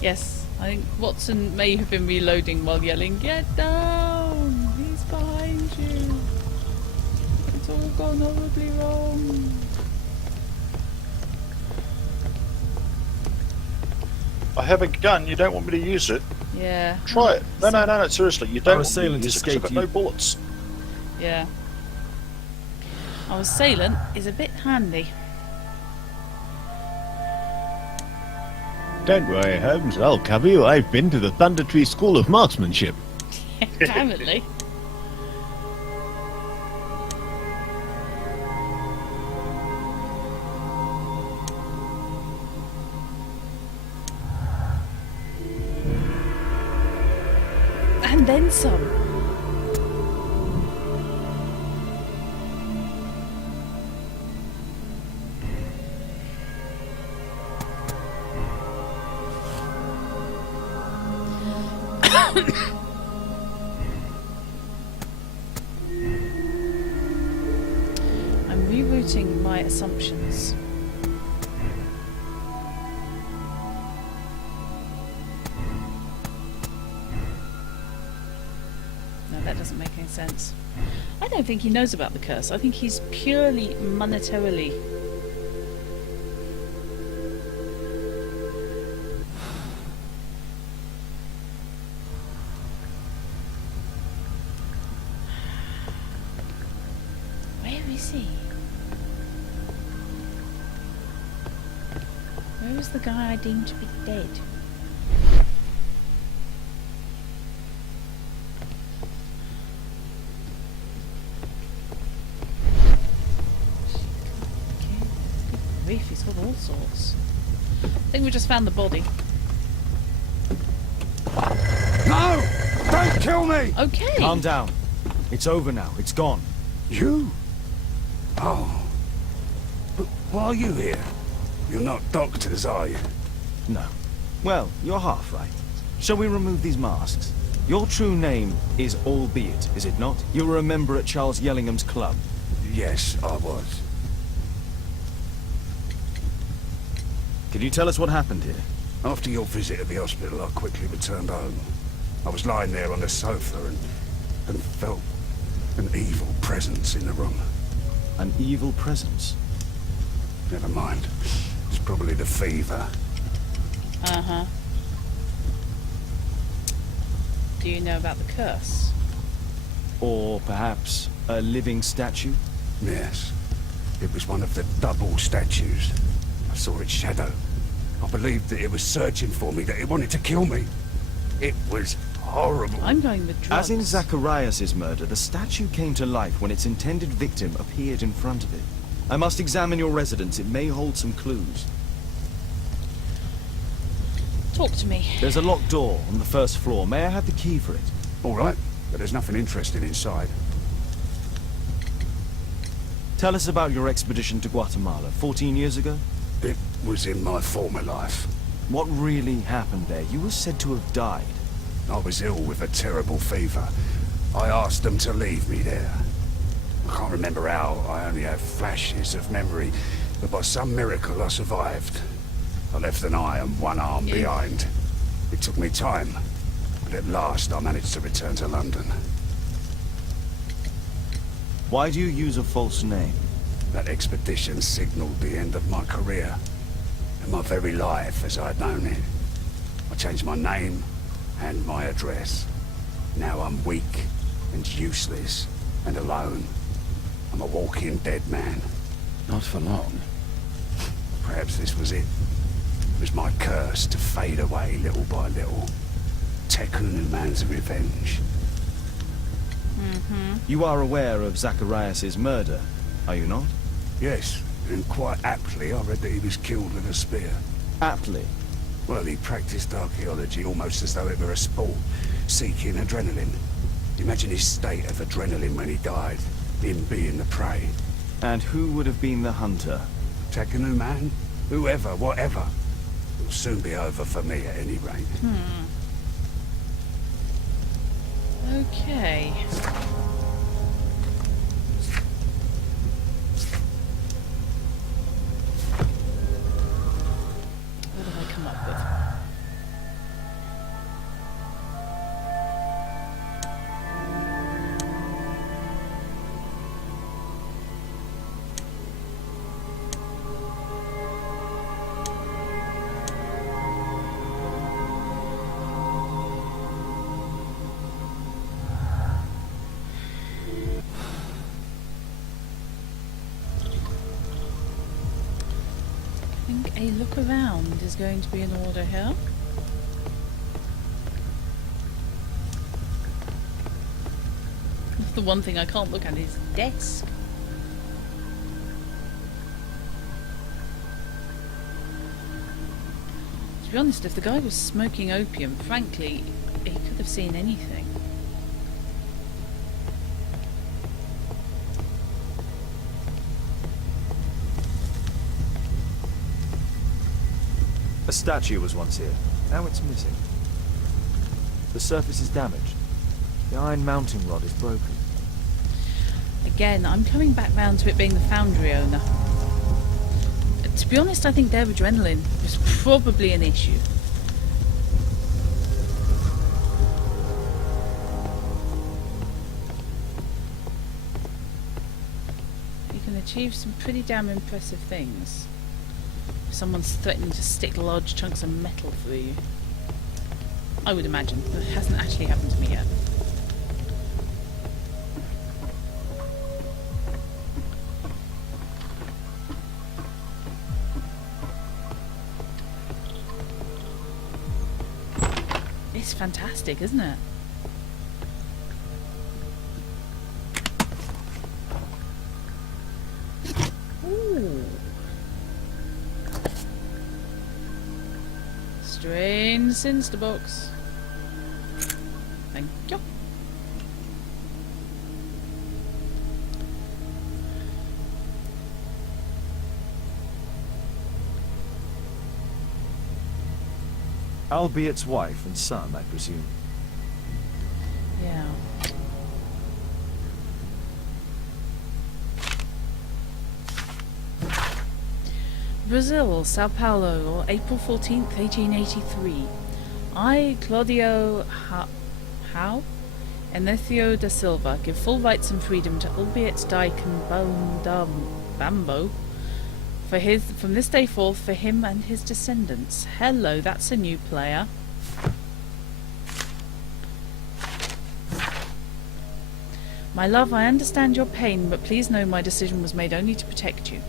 Yes, I think Watson may have been reloading while yelling, "Get down! He's behind you! It's all gone horribly wrong." I have a gun. You don't want me to use it? Yeah. Try it. No, seriously. You don't Our want me to assailant use it 'cause I've escaped got no you. bullets. Yeah. Our assailant is a bit handy. Don't worry, Holmes. I'll cover you. I've been to the Thunder Tree School of Marksmanship. Apparently. And then some. I'm rerouting my assumptions. No, that doesn't make any sense. I don't think he knows about the curse. I think he's purely monetarily. Where is he? Where is the guy I deemed to be dead? Grief, he's got all sorts. I think we just found the body. No! Don't kill me! Okay. Calm down. It's over now. It's gone. You? Oh. But why are you here? You're not doctors, are you? No. Well, you're half right. Shall we remove these masks? Your true name is Albeit, is it not? You were a member at Charles Yellingham's club. Yes, I was. Can you tell us what happened here? After your visit at the hospital, I quickly returned home. I was lying there on the sofa and felt an evil presence in the room. An evil presence? Never mind. It's probably the fever. Uh-huh. Do you know about the curse? Or perhaps a living statue? Yes. It was one of the double statues. I saw its shadow. I believed that it was searching for me, that it wanted to kill me. It was horrible. I'm going with drugs. As in Zacharias' murder, the statue came to life when its intended victim appeared in front of it. I must examine your residence. It may hold some clues. Talk to me. There's a locked door on the first floor. May I have the key for it? All right, but there's nothing interesting inside. Tell us about your expedition to Guatemala 14 years ago. It was in my former life. What really happened there? You were said to have died. I was ill with a terrible fever. I asked them to leave me there. I can't remember how, I only have flashes of memory, but by some miracle I survived. I left an eye and one arm behind. It took me time, but at last I managed to return to London. Why do you use a false name? That expedition signaled the end of my career, and my very life as I'd known it. I changed my name and my address. Now I'm weak and useless and alone. I'm a walking dead man. Not for long. Perhaps this was it. It was my curse to fade away little by little. Tekun Uman's revenge. You are aware of Zacharias' murder, are you not? Yes, and quite aptly I read that he was killed with a spear. Aptly? Well, he practiced archaeology almost as though it were a sport, seeking adrenaline. Imagine his state of adrenaline when he died, him being the prey. And who would have been the hunter? Tekun Uman? Whoever, whatever. It'll soon be over for me at any rate. Okay. What have I come up with? I think a look around is going to be in order here. The one thing I can't look at is desk. To be honest, if the guy was smoking opium, frankly, he could have seen anything. A statue was once here. Now it's missing. The surface is damaged. The iron mounting rod is broken. Again, I'm coming back round to it being the foundry owner. To be honest, I think their adrenaline was probably an issue. You can achieve some pretty damn impressive things. If someone's threatening to stick large chunks of metal through you. I would imagine. It hasn't actually happened to me yet. It's fantastic, isn't it? Ooh. Strange Sinister box. Thank you. Albiet's wife and son, I presume. Yeah. Brazil, Sao Paulo, April 14th, 1883. I, Claudio How? Enecio da Silva, give full rights and freedom to Albiet Bambo from this day forth for him and his descendants. Hello, that's a new player. My love, I understand your pain, but please know my decision was made only to protect you.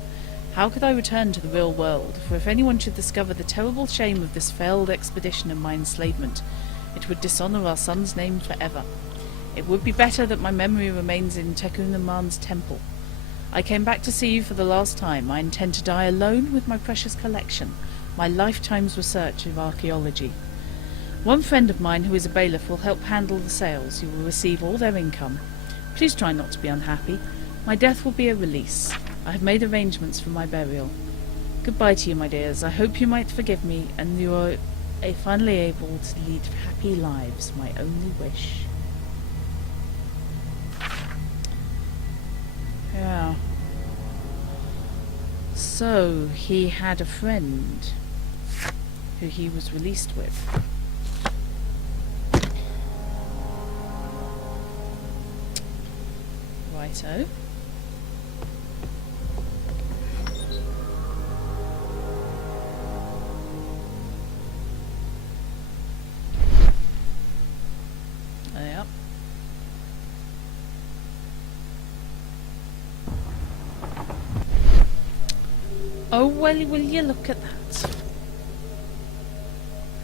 How could I return to the real world? For if anyone should discover the terrible shame of this failed expedition and my enslavement, it would dishonor our son's name forever. It would be better that my memory remains in Tekun Uman's temple. I came back to see you for the last time. I intend to die alone with my precious collection, my lifetime's research of archaeology. One friend of mine who is a bailiff will help handle the sales. You will receive all their income. Please try not to be unhappy. My death will be a release. I have made arrangements for my burial. Goodbye to you, my dears. I hope you might forgive me and you are finally able to lead happy lives. My only wish. Yeah. So, he had a friend who he was released with. Righto. Yep. Oh, well, will you look at that?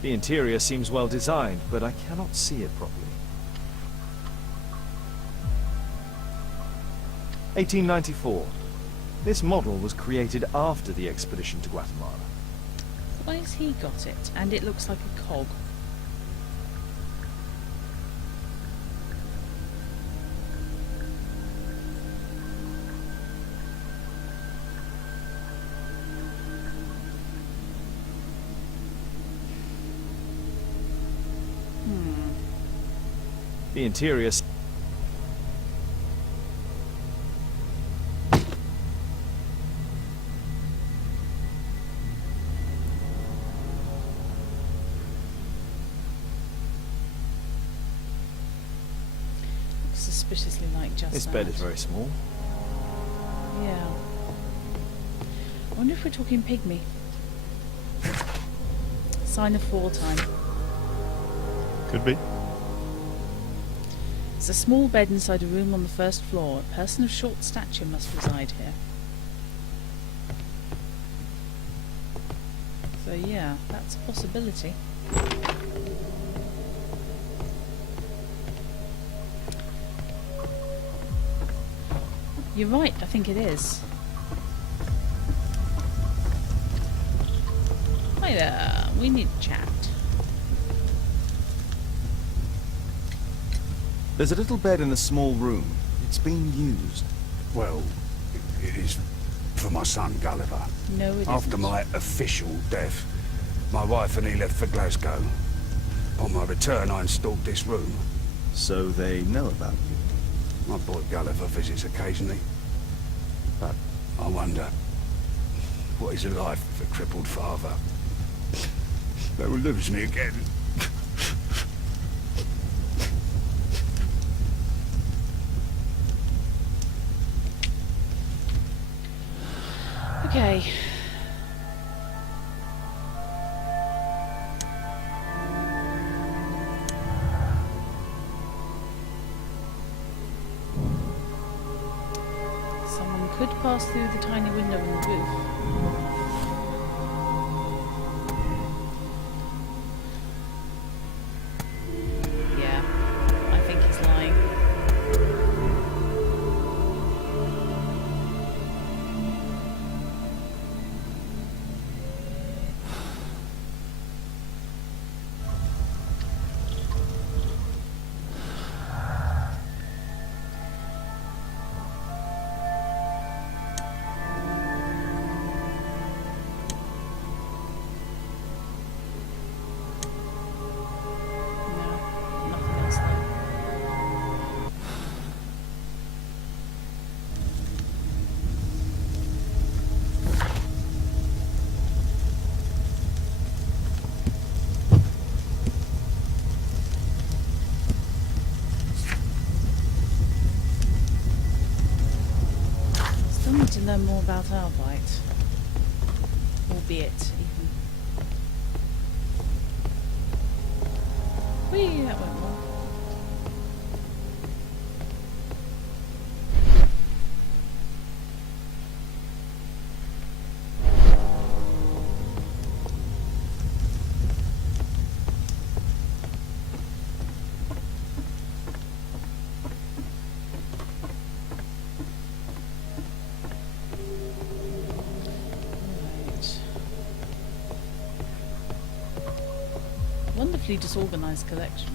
The interior seems well designed, but I cannot see it properly. 1894. This model was created after the expedition to Guatemala. Why has he got it? And it looks like a cog. The interior... Suspiciously like just This that. bed is very small. Yeah. I wonder if we're talking pygmy. Sign of fall time. Could be. It's a small bed inside a room on the first floor. A person of short stature must reside here. So yeah, that's a possibility. You're right, I think it is. Hi there, we need to chat. There's a little bed in a small room. It's being used. Well, it is for my son, Gulliver. No, it After isn't. my official death, my wife and he left for Glasgow. On my return, I installed this room. So they know about you? My boy Gulliver visits occasionally. But I wonder, what is a life with a crippled father? They will lose me again. Okay. Someone could pass through the tiny window in the roof. Yeah, I think he's lying. Nothing else there. Still need to learn more about Albite. Albeit, even. Whee, that went well. Right. awfully disorganised collection.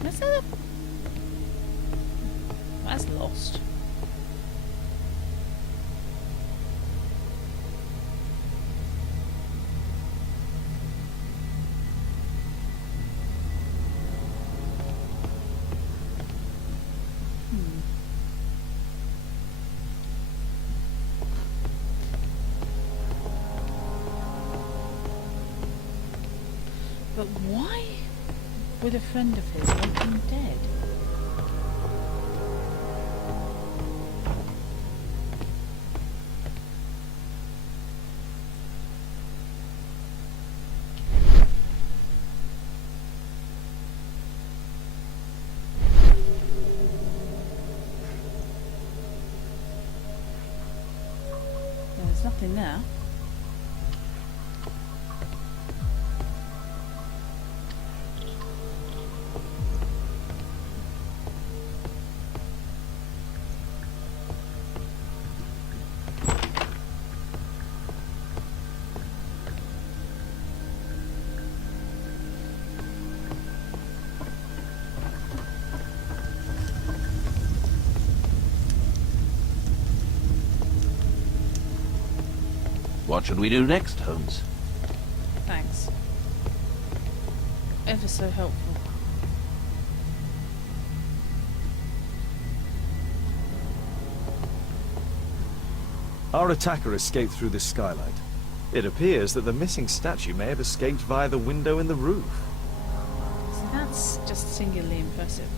Where's that? That's lost. But why would a friend of his want him dead? There's nothing there. What should we do next, Holmes? Thanks. Ever so helpful. Our attacker escaped through this skylight. It appears that the missing statue may have escaped via the window in the roof. So that's just singularly impressive.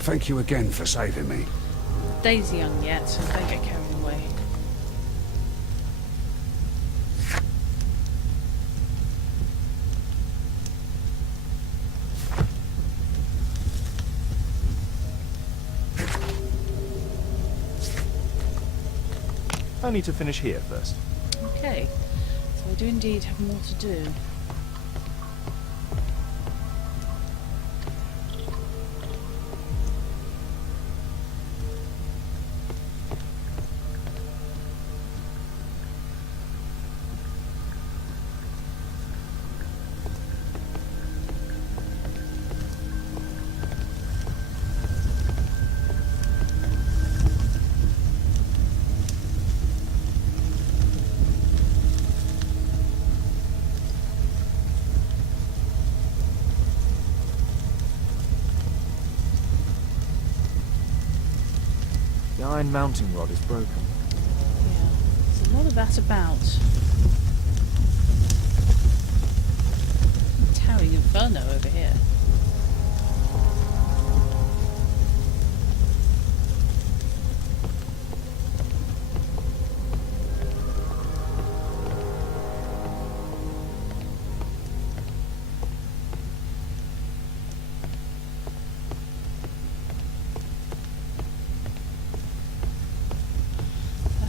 Thank you again for saving me. Daisy young yet, so don't get carried away. I need to finish here first. Okay, so I do indeed have more to do. The iron mounting rod is broken. Yeah, there's a lot of that about. Towering inferno over here.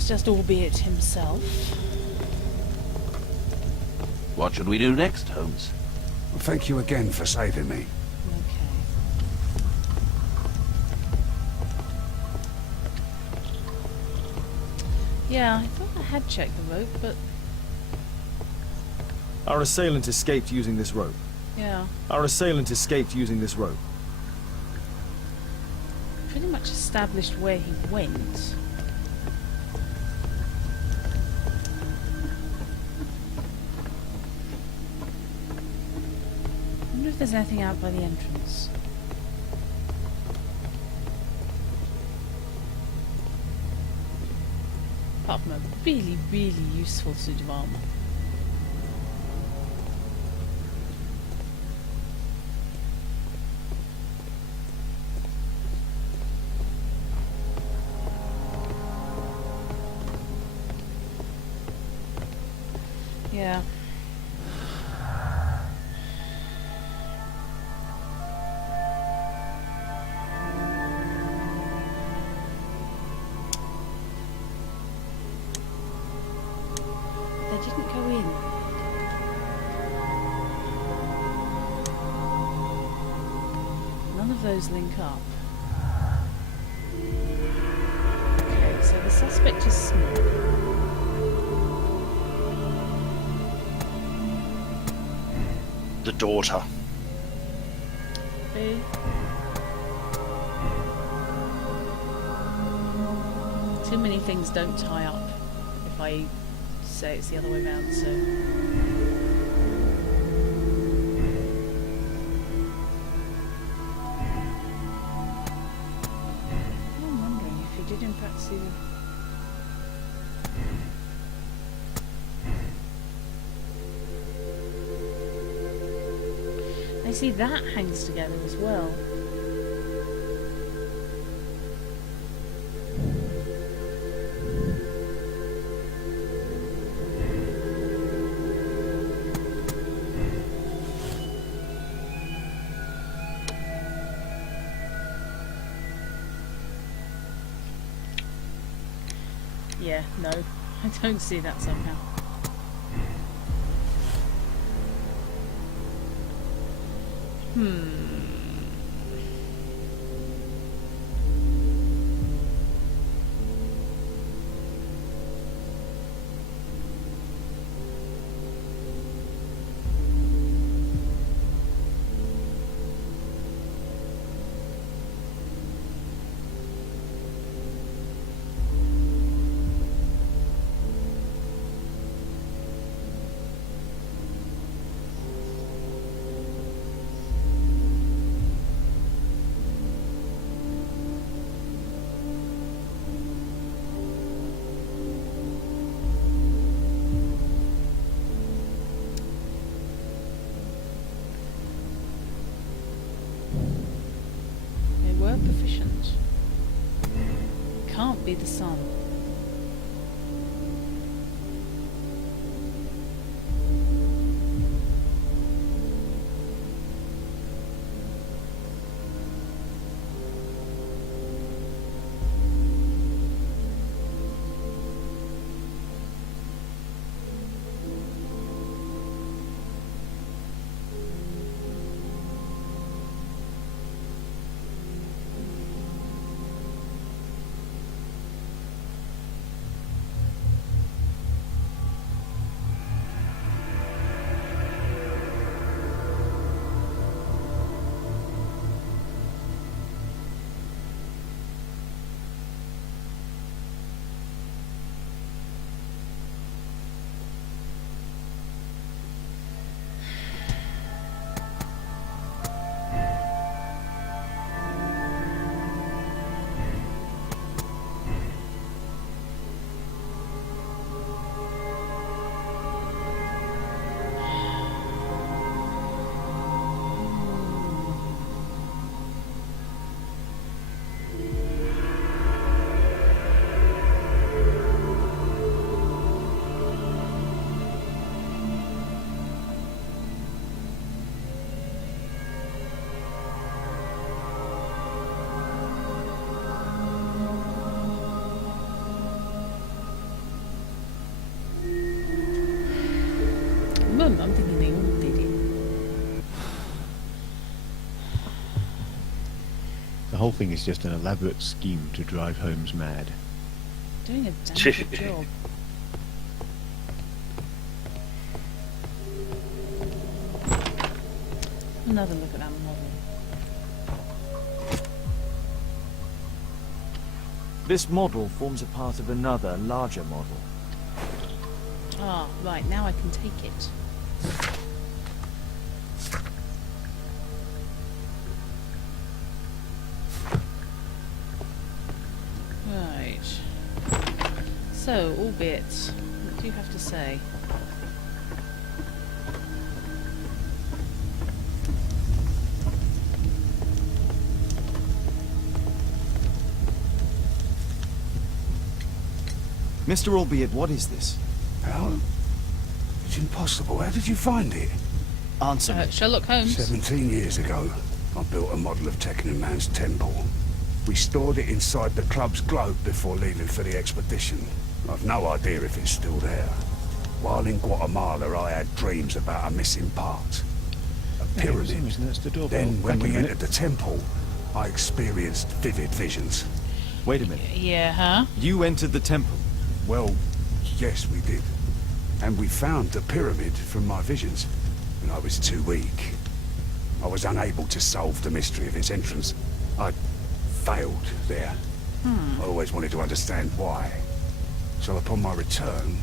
Just albeit himself. What should we do next, Holmes? Thank you again for saving me. Yeah, I thought I had checked the rope, but Our assailant escaped using this rope. yeah, Our assailant escaped using this rope. pretty much established where he went. I wonder if there's anything out by the entrance. Apart from a really, really useful suit of armour. Yeah. those link up? Okay, so the suspect is small. The daughter. B. Too many things don't tie up if I say it's the other way around, so... I'm wondering if he did in fact see the... I see that hangs together as well. Yeah, no, I don't see that somehow. Were proficient. Can't be the sun. I'm thinking they all did it. The whole thing is just an elaborate scheme to drive Holmes mad. Doing a damn good job. Another look at that model. This model forms a part of another, larger model. Ah, right, now I can take it. Right. So, albeit, what do you have to say? Mr. Albeit, what is this? Well, it's impossible. How did you find it? Answer me. Sherlock Holmes. 17 years ago, I built a model of Tekkenham Man's temple. We stored it inside the club's globe before leaving for the expedition. I've no idea if it's still there. While in Guatemala, I had dreams about a missing part. A pyramid. That's the doorbell. Then, when Back we in a entered the temple, I experienced vivid visions. Wait a minute. Yeah, huh? You entered the temple. Well, yes, we did. And we found the pyramid from my visions, and I was too weak. I was unable to solve the mystery of its entrance. I failed there. I always wanted to understand why. So upon my return...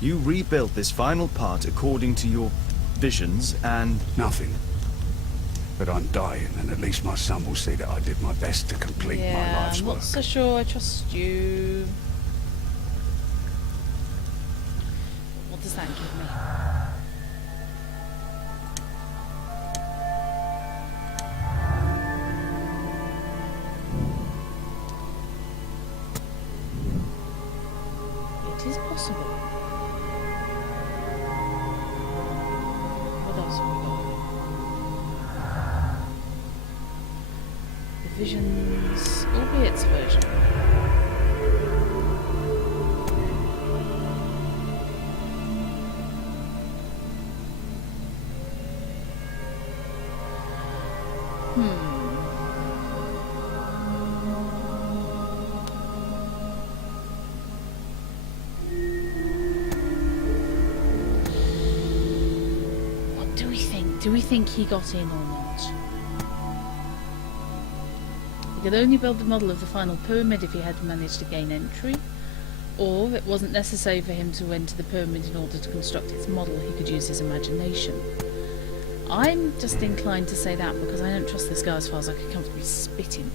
You rebuilt this final part according to your visions and... Nothing. But I'm dying, and at least my son will see that I did my best to complete my Yeah, life's I'm work. not so sure I trust you. What does that give me? It is possible. What else have we got? The Visions, Albeit version. What do we think? Do we think he got in or not? He could only build the model of the final pyramid if he had managed to gain entry, or it wasn't necessary for him to enter the pyramid in order to construct its model. He could use his imagination. I'm just inclined to say that because I don't trust this guy as far as I could comfortably spit him.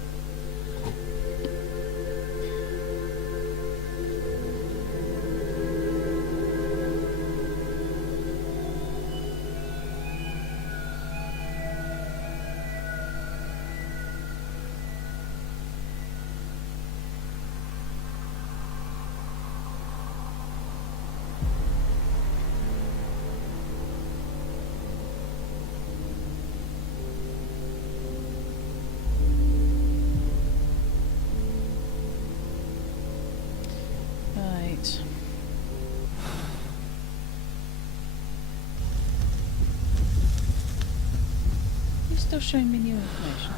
Right. You're still showing me new information.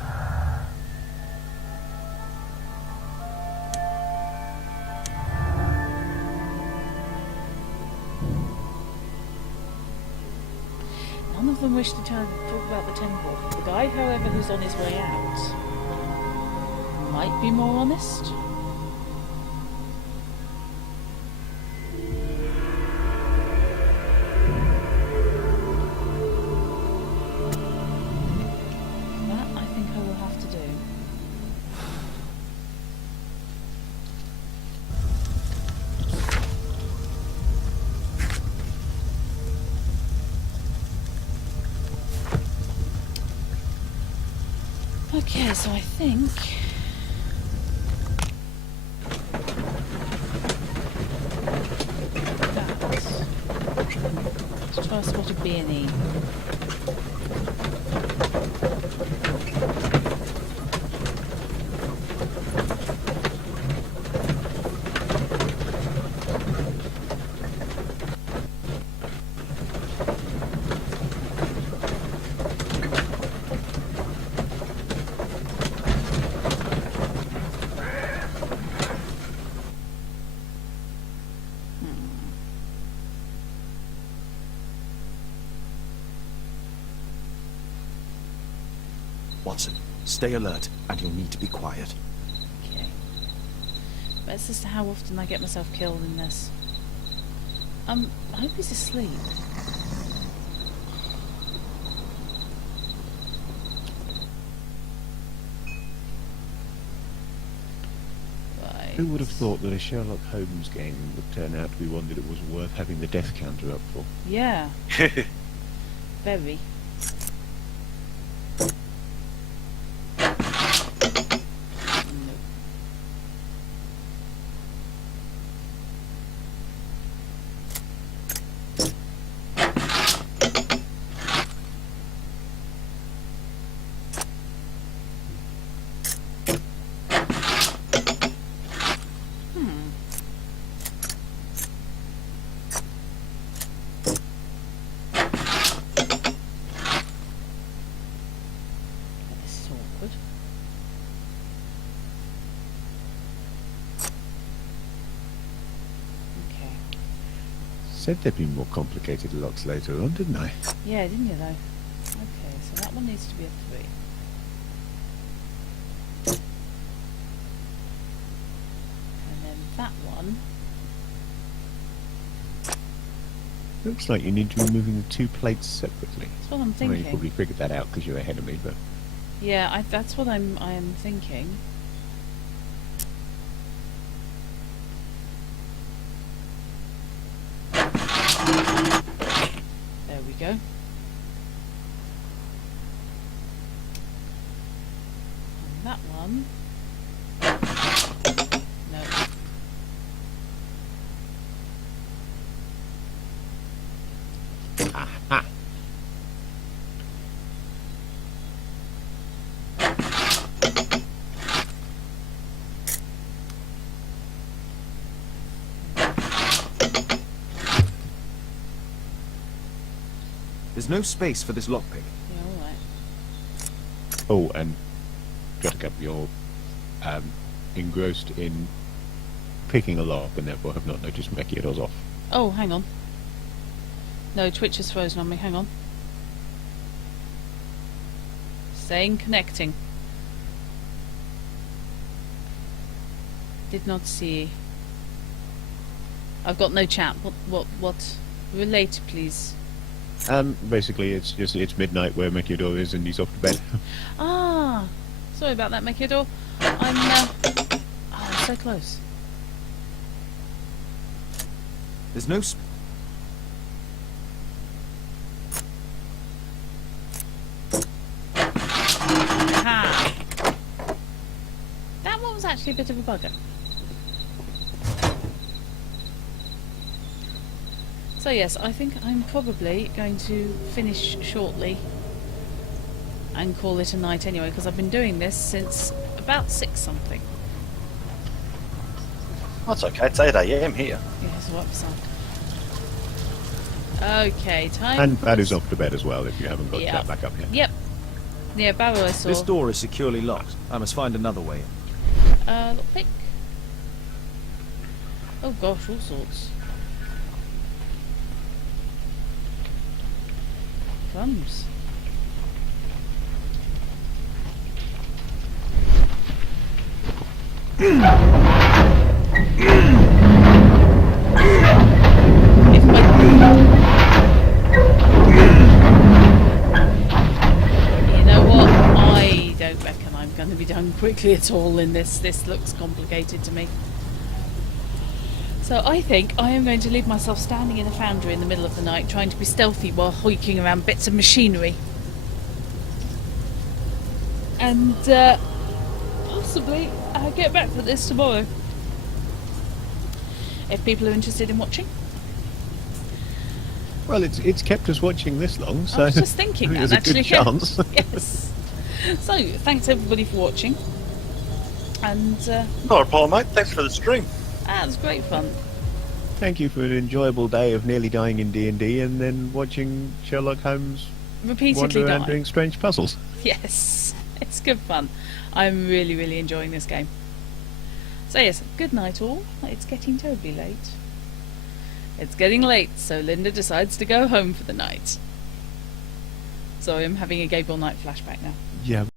None of them wish to talk about the temple. The guy, however, who's on his way out might be more honest. That I think I will have to do. Okay, so I think let's try a spot of B&E. Watson, stay alert, and you'll need to be quiet. Okay. But it's as to how often I get myself killed in this. I hope he's asleep. Right. Who would have thought that a Sherlock Holmes game would turn out to be one that it was worth having the death counter up for? Yeah. Very. said there'd be more complicated locks later on, didn't I? Yeah, didn't you though? Okay, so that one needs to be a 3. And then that one. Looks like you need to be moving the 2 plates separately. That's what I'm Well, thinking. you probably figured that out because you're ahead of me, but... Yeah, that's what I am thinking. There we go. And that one. No. Aha! There's no space for this lockpick. Yeah, alright. Oh, and Buttercup, you're engrossed in picking a lock and therefore have not noticed Mechiodor's off. Oh, hang on. No, Twitch is frozen on me. Hang on. Saying connecting. Did not see. I've got no chat. What? Relate, please. Basically, it's midnight where Mechiodor is and he's off to bed. Ah, sorry about that, Mechiodor. I'm so close. There's no Aha! That one was actually a bit of a bugger. So yes, I think I'm probably going to finish shortly and call it a night anyway, because I've been doing this since about 6 something. That's okay, it's 8 AM here. Yes, what upside. Okay, time. And Badu's off to bed as well, if you haven't got Yeah. that back up yet. Yep. Yeah, Barrow I saw. This door is securely locked. I must find another way. Lockpick. Oh gosh, all sorts. Crumbs. You know what? I don't reckon I'm going to be done quickly at all in this. This looks complicated to me. So I think I am going to leave myself standing in a foundry in the middle of the night trying to be stealthy while hoiking around bits of machinery. And possibly get back for this tomorrow. If people are interested in watching. Well, it's kept us watching this long, so I was just thinking there's that a good actually. chance. Yes. So, thanks everybody for watching. And Not a problem, mate. Thanks for the stream. it was great fun. Thank you for an enjoyable day of nearly dying in D&D and then watching Sherlock Holmes Repeatedly wander around die. doing strange puzzles. Yes, it's good fun. I'm really, really enjoying this game. So yes, good night all. It's getting terribly late. It's getting late, so Linda decides to go home for the night. Sorry, I'm having a Gabriel Knight flashback now. Yeah.